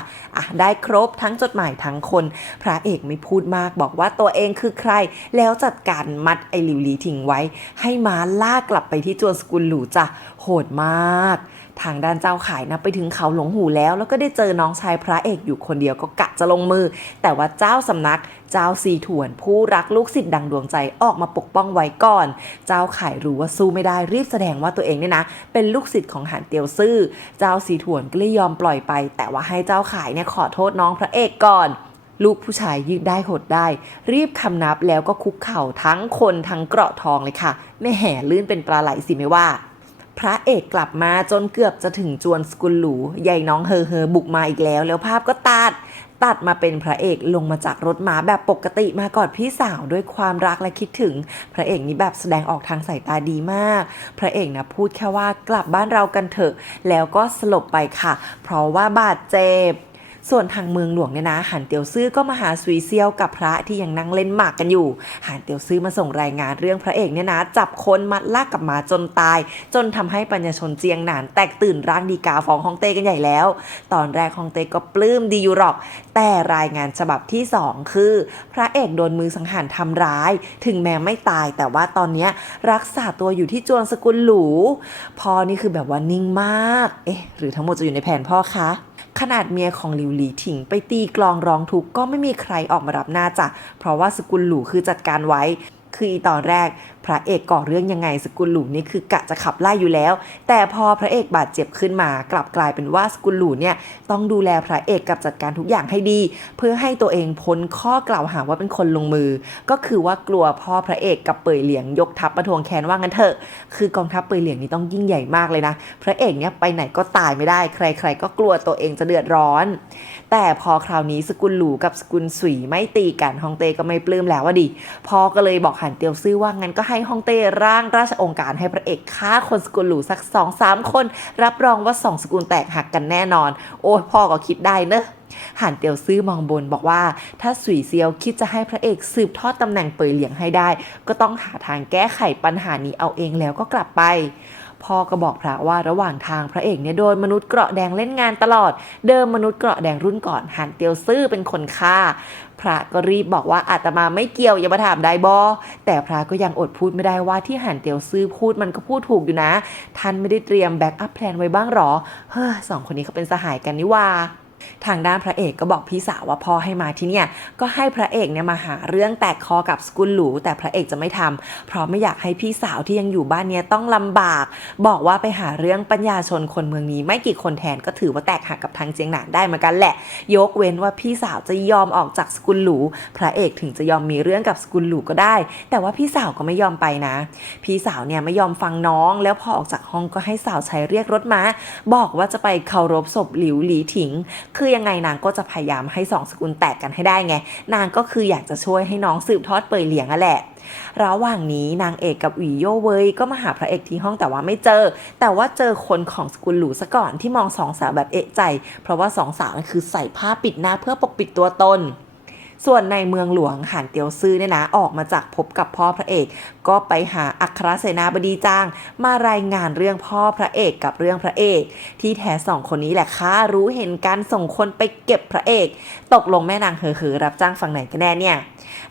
ได้ครบทั้งจดหมายทั้งคนพระเอกไม่พูดมากบอกว่าตัวเองคือใครแล้วจัดการมัดไอหลิวหลีถิงไว้ให้ม้าลากกลับไปที่จวนสกุลหลูจ้ะ โหดมากทางด้านเจ้าขายนะไปถึงเขาหลงหูแล้วก็ได้เจอน้องชายพระเอกอยู่คนเดียวก็กะจะลงมือแต่ว่าเจ้าสำนักเจ้าซีถวนผู้รักลูกศิษย์ดังดวงใจออกมาปกป้องไว้ก่อนเจ้าขายรู้ว่าสู้ไม่ได้รีบแสดงว่าตัวเองเนี่ยนะเป็นลูกศิษย์ของหานเตียวซื่อเจ้าซีถวนก็เลยยอมปล่อยไปแต่ว่าให้เจ้าขายเนี่ยขอโทษน้องพระเอกก่อนลูกผู้ชายยืดได้หดได้รีบคำนับแล้วก็คุกเข่าทั้งคนทั้งเกราะทองเลยค่ะไม่แห่ลื่นเป็นปลาไหลสิไม่ว่าพระเอกกลับมาจนเกือบจะถึงจวนสกุลหลูใหญ่น้องเฮอบุกมาอีกแล้วภาพก็ตัดมาเป็นพระเอกลงมาจากรถม้าแบบปกติมากอดพี่สาวด้วยความรักและคิดถึงพระเอกนี่แบบแสดงออกทางสายตาดีมากพระเอกนะพูดแค่ว่ากลับบ้านเรากันเถอะแล้วก็สลบไปค่ะเพราะว่าบาดเจ็บส่วนทางเมืองหลวงเนี่ยนะหานเตียวซื่อก็มาหาซุยเซียวกับพระที่ยังนั่งเล่นหมากกันอยู่หานเตียวซื่อมาส่งรายงานเรื่องพระเอกเนี่ยนะจับคนมัดลากกับหมาจนตายจนทำให้ปัญญาชนเจียงหนานแตกตื่นร่างดีกาฟ้องฮ่องเต้กันใหญ่แล้วตอนแรกฮ่องเต้ก็ปลื้มดีอยู่หรอกแต่รายงานฉบับที่2คือพระเอกโดนมือสังหารทำร้ายถึงแม้ไม่ตายแต่ว่าตอนนี้รักษาตัวอยู่ที่จวนสกุลหลูพ่อนี่คือแบบว่านิ่งมากหรือทั้งหมดจะอยู่ในแผนพ่อคะขนาดเมียของหลิวหลีถิงไปตีกลองร้องทุกข์ก็ไม่มีใครออกมารับหน้าจ้ะเพราะว่าสกุลหลู่คือจัดการไว้คือตอนแรกพระเอกก่อเรื่องยังไงสกุลหลู่นี่คือกะจะขับไล่อยู่แล้วแต่พอพระเอกบาดเจ็บขึ้นมากลับกลายเป็นว่าสกุลหลู่เนี่ยต้องดูแลพระเอกกับจัดการทุกอย่างให้ดีเพื่อให้ตัวเองพ้นข้อกล่าวหาว่าเป็นคนลงมือก็คือว่ากลัวพ่อพระเอกกับเป่ยเหลียงยกทัพมาทวงแค้นว่างั้นเถอะคือกองทัพเป่ยเหลียงนี่ต้องยิ่งใหญ่มากเลยนะพระเอกเนี่ยไปไหนก็ตายไม่ได้ใครๆก็กลัวตัวเองจะเดือดร้อนแต่พอคราวนี้สกุลหลู่กับสกุลสุยไม่ตีกันฮ่องเต้ก็ไม่ปลื้มแล้วว่าดิพ่อก็เลยบอกหันเตียวซื่อว่างั้นก็ให้ฮ่องเต้ร่างราชองค์การให้พระเอกฆ่าคนสกุลหลู่สัก 2-3 คนรับรองว่า2สกุลแตกหักกันแน่นอนโอ้ยพ่อก็คิดได้เนอะหันเตียวซื่อมองบนบอกว่าถ้าสุยเซียวคิดจะให้พระเอกสืบทอดตำแหน่งเป่ยเหลียงให้ได้ก็ต้องหาทางแก้ไขปัญหานี้เอาเองแล้วก็กลับไปพ่อก็บอกพระว่าระหว่างทางพระเอกเนี่ยโดนมนุษย์เกราะแดงเล่นงานตลอดเดิมมนุษย์เกราะแดงรุ่นก่อนหันเตียวซื่อเป็นคนฆ่าพระก็รีบบอกว่าอาตมาไม่เกี่ยวอย่ามาถามได้บอแต่พระก็ยังอดพูดไม่ได้ว่าที่หันเตียวซื่อพูดมันก็พูดถูกอยู่นะท่านไม่ได้เตรียมแบ็กอัพแพลนไว้บ้างหรอเฮ้ย2 คนนี้เขาเป็นสหายกันนี่ว่าทางด้านพระเอกก็บอกพี่สาวว่าพอให้มาที่เนี่ยก็ให้พระเอกเนี่ยมาหาเรื่องแตกคอกับสกุลหลูแต่พระเอกจะไม่ทำเพราะไม่อยากให้พี่สาวที่ยังอยู่บ้านเนี่ยต้องลำบากบอกว่าไปหาเรื่องปัญญาชนคนเมืองนี้ไม่กี่คนแทนก็ถือว่าแตกหักกับทางเจียงหนานได้เหมือนกันแหละยกเว้นว่าพี่สาวจะยอมออกจากสกุลหลูพระเอกถึงจะยอมมีเรื่องกับสกุลหลูก็ได้แต่ว่าพี่สาวก็ไม่ยอมไปนะพี่สาวเนี่ยไม่ยอมฟังน้องแล้วพอออกจากห้องก็ให้สาวใช้เรียกรถม้าบอกว่าจะไปเคารพศพหลิวหลีถิงคือยังไงนางก็จะพยายามให้2สกุลแตกกันให้ได้ไงนางก็คืออยากจะช่วยให้น้องสืบทอดเป่ยเหลียงอะแหละระหว่างนี้นางเอกกับหวีโยเวยก็มาหาพระเอกที่ห้องแต่ว่าไม่เจอแต่ว่าเจอคนของสกุลหลูซะก่อนที่มอง2 สาวแบบเอะใจเพราะว่า2 สาวนั่นคือใส่ผ้าปิดหน้าเพื่อปกปิดตัวตนส่วนในเมืองหลวงหานเตียวซื่อเนี่ยนะออกมาจากพบกับพ่อพระเอกก็ไปหาอัครเสนาบดีจางมารายงานเรื่องพ่อพระเอกกับเรื่องพระเอกที่แท้2 คนนี้แหละค่ะรู้เห็นการส่งคนไปเก็บพระเอกตกลงแม่นางเหอรับจ้างฝั่งไหนกันแน่เนี่ย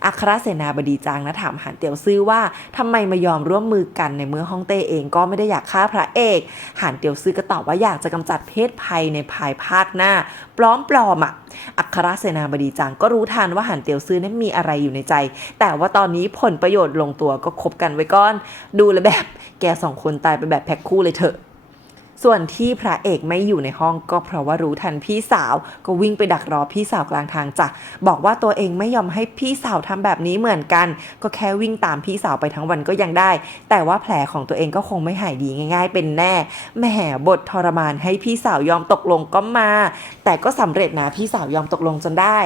อัครเสนาบดีจางนะถามหานเตียวซื่อว่าทำไมมายอมร่วมมือกันในเมื่อฮ่องเต้เองก็ไม่ได้อยากฆ่าพระเอกหานเตียวซื่อก็ตอบว่าอยากจะกำจัดเพศภัยในภายภาคหน้าปลอมอัครเสนาบดีจางก็รู้ทันว่าหันเตียวซื่อนั้นมีอะไรอยู่ในใจแต่ว่าตอนนี้ผลประโยชน์ลงตัวก็คบกันไว้ก่อนดูแลแบบแก2 คนตายไปแบบแพ็คคู่เลยเถอะส่วนที่พระเอกไม่อยู่ในห้องก็เพราะว่ารู้ทันพี่สาวก็วิ่งไปดักรอพี่สาวกลางทางจ้ะบอกว่าตัวเองไม่ยอมให้พี่สาวทำแบบนี้เหมือนกันก็แค่วิ่งตามพี่สาวไปทั้งวันก็ยังได้แต่ว่าแผลของตัวเองก็คงไม่หายดีง่ายๆเป็นแน่แหมบททรมานให้พี่สาวยอมตกลงก็มาแต่ก็สำเร็จนะพี่สาวยอมตกลงจนได้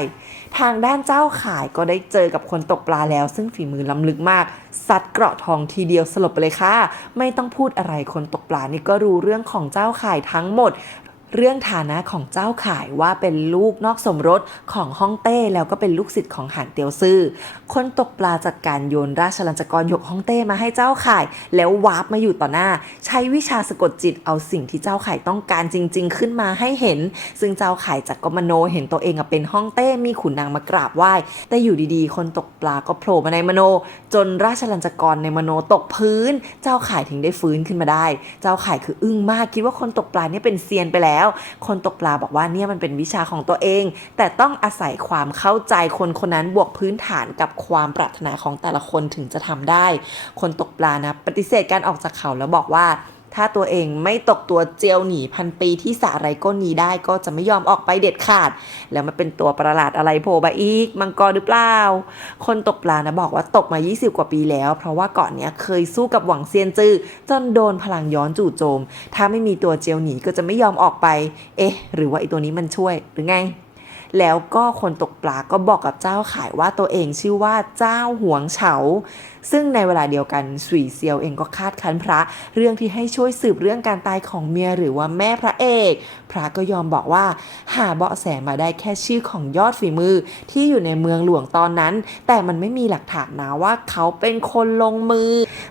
ทางด้านเจ้าขายก็ได้เจอกับคนตกปลาแล้วซึ่งฝีมือล้ำลึกมากซัดเกราะทองทีเดียวสลบไปเลยค่ะไม่ต้องพูดอะไรคนตกปลานี่ก็รู้เรื่องของเจ้าขายทั้งหมด เรื่องฐานะของเจ้าข่ายว่าเป็นลูกนอกสมรสของฮ่องเต้แล้วก็เป็นลูกศิษย์ของหานเตียวซื่อคนตกปลาจัดการโยนราชลัญจกรหยกฮ่องเต้มาให้เจ้าข่ายแล้ววาร์ปมาอยู่ต่อหน้าใช้วิชาสะกดจิตเอาสิ่งที่เจ้าข่ายต้องการจริงๆขึ้นมาให้เห็นซึ่งเจ้าข่ายจักก็มโนเห็นตัวเองเป็นฮ่องเต้มีขุนนางมากราบไหว้แต่อยู่ดีๆคนตกปลาก็โผล่มาในมโนจนราชลัญจกรในมโนตกพื้นเจ้าข่ายถึงได้ฟื้นขึ้นมาได้เจ้าข่ายคืออึ้งมากคิดว่าคนตกปลาเนี่ยเป็นเซียนไปแล้วคนตกปลาบอกว่าเนี่ยมันเป็นวิชาของตัวเองแต่ต้องอาศัยความเข้าใจคนคนนั้นบวกพื้นฐานกับความปรารถนาของแต่ละคนถึงจะทำได้คนตกปลานะปฏิเสธการออกจากเขาแล้วบอกว่าถ้าตัวเองไม่ตกตัวเจียวหนีพันปีที่สาไรก็หนีได้ก็จะไม่ยอมออกไปเด็ดขาดแล้วมันเป็นตัวประหลาดอะไรโผล่มาอีกมังกรหรือเปล่าคนตกปลานะบอกว่าตกมา20กว่าปีแล้วเพราะว่าก่อนเนี้ยเคยสู้กับหวังเซียนจื้อจนโดนพลังย้อนจู่โจมถ้าไม่มีตัวเจียวหนีก็จะไม่ยอมออกไปหรือว่าไอตัวนี้มันช่วยหรือไงแล้วก็คนตกปลาก็บอกกับเจ้าข่ายว่าตัวเองชื่อว่าเจ้าหวงเฉาซึ่งในเวลาเดียวกันสุยเซียวเองก็คาดคั้นพระเรื่องที่ให้ช่วยสืบเรื่องการตายของเมียหรือว่าแม่พระเอกพระก็ยอมบอกว่าหาเบาะแสมาได้แค่ชื่อของยอดฝีมือที่อยู่ในเมืองหลวงตอนนั้นแต่มันไม่มีหลักฐานนะว่าเขาเป็นคนลงมือ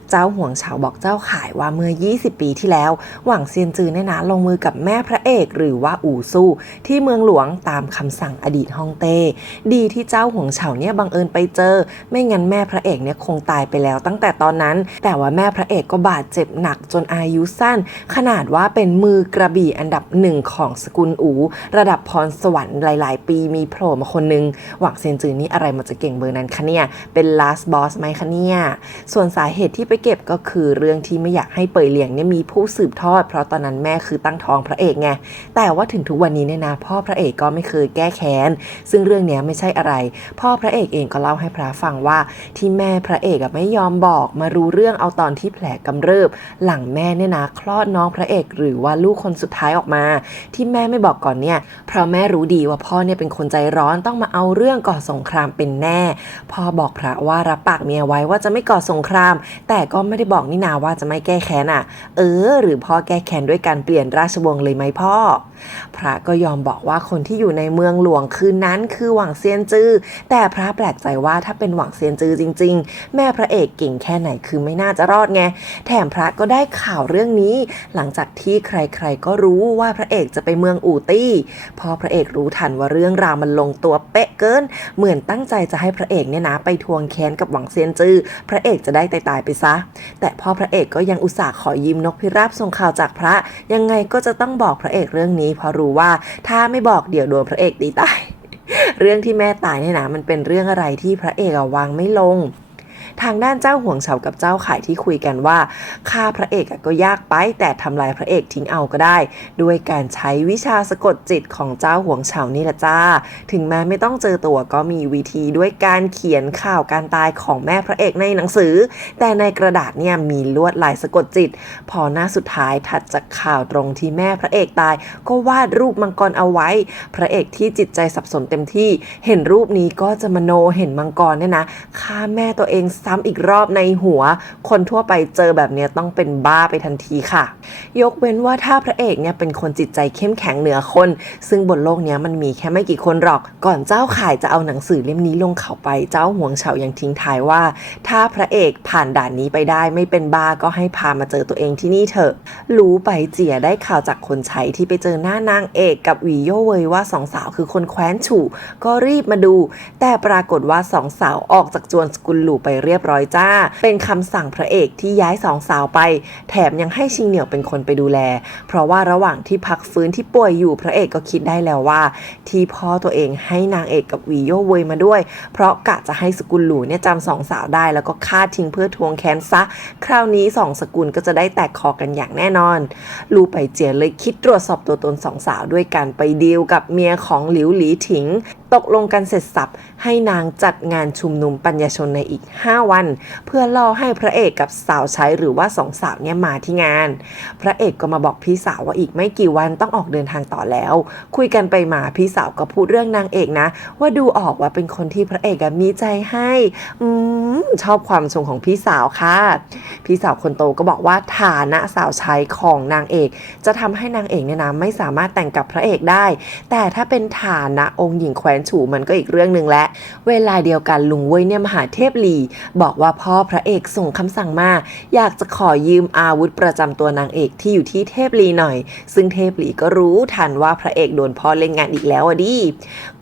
เจ้าหวงเฉาบอกเจ้าข่ายว่าเมื่อ20ปีที่แล้วหวังเซียนจือเนี่ยนะลงมือกับแม่พระเอกหรือว่าอู่สู้ที่เมืองหลวงตามคำสั่งอดีตฮ่องเต้ดีที่เจ้าหวงเฉาเนี่ยบังเอิญไปเจอไม่งั้นแม่พระเอกเนี่ยคงตายไปแล้วตั้งแต่ตอนนั้นแต่ว่าแม่พระเอกก็บาดเจ็บหนักจนอายุสั้นขนาดว่าเป็นมือกระบี่อันดับหนึ่งของสกุลอูระดับพรสวรรค์หลายๆปีมีโผล่มาคนนึงหวังเซียนจือนี่อะไรมันจะเก่งเบอร์นั้นคะเนี่ยเป็น last boss ไหมคะเนี่ยส่วนสาเหตุที่ไปเก็บก็คือเรื่องที่ไม่อยากให้เป่ยเหลียงเนี่ยมีผู้สืบทอดเพราะตอนนั้นแม่คือตั้งท้องพระเอกไงแต่ว่าถึงทุกวันนี้เนี่ยนะพ่อพระเอกก็ไม่เคยแก้แค้นซึ่งเรื่องนี้ไม่ใช่อะไรพ่อพระเอกเองก็เล่าให้พระฟังว่าที่แม่พระเอกไม่ยอมบอกมารู้เรื่องเอาตอนที่แผลกำเริบหลังแม่เนี่ยนะคลอดน้องพระเอกหรือว่าลูกคนสุดท้ายออกมาที่แม่ไม่บอกก่อนเนี่ยเพราะแม่รู้ดีว่าพ่อเนี่ยเป็นคนใจร้อนต้องมาเอาเรื่องก่อสงครามเป็นแน่พ่อบอกพระว่ารับปากเมียไว้ว่าจะไม่ก่อสงครามแต่ก็ไม่ได้บอกนี่นาว่าจะไม่แก้แค้นหรือพ่อแก้แค้นด้วยการเปลี่ยนราชวงศ์เลยไหมพ่อพระก็ยอมบอกว่าคนที่อยู่ในเมืองหลวงคืนนั้นคือหวังเซียนจื้อแต่พระแปลกใจว่าถ้าเป็นหวังเซียนจื้อจริงๆแม่พระเอกเก่งแค่ไหนคือไม่น่าจะรอดไงแถมพระก็ได้ข่าวเรื่องนี้หลังจากที่ใครๆก็รู้ว่าพระเอกจะไปเมืองอู่ตี้พอพระเอกรู้ทันว่าเรื่องราวมันลงตัวเป๊ะเกินเหมือนตั้งใจจะให้พระเอกเนี่ยนะไปทวงแค้นกับหวังเซียนจื้อพระเอกจะได้ตายไปซะแต่พ่อพระเอกก็ยังอุตส่าห์ขอยืมนกพิราบส่งข่าวจากพระยังไงก็จะต้องบอกพระเอกเรื่องนี้เพราะรู้ว่าถ้าไม่บอกเดี๋ยวโดนพระเอกตีตาย เรื่องที่แม่ตายเนี่ยนะมันเป็นเรื่องอะไรที่พระเอกวางไม่ลงทางด้านเจ้าหวงเฉากับเจ้าข่ายที่คุยกันว่าฆ่าพระเอกก็ยากไปแต่ทำลายพระเอกทิ้งเอาก็ได้ด้วยการใช้วิชาสะกดจิตของเจ้าหวงเฉานี่แหละจ้าถึงแม้ไม่ต้องเจอตัวก็มีวิธีด้วยการเขียนข่าวการตายของแม่พระเอกในหนังสือแต่ในกระดาษเนี่ยมีลวดลายสะกดจิตพอหน้าสุดท้ายถัดจากข่าวตรงที่แม่พระเอกตายก็วาดรูปมังกรเอาไว้พระเอกที่จิตใจสับสนเต็มที่เห็นรูปนี้ก็จะมโนเห็นมังกรเนี่ยนะฆ่าแม่ตัวเองซ้ำอีกรอบในหัวคนทั่วไปเจอแบบนี้ต้องเป็นบ้าไปทันทีค่ะยกเว้นว่าถ้าพระเอกเนี่ยเป็นคนจิตใจเข้มแข็งเหนือคนซึ่งบนโลกนี้มันมีแค่ไม่กี่คนหรอกก่อนเจ้าข่ายจะเอาหนังสือเล่มนี้ลงเขาไปเจ้าหวงเฉายังทิ้งท้ายว่าถ้าพระเอกผ่านด่านนี้ไปได้ไม่เป็นบ้าก็ให้พามาเจอตัวเองที่นี่เถอะรู้ไปเจียได้ข่าวจากคนใช้ที่ไปเจอหน้านางเอกกับหวีโย่เวยว่าสองสาวคือคนแคว้นฉู่ก็รีบมาดูแต่ปรากฏว่าสองสาวออกจากจวนสกุลหลู่ไปเรียบร้อยจ้าเป็นคำสั่งพระเอกที่ย้ายสองสาวไปแถมยังให้ชิงเหนี่ยวเป็นคนไปดูแลเพราะว่าระหว่างที่พักฟื้นที่ป่วยอยู่พระเอกก็คิดได้แล้วว่าที่พ่อตัวเองให้นางเอกกับวีโย่เวยมาด้วยเพราะกะจะให้สกุลหลู่เนี่ยจำสองสาวได้แล้วก็ฆ่าทิ้งเพื่อทวงแค้นซะคราวนี้สองสกุลก็จะได้แตกคอกันอย่างแน่นอนลู่ไปเจียเลยคิดตรวจสอบตัวตนสองสาวด้วยการไปดีลกับเมียของหลิวหลีถิง ตกลงกันเสร็จสับให้นางจัดงานชุมนุมปัญญาชนในอีก5 วันเพื่อล่อให้พระเอกกับสาวใช้หรือว่าสองสาวเนี่ยมาที่งานพระเอกก็มาบอกพี่สาวว่าอีกไม่กี่วันต้องออกเดินทางต่อแล้วคุยกันไปมาพี่สาวก็พูดเรื่องนางเอกนะว่าดูออกว่าเป็นคนที่พระเอกมีใจให้ชอบความชงของพี่สาวค่ะพี่สาวคนโตก็บอกว่าฐานะสาวใช้ของนางเอกจะทำให้นางเอกเนี่ยนะไม่สามารถแต่งกับพระเอกได้แต่ถ้าเป็นฐานะองค์หญิงแคว้นฉูมันก็อีกเรื่องนึงและเวลาเดียวกันลุงเว่ยเนี่ยมาหาเทพหลีบอกว่าพ่อพระเอกส่งคำสั่งมาอยากจะขอยืมอาวุธประจำตัวนางเอกที่อยู่ที่เทพหลีหน่อยซึ่งเทพหลีก็รู้ทันว่าพระเอกโดนพ่อเล่นงานอีกแล้วอะดิ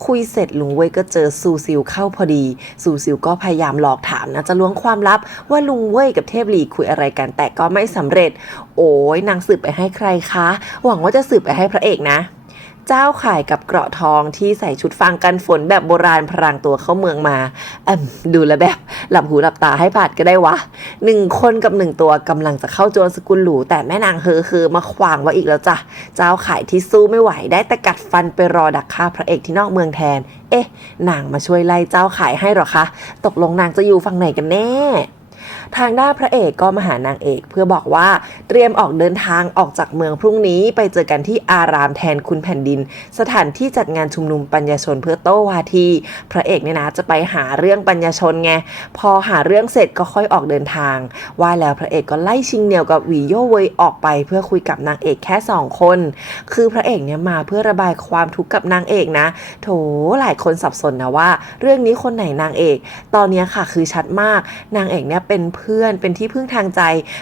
คุยเสร็จลุงเว่ยก็เจอซูซิลเข้าพอดีซูซิลก็พยายามหลอกถามนะจะล้วงความลับว่าลุงเว่ยกับเทพหลีคุยอะไรกันแต่ก็ไม่สำเร็จโอ้ยนางสืบไปให้ใครคะหวังว่าจะสืบไปให้พระเอกนะเจ้าข่ายกับเกราะทองที่ใส่ชุดฟางกันฝนแบบโบราณพรางตัวเข้าเมืองมาดูแลแบบหลับหูหลับตาให้ผ่านก็ได้วะ1 คนกับ1 ตัวกำลังจะเข้าโจรสกุลหรูแต่แม่นางเฮอมาขวางไว้อีกแล้วจ้ะเจ้าข่ายที่สู้ไม่ไหวได้แต่กัดฟันไปรอดักฆ่าพระเอกที่นอกเมืองแทนนางมาช่วยไล่เจ้าข่ายให้หรอคะตกลงนางจะอยู่ฝั่งไหนกันแน่ทางด้านพระเอกก็มาหานางเอกเพื่อบอกว่าเตรียมออกเดินทางออกจากเมืองพรุ่งนี้ไปเจอกันที่อารามแทนคุณแผ่นดินสถานที่จัดงานชุมนุมปัญญาชนเพื่อโต้วาทีพระเอกเนี่ยนะจะไปหาเรื่องปัญญาชนไงพอหาเรื่องเสร็จก็ค่อยออกเดินทางว่าแล้วพระเอกก็ไล่ชิงเหนี่ยวกับหวีโย่เวยออกไปเพื่อคุยกับนางเอกแค่2 คนคือพระเอกเนี่ยมาเพื่อระบายความทุกข์กับนางเอกนะโถหลายคนสับสนนะว่าเรื่องนี้คนไหนนางเอกตอนนี้ค่ะคือชัดมากนางเอกเนี่ยเป็นเพื่อนเป็นที่พึ่งทางใจ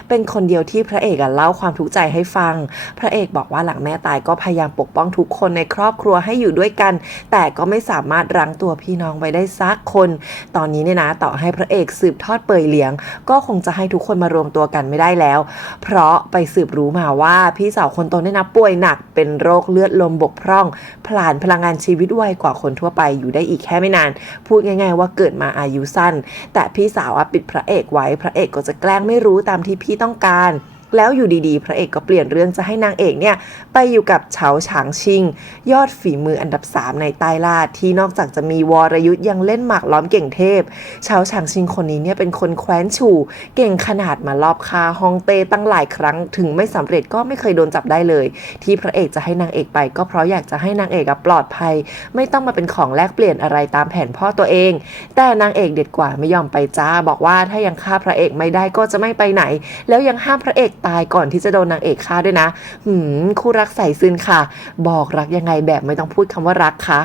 เป็นคนเดียวที่พระเอกเล่าความทุกข์ใจให้ฟังพระเอกบอกว่าหลังแม่ตายก็พยายามปกป้องทุกคนในครอบครัวให้อยู่ด้วยกันแต่ก็ไม่สามารถรั้งตัวพี่น้องไว้ได้สักคนตอนนี้เนี่ยนะต่อให้พระเอกสืบทอดเป่ยเหลียงก็คงจะให้ทุกคนมารวมตัวกันไม่ได้แล้วเพราะไปสืบรู้มาว่าพี่สาวคนโตเนี่ยนะป่วยหนักเป็นโรคเลือดลมบกพร่องผลาญพลังงานชีวิตไวกว่าคนทั่วไปอยู่ได้อีกแค่ไม่นานพูดง่ายๆว่าเกิดมาอายุสั้นแต่พี่สาวปิดพระเอกไว้พระเอกก็จะแกล้งไม่รู้ตามที่พี่ต้องการแล้วอยู่ดีๆพระเอกก็เปลี่ยนเรื่องจะให้นางเอกเนี่ยไปอยู่กับเฉาฉางชิงยอดฝีมืออันดับ3ในใต้ล่าที่นอกจากจะมีวรยุทธ์ยังเล่นหมากล้อมเก่งเทพเฉาฉางชิงคนนี้เนี่ยเป็นคนแคว้นฉู่เก่งขนาดมาลอบคาฮองเต้ตั้งหลายครั้งถึงไม่สำเร็จก็ไม่เคยโดนจับได้เลยที่พระเอกจะให้นางเอกไปก็เพราะอยากจะให้นางเอกปลอดภัยไม่ต้องมาเป็นของแลกเปลี่ยนอะไรตามแผนพ่อตัวเองแต่นางเอกเด็ดกว่าไม่ยอมไปจ้าบอกว่าถ้ายังฆ่าพระเอกไม่ได้ก็จะไม่ไปไหนแล้วยังห้ามพระเอกตายก่อนที่จะโดนนางเอกฆ่าด้วยนะคู่รักใส่ซึ้งค่ะบอกรักยังไงแบบไม่ต้องพูดคำว่ารักค่ะ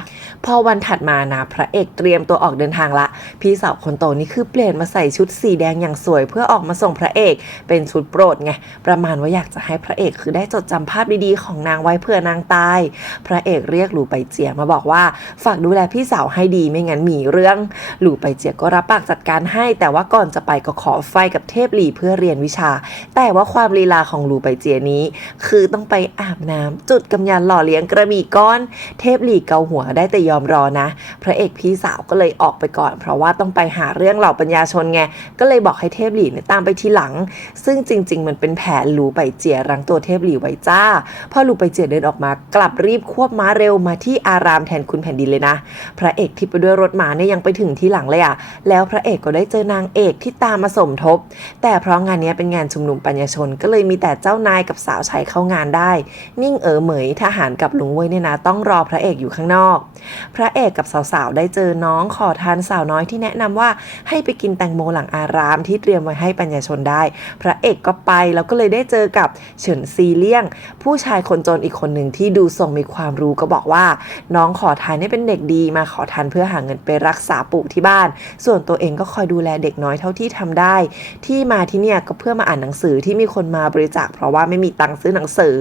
พอวันถัดมานะพระเอกเตรียมตัวออกเดินทางละพี่สาวคนโตนี่คือเปลี่ยนมาใส่ชุดสีแดงอย่างสวยเพื่อออกมาส่งพระเอกเป็นชุดโปรดไงประมาณว่าอยากจะให้พระเอกคือได้จดจำภาพดีๆของนางไว้เพื่อนางตายพระเอกเรียกหลู่ไปเจียมาบอกว่าฝากดูแลพี่สาวให้ดีไม่งั้นมีเรื่องหลู่ไปเจียก็รับปากจัดการให้แต่ว่าก่อนจะไปก็ขอไฟกับเทพหลี่เพื่อเรียนวิชาแต่ว่าความลีลาของหลู่ไปเจียนี้คือต้องไปอาบน้ำจุดกำยานหล่อเลี้ยงกระบี่ก้อนเทพหลี่เกาหัวได้แต่ยอมรอนะพระเอกพี่สาวก็เลยออกไปก่อนเพราะว่าต้องไปหาเรื่องเหล่าปัญญาชนไงก็เลยบอกให้เทพหลี่เนี่ยตามไปทีหลังซึ่งจริงๆมันเป็นแผนหลู่ไปเจียรั้งตัวเทพหลี่ไว้จ้าพอหลู่ไปเจียเดินออกมากลับรีบควบม้าเร็วมาที่อารามแทนคุณแผ่นดินเลยนะพระเอกที่ไปด้วยรถม้าเนี่ยยังไปถึงที่หลังเลยอะแล้วพระเอกก็ได้เจอนางเอกที่ตามมาสมทบแต่เพราะงานนี้เป็นงานชุมนุมปัญญาชนก็เลยมีแต่เจ้านายกับสาวใช้เข้างานได้นิ่งเหมยทหารกับลุงเว่ยเนี่ยนะต้องรอพระเอกอยู่ข้างนอกพระเอกกับสาวๆได้เจอน้องขอทานสาวน้อยที่แนะนำว่าให้ไปกินแตงโมหลังอารามที่เตรียมไว้ให้ปัญญาชนได้พระเอกก็ไปแล้วก็เลยได้เจอกับเฉินซีเลี่ยงผู้ชายคนจนอีกคนหนึ่งที่ดูทรงมีความรู้ก็บอกว่าน้องขอทานนี่เป็นเด็กดีมาขอทานเพื่อหาเงินไปรักษาปู่ที่บ้านส่วนตัวเองก็คอยดูแลเด็กน้อยเท่าที่ทำได้ที่มาที่เนี่ยก็เพื่อมาอ่านหนังสือที่มีคนมาบริจาคเพราะว่าไม่มีตังค์ซื้อหนังสือ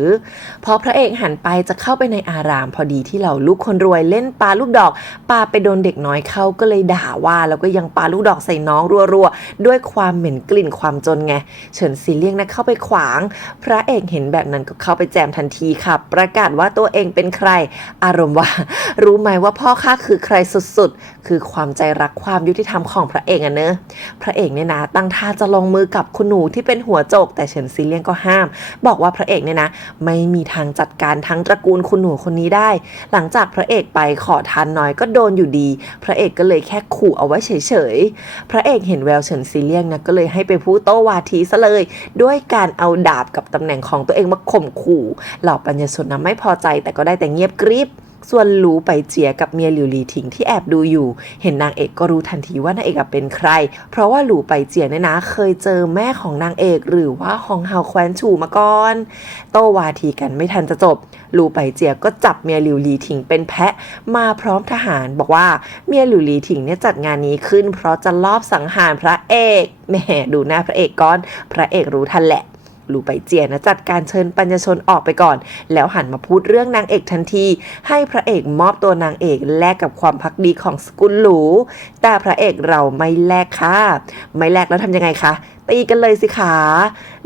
พอพระเอกหันไปจะเข้าไปในอารามพอดีที่เหล่าลูกคนรวยเล่นปาลูกดอกปาไปโดนเด็กน้อยเข้าก็เลยด่าว่าแล้วก็ยังปาลูกดอกใส่น้องรัวๆด้วยความเหม็นกลิ่นความจนไงเฉินซีเลี่ยงนะเข้าไปขวางพระเอกเห็นแบบนั้นก็เข้าไปแจมทันทีค่ะประกาศว่าตัวเองเป็นใครอารมณ์ว่ารู้ไหมว่าพ่อข้าคือใครสุดๆ คือความใจรักความยุติธรรมของพระเอกอะเนอะพระเอกเนี่ยนะตั้งท่าจะลงมือกับคุณหนูที่เป็นหัวโจกแต่เฉินซีเลียงก็ห้ามบอกว่าพระเอกเนี่ยนะไม่มีทางจัดการทั้งตระกูลคุณหนูคนนี้ได้หลังจากพระเอกไปขอทานน้อยก็โดนอยู่ดีพระเอกก็เลยแค่ขู่เอาไว้เฉยๆพระเอกเห็นแววเฉินซีเลียงนะก็เลยให้ไปพูดโต้วาทีซะเลยด้วยการเอาดาบกับตำแหน่งของตัวเองมาข่มขู่เหล่าปัญญาชนนะไม่พอใจแต่ก็ได้แต่เงียบกริบส่วนหลูไปเจียกับเมียหลิวหลีถิงที่แอบดูอยู่เห็นนางเอกก็รู้ทันทีว่านางเอกเป็นใครเพราะว่าหลูไปเจียเนี่ยนะเคยเจอแม่ของนางเอกหรือว่าฮองเฮาแคว้นฉูมาก่อนโต้วาทีกันไม่ทันจะจบหลูไปเจียก็จับเมียหลิวหลีถิงเป็นแพะมาพร้อมทหารบอกว่าเมียหลิวหลีถิงเนี่ยจัดงานนี้ขึ้นเพราะจะลอบสังหารพระเอกแหมดูหน้าพระเอกก่อนพระเอกรู้ทันแหละหลูไปเจียนะจัดการเชิญปัญญาชนออกไปก่อนแล้วหันมาพูดเรื่องนางเอกทันทีให้พระเอกมอบตัวนางเอกแลกกับความภักดีของสกุลหลูแต่พระเอกเราไม่แลกค่ะไม่แลกแล้วทำยังไงคะตีกันเลยสิคะ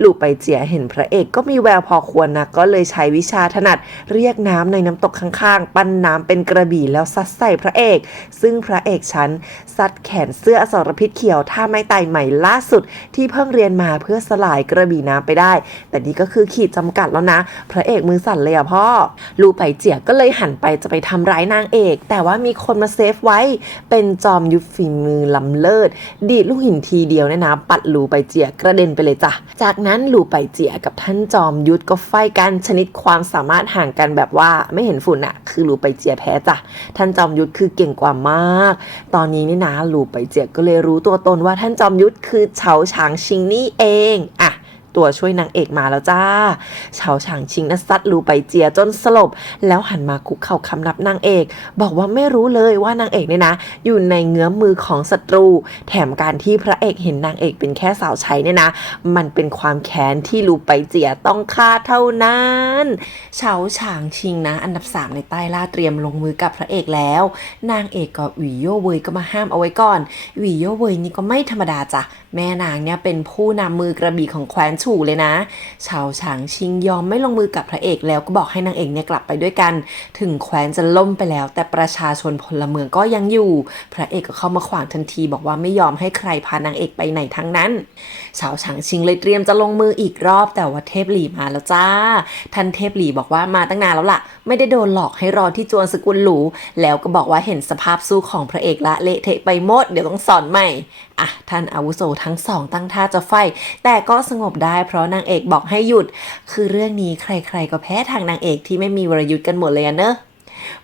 หลูไปเจียเห็นพระเอกก็มีแววพอควรนะก็เลยใช้วิชาถนัดเรียกน้ำในน้ำตกข้างๆปั้นน้ำเป็นกระบี่แล้วซัดใส่พระเอกซึ่งพระเอกฉันซัดแขนเสื้ออสรพิษเขียวท่าไม้ไต่ใหม่ล่าสุดที่เพิ่งเรียนมาเพื่อสลายกระบี่น้ำไปได้แต่นี่ก็คือขีดจำกัดแล้วนะพระเอกมือสั่นเลยอะพ่อหลูไปเจียก็เลยหันไปจะไปทำร้ายนางเอกแต่ว่ามีคนมาเซฟไว้เป็นจอมยุทธฝีมือล้ำเลิศดีดลูกหินทีเดียวเนี่ยนะปัดหลูไปเจียกระเด็นไปเลยจ้ะจากนั้นหลูไปเจียกับท่านจอมยุทธก็ไฟกันชนิดความสามารถห่างกันแบบว่าไม่เห็นฝุ่นอะคือหลูไปเจียแพ้จ้ะท่านจอมยุทธคือเก่งกว่ามากตอนนี้นี่นะหลูไปเจียก็เลยรู้ตัวตนว่าท่านจอมยุทธคือเฉาฉางชิงนี่เองอะตัวช่วยนางเอกมาแล้วจ้าเฉาฉางชิงนะซัดหลูไปเจียจนสลบแล้วหันมาคุกเข่าคำนับนางเอกบอกว่าไม่รู้เลยว่านางเอกเนี่ยนะอยู่ในเงื้อมมือของศัตรูแถมการที่พระเอกเห็นนางเอกเป็นแค่สาวใช้เนี่ยนะมันเป็นความแค้นที่หลูไปเจียต้องฆ่าเท่านั้นเฉาฉางชิงนะอันดับ3ในใต้ล่าเตรียมลงมือกับพระเอกแล้วนางเอกกับหวีโย่เวยก็มาห้ามเอาไว้ก่อนหวีโย่เวยนี่ก็ไม่ธรรมดาจ้ะแม่นางเนี่ยเป็นผู้นำมือกระบี่ของแคว้นฉูเลยนะเฉาฉางชิงยอมไม่ลงมือกับพระเอกแล้วก็บอกให้นางเอกเนี่ยกลับไปด้วยกันถึงแคว้นจะล่มไปแล้วแต่ประชาชนพลเมืองก็ยังอยู่พระเอกก็เข้ามาขวางทันทีบอกว่าไม่ยอมให้ใครพานางเอกไปไหนทั้งนั้นเฉาฉางชิงเลยเตรียมจะลงมืออีกรอบแต่ว่าเทพหลี่มาแล้วจ้าท่านเทพหลี่บอกว่ามาตั้งนานแล้วล่ะไม่ได้โดนหลอกให้รอที่จวนสกุลหลูแล้วก็บอกว่าเห็นสภาพสู้ของพระเอกละเละเทะไปหมดเดี๋ยวต้องสอนใหม่อ่ะท่านอาวุโสทั้งสองตั้งท่าจะไฟแต่ก็สงบได้เพราะนางเอกบอกให้หยุดคือเรื่องนี้ใครๆก็แพ้ทางนางเอกที่ไม่มีวรยุทธ์กันหมดเลยเนอะ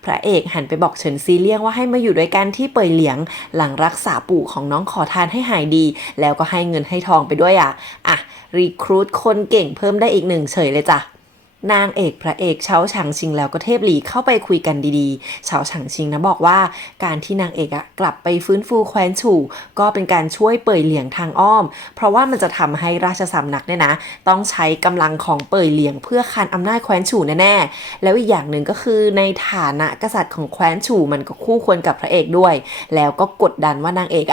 พระเอกหันไปบอกเฉินซีเลี่ยงว่าให้มาอยู่ด้วยกันที่เป่ยเหลียงหลังรักษาปู่ของน้องขอทานให้หายดีแล้วก็ให้เงินให้ทองไปด้วยอ่ะรีครูทคนเก่งเพิ่มได้อีก1เฉยเลยจ้ะนางเอกพระเอกเฉาฉางชิงแล้วก็เทพหลี่เข้าไปคุยกันดีๆเฉาฉางชิงนะบอกว่าการที่นางเอกกลับไปฟื้นฟูแคว้นฉู่ก็เป็นการช่วยเป่ยเหลียงทางอ้อมเพราะว่ามันจะทำให้ราชสำนักเนี่ยนะต้องใช้กำลังของเป่ยเหลียงเพื่อคานอำนาจแคว้นฉู่แน่ๆแล้วอีกอย่างหนึ่งก็คือในฐานะกษัตริย์ของแคว้นฉู่มันก็คู่ควรกับพระเอกด้วยแล้วก็กดดันว่านางเอก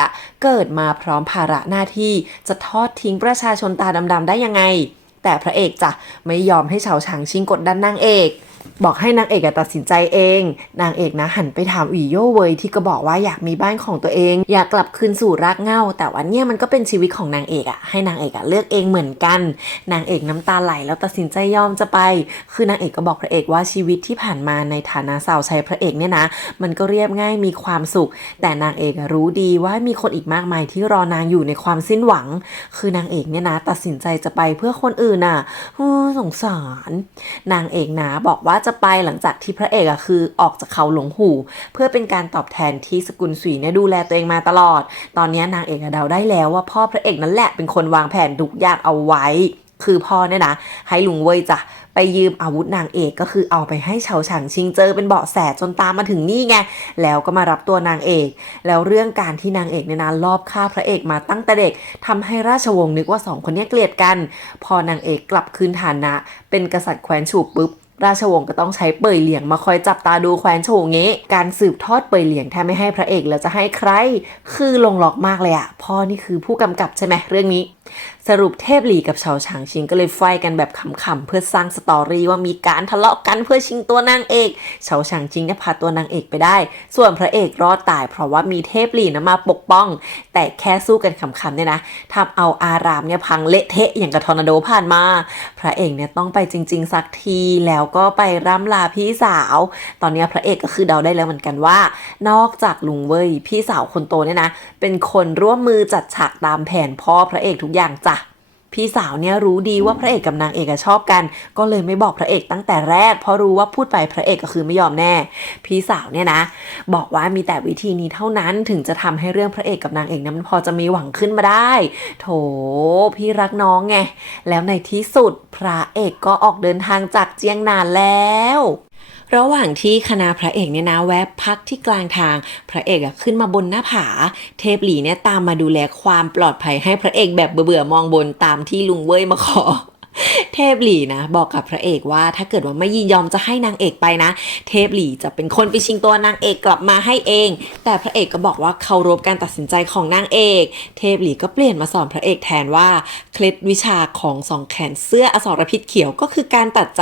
เกิดมาพร้อมภาระหน้าที่จะทอดทิ้งประชาชนตาดำๆได้ยังไงแต่พระเอกจ้ะไม่ยอมให้เฉาฉางชิงกดดันนางเอกบอกให้นางเอกตัดสินใจเองนางเอกนะหันไปถามอีโย่เวยที่ก็บอกว่าอยากมีบ้านของตัวเองอยากกลับคืนสู่รากเหง้าแต่วันเนี้ยมันก็เป็นชีวิตของนางเอกให้นางเอกเลือกเองเหมือนกันนางเอกน้ำตาไหลแล้วตัดสินใจยอมจะไปคือนางเอกก็บอกพระเอกว่าชีวิตที่ผ่านมาในฐานะสาวใช้พระเอกเนี่ยนะมันก็เรียบง่ายมีความสุขแต่นางเอกรู้ดีว่ามีคนอีกมากมายที่รอนางอยู่ในความสิ้นหวังคือนางเอกเนี่ยนะตัดสินใจจะไปเพื่อคนอื่นสงสารนางเอกนะบอกว่าจะไปหลังจากที่พระเอกคือออกจากเขาหลงหูเพื่อเป็นการตอบแทนที่สกุลสุยเนี่ยดูแลตัวเองมาตลอดตอนนี้นางเอกเดาได้แล้วว่าพ่อพระเอกนั่นแหละเป็นคนวางแผนทุกอย่างเอาไว้คือพ่อเนี่ยนะให้ลุงเว่ยจ้ะไปยืมอาวุธนางเอกก็คือเอาไปให้เฉาฉางชิงเจอเป็นเบาะแสจนตามมาถึงนี่ไงแล้วก็มารับตัวนางเอกแล้วเรื่องการที่นางเอกเนี่ยนะลอบฆ่าพระเอกมาตั้งแต่เด็กทำให้ราชวงศ์นึกว่า2คนนี้เกลียดกันพอนางเอกกลับคืนฐานะเป็นกษัตริย์แคว้นฉูปุ๊บราชวงศ์ก็ต้องใช้เป่ยเหลียงมาคอยจับตาดูแคว้นโฉงเงี้การสืบทอดเป่ยเหลียงแทบไม่ให้พระเอกแล้วจะให้ใครคือลงล็อกมากเลยพ่อนี่คือผู้กำกับใช่ไหมเรื่องนี้ สรุปเทพหลี่กับเฉาฉางชิงก็เลยไฟกันแบบขำๆเพื่อสร้างสตอรี่ว่ามีการทะเลาะกันเพื่อชิงตัวนางเอกเฉาฉางชิงเนี่ยพาตัวนางเอกไปได้ส่วนพระเอกรอดตายเพราะว่ามีเทพหลี่นะมาปกป้องแต่แค่สู้กันขำๆเนี่ยนะทำเอาอารามเนี่ยพังเละเทะอย่างกับทอร์นาโดผ่านมาพระเอกเนี่ยต้องไปจริงๆสักทีแล้วก็ไปร่ำลาพี่สาวตอนนี้พระเอกก็คือเดาได้แล้วเหมือนกันว่านอกจากลุงเว่ยพี่สาวคนโตเนี่ยนะเป็นคนร่วมมือจัดฉากตามแผนพ่อพระเอกทุกอย่างจ้ะพี่สาวเนี่ยรู้ดีว่าพระเอกกับนางเอกชอบกันก็เลยไม่บอกพระเอกตั้งแต่แรกเพราะรู้ว่าพูดไปพระเอกก็คือไม่ยอมแน่พี่สาวเนี่ยนะบอกว่ามีแต่วิธีนี้เท่านั้นถึงจะทำให้เรื่องพระเอกกับนางเอกนั้นมันพอจะมีหวังขึ้นมาได้โถพี่รักน้องไงแล้วในที่สุดพระเอกก็ออกเดินทางจากเจียงนานแล้วระหว่างที่คณะพระเอกเนี่ยนะแวะพักที่กลางทางพระเอกขึ้นมาบนหน้าผาเทพหลี่เนี่ยตามมาดูแลความปลอดภัยให้พระเอกแบบเบื่อๆมองบนตามที่ลุงเว่ยมาขอ เทพหลี่นะบอกกับพระเอกว่าถ้าเกิดว่าไม่ยินยอมจะให้นางเอกไปนะเทพหลี่จะเป็นคนไปชิงตัวนางเอกกลับมาให้เองแต่พระเอกก็บอกว่าเคารพการตัดสินใจของนางเอกเทพหลี่ก็เปลี่ยนมาสอนพระเอกแทนว่าเคล็ดวิชาของสองแขนเสื้ออสรพิษเขียวก็คือการตัดใจ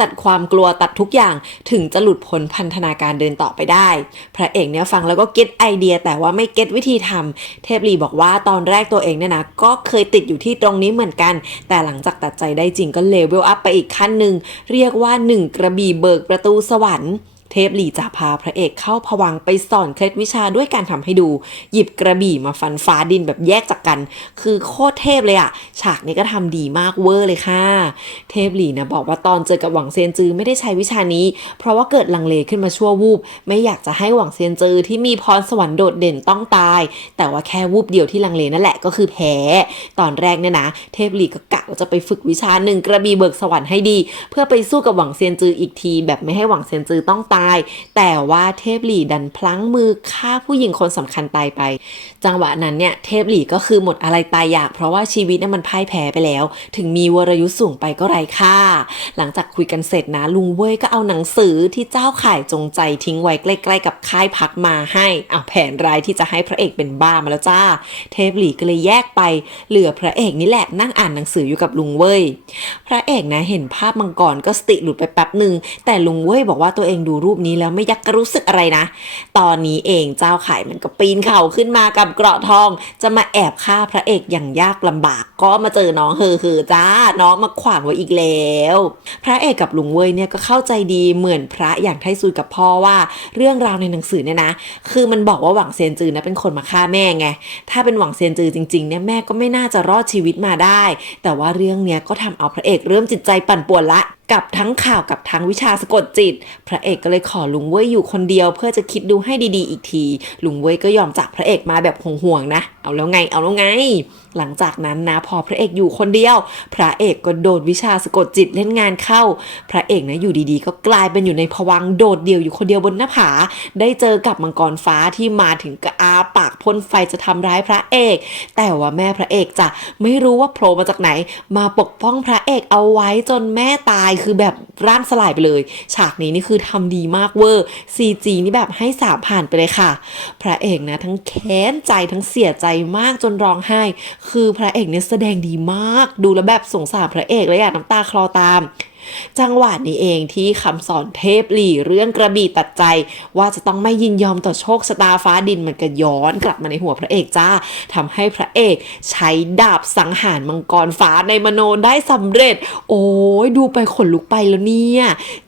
ตัดความกลัวตัดทุกอย่างถึงจะหลุดพ้นพันธนาการเดินต่อไปได้พระเอกเนี่ยฟังแล้วก็เก็ตไอเดียแต่ว่าไม่เก็ตวิธีทำเทพหลี่บอกว่าตอนแรกตัวเองเนี่ยนะก็เคยติดอยู่ที่ตรงนี้เหมือนกันแต่หลังจากตัดใจได้จริงก็เลเวลอัพไปอีกขั้นหนึ่งเรียกว่า1กระบี่เบิกประตูสวรรค์เทพหลี่จะพาพระเอกเข้าภวังค์ไปสอนเคล็ดวิชาด้วยการทำให้ดูหยิบกระบี่มาฟันฟ้าดินแบบแยกจากกันคือโคตรเทพเลยอะฉากนี้ก็ทำดีมากเวอร์เลยค่ะเทพหลี่นะบอกว่าตอนเจอกับหวังเซียนจือไม่ได้ใช้วิชานี้เพราะว่าเกิดลังเลขึ้นมาชั่ววูบไม่อยากจะให้หวังเซียนจือที่มีพรสวรรค์โดดเด่นต้องตายแต่ว่าแค่วูบเดียวที่ลังเลนั่นแหละก็คือแพ้ตอนแรกเนี่ยนะเทพหลี่ก็กะว่าจะไปฝึกวิชา1กระบี่เบิกสวรรค์ให้ดีเพื่อไปสู้กับหวังเซียนจืออีกทีแบบไม่ให้หวังเซียนจือต้องตายแต่ว่าเทพหลี่ดันพลั้งมือฆ่าผู้หญิงคนสำคัญตายไปจังหวะนั้นเนี่ยเทพหลี่ก็คือหมดอะไรตายอยากเพราะว่าชีวิตเนี่ยมันพ่ายแพ้ไปแล้วถึงมีวรยุทธ์สูงไปก็ไร้ค่าหลังจากคุยกันเสร็จนะลุงเว่ยก็เอาหนังสือที่เจ้าข่ายจงใจทิ้งไว้ใกล้ๆกับค่ายพักมาให้แผนร้ายที่จะให้พระเอกเป็นบ้ามาแล้วจ้าเทพหลี่ก็เลยแยกไปเหลือพระเอกนี่แหละนั่งอ่านหนังสืออยู่กับลุงเว่ยพระเอกนะเห็นภาพมังกรก็สติหลุดไปแป๊บหนึ่งแต่ลุงเว่ยบอกว่าตัวเองดูรูปนี้แล้วไม่ยักกระรู้สึกอะไรนะตอนนี้เองเจ้าข่ายมันก็ปีนเขาขึ้นมากับเกราะทองจะมาแอบฆ่าพระเอกอย่างยากลำบากก็มาเจอน้องเฮอจ้าน้องมาขวางไว้อีกแล้วพระเอกกับลุงเว่ยเนี่ยก็เข้าใจดีเหมือนพระอย่างไทซุยกับพ่อว่าเรื่องราวในหนังสือเนี่ยนะคือมันบอกว่าหวังเซียนจือนะเป็นคนมาฆ่าแม่ไงถ้าเป็นหวังเซียนจือจริงๆเนี่ยแม่ก็ไม่น่าจะรอดชีวิตมาได้แต่ว่าเรื่องเนี้ยก็ทำเอาพระเอกเริ่มจิตใจปั่นป่วนละกับทั้งข่าวกับทั้งวิชาสะกดจิตพระเอกก็เลยขอลุงเว่ยอยู่คนเดียวเพื่อจะคิดดูให้ดีๆอีกทีลุงเว่ยก็ยอมจากพระเอกมาแบบห่วงๆนะเอาแล้วไงหลังจากนั้นนะพอพระเอกอยู่คนเดียวพระเอกก็โดดวิชาสะกดจิตเล่นงานเข้าพระเอกนะอยู่ดีๆก็กลายเป็นอยู่ในภวังค์โดดเดี่ยวอยู่คนเดียวบนหน้าผาได้เจอกับมังกรฟ้าที่มาถึงกระอาปากพ่นไฟจะทำร้ายพระเอกแต่ว่าแม่พระเอกจะไม่รู้ว่าโผล่มาจากไหนมาปกป้องพระเอกเอาไว้จนแม่ตายคือแบบร่างสลายไปเลยฉากนี้นี่คือทำดีมากเวอร์ CG นี่แบบให้3ผ่านไปเลยค่ะพระเอกนะทั้งแค้นใจทั้งเสียใจมากจนร้องไห้คือพระเอกเนี่ยแสดงดีมากดูแล้วแบบสงสารพระเอกและอยากน้ำตาคลอตามจังหวะนี้เองที่คำสอนเทพหลี่เรื่องกระบี่ตัดใจว่าจะต้องไม่ยินยอมต่อโชคชะตาฟ้าดินมันก็ย้อนกลับมาในหัวพระเอกจ้าทำให้พระเอกใช้ดาบสังหารมังกรฟ้าในมโนได้สำเร็จโอ้ยดูไปขนลุกไปแล้วเนี่ย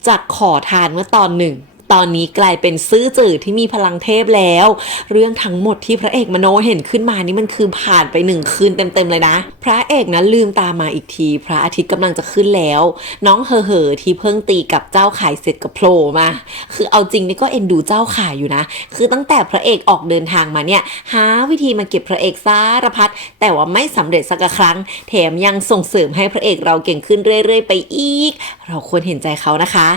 จากขอทานเมื่อตอนหนึ่งตอนนี้กลายเป็นซื่อจื่อที่มีพลังเทพแล้วเรื่องทั้งหมดที่พระเอกมโนเห็นขึ้นมานี่มันคือผ่านไป1คืนเต็มๆเลยนะพระเอกนะลืมตามาอีกทีพระอาทิตย์กำลังจะขึ้นแล้วน้องเฮอที่เพิ่งตีกับเจ้าข่ายเสร็จกับโผล่มาคือเอาจริงนี่ก็เอ็นดูเจ้าข่ายอยู่นะคือตั้งแต่พระเอกออกเดินทางมาเนี่ยหาวิธีมาเก็บพระเอกสารพัดแต่ว่าไม่สำเร็จสักครั้งแถมยังส่งเสริมให้พระเอกเราเก่งขึ้นเรื่อยๆไปอีกเราควรเห็นใจเขานะคะ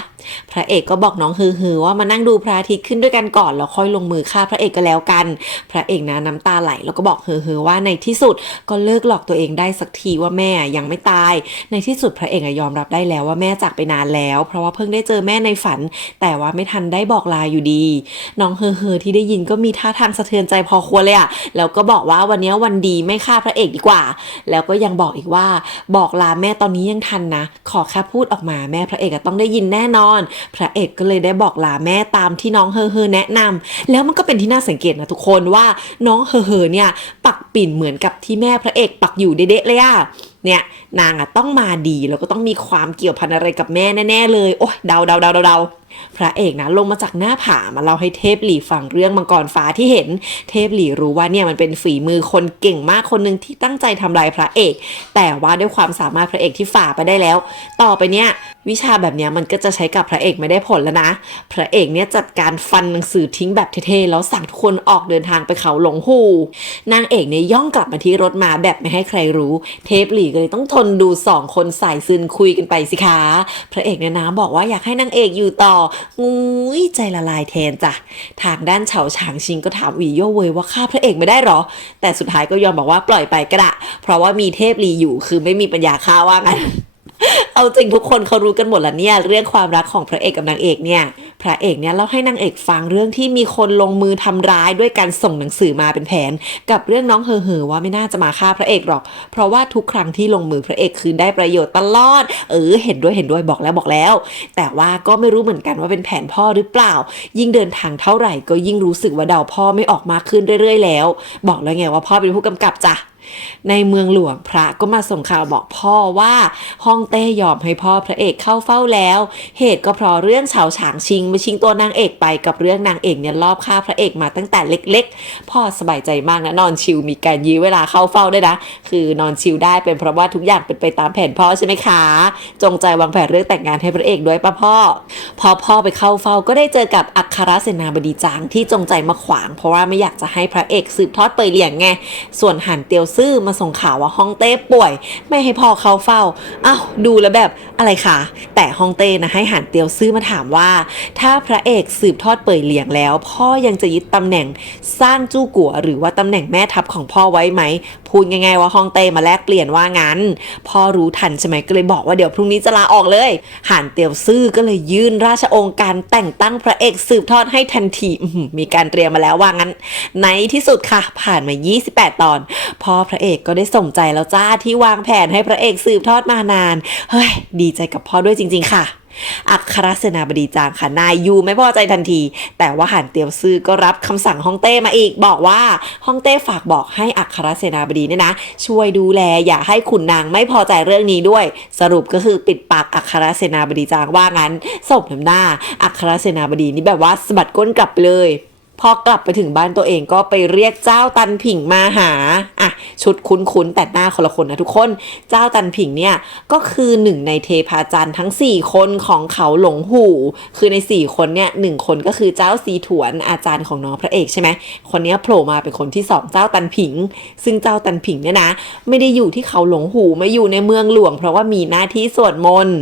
พระเอกก็บอกน้องเฮอ ว่ามานั่งดูพระอาทิตย์ขึ้นด้วยกันก่อนแล้วค่อยลงมือฆ่าพระเอกก็แล้วกันพระเอกนะน้ำตาไหลแล้วก็บอกเฮอว่าในที่สุดก็เลิกหลอกตัวเองได้สักทีว่าแม่ยังไม่ตายในที่สุดพระเอกยอมรับได้แล้วว่าแม่จากไปนานแล้วเพราะว่าเพิ่งได้เจอแม่ในฝันแต่ว่าไม่ทันได้บอกลาอยู่ดีน้องเฮอที่ได้ยินก็มีท่าทางสะเทือนใจพอควรเลยอะแล้วก็บอกว่าวันนี้วันดีไม่ฆ่าพระเอกดีกว่าแล้วก็ยังบอกอีกว่าบอกลาแม่ตอนนี้ยังทันนะขอแค่พูดออกมาแม่พระเอกต้องได้ยินแน่นอนพระเอกก็เลยได้บอกลาแม่ตามที่น้องเฮอแนะนำแล้วมันก็เป็นที่น่าสังเกตนะทุกคนว่าน้องเฮอเนี่ยปักปิ่นเหมือนกับที่แม่พระเอกปักอยู่เด๊ะเลยอะเนี่ยนางอะต้องมาดีแล้วก็ต้องมีความเกี่ยวพันอะไรกับแม่แน่ๆเลยโอ้ยเดาพระเอกนะลงมาจากหน้าผามาเล่าให้เทพหลี่ฟังเรื่องมังกรฟ้าที่เห็นเทพหลี่รู้ว่าเนี่ยมันเป็นฝีมือคนเก่งมากคนหนึ่งที่ตั้งใจทำลายพระเอกแต่ว่าด้วยความสามารถพระเอกที่ฝ่าไปได้แล้วต่อไปเนี่ยวิชาแบบนี้มันก็จะใช้กับพระเอกไม่ได้ผลแล้วนะพระเอกเนี่ยจัดการฟันหนังสือทิ้งแบบเท่ๆแล้วสั่งทุกคนออกเดินทางไปเขาหลงหูนางเอกเนี่ยย่องกลับมาที่รถมาแบบไม่ให้ใครรู้เทพหลี่ก็เลยต้องทนดู2คนสายซึนคุยกันไปสิคะพระเอกเนี่ยนะบอกว่าอยากให้นางเอกอยู่ต่องุ้ยใจละลายแทนจ้ะทางด้านเฉาฉางชิงก็ถามหวีโย่เว่ยว่าฆ่าพระเอกไม่ได้หรอแต่สุดท้ายก็ยอมบอกว่าปล่อยไปก็ได้เพราะว่ามีเทพหลี่อยู่คือไม่มีปัญญาฆ่าว่างั้น เอาจริงทุกคนเขารู้กันหมดแล้วเนี่ยเรื่องความรักของพระเอกกับนางเอกเนี่ยพระเอกเนี่ยเล่าให้นางเอกฟังเรื่องที่มีคนลงมือทำร้ายด้วยการส่งหนังสือมาเป็นแผนกับเรื่องน้องเฮอว่าไม่น่าจะมาฆ่าพระเอกหรอกเพราะว่าทุกครั้งที่ลงมือพระเอกคือได้ประโยชน์ตลอดเห็นด้วยบอกแล้วแต่ว่าก็ไม่รู้เหมือนกันว่าเป็นแผนพ่อหรือเปล่ายิ่งเดินทางเท่าไหร่ก็ยิ่งรู้สึกว่าเดาพ่อไม่ออกมากขึ้นเรื่อยๆแล้วบอกแล้วไงว่าพ่อเป็นผู้กำกับจ้ะในเมืองหลวงพระก็มาส่งข่าวบอกพ่อว่าฮ่องเต้ยอมให้พ่อพระเอกเข้าเฝ้าแล้วเหตุก็เพราะเรื่องเฉาฉางชิงมาชิงตัวนางเอกไปกับเรื่องนางเอกเนี่ยลอบฆ่าพระเอกมาตั้งแต่เล็กๆพ่อสบายใจมากนะนอนชิลมีการยื้อเวลาเข้าเฝ้าด้วยนะคือนอนชิลได้เป็นเพราะว่าทุกอย่างเป็นไปตามแผนพ่อใช่ไหมคะจงใจวางแผนเรื่องแต่งงานให้พระเอกด้วยป่ะพ่อพอพ่อไปเข้าเฝ้าก็ได้เจอกับอัครเสนาบดีจางที่จงใจมาขวางเพราะว่าไม่อยากจะให้พระเอกสืบทอดเปยเหลี่ยงไงส่วนหันเตียวซื่อมาส่งข่าวว่าฮ่องเต้ป่วยไม่ให้พ่อเข้าเฝ้าอ้าวดูแล้วแบบอะไรคะแต่ฮ่องเต้นะให้หันเตียวซื่อมาถามว่าถ้าพระเอกสืบทอดเปยเหลี่ยงแล้วพ่อยังจะยึดตำแหน่งสร้างจู้กัวหรือว่าตำแหน่งแม่ทัพของพ่อไว้ไหมพูดง่ายๆว่าฮ่องเต้มาแลกเปลี่ยนว่างั้นพ่อรู้ทันใช่ไหมก็เลยบอกว่าเดี๋ยวพรุ่งนี้จะลาออกเลยหันเตียวซื่อก็เลยยื่นราชองค์การแต่งตั้งพระเอกสืบทอดให้ทันทีมีการเตรียมมาแล้วว่างั้นในที่สุดค่ะผ่านมา28ตอนพ่อพระเอกก็ได้สมใจแล้วจ้าที่วางแผนให้พระเอกสืบทอดมานานเฮ้ยดีใจกับพ่อด้วยจริงๆค่ะอัครเสนาบดีจางค่ะนายยูไม่พอใจทันทีแต่ว่าหันเตียวซื่อก็รับคำสั่งฮ่องเต้มาอีกบอกว่าฮ่องเต้ฝากบอกให้อัครเสนาบดีเนี่ยนะช่วยดูแลอย่าให้ขุนนางไม่พอใจเรื่องนี้ด้วยสรุปก็คือปิดปากอัครเสนาบดีจางว่างั้นสมน้ำหน้าอัครเสนาบดีนี่แบบว่าสะบัดก้นกลับไปเลยพอกลับไปถึงบ้านตัวเองก็ไปเรียกเจ้าตันผิงมาหาชุดคุ้นๆแต่หน้าคนละคนนะทุกคนเจ้าตันผิงเนี่ยก็คือหนึ่งในเทพาจันทร์ทั้ง4คนของเขาหลงหูคือใน4คนเนี่ย1คนก็คือเจ้าซีถวนอาจารย์ของน้องพระเอกใช่ไหมคนนี้โผล่มาเป็นคนที่2เจ้าตันผิงซึ่งเจ้าตันผิงเนี่ยนะไม่ได้อยู่ที่เขาหลงหูไม่อยู่ในเมืองหลวงเพราะว่ามีหน้าที่สวดมนต์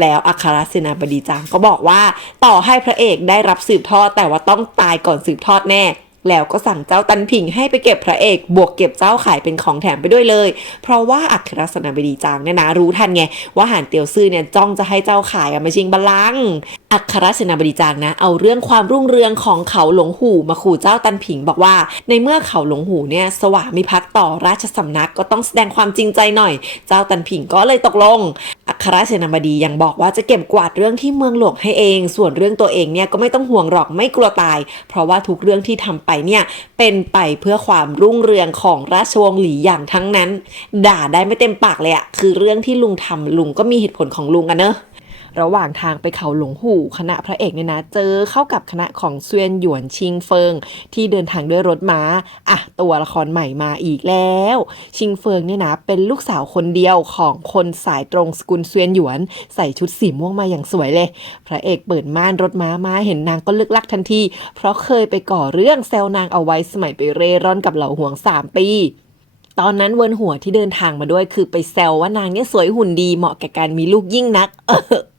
แล้วอัครเสนาบดีจางก็บอกว่าต่อให้พระเอกได้รับสืบทอดแต่ว่าต้องตายก่อนสืบทอดแน่แล้วก็สั่งเจ้าตันผิงให้ไปเก็บพระเอกบวกเก็บเจ้าขายเป็นของแถมไปด้วยเลยเพราะว่าอัครเสนาบดีจางเนี่ยนะรู้ทันไงว่าหันเตียวซื่อเนี่ยจ้องจะให้เจ้าขายมาชิงบัลลังก์อัครเสนาบดีจางนะเอาเรื่องความรุ่งเรืองของเขาหลงหูมาขู่เจ้าตันผิงบอกว่าในเมื่อเขาหลงหูเนี่ยสวามิภักดิ์ต่อราชสำนักก็ต้องแสดงความจริงใจหน่อยเจ้าตันผิงก็เลยตกลงอัครเสนาบดียังบอกว่าจะเก็บกวาดเรื่องที่เมืองหลวงให้เองส่วนเรื่องตัวเองเนี่ยก็ไม่ต้องห่วงหรอกไม่กลัวตายเพราะว่าทุกเรื่องที่ทำไปเนี่ยเป็นไปเพื่อความรุ่งเรืองของราชวงศ์หลี่อย่างทั้งนั้นด่าได้ไม่เต็มปากเลยอะคือเรื่องที่ลุงทำลุงก็มีเหตุผลของลุงอะเนอะระหว่างทางไปเขาหลงหูคณะพระเอกเนี่ยนะเจอเข้ากับคณะของเซียนหยวนชิงเฟิงที่เดินทางด้วยรถม้าตัวละครใหม่มาอีกแล้วชิงเฟิงเนี่ยนะเป็นลูกสาวคนเดียวของคนสายตรงสกุลเซียนหยวนใส่ชุดสีม่วงมาอย่างสวยเลยพระเอกเปิดม่านรถม้ามาเห็นนางก็ลึกลักทันทีเพราะเคยไปก่อเรื่องแซวนางเอาไว้สมัยไปเร่ร่อนกับเหล่าหวง3 ปี ตอนนั้นเวินหัวที่เดินทางมาด้วยคือไปแซวว่านางเนี่ยสวยหุ่นดีเหมาะแก่การมีลูกยิ่งนัก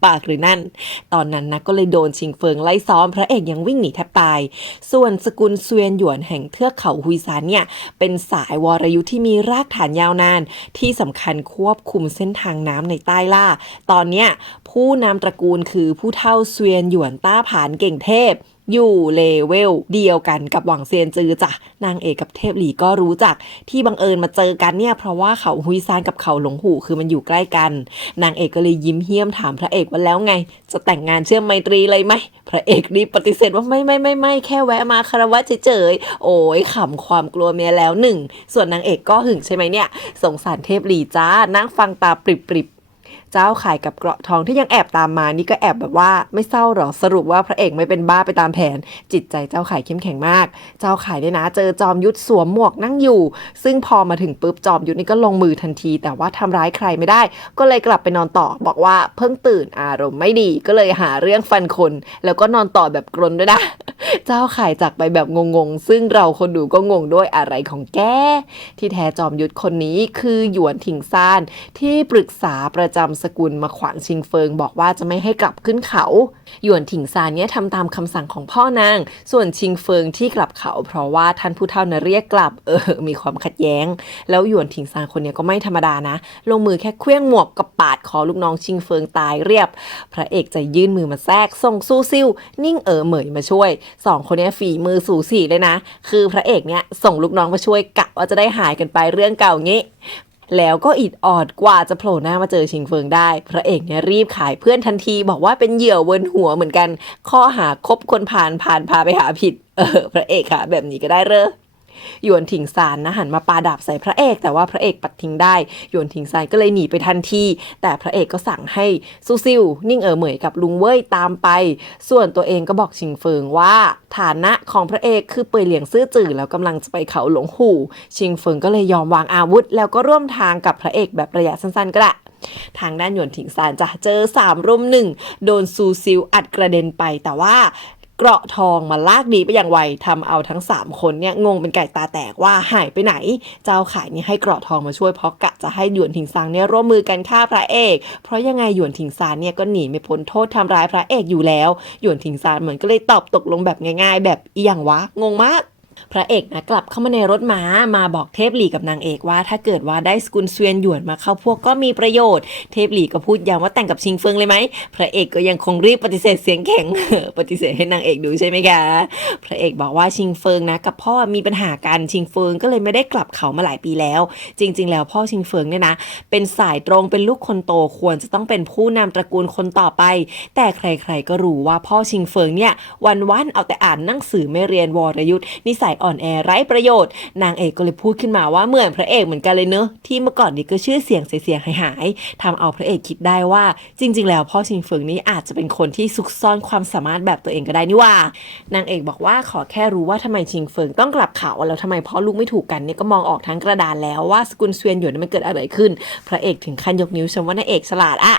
ปากหรือนั่นตอนนั้นนะก็เลยโดนชิงเฟิงไล่ซ้อมพระเอกยังวิ่งหนีแทบตายส่วนสกุลเซวียนหยวนแห่งเทือกเขาฮุยซานเนี่ยเป็นสายวรยุทธ์ที่มีรากฐานยาวนานที่สำคัญควบคุมเส้นทางน้ำในใต้ล่าตอนเนี้ยผู้นำตระกูลคือผู้เฒ่าเซวียนหยวนต้าผานเก่งเทพอยู่เลเวลเดียวกันกับหวังเซียนจือจ้ะนางเอกกับเทพหลีก็รู้จักที่บังเอิญมาเจอกันเนี่ยเพราะว่าเขาฮุยซานกับเขาหลงหูคือมันอยู่ใกล้กันนางเอกก็เลยยิ้มเหี้ยมถามพระเอกว่าแล้วไงจะแต่งงานเชื่อมไมตรีเลยไหมพระเอกรีบปฏิเสธว่าไม่แค่แวะมาคารวะเฉยๆโอ้ยขำความกลัวเมียแล้วหนึ่งส่วนนางเอกก็หึงใช่ไหมเนี่ยสงสารเทพหลีจ้านั่งฟังตาปริบเจ้าขายกับเกราะทองที่ยังแอบตามมานี่ก็แอบแบบว่าไม่เศร้าหรอสรุปว่าพระเอกไม่เป็นบ้าไปตามแผนจิตใจเจ้าขายเข้มแข็งมากเจ้าขายเนี่ยนะเจอจอมยุทธสวมหมวกนั่งอยู่ซึ่งพอมาถึงปุ๊บจอมยุทธนี่ก็ลงมือทันทีแต่ว่าทำร้ายใครไม่ได้ก็เลยกลับไปนอนต่อบอกว่าเพิ่งตื่นอารมณ์ไม่ดีก็เลยหาเรื่องฟันคนแล้วก็นอนต่อแบบกรนด้วยนะเจ้าขายจากไปแบบงงๆซึ่งเราคนดูก็งงด้วยอะไรของแกที่แท้จอมยุทธคนนี้คือหยวนถิงซานที่ปรึกษาประจำสกุลมาขวางชิงเฟิงบอกว่าจะไม่ให้กลับขึ้นเขาหยวนถิงซานเนี่ยทำตามคำสั่งของพ่อนางส่วนชิงเฟิงที่กลับเขาเพราะว่าท่านผู้เฒ่านะเรียกกลับมีความขัดแย้งแล้วหยวนถิงซานคนนี้ก็ไม่ธรรมดานะลงมือแค่เคลื่องหมวกกับปาดคอลูกน้องชิงเฟิงตายเรียบพระเอกจะยื่นมือมาแทรกส่งสู้ซิ่วนิ่งเหมยมาช่วยสองคนนี้ฝีมือสูสีเลยนะคือพระเอกเนี่ยส่งลูกน้องมาช่วยกะว่าจะได้หายกันไปเรื่องเก่างี้แล้วก็อิดออดกว่าจะโผล่หน้ามาเจอชิงเฟิงได้พระเอกเนี่ยรีบขายเพื่อนทันทีบอกว่าเป็นเหยื่อเวินหัวเหมือนกันข้อหาคบคนผ่านพาไปหาผิดพระเอกค่ะแบบนี้ก็ได้เด้อหยวนถิงซานนะหันมาปาดาบใส่พระเอกแต่ว่าพระเอกปัดทิ้งได้หยวนถิงซานก็เลยหนีไปทันทีแต่พระเอกก็สั่งให้ซูซิวนิ่งเหมยกับลุงเว่ยตามไปส่วนตัวเองก็บอกชิงเฟิงว่าฐานะของพระเอกคือเป่ยเหลียงซื่อจื่อแล้วกำลังจะไปเขาหลงหูชิงเฟิงก็เลยยอมวางอาวุธแล้วก็ร่วมทางกับพระเอกแบบระยะสั้นๆก็ได้ทางด้านหยวนถิงซานจะเจอ3 รุม 1โดนซูซิวอัดกระเด็นไปแต่ว่าเกราะทองมาลากดีไปอย่างไวทำเอาทั้ง3คนเนี่ยงงเป็นไก่ตาแตกว่าหายไปไหนเจ้าขายนี่ให้เกราะทองมาช่วยเพราะกะจะให้หยวนถิงซานเนี่ยร่วมมือกันฆ่าพระเอกเพราะยังไงหยวนถิงซานเนี่ยก็หนีไม่พ้นโทษทำร้ายพระเอกอยู่แล้วหยวนถิงซานเหมือนก็เลยตอบตกลงแบบง่ายๆแบบอีหยังวะงงมากพระเอกนะกลับเข้ามาในรถม้ามาบอกเทพหลีกับนางเอกว่าถ้าเกิดว่าได้สกุลเซวียนหยวนมาเข้าพวกก็มีประโยชน์เทพหลีก็พูดย้ำว่าแต่งกับชิงเฟิงเลยไหมพระเอกก็ยังคงรีบปฏิเสธเสียงแข็ง ปฏิเสธให้นางเอกดูใช่ไหมคะพระเอกบอกว่าชิงเฟิงนะกับพ่อมีปัญหากันชิงเฟิงก็เลยไม่ได้กลับเขามาหลายปีแล้วจริงๆแล้วพ่อชิงเฟิงเนี่ยนะเป็นสายตรงเป็นลูกคนโตควรจะต้องเป็นผู้นำตระกูลคนต่อไปแต่ใครๆก็รู้ว่าพ่อชิงเฟิงเนี่ยวันๆเอาแต่อ่านหนังสือไม่เรียนวรยุทธ์นิสัยอ่อนแอไร้ประโยชน์นางเอกก็เลยพูดขึ้นมาว่าเหมือนพระเอกเหมือนกันเลยเนอะที่เมื่อก่อนนี้ก็ชื่อเสียงเสียหายทำเอาพระเอกคิดได้ว่าจริงๆแล้วพ่อชิงเฟิงนี้อาจจะเป็นคนที่ซุกซ่อนความสามารถแบบตัวเองก็ได้นี่ว่านางเอกบอกว่าขอแค่รู้ว่าทำไมชิงเฟิงต้องกลับเขาแล้วทำไมพ่อลูกไม่ถูกกันเนี่ยก็มองออกทั้งกระดานแล้วว่าสกุลเซวียนหยวนมันเกิดอะไรขึ้นพระเอกถึงขั้นยกนิ้วชมว่านางเอกฉลาดอะ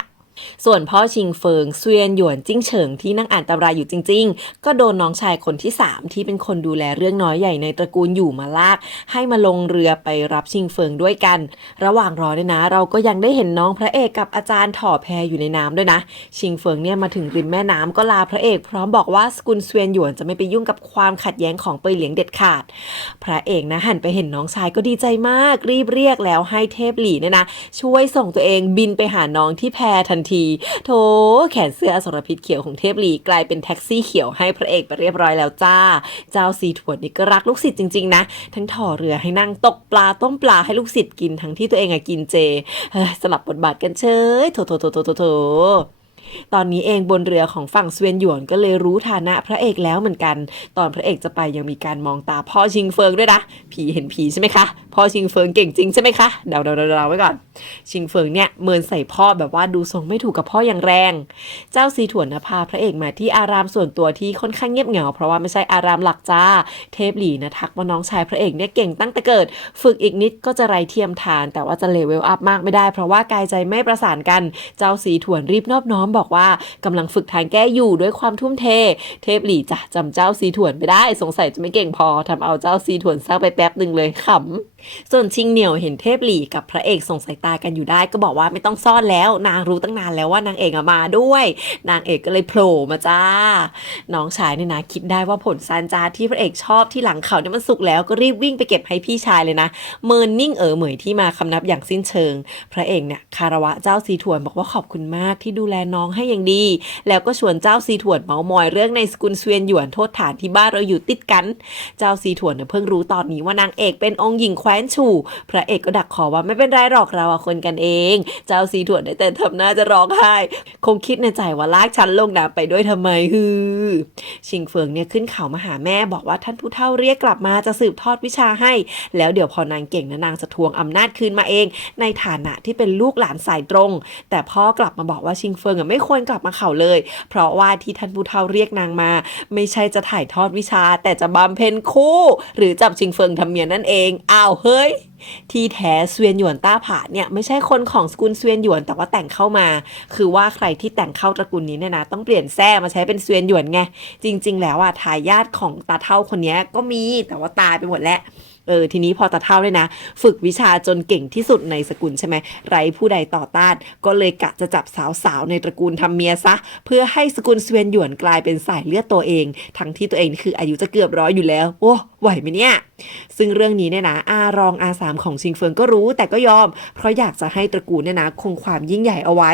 ส่วนพ่อชิงเฟิงเซวียนหยวนจิ้งเฉิงที่นั่งอ่านตำราอยู่จริงๆก็โดนน้องชายคนที่3ที่เป็นคนดูแลเรื่องน้อยใหญ่ในตระกูลอยู่มาลากให้มาลงเรือไปรับชิงเฟิงด้วยกันระหว่างรอเนี่ยนะเราก็ยังได้เห็นน้องพระเอกกับอาจารย์ถ่อแพอยู่ในน้ำด้วยนะชิงเฟิงเนี่ยมาถึงริมแม่น้ำก็ลาพระเอกพร้อมบอกว่าสกุลเซวียนหยวนจะไม่ไปยุ่งกับความขัดแย้งของเป่ยเหลียงเด็ดขาดพระเอกนะหันไปเห็นน้องชายก็ดีใจมากรีบเรียกแล้วให้เทพหลี่เนี่ยนะช่วยส่งตัวเองบินไปหาน้องที่แพทันทีโถแขนเสื้ออสรพิษเขียวของเทพหลีกลายเป็นแท็กซี่เขียวให้พระเอกไปเรียบร้อยแล้วจ้าเจ้าซีถวนนี่ก็รักลูกศิษย์จริงๆนะทั้งถ่อเรือให้นั่งตกปลาต้มปลาให้ลูกศิษย์กินทั้งที่ตัวเองกินเจสลับบทบาทกันเฉยโถตอนนี้เองบนเรือของฝั่งเซวียนหยวนก็เลยรู้ฐานะพระเอกแล้วเหมือนกันตอนพระเอกจะไปยังมีการมองตาพ่อชิงเฟิงด้วยนะผีเห็นผีใช่ไหมคะพ่อชิงเฟิงเก่งจริงใช่ไหมคะเดาไว้ก่อนชิงเฟิงเนี่ยเมินใส่พ่อแบบว่าดูทรงไม่ถูกกับพ่ออย่างแรงเจ้าซีถวนพาพระเอกมาที่อารามส่วนตัวที่ค่อนข้างเงียบเหงาเพราะว่าไม่ใช่อารามหลักจ้าเทพหลีนะทักว่าน้องชายพระเอกเนี่ยเก่งตั้งแต่เกิดฝึกอีกนิดก็จะไร้เทียมทานแต่ว่าจะเลเวลอัพมากไม่ได้เพราะว่ากายใจไม่ประสานกันเจ้าซีถวนรีบนอบน้อมบอกว่ากำลังฝึกทางแก้อยู่ด้วยความทุ่มเทเทพหลี่จ้ะจำเจ้าซีถวนไม่ได้สงสัยจะไม่เก่งพอทำเอาเจ้าซีถวนเศร้าไปแป๊บหนึ่งเลยข ส่วนชิงเหนียวเห็นเทพหลี่กับพระเอกส่งสายตากันอยู่ได้ก็บอกว่าไม่ต้องซ่อนแล้วนางรู้ตั้งนานแล้วว่านางเอกมาด้วยนางเอกก็เลยโผล่มาจ้าน้องชายเนี่ยนะคิดได้ว่าผลซานจาที่พระเอกชอบที่หลังเขาเนี่ยมันสุกแล้วก็รีบวิ่งไปเก็บให้พี่ชายเลยนะเมินนิ่งเหมยที่มาคำนับอย่างสิ้นเชิงพระเอกเนี่ยคารวะเจ้าซีถวนบอกว่าขอบคุณมากที่ดูแลน้องให้อย่างดีแล้วก็ชวนเจ้าซีถวนเมามอยเรื่องในสกุลเสวียนหยวนโทษฐานที่บ้านเราอยู่ติดกันเจ้าซีถวนเนี่ยเพิ่งรู้ตอนนี้ว่านางเอกเป็นองค์หญิงแคว้นฉู่พระเอกก็ดักขอว่าไม่เป็นไรหรอกเราคนกันเองเจ้าซีถวนได้แต่ทำหน้าจะร้องไห้คงคิดในใจว่าลากฉันลงน้ำไปด้วยทำไมชิงเฟิงเนี่ยขึ้นเขามาหาแม่บอกว่าท่านผู้เฒ่าเรียกกลับมาจะสืบทอดวิชาให้แล้วเดี๋ยวพอนางเก่งนะนางจะทวงอำนาจคืนมาเองในฐานะที่เป็นลูกหลานสายตรงแต่พ่อกลับมาบอกว่าชิงเฟิงไม่ควรกลับมาเขาเลยเพราะว่าที่ท่านผู้เฒ่าเรียกนางมาไม่ใช่จะถ่ายทอดวิชาแต่จะบำเพ็ญคู่หรือจับชิงเฟิงทำเมียนั่นเองอ้าวเฮ้ยที่แท้เสวียนหยวนต้าผาเนี่ยไม่ใช่คนของสกุลเสวียนหยวนแต่ว่าแต่งเข้ามาคือว่าใครที่แต่งเข้าตระกูลนี้เนี่ยนะต้องเปลี่ยนแท้มาใช้เป็นเสวียนหยวนไงจริงๆแล้วทายาทของตาเฒ่าคนนี้ก็มีแต่ว่าตายไปหมดแล้วทีนี้พอตาเฒ่าเลยนะฝึกวิชาจนเก่งที่สุดในสกุลใช่ไหมไร้ผู้ใดต่อต้านก็เลยกะจะจับสาวๆในตระกูลทำเมียซะเพื่อให้สกุลเสวียนหยวนกลายเป็นสายเลือดตัวเองทั้งที่ตัวเองคืออายุจะเกือบ100อยู่แล้วโอ้ไหวไหมเนี่ยซึ่งเรื่องนี้เนี่ยนะรองอาสามของชิงเฟิงก็รู้แต่ก็ยอมเพราะอยากจะให้ตระกูลเนี่ยนะคงความยิ่งใหญ่เอาไว้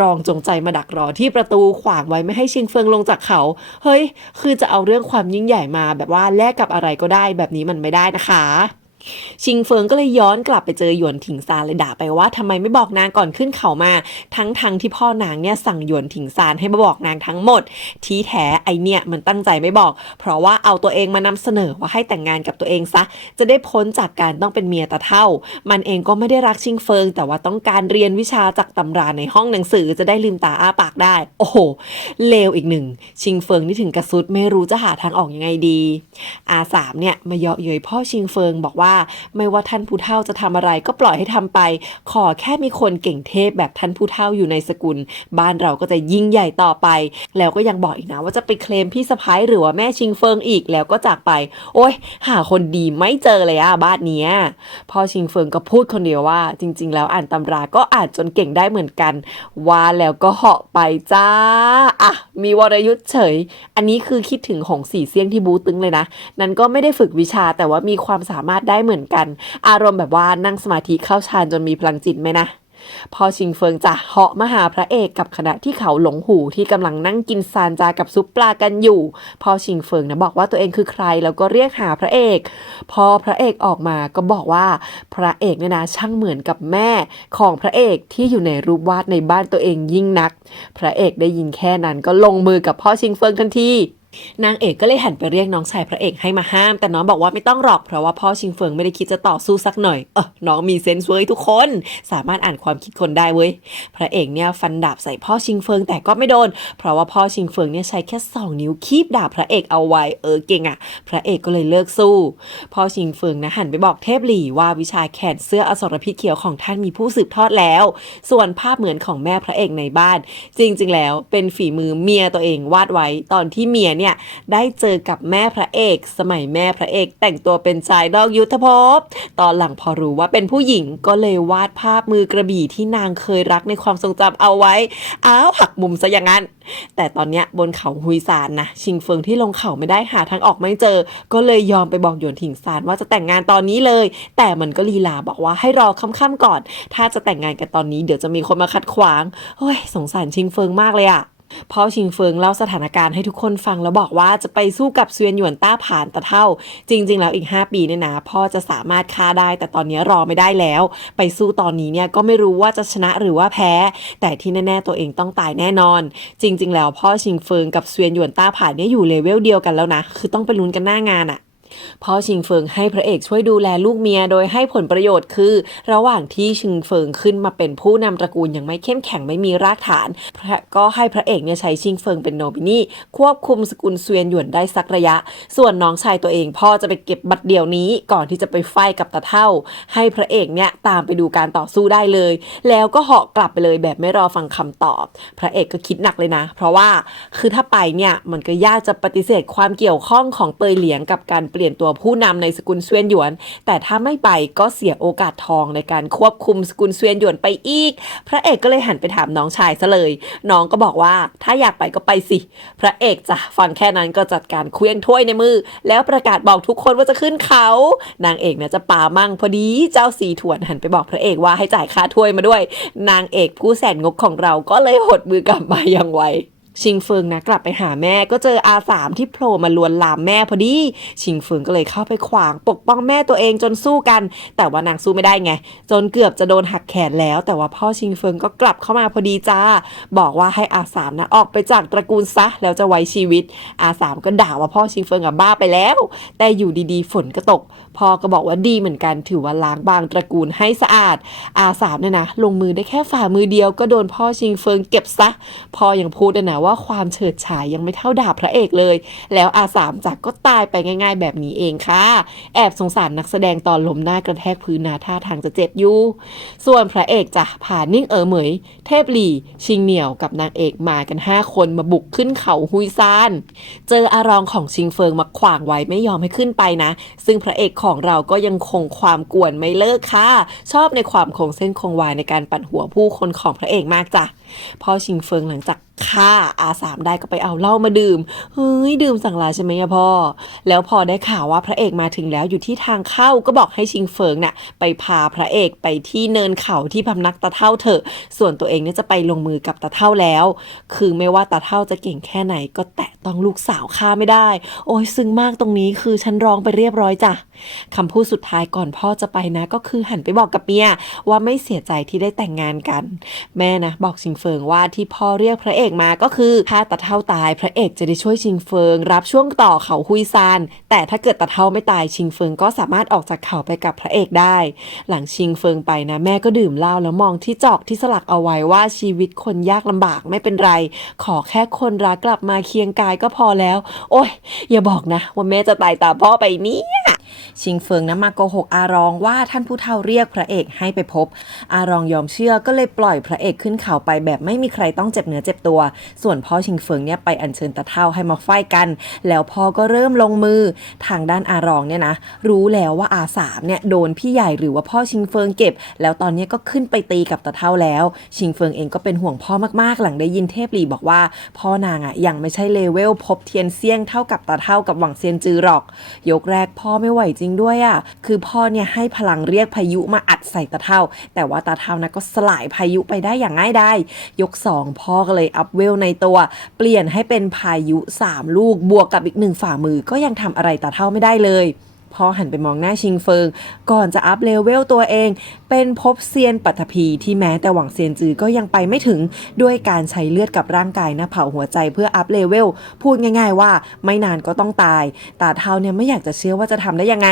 รองจงใจมาดักรอที่ประตูขวางไว้ไม่ให้ชิงเฟิงลงจากเขาเฮ้ยคือจะเอาเรื่องความยิ่งใหญ่มาแบบว่าแลกกับอะไรก็ได้แบบนี้มันไม่ได้นะคะชิงเฟิงก็เลยย้อนกลับไปเจอหยวนถิงซานเลยด่าไปว่าทำไมไม่บอกนางก่อนขึ้นเขามาทั้งที่พ่อนางเนี่ยสั่งหยวนถิงซานให้มาบอกนางทั้งหมดที่แท้ไอเนี่ยมันตั้งใจไม่บอกเพราะว่าเอาตัวเองมานำเสนอว่าให้แต่งงานกับตัวเองซะจะได้พ้นจากการต้องเป็นเมียตาเท่ามันเองก็ไม่ได้รักชิงเฟิงแต่ว่าต้องการเรียนวิชาจากตำราในห้องหนังสือจะได้ลืมตาอ้าปากได้โอ้โหเลวอีกหนึ่งชิงเฟิงนี่ถึงกระสุดไม่รู้จะหาทางออกยังไงดีสามเนี่ยมาเยาะเย้ยพ่อชิงเฟิงบอกว่าไม่ว่าท่านผู้เฒ่าจะทำอะไรก็ปล่อยให้ทำไปขอแค่มีคนเก่งเทพแบบท่านผู้เฒ่าอยู่ในสกุลบ้านเราก็จะยิ่งใหญ่ต่อไปแล้วก็ยังบอกอีกนะว่าจะไปเคลมพี่สะพ้ายหรือว่าแม่ชิงเฟิงอีกแล้วก็จากไปโอ้ยหาคนดีไม่เจอเลยบ้านเนี้ยพ่อชิงเฟิงก็พูดคนเดียวว่าจริงๆแล้วอ่านตำราก็อ่านจนเก่งได้เหมือนกันว่าแล้วก็เหาะไปจ้ามีวรยุทธ์เฉยอันนี้คือคิดถึงหงสีเซี่ยงที่บูตึงเลยนะนั้นก็ไม่ได้ฝึกวิชาแต่ว่ามีความสามารถได้เหมือนกันอารมณ์แบบว่านั่งสมาธิเข้าฌานจนมีพลังจิตไหมนะพอชิงเฟิงจะเหาะมาหาพระเอกกับคณะที่เขาหลงหูที่กำลังนั่งกินซานจากับซุปปลากันอยู่พอชิงเฟิงนะบอกว่าตัวเองคือใครแล้วก็เรียกหาพระเอกพอพระเอกออกมาก็บอกว่าพระเอกเนี่ยนะช่างเหมือนกับแม่ของพระเอกที่อยู่ในรูปวาดในบ้านตัวเองยิ่งนักพระเอกได้ยินแค่นั้นก็ลงมือกับพ่อชิงเฟิงทันทีนางเอกก็เลยหันไปเรียกน้องชายพระเอกให้มาห้ามแต่น้องบอกว่าไม่ต้องหรอกเพราะว่าพ่อชิงเฟิงไม่ได้คิดจะต่อสู้สักหน่อยน้องมีเซนส์เว้ยทุกคนสามารถอ่านความคิดคนได้เว้ยพระเอกเนี่ยฟันดาบใส่พ่อชิงเฟิงแต่ก็ไม่โดนเพราะว่าพ่อชิงเฟิงเนี่ยใช้แค่2 นิ้วคีบดาบพระเอกเอาไว้เก่งพระเอกก็เลยเลิกสู้พ่อชิงเฟิงนะหันไปบอกเทพหลี่ว่าวิชาแขนเสื้ออสรพิษเขียวของท่านมีผู้สืบทอดแล้วส่วนภาพเหมือนของแม่พระเอกในบ้านจริงๆแล้วเป็นฝีมือเมียตัวเองวาดไว้ตอนที่เมียเนี่ยได้เจอกับแม่พระเอกสมัยแม่พระเอกแต่งตัวเป็นชายนอกยุทธภพตอนหลังพอรู้ว่าเป็นผู้หญิงก็เลยวาดภาพมือกระบี่ที่นางเคยรักในความทรงจำเอาไว้หักมุมซะอย่างนั้นแต่ตอนเนี้ยบนเขาฮุยซานนะชิงเฟิงที่ลงเขาไม่ได้หาทางออกไม่เจอก็เลยยอมไปบอกหยวนถิงซานว่าจะแต่งงานตอนนี้เลยแต่มันก็ลีลาบอกว่าให้รอค่ำๆก่อนถ้าจะแต่งงานกันตอนนี้เดี๋ยวจะมีคนมาขัดขวางโอ้ยสงสารชิงเฟิงมากเลยพ่อชิงเฟิงเล่าสถานการณ์ให้ทุกคนฟังแล้วบอกว่าจะไปสู้กับเสวียนหยวนต้าผานตะเท่าจริงๆแล้วอีก5 ปีเนี่ยนะพ่อจะสามารถฆ่าได้แต่ตอนนี้รอไม่ได้แล้วไปสู้ตอนนี้เนี่ยก็ไม่รู้ว่าจะชนะหรือว่าแพ้แต่ที่แน่ๆตัวเองต้องตายแน่นอนจริงๆแล้วพ่อชิงเฟิงกับเสวียนหยวนต้าผานเนี่ยอยู่เลเวลเดียวกันแล้วนะคือต้องไปลุ้นกันหน้างานพ่อชิงเฟิงให้พระเอกช่วยดูแลลูกเมียโดยให้ผลประโยชน์คือระหว่างที่ชิงเฟิงขึ้นมาเป็นผู้นำตระกูลอย่างไม่เข้มแข็งไม่มีรากฐานก็ให้พระเอกเนี่ยใช้ชิงเฟิงเป็นโนบินีควบคุมสกุลเสวียนหยวนได้สักระยะส่วนน้องชายตัวเองพ่อจะไปเก็บบัตรเดี่ยวนี้ก่อนที่จะไปไฟกับตาเท่าให้พระเอกเนี่ยตามไปดูการต่อสู้ได้เลยแล้วก็เหาะกลับไปเลยแบบไม่รอฟังคำตอบพระเอกก็คิดหนักเลยนะเพราะว่าคือถ้าไปเนี่ยมันก็ยากจะปฏิเสธความเกี่ยวข้องของเปยเหลียงกับการเป เปลี่ยนตัวผู้นำในสกุลเซวียนหยวนแต่ถ้าไม่ไปก็เสียโอกาสทองในการควบคุมสกุลเซวียนหยวนไปอีกพระเอกก็เลยหันไปถามน้องชายซะเลยน้องก็บอกว่าถ้าอยากไปก็ไปสิพระเอกจ้ะฟังแค่นั้นก็จัดการเคลื่องถ้วยในมือแล้วประกาศบอกทุกคนว่าจะขึ้นเขานางเอกเนี่ยจะป่ามั่งพอดีเจ้าสีถวนหันไปบอกพระเอกว่าให้จ่ายค่าถ้วยมาด้วยนางเอกผู้แสนงกของเราก็เลยหดมือกลับมาอย่างไวชิงเฟิงนะกลับไปหาแม่ก็เจออาสามที่โผล่มาลวนลามแม่พอดีชิงเฟิงก็เลยเข้าไปขวางปกป้องแม่ตัวเองจนสู้กันแต่ว่านางสู้ไม่ได้ไงจนเกือบจะโดนหักแขนแล้วแต่ว่าพ่อชิงเฟิงก็กลับเข้ามาพอดีจ้าบอกว่าให้อาสามนะออกไปจากตระกูลซะแล้วจะไว้ชีวิตอาสามก็ด่าว่าพ่อชิงเฟิงบ้าไปแล้วแต่อยู่ดีๆฝนก็ตกพ่อก็บอกว่าดีเหมือนกันถือว่าล้างบางตระกูลให้สะอาดอาสามเนี่ยนะลงมือได้แค่ฝ่ามือเดียวก็โดนพ่อชิงเฟิงเก็บซะพ่อยังพูดด้วยนะว่าความเฉิดฉายยังไม่เท่าดาบพระเอกเลยแล้วอาสามจักรก็ตายไปง่ายๆแบบนี้เองค่ะแอบสงสารนักแสดงตอนล้มหน้ากระแทกพื้นนาท่าทางจะเจ็บอยู่ส่วนพระเอกจ้ะผ่านิ่งเหมยเทพหลี่ชิงเหนียวกับนางเอกมากัน5คนมาบุกขึ้นเขาฮุยซานเจออารองของชิงเฟิงมาขวางไว้ไม่ยอมให้ขึ้นไปนะซึ่งพระเอกของเราก็ยังคงความกวนไม่เลิกค่ะชอบในความคงเส้นคงวาในการปั่นหัวผู้คนของพระเอกมากจ้ะพ่อชิงเฟิงหลังจากฆ่าอาสามได้ก็ไปเอาเหล้ามาดื่มเฮ้ยดื่มสั่งลาใช่ไหมอะพ่อแล้วพอได้ข่าวว่าพระเอกมาถึงแล้วอยู่ที่ทางเข้าก็บอกให้ชิงเฟิงน่ะไปพาพระเอกไปที่เนินเขาที่พำนักตาเท่าเถอะส่วนตัวเองเนี่ยจะไปลงมือกับตาเท่าแล้วคือไม่ว่าตาเท่าจะเก่งแค่ไหนก็แตะต้องลูกสาวข้าไม่ได้โอ้ยซึ้งมากตรงนี้คือฉันร้องไปเรียบร้อยจ้ะคำพูดสุดท้ายก่อนพ่อจะไปนะก็คือหันไปบอกกับเมียว่าไม่เสียใจที่ได้แต่งงานกันแม่นะบอกชิงเฟิงว่าที่พ่อเรียกพระเอกมาก็คือถ้าตาเท่าตายพระเอกจะได้ช่วยชิงเฟิงรับช่วงต่อเขาฮุยซานแต่ถ้าเกิดตาเท่าไม่ตายชิงเฟิงก็สามารถออกจากเขาไปกับพระเอกได้หลังชิงเฟิงไปนะแม่ก็ดื่มเหล้าแล้วมองที่จอกที่สลักเอาไว้ว่าชีวิตคนยากลำบากไม่เป็นไรขอแค่คนรักกลับมาเคียงกายก็พอแล้วโอ้ยอย่าบอกนะว่าแม่จะตายตามพ่อไปเนี่ยชิงเฟิงนะมาโกหกอารองว่าท่านผู้เฒ่าเรียกพระเอกให้ไปพบอารองยอมเชื่อก็เลยปล่อยพระเอกขึ้นเขาไปแบบไม่มีใครต้องเจ็บเนื้อเจ็บตัวส่วนพ่อชิงเฟิงเนี่ยไปอัญเชิญตาเฒ่าให้มาไฟกันแล้วพ่อก็เริ่มลงมือทางด้านอารองเนี่ยนะรู้แล้วว่าอาสามเนี่ยโดนพี่ใหญ่หรือว่าพ่อชิงเฟิงเก็บแล้วตอนนี้ก็ขึ้นไปตีกับตาเฒ่าแล้วชิงเฟิงเองก็เป็นห่วงพ่อมากๆหลังได้ยินเทพหลี่บอกว่าพ่อนางยังไม่ใช่เลเวลพบเทียนเซี่ยงเท่ากับตาเฒ่ากับหวังเซียนจือหรอกยกแรกพ่อไม่ไหวจริงด้วยคือพ่อเนี่ยให้พลังเรียกพายุมาอัดใส่ตาเฒ่าแต่ว่าตาเฒ่านะก็สลายพายุไปได้อย่างง่ายดายยก2พ่อก็เลยอัพเวลในตัวเปลี่ยนให้เป็นพายุ3ลูกบวกกับอีก1ฝ่ามือก็ยังทำอะไรตาเฒ่าไม่ได้เลยพ่อหันไปมองหน้าชิงเฟิงก่อนจะอัพเลเวลตัวเองเป็นภพเซียนปัทภีที่แม้แต่หวังเซียนจือก็ยังไปไม่ถึงด้วยการใช้เลือดกับร่างกายนะเผาหัวใจเพื่ออัพเลเวลพูดง่ายๆว่าไม่นานก็ต้องตายตาเฒ่าเนี่ยไม่อยากจะเชื่อว่าจะทำได้ยังไง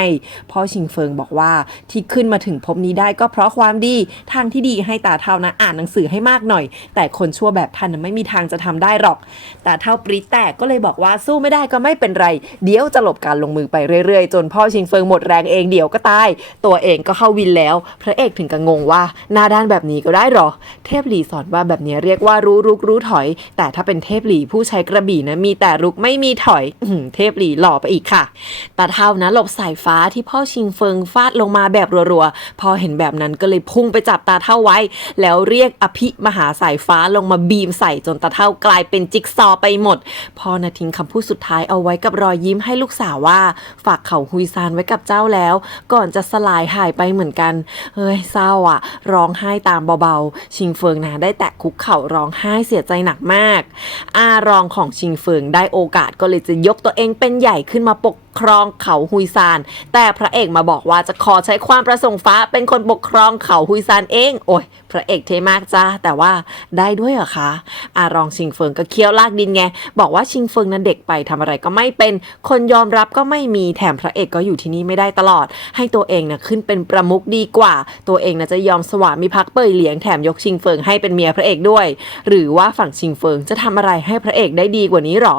พ่อชิงเฟิงบอกว่าที่ขึ้นมาถึงภพนี้ได้ก็เพราะความดีทางที่ดีให้ตาเฒ่านะอ่านหนังสือให้มากหน่อยแต่คนชั่วแบบท่านไม่มีทางจะทำได้หรอกตาเฒ่าปรี๊ดแตกก็เลยบอกว่าสู้ไม่ได้ก็ไม่เป็นไรเดี๋ยวจะหลบการลงมือไปเรื่อยๆจนพ่อชิงเฟิงหมดแรงเองเดี๋ยวก็ตายตัวเองก็เข้าวินแล้วพระเอกถึงกับงงว่าหน้าด้านแบบนี้ก็ได้หรอเทพหลี่สอนว่าแบบนี้เรียกว่ารู้รุกรู้ถอยแต่ถ้าเป็นเทพหลี่ผู้ใช้กระบี่นะมีแต่รุกไม่มีถอยเทพหลี่หล่อไปอีกค่ะตาเฒ่านะหลบสายฟ้าที่พ่อชิงเฟิงฟาดลงมาแบบรัวๆพอเห็นแบบนั้นก็เลยพุ่งไปจับตาเฒ่าไว้แล้วเรียกอภิมหาสายฟ้าลงมาบีมใส่จนตาเฒ่ากลายเป็นจิ๊กซอว์ไปหมดพ่อนะทิ้งคำพูดสุดท้ายเอาไว้กับรอยยิ้มให้ลูกสาวว่าฝากเขาฮุยซานไว้กับเจ้าแล้วก่อนจะสลายหายไปเหมือนกันเฮ้ยเศร้าร้องไห้ตามเบาๆชิงเฟิงนะได้แตะคุกเข่าร้องไห้เสียใจหนักมากอารองของชิงเฟิงได้โอกาสก็เลยจะยกตัวเองเป็นใหญ่ขึ้นมาปกครองเขาฮุยซานแต่พระเอกมาบอกว่าจะขอใช้ความประสงค์ฟ้าเป็นคนปกครองเขาฮุยซานเองโอ้ยพระเอกเท่มากจ้าแต่ว่าได้ด้วยเหรอคะอารองชิงเฟิงก็เคี้ยวลากดินไงบอกว่าชิงเฟิงนั้นเด็กไปทำอะไรก็ไม่เป็นคนยอมรับก็ไม่มีแถมพระเอกก็ อยู่ที่นี่ไม่ได้ตลอดให้ตัวเองนะขึ้นเป็นประมุขดีกว่าตัวเองนะจะยอมสวามิภักดิ์เป่ยเหลียงแถมยกชิงเฟิงให้เป็นเมียพระเอกด้วยหรือว่าฝั่งชิงเฟิงจะทำอะไรให้พระเอกได้ดีกว่านี้หรอ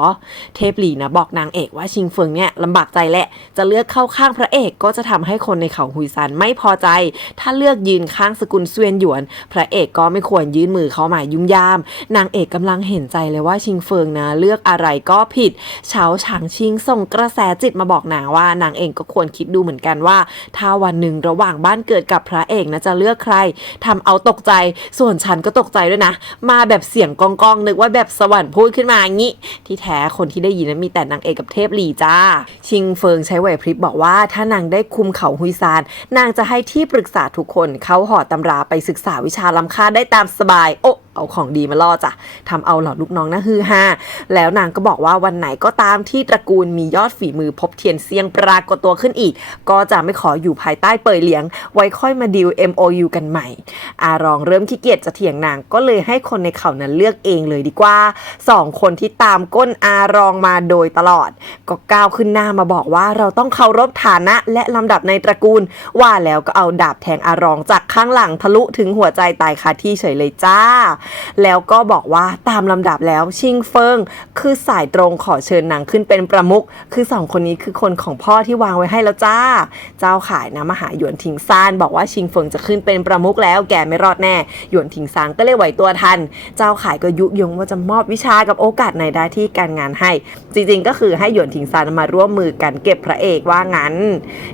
เทพหลีนะบอกนางเอกว่าชิงเฟิงเนี่ยลำบากใจแหละจะเลือกเข้าข้างพระเอกก็จะทำให้คนในเขาฮุยซานไม่พอใจถ้าเลือกยืนข้างสกุลเซวียนหยวนพระเอกก็ไม่ควรยื่นมือเข้ามายุ่งยามนางเอกกำลังเห็นใจเลยว่าชิงเฟิงนะเลือกอะไรก็ผิดเฉาฉางชิงส่งกระแสจิตมาบอกนางว่านางเองก็ควรคิดดูเหมือนกันว่าถ้าวันหนึ่งระหว่างบ้านเกิดกับพระเอกนะจะเลือกใครทำเอาตกใจส่วนฉันก็ตกใจด้วยนะมาแบบเสียงกองนึกว่าแบบสวรรค์พูดขึ้นมางี้ที่แท้คนที่ได้ยินนั้นมีแต่นางเอกกับเทพหลี่จ้าชิงเฟิงใช้ไหวพริบบอกว่าถ้านางได้คุมเขาฮุยซานนางจะให้ที่ปรึกษาทุกคนเขาห่อตำราไปศึกษาวิชาล้ำค่าได้ตามสบายโอ้เอาของดีมาล่อจ้ะทำเอาเหล่าลูกน้องนะฮือฮาแล้วนางก็บอกว่าวันไหนก็ตามที่ตระกูลมียอดฝีมือพบเทียนเซียงปรากฏตัวขึ้นอีกก็จะไม่ขออยู่ภายใต้เป่ยเหลียงไว้ค่อยมาดีล MOU กันใหม่อารองเริ่มขี้เกียจจะเถียงนางก็เลยให้คนในเขานั้นเลือกเองเลยดีกว่า2คนที่ตามก้นอารองมาโดยตลอดก็ก้าวขึ้นหน้ามาบอกว่าเราต้องเคารพฐานะและลำดับในตระกูลว่าแล้วก็เอาดาบแทงอารองจากข้างหลังทะลุถึงหัวใจตายคาที่เฉยเลยจ้าแล้วก็บอกว่าตามลำดับแล้วชิงเฟิงคือสายตรงขอเชิญนางขึ้นเป็นประมุขคือ2คนนี้คือคนของพ่อที่วางไว้ให้แล้วจ้าเจ้าขายนะมหาหยวนทิงซานบอกว่าชิงเฟิงจะขึ้นเป็นประมุขแล้วแกไม่รอดแน่หยวนทิงซานก็เลยไหวตัวทันเจ้าขายก็ยุยงว่าจะมอบวิชากับโอกาสในหน้าที่การงานให้จริงๆก็คือให้หยวนทิงซานมาร่วมมือกันเก็บพระเอกว่างั้น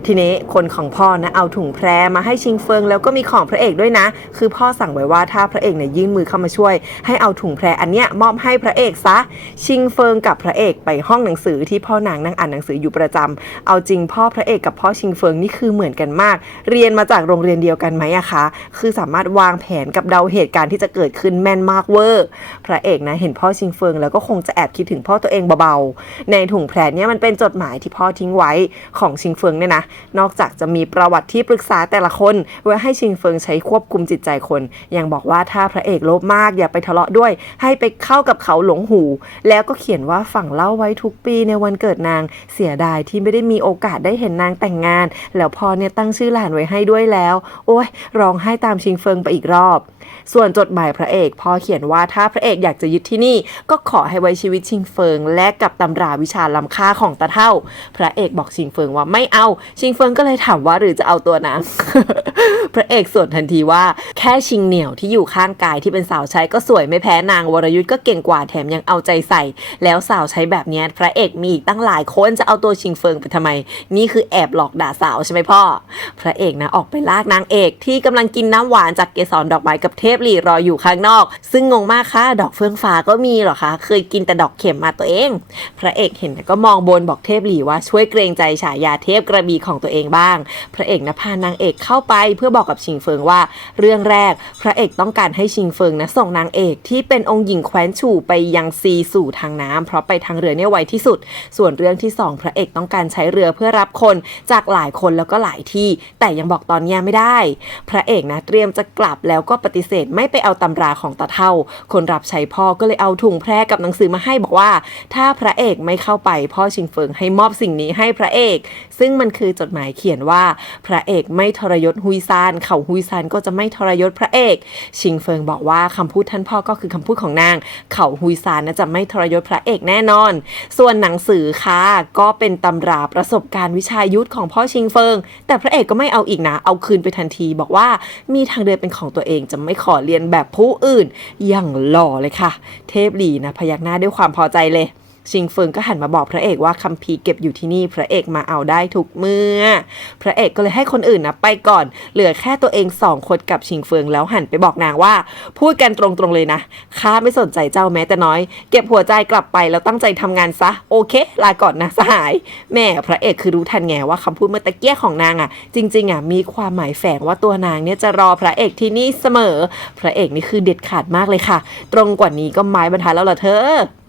ทีนี้คนของพ่อนะเอาถุงแพรมาให้ชิงเฟิงแล้วก็มีของพระเอกด้วยนะคือพ่อสั่งไว้ว่าถ้าพระเอกเนี่ยยื่นมือเข้ามาช่วยให้เอาถุงแพรอันเนี้ยมอบให้พระเอกซะชิงเฟิงกับพระเอกไปห้องหนังสือที่พ่อนางนั่งอ่านหนังสืออยู่ประจำเอาจริงพ่อพระเอกกับพ่อชิงเฟิงนี่คือเหมือนกันมากเรียนมาจากโรงเรียนเดียวกันไหมอะคะคือสามารถวางแผนกับเดาเหตุการณ์ที่จะเกิดขึ้นแม่นมากเวอร์พระเอกนะเห็นพ่อชิงเฟิงแล้วก็คงจะแอบคิดถึงพ่อตัวเองเบาๆในถุงแพรเนี่ยมันเป็นจดหมายที่พ่อทิ้งไว้ของชิงเฟิงเนี่ยนะนอกจากจะมีประวัติที่ปรึกษาแต่ละคนไว้ให้ชิงเฟิงใช้ควบคุมจิตใจคนยังบอกว่าถ้าพระเอกโลภมากอย่าไปทะเลาะด้วยให้ไปเข้ากับเขาหลงหูแล้วก็เขียนว่าฝังเล่าไว้ทุกปีในวันเกิดนางเสียดายที่ไม่ได้มีโอกาสได้เห็นนางแต่งงานแล้วพ่อเนี่ยตั้งชื่อหลานไว้ให้ด้วยแล้วโอ้ยร้องไห้ตามชิงเฟิงไปอีกรอบส่วนจดหมายพระเอกพ่อเขียนว่าถ้าพระเอกอยากจะยึดที่นี่ก็ขอให้ไว้ชีวิตชิงเฟิงแลกกับตำราวิชาล้ำค่าของตาเท่าพระเอกบอกชิงเฟิงว่าไม่เอาชิงเฟิงก็เลยถามว่าหรือจะเอาตัวนาง พระเอกสวนทันทีว่าแค่ชิงเหนียวที่อยู่ข้างกายที่เป็นสาวใช้ก็สวยไม่แพ้นางวรยุทธ์ก็เก่งกว่าแถมยังเอาใจใส่แล้วสาวใช้แบบนี้พระเอกมีอีกตั้งหลายคนจะเอาตัวชิงเฟิงไปทำไมนี่คือแอบหลอกด่าสาวใช่ไหมพ่อพระเอกนะออกไปลากนางเอกที่กำลังกินน้ำหวานจากเกสรดอกไม้กับเทพหลี่รออยู่ข้างนอกซึ่งงงมากค่ะดอกเฟื่องฟ้าก็มีเหรอคะเคยกินแต่ดอกเข็มมาตัวเองพระเอกเห็นก็มองบนบอกเทพหลี่ว่าช่วยเกรงใจฉายาเทพกระบี่ของตัวเองบ้างพระเอกนะพานางเอกเข้าไปเพื่อบอกกับชิงเฟิงว่าเรื่องแรกพระเอกต้องการให้ชิงเฟิงนะส่งนางเอกที่เป็นองค์หญิงแคว้นฉู่ไปยังซีสู่ทางน้ำเพราะไปทางเรือเนี่ยไวที่สุดส่วนเรื่องที่2พระเอกต้องการใช้เรือเพื่อรับคนจากหลายคนแล้วก็หลายที่แต่ยังบอกตอนนี้ไม่ได้พระเอกนะเตรียมจะกลับแล้วก็ปฏิเสธไม่ไปเอาตำราของตาเท่าคนรับใช้พ่อก็เลยเอาถุงแพรกับหนังสือมาให้บอกว่าถ้าพระเอกไม่เข้าไปพ่อชิงเฟิงให้มอบสิ่งนี้ให้พระเอกซึ่งมันคือจดหมายเขียนว่าพระเอกไม่ทรยศฮุยซานเขาฮุยซานก็จะไม่ทรยศพระเอกชิงเฟิงบอกว่าคำพูดท่านพ่อก็คือคำพูดของนางเขาฮุยซานนะจะไม่ทรยศพระเอกแน่นอนส่วนหนังสือค่ะก็เป็นตำราประสบการณ์วิชายุทธของพ่อชิงเฟิงแต่พระเอกก็ไม่เอาอีกนะเอาคืนไปทันทีบอกว่ามีทางเดินเป็นของตัวเองจะไม่ขอเรียนแบบผู้อื่นอย่างหล่อเลยค่ะเทพหลี่นะพยักหน้าด้วยความพอใจเลยชิงเฟิงก็หันมาบอกพระเอกว่าคัมภีร์เก็บอยู่ที่นี่พระเอกมาเอาได้ทุกเมื่อพระเอกก็เลยให้คนอื่นนะไปก่อนเหลือแค่ตัวเอง2คนกับชิงเฟิงแล้วหันไปบอกนางว่าพูดกันตรงๆเลยนะข้าไม่สนใจเจ้าแม้แต่น้อยเก็บหัวใจกลับไปแล้วตั้งใจทำงานซะโอเคลาก่อนนะสหายแม่พระเอกคือรู้ทันไงว่าคำพูดเมื่อตะเกียของนางอ่ะจริงๆมีความหมายแฝงว่าตัวนางเนี่ยจะรอพระเอกที่นี่เสมอพระเอกนี่คือเด็ดขาดมากเลยค่ะตรงกว่านี้ก็ไม้บรรทัดแล้วล่ะเธอ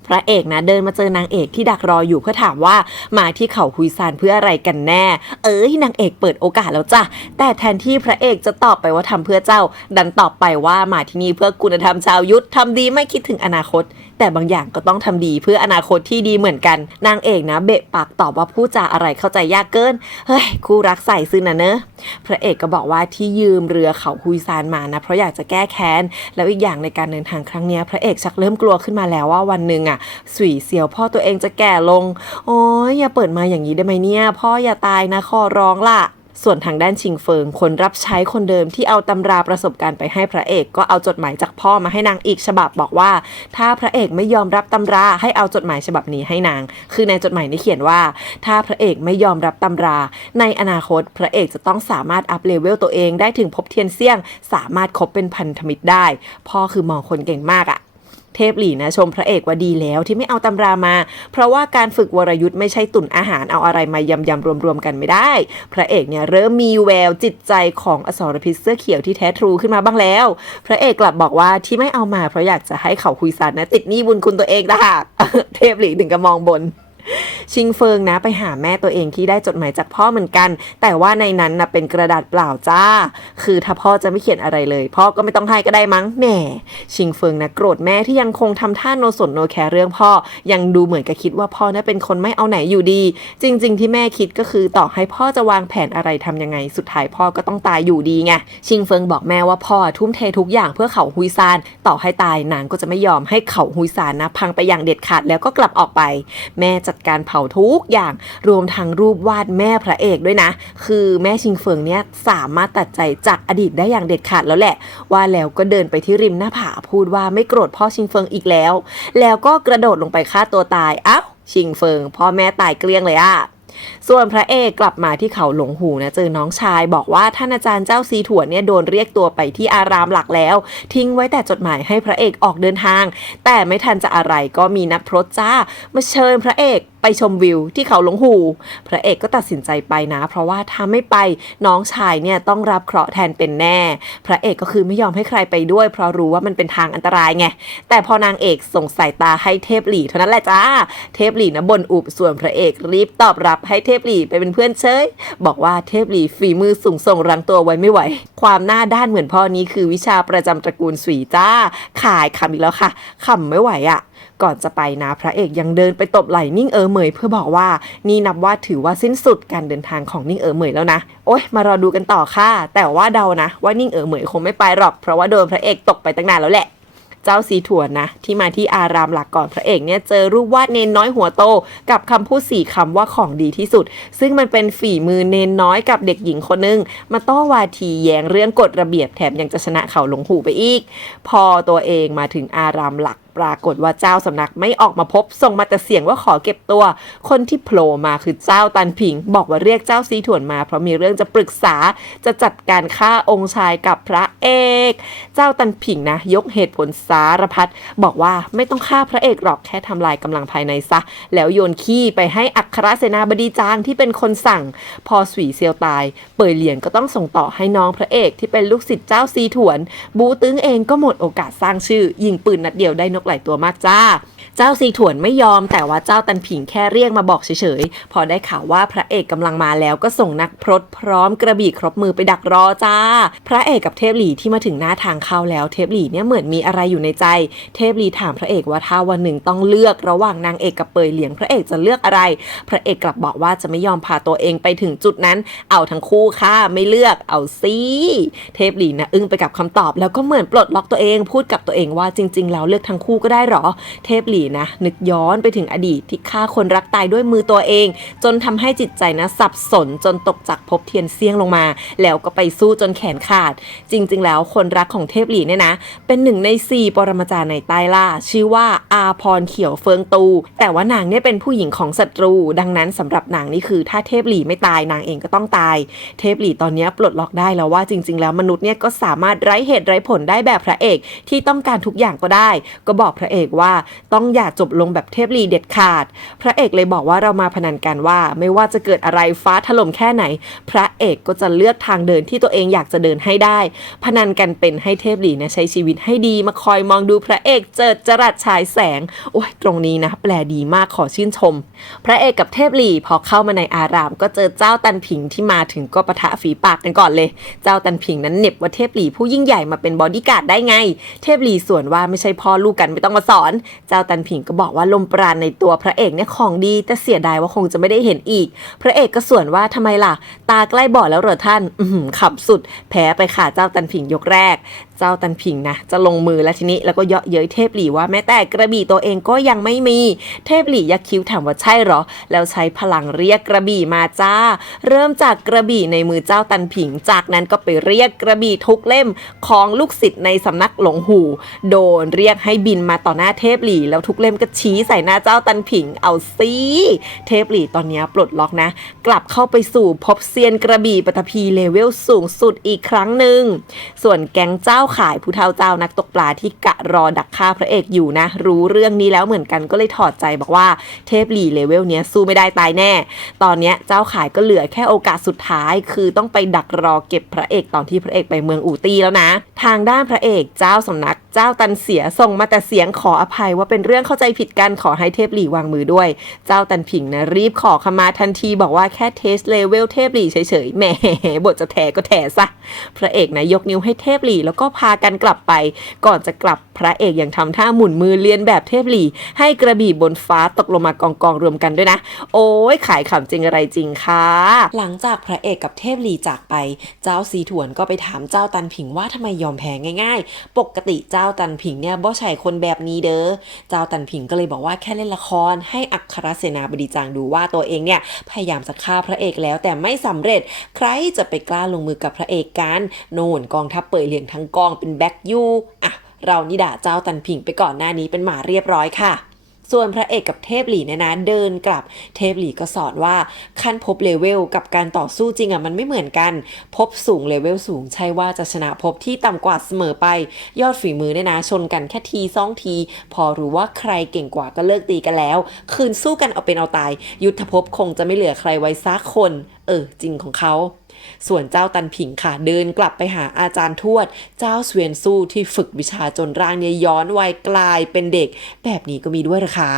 พระเอกนะเดินมาเจอนางเอกที่ดักรออยู่เพื่อถามว่ามาที่เขาฮุยซานเพื่ออะไรกันแน่นางเอกเปิดโอกาสแล้วจ้ะแต่แทนที่พระเอกจะตอบไปว่าทำเพื่อเจ้าดันตอบไปว่ามาที่นี่เพื่อคุณธรรมชาวยุทธทำดีไม่คิดถึงอนาคต แต่บางอย่างก็ต้องทำดีเพื่ออนาคตที่ดีเหมือนกันนางเอกนะเบะปากตอบว่าพูดจาอะไรเข้าใจยากเกินเฮ้ยคู่รักใส่ซื่อนะเนอะพระเอกก็บอกว่าที่ยืมเรือเขาฮุยซานมานะเพราะอยากจะแก้แค้นแล้วอีกอย่างในการเดินทางครั้งนี้พระเอกชักเริ่มกลัวขึ้นมาแล้วว่าวันหนึ่งสุยเซียวพ่อตัวเองจะแก่ลงโอ้ยอย่าเปิดมาอย่างนี้ได้ไหมเนี่ยพ่ออย่าตายนะขอร้องล่ะส่วนทางด้านชิงเฟิงคนรับใช้คนเดิมที่เอาตำราประสบการณ์ไปให้พระเอกก็เอาจดหมายจากพ่อมาให้นางอีกฉบับบอกว่าถ้าพระเอกไม่ยอมรับตำราให้เอาจดหมายฉบับนี้ให้นางคือในจดหมายนี้เขียนว่าถ้าพระเอกไม่ยอมรับตำราในอนาคตพระเอกจะต้องสามารถอัพเลเวลตัวเองได้ถึงภพเทียนเซี่ยงสามารถคบเป็นพันธมิตรได้พ่อคือมองคนเก่งมากเทพหลี่นะชมพระเอกว่าดีแล้วที่ไม่เอาตำรามาเพราะว่าการฝึกวรยุทธ์ไม่ใช่ตุ่นอาหารเอาอะไรมายำรวมๆกันไม่ได้พระเอกเนี่ยเริ่มมีแววจิตใจของอสรพิษเสื้อเขียวที่แท้ทรูขึ้นมาบ้างแล้วพระเอกกลับบอกว่าที่ไม่เอามาเพราะอยากจะให้เขาคุยซันนะติดหนี้บุญคุณตัวเองนะ เทพหลี่ถึงกับมองบนชิงเฟิงนะไปหาแม่ตัวเองที่ได้จดหมายจากพ่อเหมือนกันแต่ว่าในนั้นนะเป็นกระดาษเปล่าจ้าคือถ้าพ่อจะไม่เขียนอะไรเลยพ่อก็ไม่ต้องให้ก็ได้มั้งแหมชิงเฟิงนะโกรธแม่ที่ยังคงทำท่าโนสนโนแคร์เรื่องพ่อยังดูเหมือนกับคิดว่าพ่อน่ะเป็นคนไม่เอาไหนอยู่ดีจริงๆที่แม่คิดก็คือต่อให้พ่อจะวางแผนอะไรทำยังไงสุดท้ายพ่อก็ต้องตายอยู่ดีไงชิงเฟิงบอกแม่ว่าพ่อทุ่มเททุกอย่างเพื่อเขาฮุยซานต่อให้ตายนางก็จะไม่ยอมให้เขาฮุยซานนะพังไปอย่างเด็ดขาดแล้วก็กลับออกไปแม่จัดการเผาทุกอย่างรวมทั้งรูปวาดแม่พระเอกด้วยนะคือแม่ชิงเฟิงเนี่ยสามารถตัดใจจากอดีตได้อย่างเด็ดขาดแล้วแหละว่าแล้วก็เดินไปที่ริมหน้าผาพูดว่าไม่โกรธพ่อชิงเฟิงอีกแล้วก็กระโดดลงไปฆ่าตัวตายอ้าวชิงเฟิงพ่อแม่ตายเกลี้ยงเลยส่วนพระเอกกลับมาที่เขาหลงหูนะเจอน้องชายบอกว่าท่านอาจารย์เจ้าซีถั่วเนี่ยโดนเรียกตัวไปที่อารามหลักแล้วทิ้งไว้แต่จดหมายให้พระเอกออกเดินทางแต่ไม่ทันจะอะไรก็มีนักพรตจ้ามาเชิญพระเอกไปชมวิวที่เขาหลงหูพระเอกก็ตัดสินใจไปนะเพราะว่าถ้าไม่ไปน้องชายเนี่ยต้องรับเคราะห์แทนเป็นแน่พระเอกก็คือไม่ยอมให้ใครไปด้วยเพราะรู้ว่ามันเป็นทางอันตรายไงแต่พอนางเอกส่งสายตาให้เทพหลี่เท่านั้นแหละจ้าเทพหลี่นะบ่นอุบส่วนพระเอกรีบตอบรับให้เทพหลี่ไปเป็นเพื่อนเฉยบอกว่าเทพหลี่ฝีมือสูงส่งรั้งตัวไว้ไม่ไหวความหน้าด้านเหมือนพ่อนี้คือวิชาประจำตระกูลสวีจ้าขายขำอีกแล้วค่ะขำไม่ไหวก่อนจะไปนะพระเอกยังเดินไปตบไหล่นิ่งเหมยเพื่อบอกว่านี่นับว่าถือว่าสิ้นสุดการเดินทางของนิ่งเหมยแล้วนะโอ๊ยมารอดูกันต่อค่ะแต่ว่าเดานะว่านิ่งเหมยคงไม่ไปหรอกเพราะว่าโดนพระเอกตกไปตั้งนานแล้วแหละเจ้าซีถั่วนะที่มาที่อารามหลักก่อนพระเอกเนี่ยเจอรูปวาดเนนน้อยหัวโตกับคำพูด4คำว่าของดีที่สุดซึ่งมันเป็นฝีมือเนนน้อยกับเด็กหญิงคนนึงมาโต้วาทีแย้งเรื่องกฎระเบียบแถมยังจะชนะเขาหลงหูไปอีกพอตัวเองมาถึงอารามหลักปรากฏว่าเจ้าสำนักไม่ออกมาพบส่งมาแต่เสียงว่าขอเก็บตัวคนที่โผล่มาคือเจ้าตันผิงบอกว่าเรียกเจ้าซีถ่วนมาเพราะมีเรื่องจะปรึกษาจะจัดการฆ่าองค์ชายกับพระเอกเจ้าตันผิงนะยกเหตุผลสารพัดบอกว่าไม่ต้องฆ่าพระเอกหรอกแค่ทำลายกำลังภายในซะแล้วโยนขี้ไปให้อัครเสนาบดีจางที่เป็นคนสั่งพอสวีเซียวตายเป่ยเหลียนก็ต้องส่งต่อให้น้องพระเอกที่เป็นลูกศิษย์เจ้าซีถ่วนบูตึงเองก็หมดโอกาสสร้างชื่อยิงปืนนัดเดียวได้นกหลายตัวมากจ้าเจ้าซีถ่วนไม่ยอมแต่ว่าเจ้าตันผิงแค่เรียกมาบอกเฉยๆพอได้ข่าวว่าพระเอกกำลังมาแล้วก็ส่งนักพรตพร้อมกระบี่ครบมือไปดักรอจ้าพระเอกกับเทพหลี่ที่มาถึงหน้าทางเข้าแล้วเทพหลี่เนี่ยเหมือนมีอะไรอยู่ในใจเทพหลี่ถามพระเอกว่าถ้าวันหนึ่งต้องเลือกระหว่างนางเอกกับเปยเหลียงพระเอกจะเลือกอะไรพระเอกกลับบอกว่าจะไม่ยอมพาตัวเองไปถึงจุดนั้นเอาทั้งคู่ค่ะไม่เลือกเอาสิเทพหลี่นะอึ้งไปกับคำตอบแล้วก็เหมือนปลดล็อกตัวเองพูดกับตัวเองว่าจริงๆแล้วเลือกทั้งคู่ก็ได้หรอเทพหลี่นะนึกย้อนไปถึงอดีตที่ฆ่าคนรักตายด้วยมือตัวเองจนทำให้จิตใจนะสับสนจนตกจากภพเทียนเซี่ยงลงมาแล้วก็ไปสู้จนแขนขาดจริงๆแล้วคนรักของเทพหลี่เนี่ยนะเป็นหนึ่งใน4ปรมาจารย์ในใต้ล่าชื่อว่าอาพรเขียวเฟิงตูแต่ว่านางเนี่ยเป็นผู้หญิงของศัตรูดังนั้นสำหรับนางนี่คือถ้าเทพหลี่ไม่ตายนางเองก็ต้องตายเทพหลี่ตอนนี้ปลดล็อกได้แล้วว่าจริงๆแล้วมนุษย์เนี่ยก็สามารถไร้เหตุไร้ผลได้แบบพระเอกที่ต้องการทุกอย่างก็ได้ก็บอกพระเอกว่าต้องอย่าจบลงแบบเทพหลี่เด็ดขาดพระเอกเลยบอกว่าเรามาพนันกันว่าไม่ว่าจะเกิดอะไรฟ้าถล่มแค่ไหนพระเอกก็จะเลือกทางเดินที่ตัวเองอยากจะเดินให้ได้พนันกันเป็นให้เทพหลี่นะใช้ชีวิตให้ดีมาคอยมองดูพระเอกเจิดจรัสฉายแสงโอ้ยตรงนี้นะแปลดีมากขอชื่นชมพระเอกกับเทพหลี่พอเข้ามาในอารามก็เจอเจ้าตันผิงที่มาถึงก็ปะทะฝีปากกันก่อนเลยเจ้าตันผิงนั้นเหน็บว่าเทพหลี่ผู้ยิ่งใหญ่มาเป็นบอดี้การ์ดได้ไงเทพหลี่สวนว่าไม่ใช่พ่อลูกกัน กันไม่ต้องมาสอนเจ้าตันผิงก็บอกว่าลมปราณในตัวพระเอกเนี่ยของดีแต่เสียดายว่าคงจะไม่ได้เห็นอีกพระเอกก็ส่วนว่าทำไมล่ะตาใกล้บอดแล้วเหรอท่านขำสุดแพ้ไปค่ะเจ้าตันผิงยกแรกเจ้าตันผิงนะจะลงมือแล้วทีนี้แล้วก็เยาะเย้ยเทพหลี่ว่าแม้แต่กระบี่ตัวเองก็ยังไม่มีเทพหลี่ยักคิ้วถามว่าใช่เหรอแล้วใช้พลังเรียกกระบี่มาจ้าเริ่มจากกระบี่ในมือเจ้าตันผิงจากนั้นก็ไปเรียกกระบี่ทุกเล่มของลูกศิษย์ในสำนักหลงหูโดนเรียกให้บินมาต่อหน้าเทพหลี่แล้วทุกเล่มก็ชี้ใส่หน้าเจ้าตันผิงเอาสิเทพหลี่ตอนนี้ปลดล็อกนะกลับเข้าไปสู่ภพเซียนกระบี่ปฐพีเลเวลสูงสุดอีกครั้งหนึ่งส่วนแก๊งเจ้าขายผู้เฒ่าเจ้านักตกปลาที่กะรอดักฆ่าพระเอกอยู่นะรู้เรื่องนี้แล้วเหมือนกันก็เลยถอดใจบอกว่าเทพหลี่เลเวลเนี้ยสู้ไม่ได้ตายแน่ตอนเนี้ยเจ้าขายก็เหลือแค่โอกาสสุดท้ายคือต้องไปดักรอเก็บพระเอกตอนที่พระเอกไปเมืองอูตี้แล้วนะทางด้านพระเอกเจ้าสำนักเจ้าตันเสียส่งมาแต่เสียงขออภัยว่าเป็นเรื่องเข้าใจผิดกันขอให้เทพหลี่วางมือด้วยเจ้าตันผิงนะรีบขอขมาทันทีบอกว่าแค่เทสเลเวลเทพหลี่เฉยๆแหมบทจะแถก็แถซะพระเอกนะยกนิ้วให้เทพหลี่แล้วก็พากันกลับไปก่อนจะกลับพระเอกยังทำท่าหมุนมือเลียนแบบเทพหลี่ให้กระบี่บนฟ้าตกลงมากองรวมกันด้วยนะโอ้ยขายขำจริงอะไรจริงค่ะหลังจากพระเอกกับเทพหลี่จากไปเจ้าซีถวนก็ไปถามเจ้าตันผิงว่าทำไมยอมแพ้ง่ายๆปกติเจ้าตันผิงเนี่ยบ่ใช่คนแบบนี้เด้อเจ้าตันผิงก็เลยบอกว่าแค่เล่นละครให้อัครเสนาบดีจางดูว่าตัวเองเนี่ยพยายามจะฆ่าพระเอกแล้วแต่ไม่สำเร็จใครจะไปกล้าลงมือกับพระเอกกันโน่นกองทัพเป่ยเหลียงทั้งกองเป็นแบ็คยูอ่ะเรานี่ด่าเจ้าตันผิงไปก่อนหน้านี้เป็นหมาเรียบร้อยค่ะส่วนพระเอกกับเทพหลี่เนี่ยนะเดินกลับเทพหลี่ก็สอนว่าขั้นภพเลเวลกับการต่อสู้จริงอ่ะมันไม่เหมือนกันภพสูงเลเวลสูงใช่ว่าจะชนะภพที่ต่ำกว่าเสมอไปยอดฝีมือเนี่ยนะชนกันแค่ทีสองทีพอรู้ว่าใครเก่งกว่าก็เลิกตีกันแล้วคืนสู้กันเอาเป็นเอาตายยุทธภพคงจะไม่เหลือใครไว้ซักคนจริงของเขาส่วนเจ้าตันผิงค่ะเดินกลับไปหาอาจารย์ทวดเจ้าเสวียนสู้ที่ฝึกวิชาจนร่างเนี่ยย้อนวัยกลายเป็นเด็กแบบนี้ก็มีด้วยหรอคะ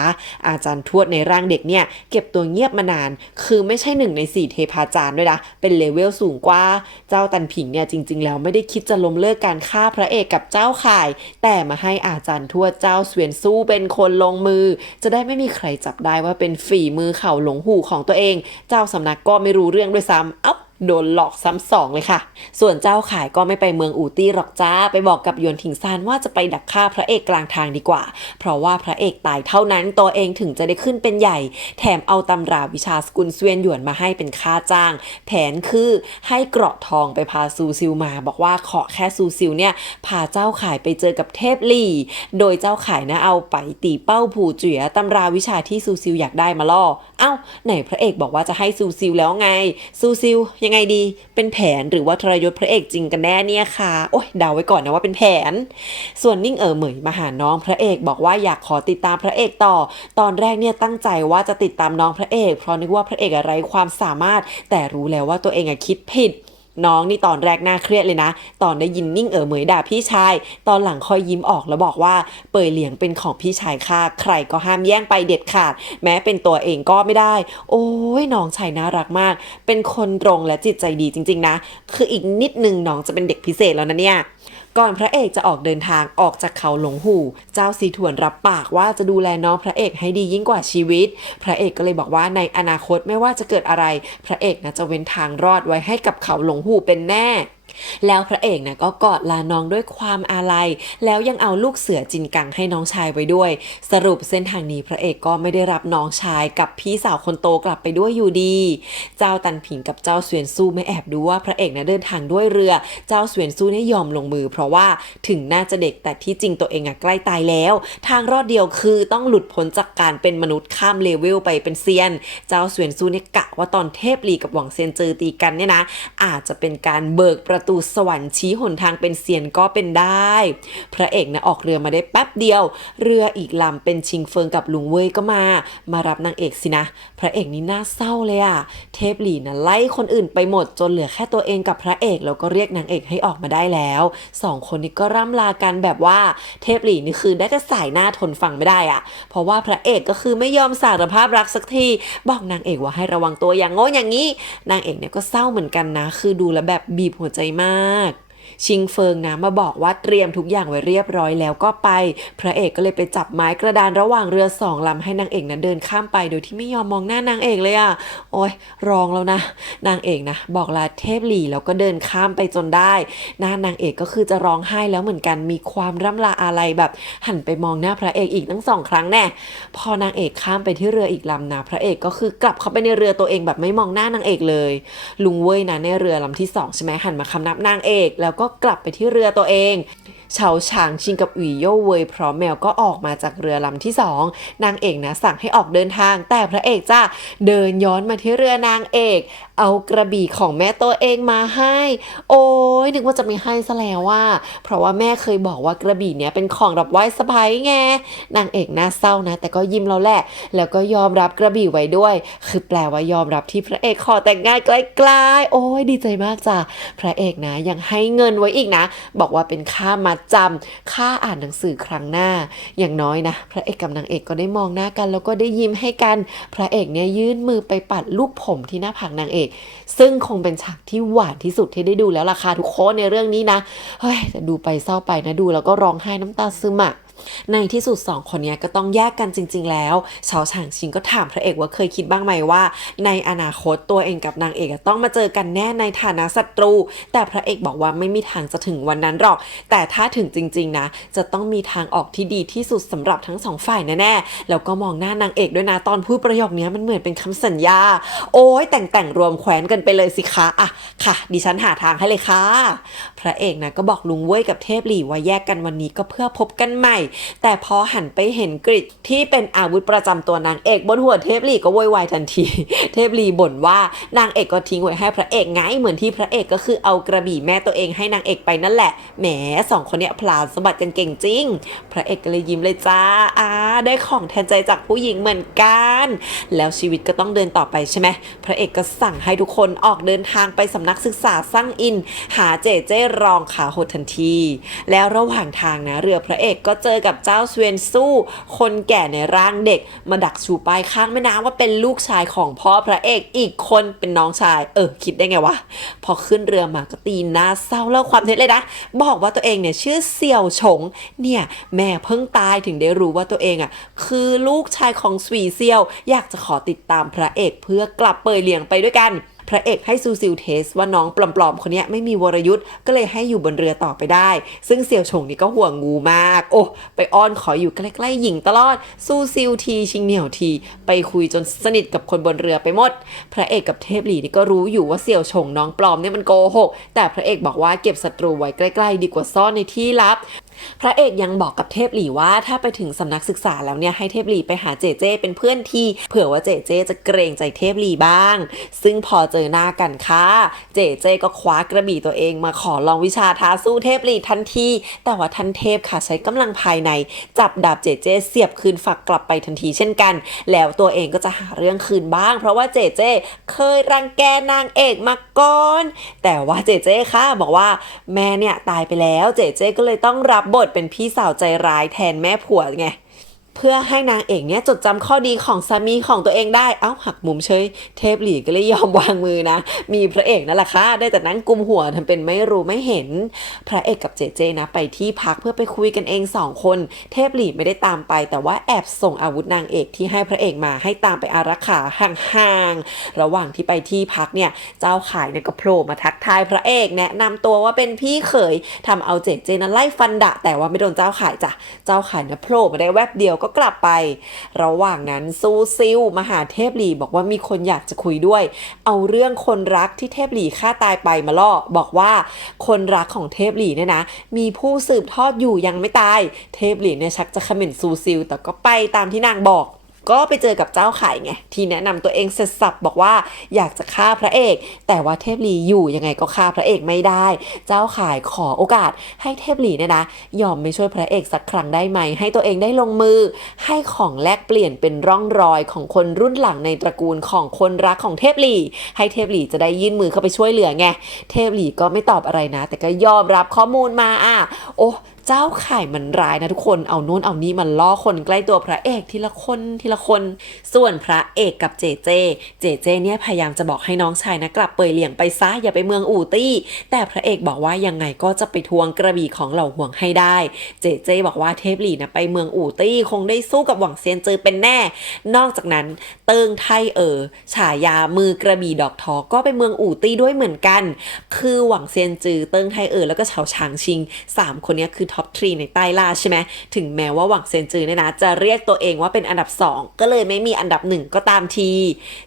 อาจารย์ทวดในร่างเด็กเนี่ยเก็บตัวเงียบมานานคือไม่ใช่1 ใน 4เทพาจารย์ด้วยนะเป็นเลเวลสูงกว่าเจ้าตันผิงเนี่ยจริงๆแล้วไม่ได้คิดจะล้มเลิกการฆ่าพระเอกกับเจ้าข่ายแต่มาให้อาจารย์ทวดเจ้าเสวียนสู้เป็นคนลงมือจะได้ไม่มีใครจับได้ว่าเป็นฝีมือเข่าหลงหูของตัวเองเจ้าสำนักก็ไม่รู้เรื่องด้วยซ้ำโดนหลอกซ้ำสองเลยค่ะส่วนเจ้าขายก็ไม่ไปเมืองอูตี้หรอกจ้าไปบอกกับหยวนถิงซานว่าจะไปดักฆ่าพระเอกกลางทางดีกว่าเพราะว่าพระเอกตายเท่านั้นตัวเองถึงจะได้ขึ้นเป็นใหญ่แถมเอาตำราวิชาสกุลเสวียนหยวนมาให้เป็นค่าจ้างแผนคือให้เกราะทองไปพาซูซิลมาบอกว่าขอแค่ซูซิลเนี่ยพาเจ้าขายไปเจอกับเทพหลี่โดยเจ้าขายนะเอาไปตีเป้าผู่เจี๋ยตำราวิชาที่ซูซิลอยากได้มาล่อไหนพระเอกบอกว่าจะให้ซูซิลแล้วไงซูซิลยังไงดีเป็นแผนหรือว่าทรยศพระเอกจริงกันแน่เนี่ยค่ะโอ้ยเดาไว้ก่อนนะว่าเป็นแผนส่วนนิ่งเหมยมาหาน้องพระเอกบอกว่าอยากขอติดตามพระเอกต่อตอนแรกเนี่ยตั้งใจว่าจะติดตามน้องพระเอกเพราะนึกว่าพระเอกอะไรความสามารถแต่รู้แล้วว่าตัวเองคิดผิดน้องนี่ตอนแรกน่าเครียดเลยนะตอนได้ยินนิ่งเหมยด่าพี่ชายตอนหลังค่อยยิ้มออกแล้วบอกว่าเป่ยเหลียงเป็นของพี่ชายค่ะใครก็ห้ามแย่งไปเด็ดขาดแม้เป็นตัวเองก็ไม่ได้โอ้ยน้องชายน่ารักมากเป็นคนตรงและจิตใจดีจริงๆนะคืออีกนิดนึงน้องจะเป็นเด็กพิเศษแล้วนะเนี่ยก่อนพระเอกจะออกเดินทางออกจากเขาหลงหูเจ้าซีถวนรับปากว่าจะดูแลน้องพระเอกให้ดียิ่งกว่าชีวิตพระเอกก็เลยบอกว่าในอนาคตไม่ว่าจะเกิดอะไรพระเอกนะจะเว้นทางรอดไว้ให้กับเขาหลงหูเป็นแน่แล้วพระเอกนะก็กอดลาน้องด้วยความอาลัยแล้วยังเอาลูกเสือจินกังให้น้องชายไว้ด้วยสรุปเส้นทางนี้พระเอกก็ไม่ได้รับน้องชายกับพี่สาวคนโตกลับไปด้วยอยู่ดีเจ้าตันผิงกับเจ้าเสวียนสู้ไม่แอบดูว่าพระเอกนะเดินทางด้วยเรือเจ้าเสวียนสู้เนี่ยยอมลงมือเพราะว่าถึงน่าจะเด็กแต่ที่จริงตัวเองใกล้ตายแล้วทางรอดเดียวคือต้องหลุดพ้นจากการเป็นมนุษย์ข้ามเลเวลไปเป็นเซียนเจ้าเสวียนสู้เนี่ยกะว่าตอนเทพหลี่กับหวังเซียนเจอตีกันเนี่ยนะอาจจะเป็นการเบิกประตูสวรรค์ชี้หนทางเป็นเซียนก็เป็นได้พระเอกนะออกเรือมาได้แป๊บเดียวเรืออีกลำเป็นชิงเฟิงกับลุงเว่ยก็มารับนางเอกสินะพระเอกนี่น่าเศร้าเลยเทพหลี่นะไล่คนอื่นไปหมดจนเหลือแค่ตัวเองกับพระเอกแล้วก็เรียกนางเอกให้ออกมาได้แล้ว2 คนนี้ก็ร่ำลากันแบบว่าเทพหลี่นี่คือได้แต่สายหน้าทนฟังไม่ได้เพราะว่าพระเอกก็คือไม่ยอมสารภาพรักสักทีบอกนางเอกว่าให้ระวังตัวอย่างโง่อย่างนี้นางเอกเนี่ยก็เศร้าเหมือนกันนะคือดูแล้วแบบบีบหัวใจมาก ชิงเฟิงนะมาบอกว่าเตรียมทุกอย่างไว้เรียบร้อยแล้วก็ไปพระเอกก็เลยไปจับไม้กระดานระหว่างเรือ2 ลำให้นางเอกนะเดินข้ามไปโดยที่ไม่ยอมมองหน้านางเอกเลยอ่ะโอ้ยร้องแล้วนะนางเอกนะบอกลาเทพหลี่แล้วก็เดินข้ามไปจนได้หน้านางเอกก็คือจะร้องไห้แล้วเหมือนกันมีความร่ำลาอะไรแบบหันไปมองหน้าพระเอกอีกทั้ง2 ครั้งแน่พอนางเอกข้ามไปที่เรืออีกลำนะพระเอกก็คือกลับเข้าไปในเรือตัวเองแบบไม่มองหน้านางเอกเลยลุงเว้ยนะในเรือลำที่2ใช่ไหมหันมาคำนับนางเอกแล้วก็กลับไปที่เรือตัวเองเฉาฉางชิงกับอุ๋ยโย่เวยพร้อมแมวก็ออกมาจากเรือลำที่2นางเอกนะสั่งให้ออกเดินทางแต่พระเอกจ้าเดินย้อนมาที่เรือนางเอกเอากระบี่ของแม่ตัวเองมาให้โอ้ยนึกว่าจะไม่ให้ซะแล้วว่าเพราะว่าแม่เคยบอกว่ากระบี่เนี้ยเป็นของรับไหว้สะใภ้ไงนางเอกน่าเศร้านะแต่ก็ยิ้มแล้วแหละแล้วก็ยอมรับกระบี่ไว้ด้วยคือแปลว่ายอมรับที่พระเอกขอแต่งงานใกล้ๆโอ้ยดีใจมากจ้ะพระเอกนะยังให้เงินไว้อีกนะบอกว่าเป็นค่ามัดจำค่าอ่านหนังสือครั้งหน้าอย่างน้อยนะพระเอกกับนางเอกก็ได้มองหน้ากันแล้วก็ได้ยิ้มให้กันพระเอกเนี่ยยื่นมือไปปัดลูกผมที่หน้าผากนางเอกซึ่งคงเป็นฉากที่หวานที่สุดที่ได้ดูแล้วล่ะค่ะทุกคนในเรื่องนี้นะเฮ้ยแต่ดูไปเศร้าไปนะดูแล้วก็ร้องไห้น้ำตาซึมอะในที่สุด2 คนนี้ก็ต้องแยกกันจริงๆแล้วเฉาฉางชิงก็ถามพระเอกว่าเคยคิดบ้างไหมว่าในอนาคตตัวเองกับนางเอกต้องมาเจอกันแน่ในฐานะศัตรูแต่พระเอกบอกว่าไม่มีทางจะถึงวันนั้นหรอกแต่ถ้าถึงจริงๆนะจะต้องมีทางออกที่ดีที่สุดสำหรับทั้ง2 ฝ่ายแน่ๆแล้วก็มองหน้านางเอกด้วยนะตอนพูดประโยคนี้มันเหมือนเป็นคำสัญญาโอ้ยแต่งรวมแขวนกันไปเลยสิคะอ่ะค่ะดิฉันหาทางให้เลยค่ะพระเอกนะก็บอกลุงเว้ยกับเทพหลี่ว่าแยกกันวันนี้ก็เพื่อพบกันใหม่แต่พอหันไปเห็นกริดที่เป็นอาวุธประจำตัวนางเอกบนหัวเทพหลี่ก็โวยวายทันทีเทพหลี่บ่นว่านางเอกก็ทิ้งไว้ให้พระเอกไงเหมือนที่พระเอกก็คือเอากระบี่แม่ตัวเองให้นางเอกไปนั่นแหละแหม2 คนเนี้ยพลาดสมบัติกันเก่งจริงพระเอกก็เลยยิ้มเลยจ้าได้ของแทนใจจากผู้หญิงเหมือนกันแล้วชีวิตก็ต้องเดินต่อไปใช่ไหมพระเอกก็สั่งให้ทุกคนออกเดินทางไปสำนักศึกษาซั่งอินหาเจเจรองขาโหดทันทีแล้วระหว่างทางนะเรือพระเอกก็เจอกับเจ้าเสวียนสู้คนแก่ในร่างเด็กมาดักชูป้ายข้างแม่น้ำว่าเป็นลูกชายของพ่อพระเอกอีกคนเป็นน้องชายคิดได้ไงวะพอขึ้นเรือมาก็ตีหน้าเศร้าเล่าความเท็จเลยนะบอกว่าตัวเองเนี่ยชื่อเสี่ยวฉงเนี่ยแม่เพิ่งตายถึงได้รู้ว่าตัวเองคือลูกชายของสวีเซียวอยากจะขอติดตามพระเอกเพื่อกลับเปยเหลียงไปด้วยกันพระเอกให้ซูซิลเทสว่าน้องปลอมๆคนนี้ไม่มีวรยุทธ์ก็เลยให้อยู่บนเรือต่อไปได้ซึ่งเสี่ยวฉงนี่ก็ห่วงงูมากไปอ้อนขออยู่ใกล้ๆหญิงตลอดซูซิลทีชิงเหนี่ยวทีไปคุยจนสนิทกับคนบนเรือไปหมดพระเอกกับเทพหลี่นี่ก็รู้อยู่ว่าเสี่ยวฉงน้องปลอมเนี่ยมันโกหกแต่พระเอกบอกว่าเก็บศัตรูไว้ใกล้ๆดีกว่าซ่อนในที่ลับพระเอกยังบอกกับเทพหลี่ว่าถ้าไปถึงสำนักศึกษาแล้วเนี่ยให้เทพหลี่ไปหาเจเจเป็นเพื่อนทีเผื่อว่าเจเจจะเกรงใจเทพหลี่บ้างซึ่งพอเจอหน้ากันค่ะเจเจก็คว้ากระบี่ตัวเองมาขอลองวิชาท้าสู้เทพหลี่ทันทีแต่ว่าท่านเทพค่ะใช้กำลังภายในจับดาบเจเจเสียบคืนฝักกลับไปทันทีเช่นกันแล้วตัวเองก็จะหาเรื่องคืนบ้างเพราะว่าเจเจเคยรังแกนางเอกมาก่อนแต่ว่าเจเจค่ะบอกว่าแม่เนี่ยตายไปแล้วเจเจก็เลยต้องรับบทเป็นพี่สาวใจร้ายแทนแม่ผัวไง เพื่อให้นางเอกเนี่ยจดจำข้อดีของสามีของตัวเองได้หักมุมเฉยเทพหลี่ก็เลยยอมวางมือนะมีพระเอกนั่นแหละค่ะได้แต่นั่งกุมหัวทำเป็นไม่รู้ไม่เห็นพระเอกกับเจเจนะไปที่พักเพื่อไปคุยกันเอง2 คนเทพหลี่ไม่ได้ตามไปแต่ว่าแอบส่งอาวุธนางเอกที่ให้พระเอกมาให้ตามไปอารักขาห่างๆระหว่างที่ไปที่พักเนี่ยเจ้าข่ายเนี่ยก็โผล่มาทักทายพระเอกแนะนำตัวว่าเป็นพี่เขยทำเอาเจเจนั้นไล่ฟันดะแต่ว่าไม่โดนเจ้าข่ายจ้ะเจ้าข่ายเนี่ยโผล่มาได้แวบเดียวก็กลับไประหว่างนั้นซูซิลมาหาเทพหลี่บอกว่ามีคนอยากจะคุยด้วยเอาเรื่องคนรักที่เทพหลี่ฆ่าตายไปมาล่อบอกว่าคนรักของเทพหลี่เนี่ยนะมีผู้สืบทอดอยู่ยังไม่ตายเทพหลี่เนี่ยชักจะเขม่นซูซิลแต่ก็ไปตามที่นางบอกก็ไปเจอกับเจ้าข่ายไงที่แนะนำตัวเองเสร็จสับบอกว่าอยากจะฆ่าพระเอกแต่ว่าเทพหลี่อยู่ยังไงก็ฆ่าพระเอกไม่ได้เจ้าข่ายขอโอกาสให้เทพหลี่เนี่ยนะยอมไม่ช่วยพระเอกสักครั้งได้ไหมให้ตัวเองได้ลงมือให้ของแลกเปลี่ยนเป็นร่องรอยของคนรุ่นหลังในตระกูลของคนรักของเทพหลี่ให้เทพหลี่จะได้ยื่นมือเข้าไปช่วยเหลือไงเทพหลี่ก็ไม่ตอบอะไรนะแต่ก็ยอมรับข้อมูลมาโอ้ เจ้าไข่มันร้ายนะทุกคนเอานู่นเอานี่มันล่อคนใกล้ตัวพระเอกทีละคนทีละคนส่วนพระเอกกับเจเจเนี่ยพยายามจะบอกให้น้องชายนะกลับเปยเหลี่ยงไปซะอย่าไปเมืองอู่ตี้แต่พระเอกบอกว่ายังไงก็จะไปทวงกระบี่ของเหล่าห่วงให้ได้เจบอกว่าเทพหลี่นะไปเมืองอู่ตี้คงได้สู้กับหวังเซียนจือเป็นแน่นอกจากนั้นเติงไทฉายามือกระบี่ดอกทอก็ไปเมืองอู่ตี้ด้วยเหมือนกันคือหวังเซียนจือเติงไทแล้วก็เฉาฉางชิง3คนนี้คือท็อป3ในใต้ล่าใช่ไหมถึงแม้ว่าหวังเซียนจือเนี่ยนะจะเรียกตัวเองว่าเป็นอันดับ2ก็เลยไม่มีอันดับ1ก็ตามที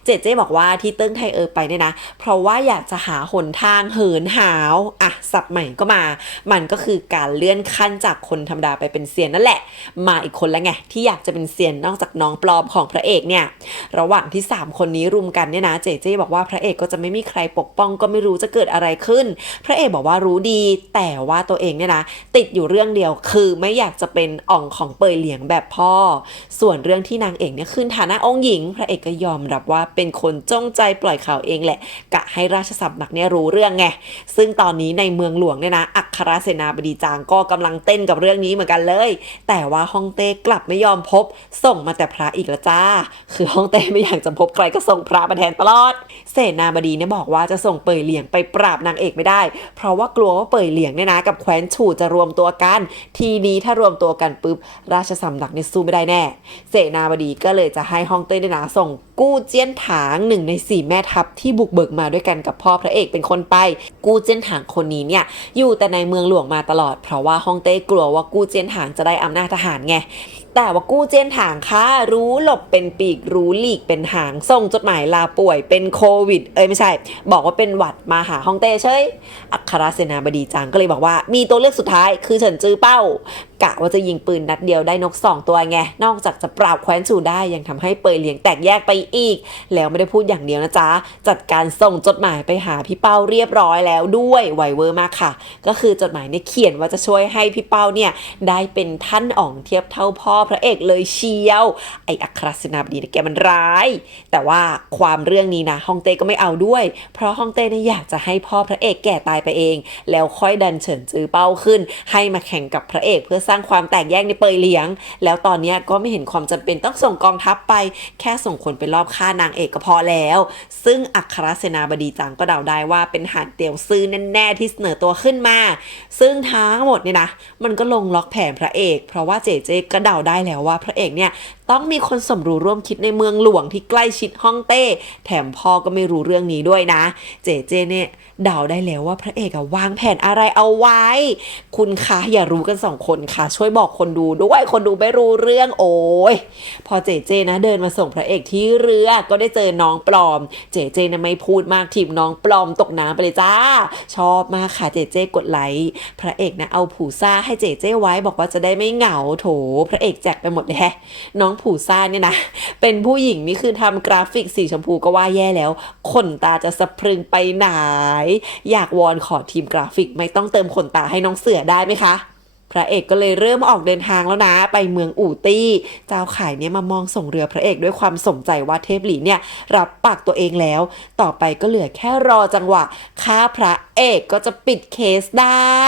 เจบอกว่าที่เติ้งไทไปเนี่ยนะเพราะว่าอยากจะหาหนทางเหินหาวอ่ะศัพท์ใหม่ก็มามันก็คือการเลื่อนขั้นจากคนธรรมดาไปเป็นเซียนนั่นแหละมาอีกคนแล้วไงที่อยากจะเป็นเซียนนอกจากน้องปลอมของพระเอกเนี่ยระหว่างที่3คนนี้รุมกันเนี่ยนะเจบอกว่าพระเอกก็จะไม่มีใครปกป้องก็ไม่รู้จะเกิดอะไรขึ้นพระเอกบอกว่ารู้ดีแต่ว่าตัวเองเนี่ยนะติดอยู่เรื่องเดียวคือไม่อยากจะเป็นอ่องของเปยเหลียงแบบพ่อส่วนเรื่องที่นางเอกเนี่ยขึ้นฐานะองค์หญิงพระเอกก็ยอมรับว่าเป็นคนจงใจปล่อยข่าวเองแหละกะให้ราชสำนักเนี่ยรู้เรื่องไงซึ่งตอนนี้ในเมืองหลวงเนี่ยนะอัครเสนาบดีจางก็กำลังเต้นกับเรื่องนี้เหมือนกันเลยแต่ว่าฮ่องเต้กลับไม่ยอมพบส่งมาแต่พระอีกแล้วจ้าคือฮ่องเต้ไม่อยากจะพบใครก็ส่งพระมาแทนตลอดเสนาบดีเนี่ยบอกว่าจะส่งเปยเหลียงไปปราบนางเอกไม่ได้เพราะว่ากลัวว่าเปยเหลียงเนี่ยนะกับแคว้นฉู่จะรวมตัวกันทีนี้ถ้ารวมตัวกันปุ๊บราชสำนักเนี่ยสู้ไม่ได้แน่เสนาบดีก็เลยจะให้ฮ่องเต้เนี่ยนะส่งกู้เจี้ยนถาง1 ใน 4แม่ทัพที่บุกเบิกมาด้วยกันกับพ่อพระเอกเป็นคนไปกู้เจี้ยนถางคนนี้เนี่ยอยู่แต่ในเมืองหลวงมาตลอดเพราะว่าฮ่องเต้กลัวว่ากู้เจี้ยนถางจะได้อำนาจทหารไงแต่ว่ากู้เจี้ยนถางค่ะรู้หลบเป็นปีกรู้หลีกเป็นหางส่งจดหมายลาป่วยเป็นโควิดไม่ใช่บอกว่าเป็นหวัดมาหาฮ่องเต้เฉยอัครเสนาบดีจางก็เลยบอกว่ามีตัวเลือกสุดท้ายคือเฉินจื้อเป้ากะว่าจะยิงปืนนัดเดียวได้นก2 ตัวไงนอกจากจะปราบแคว้นฉู่ได้ยังทำให้เปยเหลียงแตกแยกไปอีกแล้วไม่ได้พูดอย่างเดียวนะจ๊ะจัดการส่งจดหมายไปหาพี่เป้าเรียบร้อยแล้วด้วยไวเวอร์มากค่ะก็คือจดหมายเนี่ยเขียนว่าจะช่วยให้พี่เป้าเนี่ยได้เป็นท่านอ๋องเทียบเท่าพ่อพระเอกเลยเชียวไอ้อัครเสนาบดีเนี่ยแกมันร้ายแต่ว่าความเรื่องนี้นะฮ่องเต้ก็ไม่เอาด้วยเพราะฮ่องเต้เนี่ยอยากจะให้พ่อพระเอกแก่ตายไปเองแล้วค่อยดันเฉินจื้อเป้าขึ้นให้มาแข่งกับพระเอกเพื่อสร้างความแตกแยกในเปยเหลียงแล้วตอนนี้ก็ไม่เห็นความจำเป็นต้องส่งกองทัพไปแค่ส่งคนไปรอบฆ่านางเอกก็พอแล้วซึ่งอัครเสนาบดีจางก็เดาได้ว่าเป็นหานเตียวซื่อแน่ๆที่เสนอตัวขึ้นมาซึ่งทั้งหมดเนี่ยนะมันก็ลงล็อกแผนพระเอกเพราะว่าเจก็เดาได้แล้วว่าพระเอกเนี่ยต้องมีคนสมรู้ร่วมคิดในเมืองหลวงที่ใกล้ชิดฮ่องเต้แถมพ่อก็ไม่รู้เรื่องนี้ด้วยนะเจเนี่ยเดาได้แล้วว่าพระเอกวางแผนอะไรเอาไว้คุณคะอย่ารู้กัน2 คนค่ะช่วยบอกคนดูด้วยคนดูไม่รู้เรื่องโอ้ยพอเจนะเดินมาส่งพระเอกที่เรือก็ได้เจอน้องปลอมเจนะไม่พูดมากทีมน้องปลอมตกน้ำไปเลยจ้าชอบมากค่ะเจกดไลค์พระเอกนะเอาผูซ่าให้เจไว้บอกว่าจะได้ไม่เหงาโถพระเอกแจกไปหมดเลยแฮะน้องผูซ่าเนี่ยนะเป็นผู้หญิงนี่คือทำกราฟิกสีชมพูก็ว่าแย่แล้วขนตาจะสะพรึงไปไหนอยากวอนขอทีมกราฟิกไม่ต้องเติมขนตาให้น้องเสือได้ไหมคะพระเอกก็เลยเริ่มออกเดินทางแล้วนะไปเมืองอู่ตี้เจ้าข่ายเนี่ยมามองส่งเรือพระเอกด้วยความสนใจว่าเทพหลีเนี่ยรับปากตัวเองแล้วต่อไปก็เหลือแค่รอจังหวะฆ่าพระเอกก็จะปิดเคสได้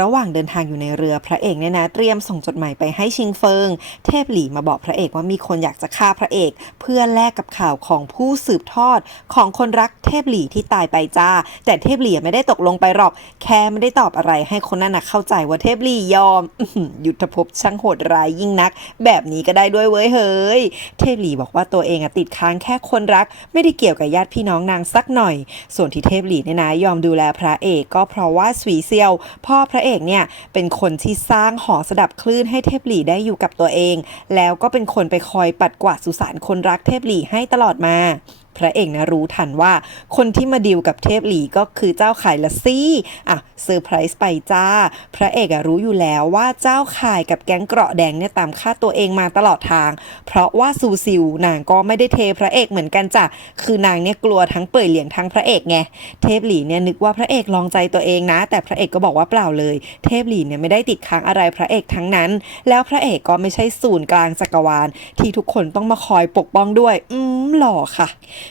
ระหว่างเดินทางอยู่ในเรือพระเอกเนี่ยนะเตรียมส่งจดหมายไปให้ชิงเฟิงเทพหลีมาบอกพระเอกว่ามีคนอยากจะฆ่าพระเอกเพื่อแลกกับข่าวของผู้สืบทอดของคนรักเทพหลีที่ตายไปจ้าแต่เทพหลีไม่ได้ตกลงไปหรอกแค่ไม่ได้ตอบอะไรให้คนนั้นเข้าใจว่าเทพหลียอมยุทธภพช่างโหดร้ายยิ่งนักแบบนี้ก็ได้ด้วยเว้ยเฮ้ยเทพหลีบอกว่าตัวเองติดค้างแค่คนรักไม่ได้เกี่ยวกับญาติพี่น้องนางสักหน่อยส่วนที่เทพหลีเนี่ยนะยอมดูแลพระเอกก็เพราะว่าสวีเซียวพ่อพระเอกเนี่ยเป็นคนที่สร้างหอสดับคลื่นให้เทพหลีได้อยู่กับตัวเองแล้วก็เป็นคนไปคอยปัดกวาดสุสานคนรักเทพหลีให้ตลอดมาพระเอกนะรู้ทันว่าคนที่มาดีลกับเทพหลีก็คือเจ้าข่ายละซี่เซอร์ไพรส์ไปจ้าพระเอกรู้อยู่แล้วว่าเจ้าข่ายกับแก๊งเกราะแดงเนี่ยตามฆ่าตัวเองมาตลอดทางเพราะว่าซูซิวนางก็ไม่ได้เทพระเอกเหมือนกันจ้ะคือนางเนี่ยกลัวทั้งเป่ยเหลียงทั้งพระเอกไงเทพหลีเนี่ยนึกว่าพระเอกลองใจตัวเองนะแต่พระเอกก็บอกว่าเปล่าเลยเทพหลีเนี่ยไม่ได้ติดค้างอะไรพระเอกทั้งนั้นแล้วพระเอกก็ไม่ใช่ศูนย์กลางจักรวาลที่ทุกคนต้องมาคอยปกป้องด้วยหล่อค่ะ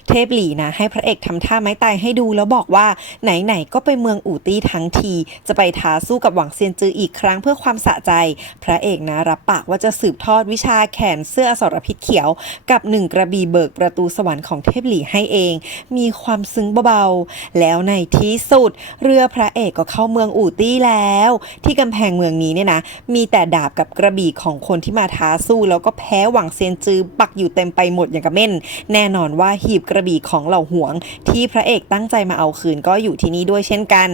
เทพหลีนะให้พระเอกทำท่าไม้ตายให้ดูแล้วบอกว่าไหนๆก็ไปเมืองอู่ตี้ทั้งทีจะไปท้าสู้กับหวังเซียนจืออีกครั้งเพื่อความสะใจพระเอกนะรับปากว่าจะสืบทอดวิชาแขนเสื้ออสรพิษเขียวกับ1กระบี่เบิกประตูสวรรค์ของเทพหลีให้เองมีความซึ้งเบาๆแล้วในที่สุดเรือพระเอกก็เข้าเมืองอู่ตี้แล้วที่กำแพงเมืองนี้เนี่ยนะมีแต่ดาบกับกระบี่ของคนที่มาท้าสู้แล้วก็แพ้หวังเซียนจือปักอยู่เต็มไปหมดอย่างกับเม่นแน่นอนว่าหีบกระบี่ของเหล่าหวงที่พระเอกตั้งใจมาเอาคืนก็อยู่ที่นี่ด้วยเช่นกัน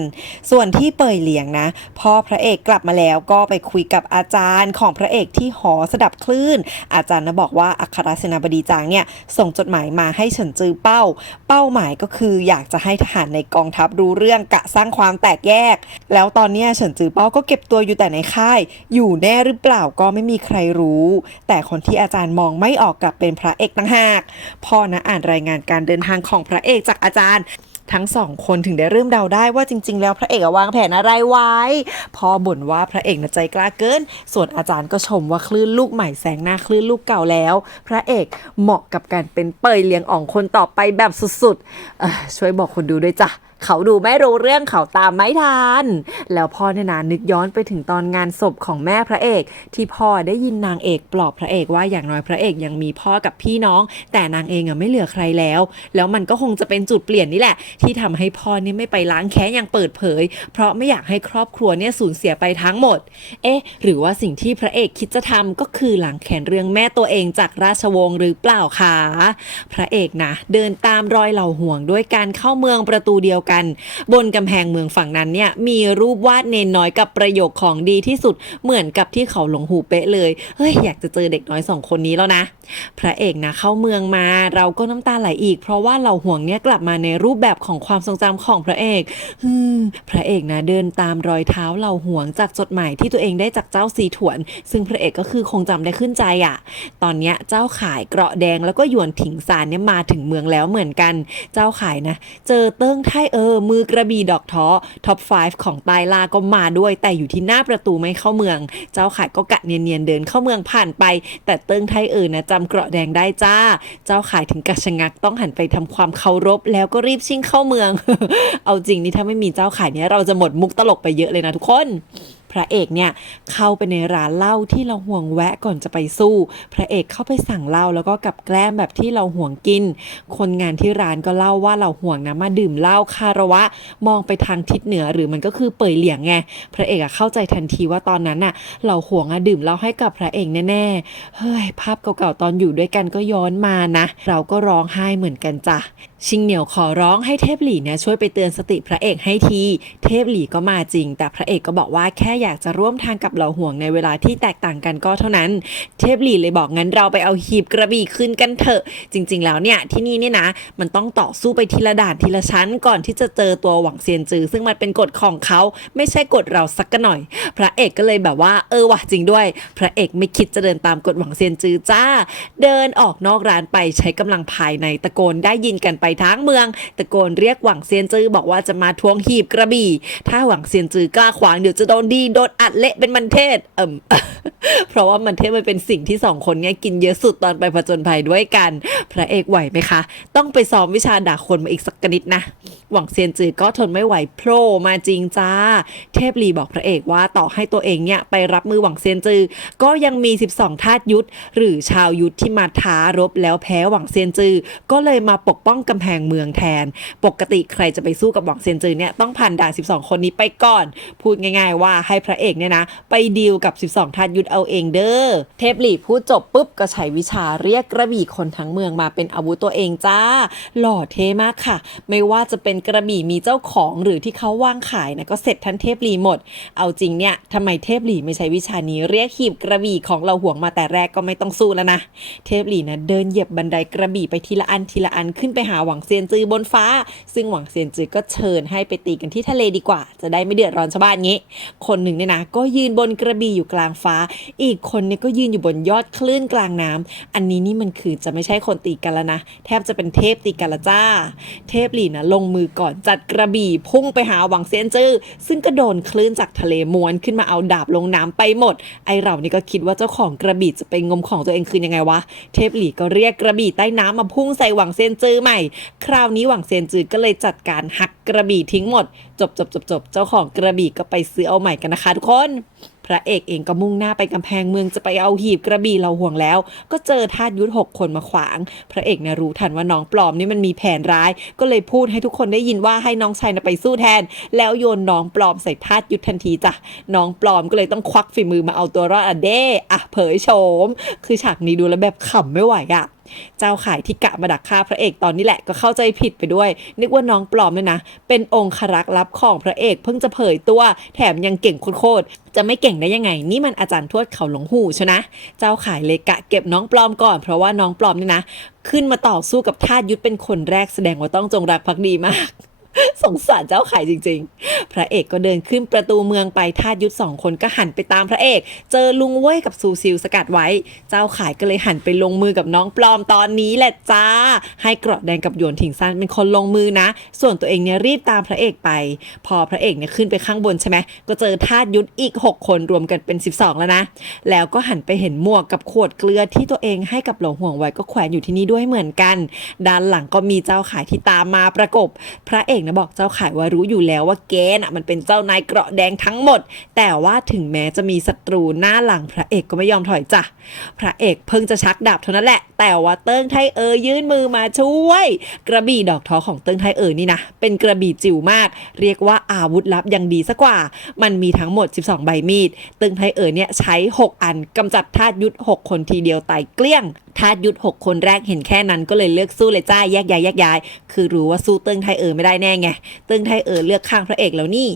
ส่วนที่เป่ยเหลียงนะพอพระเอกกลับมาแล้วก็ไปคุยกับอาจารย์ของพระเอกที่หอสดับคลื่นอาจารย์นะบอกว่าอัครเสนาบดีจางเนี่ยส่งจดหมายมาให้เฉินจือเป้าหมายก็คืออยากจะให้ทหารในกองทัพรู้เรื่องกะสร้างความแตกแยกแล้วตอนนี้เฉินจือเป้าก็เก็บตัวอยู่แต่ในค่ายอยู่แน่หรือเปล่าก็ไม่มีใครรู้แต่คนที่อาจารย์มองไม่ออกกลับเป็นพระเอกต่างหากพ่อนะอ่านรายงานการเดินทางของพระเอกจากอาจารย์ทั้งสองคนถึงได้เริ่มเดาได้ว่าจริงๆแล้วพระเอกวางแผนอะไรไว้พ่อบ่นว่าพระเอกน่ะใจกล้าเกินส่วนอาจารย์ก็ชมว่าคลื่นลูกใหม่แซงหน้าคลื่นลูกเก่าแล้วพระเอกเหมาะกับการเป็นเป่ยเลียงอ่องคนต่อไปแบบสุดๆช่วยบอกคนดูด้วยจ้ะเขาดูไม่รู้เรื่องเขาตามไม่ทันแล้วพ่อเนี่ยนะนึกย้อนไปถึงตอนงานศพของแม่พระเอกที่พ่อได้ยินนางเอกปลอบพระเอกว่าอย่างน้อยพระเอกยังมีพ่อกับพี่น้องแต่นางเองไม่เหลือใครแล้วมันก็คงจะเป็นจุดเปลี่ยนนี่แหละที่ทำให้พ่อเนี่ยไม่ไปล้างแค้นอย่างเปิดเผยเพราะไม่อยากให้ครอบครัวเนี่ยสูญเสียไปทั้งหมดหรือว่าสิ่งที่พระเอกคิดจะทำก็คือล้างแค้นเรื่องแม่ตัวเองจากราชวงศ์หรือเปล่าคะพระเอกนะเดินตามรอยเหล่าห่วงด้วยการเข้าเมืองประตูเดียวกันบนกำแพงเมืองฝั่งนั้นเนี่ยมีรูปวาดเนนน้อยกับประโยคของดีที่สุดเหมือนกับที่เขาหลงหูเป๊ะเลยอยากจะเจอเด็กน้อย2คนนี้แล้วนะพระเอกนะเข้าเมืองมาเราก็น้ำตาไหลอีกเพราะว่าเหล่าห่วงเนี่ยกลับมาในรูปแบบของความทรงจำของพระเอกพระเอกนะเดินตามรอยเท้าเหล่าห่วงจากจดหมายที่ตัวเองได้จากเจ้าซีถวนซึ่งพระเอกก็คือคงจำได้ขึ้นใจตอนเนี้ยเจ้าขายเกราะแดงแล้วก็หยวนถิงซานเนี่ยมาถึงเมืองแล้วเหมือนกันเจ้าขายนะเจอเติ้งไทมือกระบี่ดอกท้อท็อป 5 ของไตลาก็มาด้วยแต่อยู่ที่หน้าประตูไม่เข้าเมืองเจ้าขายก็กะเนียนๆเดินเข้าเมืองผ่านไปแต่เติ้งไทนะจำเกราะแดงได้จ้าเจ้าขายถึงกับชะงักต้องหันไปทำความเคารพแล้วก็รีบชิ่งเข้าเมือง เอาจริงนี่ถ้าไม่มีเจ้าขายเนี่ยเราจะหมดมุกตลกไปเยอะเลยนะทุกคนพระเอกเนี่ยเข้าไปในร้านเหล้าที่เราห่วงแวะก่อนจะไปสู้พระเอกเข้าไปสั่งเหล้าแล้วก็กับแกล้มแบบที่เราห่วงกินคนงานที่ร้านก็เล่าว่าเราห่วงนะมาดื่มเหล้าคารวะมองไปทางทิศเหนือหรือมันก็คือเป่ยเหลียงไงพระเอกเข้าใจทันทีว่าตอนนั้นเราห่วงดื่มเหล้าให้กับพระเอกแน่ๆภาพเก่าๆตอนอยู่ด้วยกันก็ย้อนมานะเราก็ร้องไห้เหมือนกันจ้ะชิงเหนียวขอร้องให้เทพหลี่เนี่ยช่วยไปเตือนสติพระเอกให้ทีเทพหลี่ก็มาจริงแต่พระเอกก็บอกว่าแค่อยากจะร่วมทางกับเหล่าห่วงในเวลาที่แตกต่างกันก็เท่านั้นเทพหลี่เลยบอกงั้นเราไปเอาหีบกระบี่ขึ้นกันเถอะจริงๆแล้วเนี่ยที่นี่เนี่ยนะมันต้องต่อสู้ไปทีละด่านทีละชั้นก่อนที่จะเจอตัวหวังเซียนจือซึ่งมันเป็นกฎของเขาไม่ใช่กฎเราสักหน่อยพระเอกก็เลยแบบว่าว่ะจริงด้วยพระเอกไม่คิดจะเดินตามกฎหวังเซียนจือจ้าเดินออกนอกร้านไปใช้กำลังภายในตะโกนได้ยินกันไปทั้งเมืองตะโกนเรียกหวังเซียนจือบอกว่าจะมาทวงหีบกระบี่ถ้าหวังเซียนจือกล้าขวางเดี๋ยวจะโดนอัดเละเป็นมันเทศเพราะว่ามันเทศมันเป็นสิ่งที่2คนเนี้ยกินเยอะสุดตอนไปผจญภัยด้วยกันพระเอกไหวไหมคะต้องไปซ้อมวิชาด่าคนมาอีกสักนิดนะหวังเซียนจือก็ทนไม่ไหวโผล่มาจริงจ้าเทพหลีบอกพระเอกว่าต่อให้ตัวเองเนี่ยไปรับมือหวังเซียนจือก็ยังมี12ทาสยุทธหรือชาวยุทธที่มาท้ารบแล้วแพ้หวังเซียนจือก็เลยมาปกป้องกำแพงเมืองแทนปกติใครจะไปสู้กับหวังเซียนจือเนี่ยต้องผ่านด่าน12คนนี้ไปก่อนพูดง่ายๆว่าให้พระเอกเนี่ยนะไปดีลกับ12ทาสยุทธเอาเองเด้อเทพหลีพูดจบปุ๊บก็ใช้วิชาเรียกกระบี่คนทั้งเมืองมาเป็นอาวุธตัวเองจ้าหล่อเท่มากค่ะไม่ว่าจะเป็นกระบี่มีเจ้าของหรือที่เขาวางขายนะก็เสร็จทันเทพหลีหมดเอาจริงเนี่ยทำไมเทพหลีไม่ใช้วิชานี้เรียกหีบกระบี่ของเราห่วงมาแต่แรกก็ไม่ต้องสู้แล้วนะเทพหลีนะเดินเหยียบบันไดกระบี่ไปทีละอันขึ้นไปหาหวังเซียนจือบนฟ้าซึ่งหวังเซียนจือก็เชิญให้ไปตีกันที่ทะเลดีกว่าจะได้ไม่เดือดร้อนชาวบ้านงี้คน หนึ่งเนี่ยนะก็ยืนบนกระบี่อยู่กลางฟ้าอีกคนเนี่ยก็ยืนอยู่บนยอดคลื่นกลางน้ำอันนี้นี่มันคือจะไม่ใช่คนตีกันแล้วนะแทบจะเป็นเทพตีกันละจ้าเทพหลี่นะลงมือก่อนจัดกระบี่พุ่งไปหาหวังเซียนจื้อซึ่งก็โดนคลื่นจากทะเลม้วนขึ้นมาเอาดาบลงน้ำไปหมดไอเรานี่ก็คิดว่าเจ้าของกระบี่จะไปงมของตัวเองคืนยังไงวะเทพหลี่ก็เรียกกระบี่ใต้น้ำมาพุ่งใส่หวังเซียนจื้อใหม่คราวนี้หวังเซียนจื้อก็เลยจัดการหักกระบี่ทิ้งหมดจบเจ้าของกระบี่ก็ไปซื้อเอาใหม่กันนะคะทุกคนพระเอกเองก็มุ่งหน้าไปกำแพงเมืองจะไปเอาหีบกระบี่เราห่วงแล้วก็เจอทาสยุทธ6 คนมาขวางพระเอกเนี่ยรู้ทันว่าน้องปลอมนี่มันมีแผนร้ายก็เลยพูดให้ทุกคนได้ยินว่าให้น้องชายไปสู้แทนแล้วโยนน้องปลอมใส่ทาสยุทธทันทีจ้ะน้องปลอมก็เลยต้องควักฝีมือมาเอาตัวรอดเผยโฉมคือฉากนี้ดูแล้วแบบขำไม่ไหวอะเจ้าข่ายที่กะมาดักฆ่าพระเอกตอนนี้แหละก็เข้าใจผิดไปด้วยนึกว่าน้องปลอมเนี่ยนะเป็นองครักษ์ลับของพระเอกเพิ่งจะเผยตัวแถมยังเก่งโคตรจะไม่เก่งได้ยังไงนี่มันอาจารย์ทวดเขาหลงหูใช่นะเจ้าข่ายเลยกะเก็บน้องปลอมก่อนเพราะว่าน้องปลอมเนี่ยนะขึ้นมาต่อสู้กับทาสยุทธเป็นคนแรกแสดงว่าต้องจงรักภักดีมาก สงสารเจ้าไข่จริงๆพระเอกก็เดินขึ้นประตูเมืองไปทาสยุทธ2 คนก็หันไปตามพระเอกเจอลุงเว้ยกับซูซิลสกัดไว้เจ้าข่ายก็เลยหันไปลงมือกับน้องปลอมตอนนี้แหละจ้าให้เกราะแดงกับหยวนถิงซานเป็นคนลงมือนะส่วนตัวเองเนี่ยรีบตามพระเอกไปพอพระเอกเนี่ยขึ้นไปข้างบนใช่ไหมก็เจอทาสยุทธอีก6 คนรวมกันเป็น12แล้วนะแล้วก็หันไปเห็นหมวกกับขวดเกลือที่ตัวเองให้กับหลงห่วงไว้ก็แขวนอยู่ที่นี่ด้วยเหมือนกันด้านหลังก็มีเจ้าข่ายที่ตามมาประกบพระเอกนะบอกเจ้าข่ายว่ารู้อยู่แล้วว่าแกน่ะมันเป็นเจ้านายเกราะแดงทั้งหมดแต่ว่าถึงแม้จะมีศัตรูหน้าหลังพระเอกก็ไม่ยอมถอยจ้ะพระเอกเพิ่งจะชักดาบเท่านั้นแหละแต่ว่าเติ้งไทเอ๋อยื่นมือมาช่วยกระบี่ดอกท้อของเติ้งไทเอ๋อนี่นะเป็นกระบี่จิ๋วมากเรียกว่าอาวุธลับยังดีซะกว่ามันมีทั้งหมด12 ใบมีดเติ้งไทเอ๋อเนี่ยใช้6 อันกำจัดทาสยุทธ6 คนทีเดียวตายเกลี้ยงทาสยุทธ6 คนแรกเห็นแค่นั้นก็เลยเลือกสู้เลยจ้าแยกย้ายคือรู้ว่าสู้เติ้งไทเอ๋อไม่ได้แน่ไงเติ้งไทเอ๋อเลือกข้างพระเอกแล้วนี่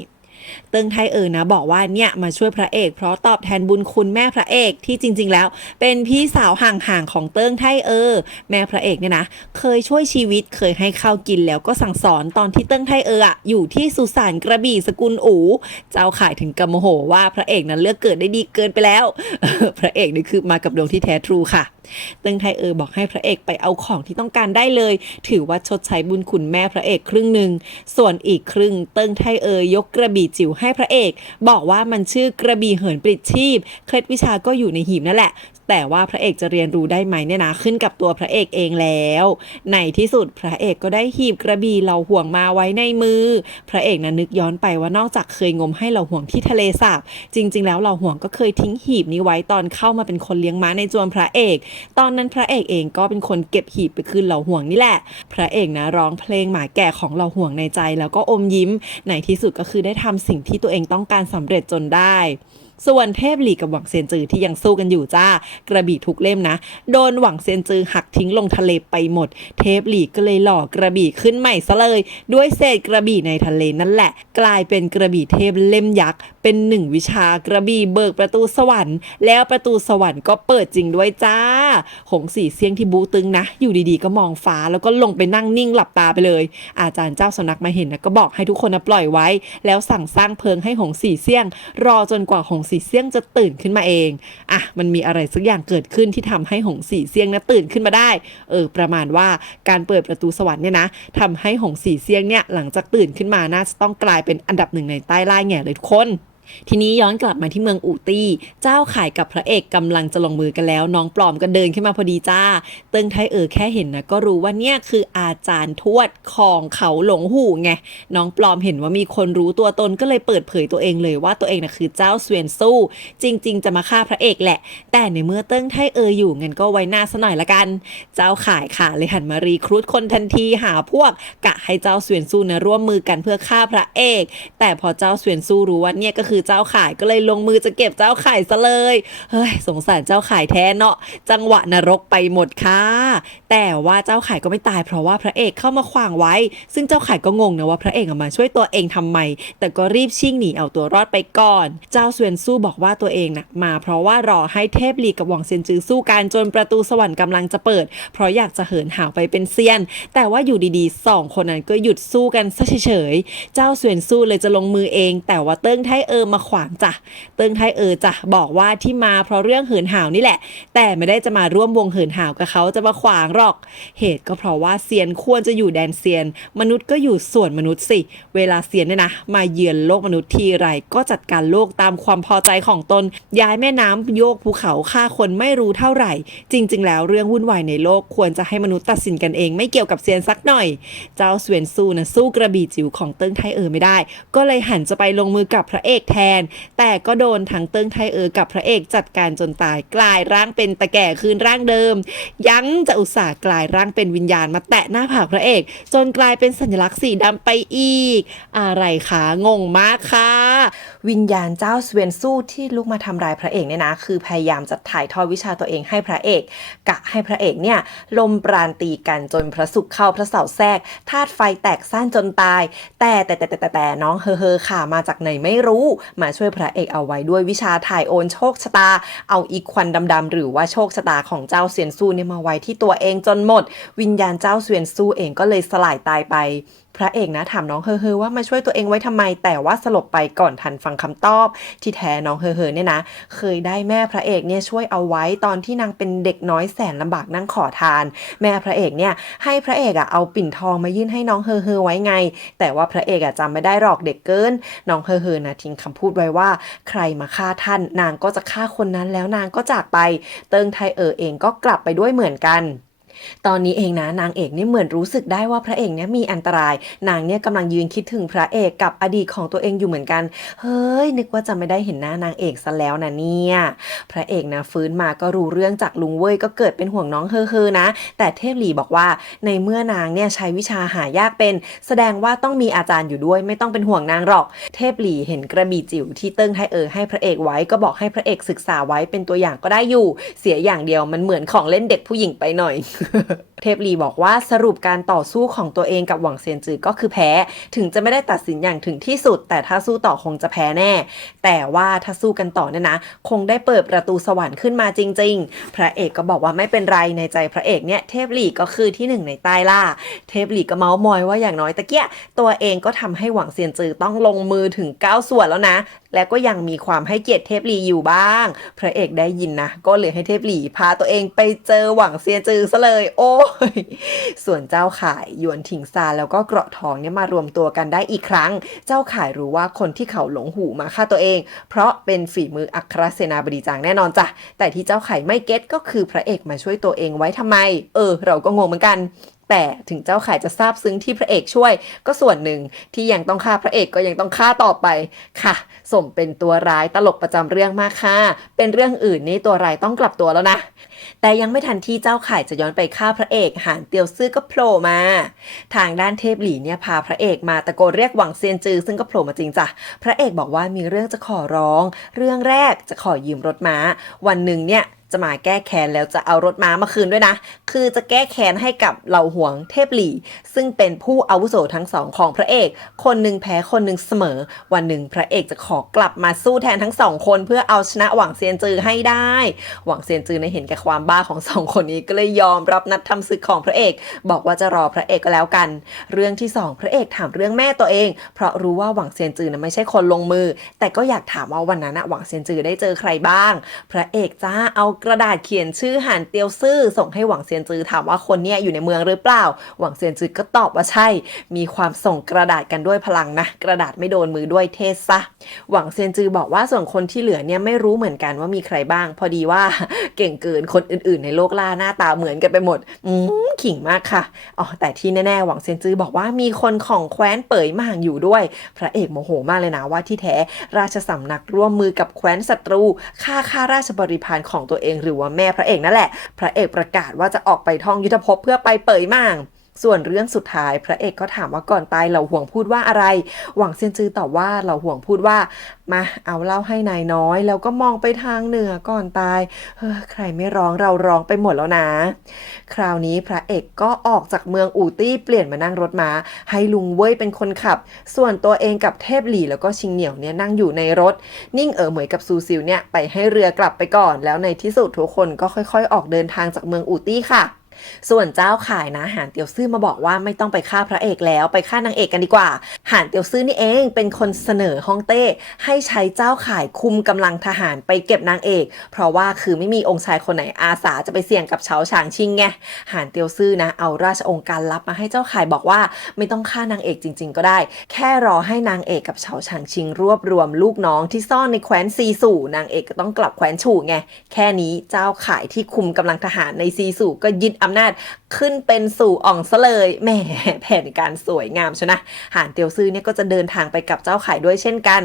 เติ้งไทเอ๋อนะบอกว่าเนี่ยมาช่วยพระเอกเพราะตอบแทนบุญคุณแม่พระเอกที่จริงๆแล้วเป็นพี่สาวห่างๆของเติ้งไทเอ๋อแม่พระเอกเนี่ยนะเคยช่วยชีวิตเคยให้ข้าวกินแล้วก็สั่งสอนตอนที่เติ้งไทเอ๋ออยู่ที่สุสานกระบี่สกุลอู่เจ้าข่ายถึงกับโมโหว่าพระเอกนั้นเลือกเกิดได้ดีเกินไปแล้ว พระเอกนี่คือมากับดวงที่แท้ทรูค่ะเติ้งไทเอ๋อบอกให้พระเอกไปเอาของที่ต้องการได้เลยถือว่าชดใช้บุญคุณแม่พระเอกครึ่งหนึ่งส่วนอีกครึ่งเติ้งไทเอ๋อยกกระบี่จิ๋วให้พระเอกบอกว่ามันชื่อกระบี่เหินปลิดชีพเคล็ดวิชาก็อยู่ในหีบนั่นแหละแต่ว่าพระเอกจะเรียนรู้ได้ไหมเนี่ยนะขึ้นกับตัวพระเอกเองแล้วในที่สุดพระเอกก็ได้หีบกระบี่เหล่าห่วงมาไว้ในมือพระเอกนะนึกย้อนไปว่านอกจากเคยงมให้เหล่าห่วงที่ทะเลสาบจริงๆแล้วเหล่าห่วงก็เคยทิ้งหีบนี้ไว้ตอนเข้ามาเป็นคนเลี้ยงม้าในจวนพระเอกตอนนั้นพระเอกเองก็เป็นคนเก็บหีบไปคืนเหล่าห่วงนี่แหละพระเอกนะร้องเพลงหมาแก่ของเหล่าห่วงในใจแล้วก็อมยิ้มในที่สุดก็คือได้ทำสิ่งที่ตัวเองต้องการสำเร็จจนได้ส่วนเทพหลี่กับหวังเซียนจือที่ยังสู้กันอยู่จ้ากระบี่ทุกเล่มนะโดนหวังเซียนจือหักทิ้งลงทะเลไปหมดเทพหลี่ก็เลยหล่อกระบี่ขึ้นใหม่ซะเลยด้วยเศษกระบี่ในทะเลนั่นแหละกลายเป็นกระบี่เทพเล่มยักษ์เป็น1 วิชากระบี่เบิกประตูสวรรค์แล้วประตูสวรรค์ก็เปิดจริงด้วยจ้าหงสี่เซี่ยงที่บูตึงนะอยู่ดีๆก็มองฟ้าแล้วก็ลงไปนั่งนิ่งหลับตาไปเลยอาจารย์เจ้าสำนักมาเห็นนะก็บอกให้ทุกคนปล่อยไว้แล้วสั่งสร้างเพลิงให้หงสี่เซี่ยงรอจนกว่าหงสี่เซี่ยงจะตื่นขึ้นมาเองมันมีอะไรสักอย่างเกิดขึ้นที่ทำให้หงสี่เซี่ยงนะตื่นขึ้นมาได้ประมาณว่าการเปิดประตูสวรรค์เนี่ยนะทำให้หงสี่เซี่ยงเนี่ยหลังจากตื่นขึ้นมาน่าจะต้องกลายเป็นอันดับ 1ในใต้ล่าแง่เลยทุกคนทีนี้ย้อนกลับมาที่เมืองอูตี้เจ้าข่ายกับพระเอกกำลังจะลงมือกันแล้วน้องปลอมก็เดินขึ้นมาพอดีจ้าเติ้งไทเอ๋อแค่เห็นนะก็รู้ว่าเนี่ยคืออาจารย์ทวดของเขาหลงหูไงน้องปลอมเห็นว่ามีคนรู้ตัวตนก็เลยเปิดเผยตัวเองเลยว่าตัวเองนะคือเจ้าเสวียนสู้จริงๆจะมาฆ่าพระเอกแหละแต่ในเมื่อเติ้งไทเอ๋ออยู่งั้นก็ไว้หน้าซะหน่อยละกันเจ้าข่ายค่ะเลยหันมารีครูทคนทันทีหาพวกกะให้เจ้าเสวียนสู้นะร่วมมือกันเพื่อฆ่าพระเอกแต่พอเจ้าเสวียนสู้รู้ว่าเนี่ยก็คือเจ้าข่ายก็เลยลงมือจะเก็บเจ้าข่ายซะเลยเฮ้ยสงสารเจ้าข่ายแท้เนาะจังหวะนรกไปหมดค่ะแต่ว่าเจ้าข่ายก็ไม่ตายเพราะว่าพระเอกเข้ามาขวางไว้ซึ่งเจ้าข่ายก็งงนะว่าพระเอกมาช่วยตัวเองทำไมแต่ก็รีบชิ่งหนีเอาตัวรอดไปก่อนเจ้าเสวียนสู้บอกว่าตัวเองนะมาเพราะว่ารอให้เทพหลี่กับหวังเซียนจือสู้กันจนประตูสวรรค์กำลังจะเปิดเพราะอยากจะเหินห่างไปเป็นเซียนแต่ว่าอยู่ดีๆ2 คนนั้นก็หยุดสู้กันซะเฉยๆเจ้าเสวียนสู้เลยจะลงมือเองแต่ว่าเติ้งไทเอ๋อ มาขวางจ้ะเติ้งไทจ้ะบอกว่าที่มาเพราะเรื่องเหินห่าวนี่แหละแต่ไม่ได้จะมาร่วมวงเหินห่าวกับเขาจะมาขวางหรอกเหตุก็เพราะว่าเซียนควรจะอยู่แดนเซียนมนุษย์ก็อยู่ส่วนมนุษย์สิเวลาเซียนเนี่ยนะมาเยือนโลกมนุษย์ทีไรก็จัดการโลกตามความพอใจของตนย้ายแม่น้ำโยกภูเขาฆ่าคนไม่รู้เท่าไหร่จริงๆแล้วเรื่องวุ่นวายในโลกควรจะให้มนุษย์ตัดสินกันเองไม่เกี่ยวกับเซียนสักหน่อยเจ้าเสวียนซูนะสู้กระบี่จิ๋วของเติ้งไทไม่ได้ก็เลยหันจะไปลงมือกับพระเอกแทนแต่ก็โดนทั้งเติ้งไทกับพระเอกจัดการจนตายกลายร่างเป็นตะแก่คืนร่างเดิมยังจะอุตส่าห์กลายร่างเป็นวิญญาณมาแตะหน้าผากพระเอกจนกลายเป็นสัญลักษณ์สีดำไปอีกอะไรคะงงมากค่ะวิญญาณเจ้าเสวียนสู้ที่ลุกมาทำร้ายพระเอกเนี่ยนะคือพยายามจะถ่ายทอดวิชาตัวเองให้พระเอกกะให้พระเอกเนี่ยลมปราณตีกันจนพระศุกร์เข้าพระเสาร์แทรกธาตุไฟแตกสั้นจนตายแต่น้องเฮอค่ะมาจากไหนไม่รู้มาช่วยพระเอกเอาไว้ด้วยวิชาถ่ายโอนโชคชะตาเอาอีควันดำๆหรือว่าโชคชะตาของเจ้าเสวียนสู้เนี่ยมาไว้ที่ตัวเองจนหมดวิญญาณเจ้าเสวียนสู้เองก็เลยสลายตายไปพระเอกนะถามน้องเฮอว่ามาช่วยตัวเองไว้ทำไมแต่ว่าสลบไปก่อนทันฟังคำตอบที่แท้น้องเฮอเนี่ยนะเคยได้แม่พระเอกเนี่ยช่วยเอาไว้ตอนที่นางเป็นเด็กน้อยแสนลำบากนั่งขอทานแม่พระเอกเนี่ยให้พระเอกเอาปิ่นทองมายื่นให้น้องเฮอไว้ไงแต่ว่าพระเอกจำไม่ได้หรอกเด็กเกินน้องเฮอนะทิ้งคำพูดไว้ว่าใครมาฆ่าท่านนางก็จะฆ่าคนนั้นแล้วนางก็จากไปเติงไทเองก็กลับไปด้วยเหมือนกันตอนนี้เองนะนางเอกนี่เหมือนรู้สึกได้ว่าพระเอกเนี่ยมีอันตรายนางเนี่ยกำลังยืนคิดถึงพระเอกกับอดีตของตัวเองอยู่เหมือนกันเฮ้ยนึกว่าจะไม่ได้เห็นหน้านางเอกซะแล้วนะเนี่ยพระเอกนะฟื้นมาก็รู้เรื่องจากลุงเว้ยก็เกิดเป็นห่วงน้องเฮอนะแต่เทพหลีบอกว่าในเมื่อนางเนี่ยใช้วิชาหายากเป็นแสดงว่าต้องมีอาจารย์อยู่ด้วยไม่ต้องเป็นห่วงนางหรอกเทพหลีเห็นกระบี่จิ๋วที่เติ้งให้พระเอกไว้ก็บอกให้พระเอกศึกษาไว้เป็นตัวอย่างก็ได้อยู่เสียอย่างเดียวมันเหมือนของเล่นเด็กผู้หญิงไปหน่อย เทพลีบอกว่าสรุปการต่อสู้ของตัวเองกับหวังเซียนจือก็คือแพ้ถึงจะไม่ได้ตัดสินอย่างถึงที่สุดแต่ถ้าสู้ต่อคงจะแพ้แน่แต่ว่าถ้าสู้กันต่อเนี่ยนะคงได้เปิดประตูสวรรค์ขึ้นมาจริงๆพระเอกก็บอกว่าไม่เป็นไรในใจพระเอกเนี่ยเทพลีก็คือที่หนึ่งในใต้ล่าเทพลีก็เมาส์มอยว่าอย่างน้อยตะเกียตัวเองก็ทำให้หวังเซียนจือต้องลงมือถึง9 ส่วนแล้วนะและก็ยังมีความให้เกียรติเทพลีอยู่บ้างพระเอกได้ยินนะก็เลยให้เทพลีพาตัวเองไปเจอหวังเซียนจือซะเลยโอ้ยส่วนเจ้าข่ายหยวนถิงซาแล้วก็เกราะทองเนี่ยมารวมตัวกันได้อีกครั้งเจ้าข่ายรู้ว่าคนที่เขาหลงหูมาฆ่าตัวเองเพราะเป็นฝีมืออัครเสนาบดีจางแน่นอนจ้ะแต่ที่เจ้าข่ายไม่เก็ตก็คือพระเอกมาช่วยตัวเองไว้ทำไมเราก็งงเหมือนกันแต่ถึงเจ้าข่ายจะซาบซึ้งที่พระเอกช่วยก็ส่วนหนึ่งที่ยังต้องฆ่าพระเอกก็ยังต้องฆ่าต่อไปค่ะสมเป็นตัวร้ายตลกประจำเรื่องมากค่ะเป็นเรื่องอื่นนี่ตัวร้ายต้องกลับตัวแล้วนะแต่ยังไม่ทันที่เจ้าข่ายจะย้อนไปฆ่าพระเอกหานเตียวซื่อก็โผล่มาทางด้านเทพหลีเนี่ยพาพระเอกมาตะโกนเรียกหวังเซียนจือซึ่งก็โผล่มาจริงจ้ะพระเอกบอกว่ามีเรื่องจะขอร้องเรื่องแรกจะขอยืมรถม้าวันหนึ่งเนี่ยจะมาแก้แค้นแล้วจะเอารถม้ามาคืนด้วยนะคือจะแก้แค้นให้กับเหล่าหวงเทพหลี่ซึ่งเป็นผู้อาวุโสทั้งสองของพระเอกคนหนึ่งแพ้คนหนึ่งเสมอวันหนึ่งพระเอกจะขอกลับมาสู้แทนทั้งสองคนเพื่อเอาชนะหวังเซียนจือให้ได้หวังเซียนจือเห็นแก่ความบ้าของสองคนนี้ก็เลยยอมรับนัดทำศึกของพระเอกบอกว่าจะรอพระเอกก็แล้วกันเรื่องที่สองพระเอกถามเรื่องแม่ตัวเองเพราะรู้ว่าหวังเซียนจือไม่ใช่คนลงมือแต่ก็อยากถามว่าวันนั้นหวังเซียนจือได้เจอใครบ้างพระเอกจ้าเอากระดาษเขียนชื่อหานเตียวซื่อส่งให้หวังเซียนจือถามว่าคนเนี้ยอยู่ในเมืองหรือเปล่าหวังเซียนจือก็ตอบว่าใช่มีความส่งกระดาษกันด้วยพลังนะกระดาษไม่โดนมือด้วยเทซะหวังเซียนจือบอกว่าส่วนคนที่เหลือเนี่ยไม่รู้เหมือนกันว่ามีใครบ้างพอดีว่าเก่งเกินคนอื่นๆในโลกล่าหน้าตาเหมือนกันไปหมดขิงมากค่ะแต่ที่แน่ๆหวังเซียนจือบอกว่ามีคนของแคว้นเป่ยม่างอยู่ด้วยพระเอกโมโหมากเลยนะว่าที่แท้ราชสำนักร่วมมือกับแคว้นศัตรูฆ่าข้าราชบริพารของตัวเองหรือว่าแม่พระเอกนั่นแหละพระเอกประกาศว่าจะออกไปท่องยุทธภพเพื่อไปเป่ยม่างส่วนเรื่องสุดท้ายพระเอกก็ถามว่าก่อนตายเหล่าห่วงพูดว่าอะไรหวังเซียนจือตอบว่าเหล่าห่วงพูดว่ามาเอาเหล้าให้นายน้อยแล้วก็มองไปทางเหนือก่อนตายใครไม่ร้องเราร้องไปหมดแล้วนะคราวนี้พระเอกก็ออกจากเมืองอู่ตี้เปลี่ยนมานั่งรถม้าให้ลุงเว่ยเป็นคนขับส่วนตัวเองกับเทพหลี่แล้วก็ชิงเหนียวเนี่ยนั่งอยู่ในรถนิ่งเหมยกับซูซิลเนี่ยไปให้เรือกลับไปก่อนแล้วในที่สุดทุกคนก็ค่อยๆออกเดินทางจากเมืองอู่ตี้ค่ะ ส่วนเจ้าข่ายนะหานเตียวซื่อมาบอกว่าไม่ต้องไปฆ่าพระเอกแล้วไปฆ่านางเอกกันดีกว่าหานเตียวซื่อนี่เองเป็นคนเสนอฮ่องเต้ให้ใช้เจ้าข่ายคุมกำลังทหารไปเก็บนางเอกเพราะว่าคือไม่มีองค์ชายคนไหนอาสาจะไปเสี่ยงกับเฉาฉางชิงไงหานเตียวซื่อนะเอาราชองค์การลับมาให้เจ้าข่ายบอกว่าไม่ต้องฆ่านางเอกจริงๆก็ได้แค่รอให้นางเอกกับเฉาฉางชิงรวบรวมลูกน้องที่ซ่อนในแคว้นซีสู่นางเอกก็ต้องกลับแคว้นฉู่ไงแค่นี้เจ้าข่ายที่คุมกำลังทหารในซีสู่ก็ยึดอำนาจขึ้นเป็นสู่อ่องซะเลยแหมแผนการสวยงามชนะหานเตียวซื่อเนี่ยก็จะเดินทางไปกับเจ้าข่ายด้วยเช่นกัน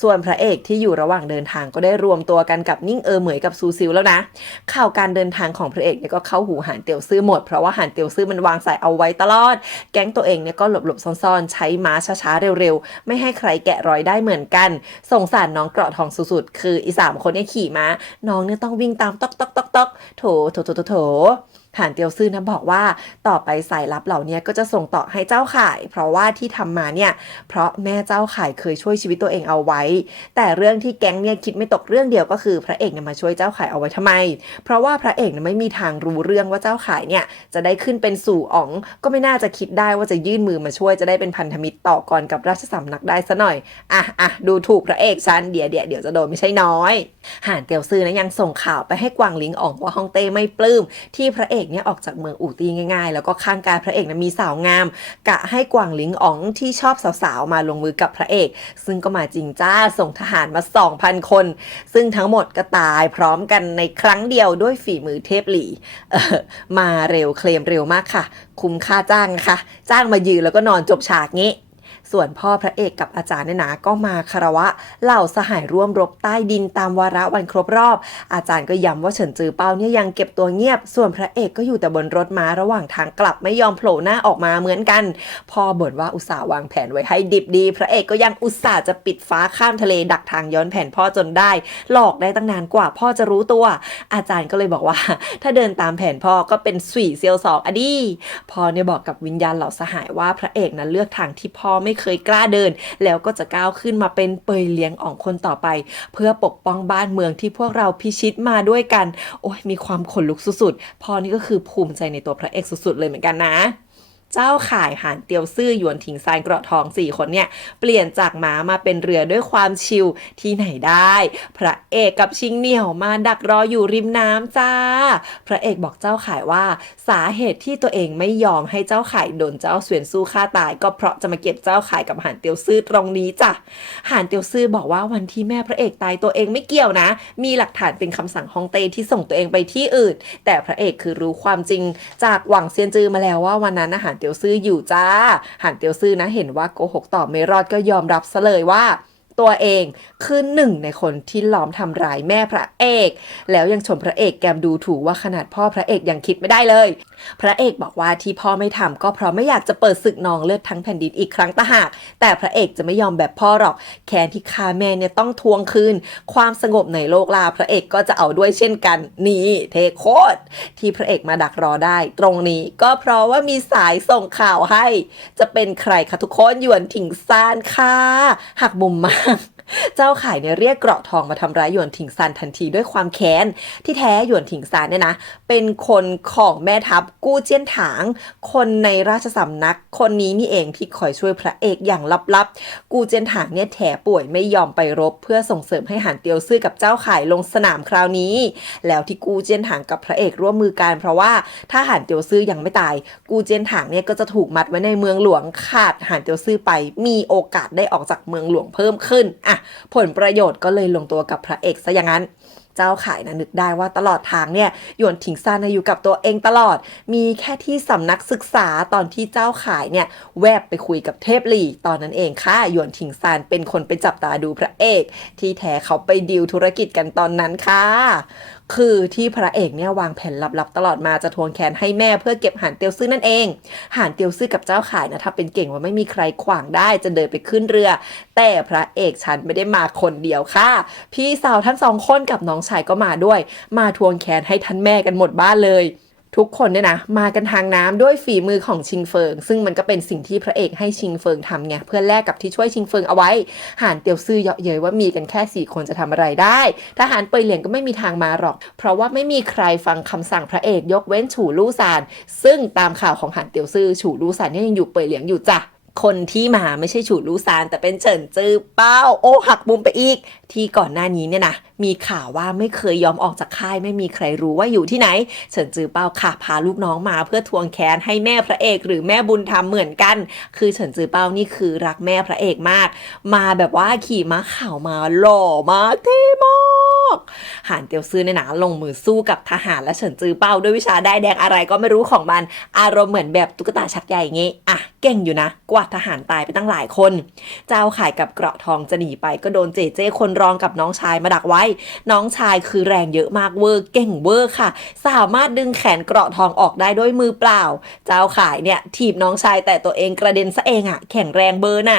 ส่วนพระเอกที่อยู่ระหว่างเดินทางก็ได้รวมตัวกันกับนิ่งเหมยกับซูซิลแล้วนะข่าวการเดินทางของพระเอกเนี่ยก็เข้าหูหานเตียวซื่อหมดเพราะว่าหานเตียวซื่อมันวางสายเอาไว้ตลอดแก๊งตัวเองเนี่ยก็หลบซ่อนๆใช้ม้าช้าๆเร็วๆไม่ให้ใครแกะรอยได้เหมือนกันสงสารน้องเกราะทองสุดๆคืออี3คนเนี่ยขี่ม้าน้องเนี่ยต้องวิ่งตามต๊อกโถหานเตียวซื่อนะบอกว่าต่อไปสายลับเหล่านี้ก็จะส่งต่อให้เจ้าข่ายเพราะว่าที่ทำมาเนี่ยเพราะแม่เจ้าข่ายเคยช่วยชีวิตตัวเองเอาไว้แต่เรื่องที่แก๊งเนี่ยคิดไม่ตกเรื่องเดียวก็คือพระเอกเนี่ยมาช่วยเจ้าข่ายเอาไว้ทำไมเพราะว่าพระเอกเนี่ยไม่มีทางรู้เรื่องว่าเจ้าข่ายเนี่ยจะได้ขึ้นเป็นสู่อ๋องก็ไม่น่าจะคิดได้ว่าจะยื่นมือมาช่วยจะได้เป็นพันธมิตรต่อกรกับราชสำนักได้ซะหน่อยดูถูกพระเอกฉันเดี๋ยวจะโดนไม่ใช่น้อยหานเตียวซื่อนะยังส่งข่าวไปให้กวางลิงอ๋องว่าฮ่องเต้ไม่ปลื้มที่พระเอกเนี่ยออกจากเมืองอู่ตี้ง่ายๆแล้วก็ข้างกายพระเอกนะมีสาวงามกะให้กวางลิงอ๋องที่ชอบสาวๆมาลงมือกับพระเอกซึ่งก็มาจริงจ้าส่งทหารมา 2,000 คนซึ่งทั้งหมดก็ตายพร้อมกันในครั้งเดียวด้วยฝีมือเทพหลี่มาเร็วเคลมเร็วมากค่ะคุ้มค่าจ้างนะคะจ้างมายืนแล้วก็นอนจบฉากงี้ส่วนพ่อพระเอกกับอาจารย์เนี่ยนะก็มาคารวะเหล่าสหายร่วมรบใต้ดินตามวาระวันครบรอบอาจารย์ก็ย้ำว่าเฉินจือเปาเนี่ยยังเก็บตัวเงียบส่วนพระเอกก็อยู่แต่บนรถม้าระหว่างทางกลับไม่ยอมโผล่หน้าออกมาเหมือนกันพ่อบ่นว่าอุตส่าห์วางแผนไว้ให้ดิบดีพระเอกก็ยังอุตส่าห์จะปิดฟ้าข้ามทะเลดักทางย้อนแผนพ่อจนได้หลอกได้ตั้งนานกว่าพ่อจะรู้ตัวอาจารย์ก็เลยบอกว่าถ้าเดินตามแผนพ่อก็เป็นสุยเซียวสองอดีพ่อเนี่ยบอกกับวิญญาณเหล่าสหายว่าพระเอกนั้นเลือกทางที่พ่อไม่เคยกล้าเดินแล้วก็จะก้าวขึ้นมาเป็นเปยเลี้ยงอ่องคนต่อไปเพื่อปกป้องบ้านเมืองที่พวกเราพิชิตมาด้วยกันโอ้ยมีความขนลุกสุดๆพ่อนี่ก็คือภูมิใจในตัวพระเอกสุดๆเลยเหมือนกันนะเจ้าข่ายหานเตียวซื่อหยวนถิงซานเกราะทอง4คนเนี่ยเปลี่ยนจากม้ามาเป็นเรือด้วยความชิลที่ไหนได้พระเอกกับชิงเหนี่ยวมาดักรออยู่ริมน้ำจ้าพระเอกบอกเจ้าข่ายว่าสาเหตุที่ตัวเองไม่ยอมให้เจ้าข่ายโดนเจ้าเสวียนสู้ฆ่าตายก็เพราะจะมาเก็บเจ้าข่ายกับหานเตียวซื่อตรงนี้จ้ะหานเตียวซื่อบอกว่าวันที่แม่พระเอกตายตัวเองไม่เกี่ยวนะมีหลักฐานเป็นคำสั่งฮ่องเต้ที่ส่งตัวเองไปที่อื่นแต่พระเอกคือรู้ความจริงจากหวังเซียนจือมาแล้วว่าวันนั้นหานเตียวซื่ออยู่จ้าหานเตียวซื่อนะเห็นว่าโกหกตอบไม่รอดก็ยอมรับซะเลยว่าตัวเองคือหนึ่งในคนที่ล้อมทำร้ายแม่พระเอกแล้วยังชมพระเอกแกมดูถูกว่าขนาดพ่อพระเอกยังคิดไม่ได้เลยพระเอกบอกว่าที่พ่อไม่ทำก็เพราะไม่อยากจะเปิดศึกนองเลือดทั้งแผ่นดินอีกครั้งต่างหากแต่พระเอกจะไม่ยอมแบบพ่อหรอกแค้นที่ฆ่าแม่เนี่ยต้องทวงคืนความสงบในโลกลาพระเอกก็จะเอาด้วยเช่นกันนี่เทโคตรที่พระเอกมาดักรอได้ตรงนี้ก็เพราะว่ามีสายส่งข่าวให้จะเป็นใครคะทุกคนหยวนถิงซานค่ะหักมุมมากเจ้าข่ายเนี่ยเรียกเกราะทองมาทำร้ายหยวนถิงซานทันทีด้วยความแค้นที่แท้หยวนถิงซานเนี่ยนะเป็นคนของแม่ทัพกู้เจี้ยนถางคนในราชสำนักคนนี้นี่เองที่คอยช่วยพระเอกอย่างลับๆกู้เจี้ยนถางเนี่ยแถป่วยไม่ยอมไปรบเพื่อส่งเสริมให้หานเตียวซื่อกับเจ้าข่ายลงสนามคราวนี้แล้วที่กู้เจี้ยนถางกับพระเอกร่วมมือกันเพราะว่าถ้าหานเตียวซื่อยังไม่ตายกู้เจี้ยนถางเนี่ยก็จะถูกมัดไว้ในเมืองหลวงขาดหานเตียวซื่อไปมีโอกาสได้ออกจากเมืองหลวงเพิ่มขึ้นผลประโยชน์ก็เลยลงตัวกับพระเอกซะอย่างนั้นเจ้าข่ายนะนึกได้ว่าตลอดทางเนี่ยหยวนถิงซานอยู่กับตัวเองตลอดมีแค่ที่สำนักศึกษาตอนที่เจ้าข่ายเนี่ยแวบไปคุยกับเทพหลี่ตอนนั้นเองค่ะหยวนถิงซานเป็นคนไปจับตาดูพระเอกที่แท้เขาไปดีลธุรกิจกันตอนนั้นค่ะคือที่พระเอกเนี่ยวางแผนลับๆตลอดมาจะทวงแค้นให้แม่เพื่อเก็บหานเตียวซื่อนั่นเองหานเตียวซื่อกับเจ้าข่ายนะถ้าเป็นเก่งว่าไม่มีใครขวางได้จะเดินไปขึ้นเรือแต่พระเอกฉันไม่ได้มาคนเดียวค่ะพี่สาวทั้ง2 คนกับน้องชายก็มาด้วยมาทวงแค้นให้ท่านแม่กันหมดบ้านเลย ทุกคนเนี่ยนะมากันทางน้ำด้วยฝีมือของชิงเฟิงซึ่งมันก็เป็นสิ่งที่พระเอกให้ชิงเฟิงทำไงเพื่อแลกกับที่ช่วยชิงเฟิงเอาไว้หานเตียวซื่อเยาะเย้ยว่ามีกันแค่4 คนจะทำอะไรได้ทหารเปยเหลียงก็ไม่มีทางมาหรอกเพราะว่าไม่มีใครฟังคำสั่งพระเอกยกเว้นฉู่ลู่ซานซึ่งตามข่าวของหานเตียวซื่อฉู่ลู่ซานเนี่ยยังอยู่เปยเหลียงอยู่จ้ะคนที่มาไม่ใช่ฉู่ลู่ซานแต่เป็นเฉินจื้อเป้าโอ้หักมุมไปอีกที่ก่อนหน้านี้เนี่ยนะมีข่าวว่าไม่เคยยอมออกจากค่ายไม่มีใครรู้ว่าอยู่ที่ไหนเฉินจื้อเป้าค่ะพาลูกน้องมาเพื่อทวงแค้นให้แม่พระเอกหรือแม่บุญธรรมเหมือนกันคือเฉินจื้อเป้านี่คือรักแม่พระเอกมากมาแบบว่าขี่ม้าขาวมาหล่อมากเท่มากหานเตียวซื่อเนี่ยนะลงมือสู้กับทหารและเฉินจื้อเป้าด้วยวิชาได้แดงอะไรก็ไม่รู้ของมันอารมณ์เหมือนแบบตุ๊กตาชักใยอย่างงี้อ่ะเก่งอยู่นะกวาดทหารตายไปตั้งหลายคนเจ้าข่ายกับเกราะทองจะหนีไปก็โดนเจเจคนรองกับน้องชายมาดักไว้น้องชายคือแรงเยอะมากเวอร์เก่งเวอร์ค่ะสามารถดึงแขนเกราะทองออกได้ด้วยมือเปล่าเจ้าข่ายเนี่ยถีบน้องชายแต่ตัวเองกระเด็นซะเองอะแข็งแรงเบอร์ไหน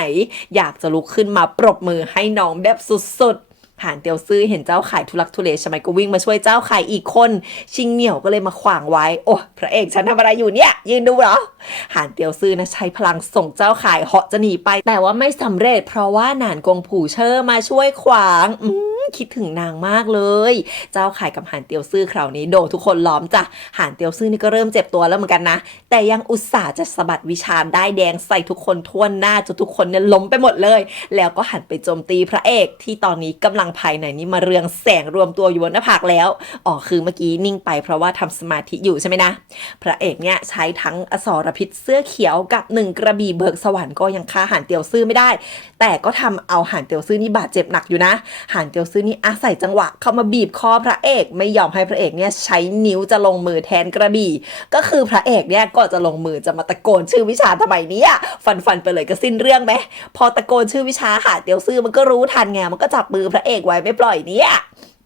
อยากจะลุกขึ้นมาปรบมือให้น้องแบบสุดๆหานเตียวซื่อเห็นเจ้าข่ายทุลักทุเลใช่ไหมก็วิ่งมาช่วยเจ้าข่ายอีกคนชิงเหนี่ยวก็เลยมาขวางไว้โอ้พระเอกฉันทำอะไรอยู่เนี่ยยืนดูเหรอหานเตียวซื่อนะใช้พลังส่งเจ้าข่ายเหาะจะหนีไปแต่ว่าไม่สำเร็จเพราะว่าหนานกงผู่เชอร์มาช่วยขวางคิดถึงนางมากเลยเจ้าข่ายกับหานเตียวซื่อคราวนี้โดนทุกคนล้อมจ้ะหานเตียวซื่อนี่ก็เริ่มเจ็บตัวแล้วเหมือนกันนะแต่ยังอุตส่าห์จะสะบัดวิชาได้แดงใส่ทุกคนทั่วหน้าจนทุกคนเนี่ยล้มไปหมดเลยแล้วก็หันไปโจมตีพระเอกที่ตอนนี้กำลังภายในนี้มาเรืองแสงรวมตัวอยู่บนหน้าผากแล้วคือเมื่อกี้นิ่งไปเพราะว่าทำสมาธิอยู่ใช่ไหมนะพระเอกเนี่ยใช้ทั้งอสรพิษเสื้อเขียวกับ1 กระบี่เบิกสวรรค์ก็ยังฆ่าหานเตียวซื่อไม่ได้แต่ก็ทำเอาหานเตียวซื่อนี่บาดเจ็บหนักอยู่นะหานเตียวซื่อนี่อาศัยจังหวะเข้ามาบีบคอพระเอกไม่ยอมให้พระเอกเนี่ยใช้นิ้วจะลงมือแทนกระบี่ก็คือพระเอกเนี่ยก็จะลงมือจะมาตะโกนชื่อวิชาทำไมเนี่ยฟันไปเลยก็สิ้นเรื่องไหมพอตะโกนชื่อวิชาหานเตียวซื่อมันก็รู้ทันไงมันก็จับมือพระเอกไว้ไม่ปล่อยเนี่ย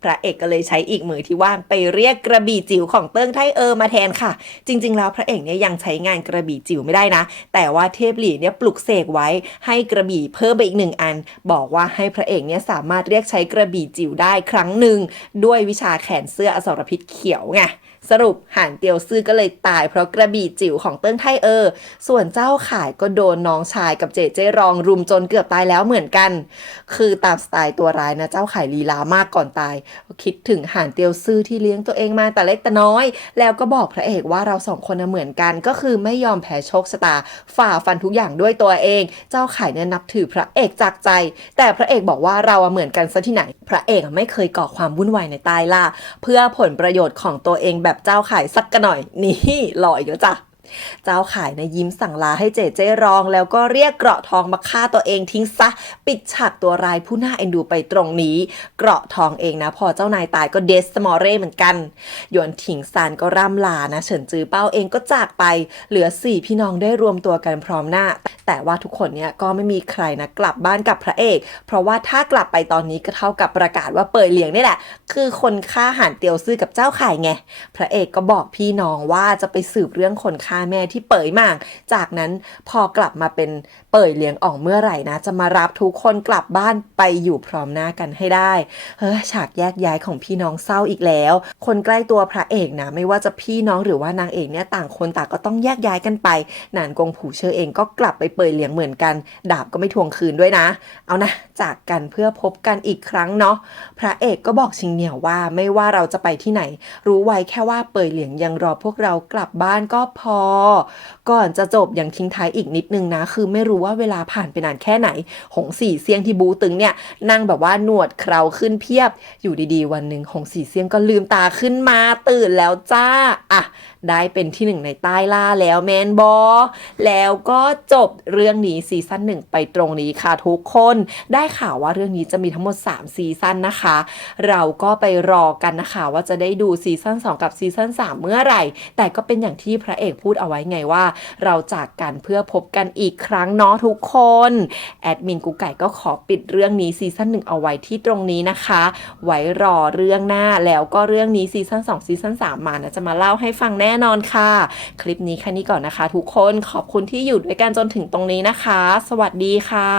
พระเอกก็เลยใช้อีกมือที่ว่างไปเรียกกระบี่จิ๋วของเติ้งไทเออมาแทนค่ะจริงๆแล้วพระเอกเนี่ยยังใช้งานกระบี่จิ๋วไม่ได้นะแต่ว่าเทพหลี่เนี่ยปลุกเสกไว้ให้กระบี่เพิ่มไปอีก1 อันบอกว่าให้พระเอกเนี่ยสามารถเรียกใช้กระบี่จิ๋วได้ครั้งหนึ่งด้วยวิชาแขนเสื้ออสรพิษเขียวไงสรุปหานเตียวซื่อก็เลยตายเพราะกระบี่จิ๋วของเติ้งไทเออส่วนเจ้าข่ายก็โดนน้องชายกับเจเจรองรุมจนเกือบตายแล้วเหมือนกันคือตามสไตล์ตัวร้ายนะเจ้าข่ายลีลามากก่อนตายคิดถึงหานเตียวซื่อที่เลี้ยงตัวเองมาแต่เล็กแต่น้อยแล้วก็บอกพระเอกว่าเรา2 คนเหมือนกันก็คือไม่ยอมแพ้โชคชะตาฝ่าฟันทุกอย่างด้วยตัวเองเจ้าข่ายเนี่ยนับถือพระเอกจากใจแต่พระเอกบอกว่าเราเหมือนกันซะที่ไหนพระเอกไม่เคยก่อความวุ่นวายในใต้ล่าเพื่อผลประโยชน์ของตัวเองแบบเจ้าข่ายสักกันหน่อยนี่หล่ออีกแล้วจ้ะเจ้าข่ายนะยิ้มสั่งลาให้เจเจรองแล้วก็เรียกเกราะทองมาฆ่าตัวเองทิ้งซะปิดฉากตัวร้ายผู้น่าเอ็นดูไปตรงนี้เกราะทองเองนะพอเจ้านายตายก็เดสมอเร่เหมือนกันหยวนถิงซานก็ร่ำลานะเฉินจือเป้าเองก็จากไปเหลือ4 พี่น้องได้รวมตัวกันพร้อมหน้าแต่ว่าทุกคนเนี่ยก็ไม่มีใครนะกลับบ้านกับพระเอกเพราะว่าถ้ากลับไปตอนนี้ก็เท่ากับประกาศว่าเปยเหลียงนี่แหละคือคนฆ่าหานเตียวซื่อกับเจ้าข่ายไงพระเอกก็บอกพี่น้องว่าจะไปสืบเรื่องคนฆ่าแม่ที่เปยหม่างจากนั้นพอกลับมาเป็นเปยเหลียงอ่องเมื่อไหร่นะจะมารับทุกคนกลับบ้านไปอยู่พร้อมหน้ากันให้ได้ฉากแยกย้ายของพี่น้องเศร้าอีกแล้วคนใกล้ตัวพระเอกนะไม่ว่าจะพี่น้องหรือว่านางเอกเนี่ยต่างคนต่างก็ต้องแยกย้ายกันไปหนานกงผู่เชอเองก็กลับไปเปยเหลียงเหมือนกันดาบก็ไม่ทวงคืนด้วยนะเอานะจากกันเพื่อพบกันอีกครั้งเนาะพระเอกก็บอกชิงเหนี่ยวว่าไม่ว่าเราจะไปที่ไหนรู้ไว้แค่ว่าเปยเหลียงยังรอพวกเรากลับบ้านก็พอก่อนจะจบยังทิ้งท้ายอีกนิดนึงนะคือไม่รู้ว่าเวลาผ่านไปนานแค่ไหนหงสี่เซียงที่บูตึงเนี่ยนั่งแบบว่าหนวดเคราขึ้นเพียบอยู่ดีๆวันหนึ่งหงสี่เซียงก็ลืมตาขึ้นมาตื่นแล้วจ้าได้เป็นที่1ในใต้ล่าแล้วแมนบอแล้วก็จบเรื่องนี้ซีซั่น1ไปตรงนี้ค่ะทุกคนได้ข่าวว่าเรื่องนี้จะมีทั้งหมด3ซีซั่นนะคะเราก็ไปรอกันนะคะว่าจะได้ดูซีซั่น2กับซีซั่น3เมื่อไหร่แต่ก็เป็นอย่างที่พระเอกพูดเอาไว้ไงว่าเราจากกันเพื่อพบกันอีกครั้งเนาะทุกคนแอดมินกุ๊กไก่ก็ขอปิดเรื่องนี้ซีซั่น1เอาไว้ที่ตรงนี้นะคะไว้รอเรื่องหน้าแล้วก็เรื่องนี้ซีซั่น2ซีซั่น3มานะจะมาเล่าให้ฟังแน่นอนค่ะคลิปนี้แค่นี้ก่อนนะคะทุกคนขอบคุณที่อยู่ด้วยกันจนถึงตรงนี้นะคะสวัสดีค่ะ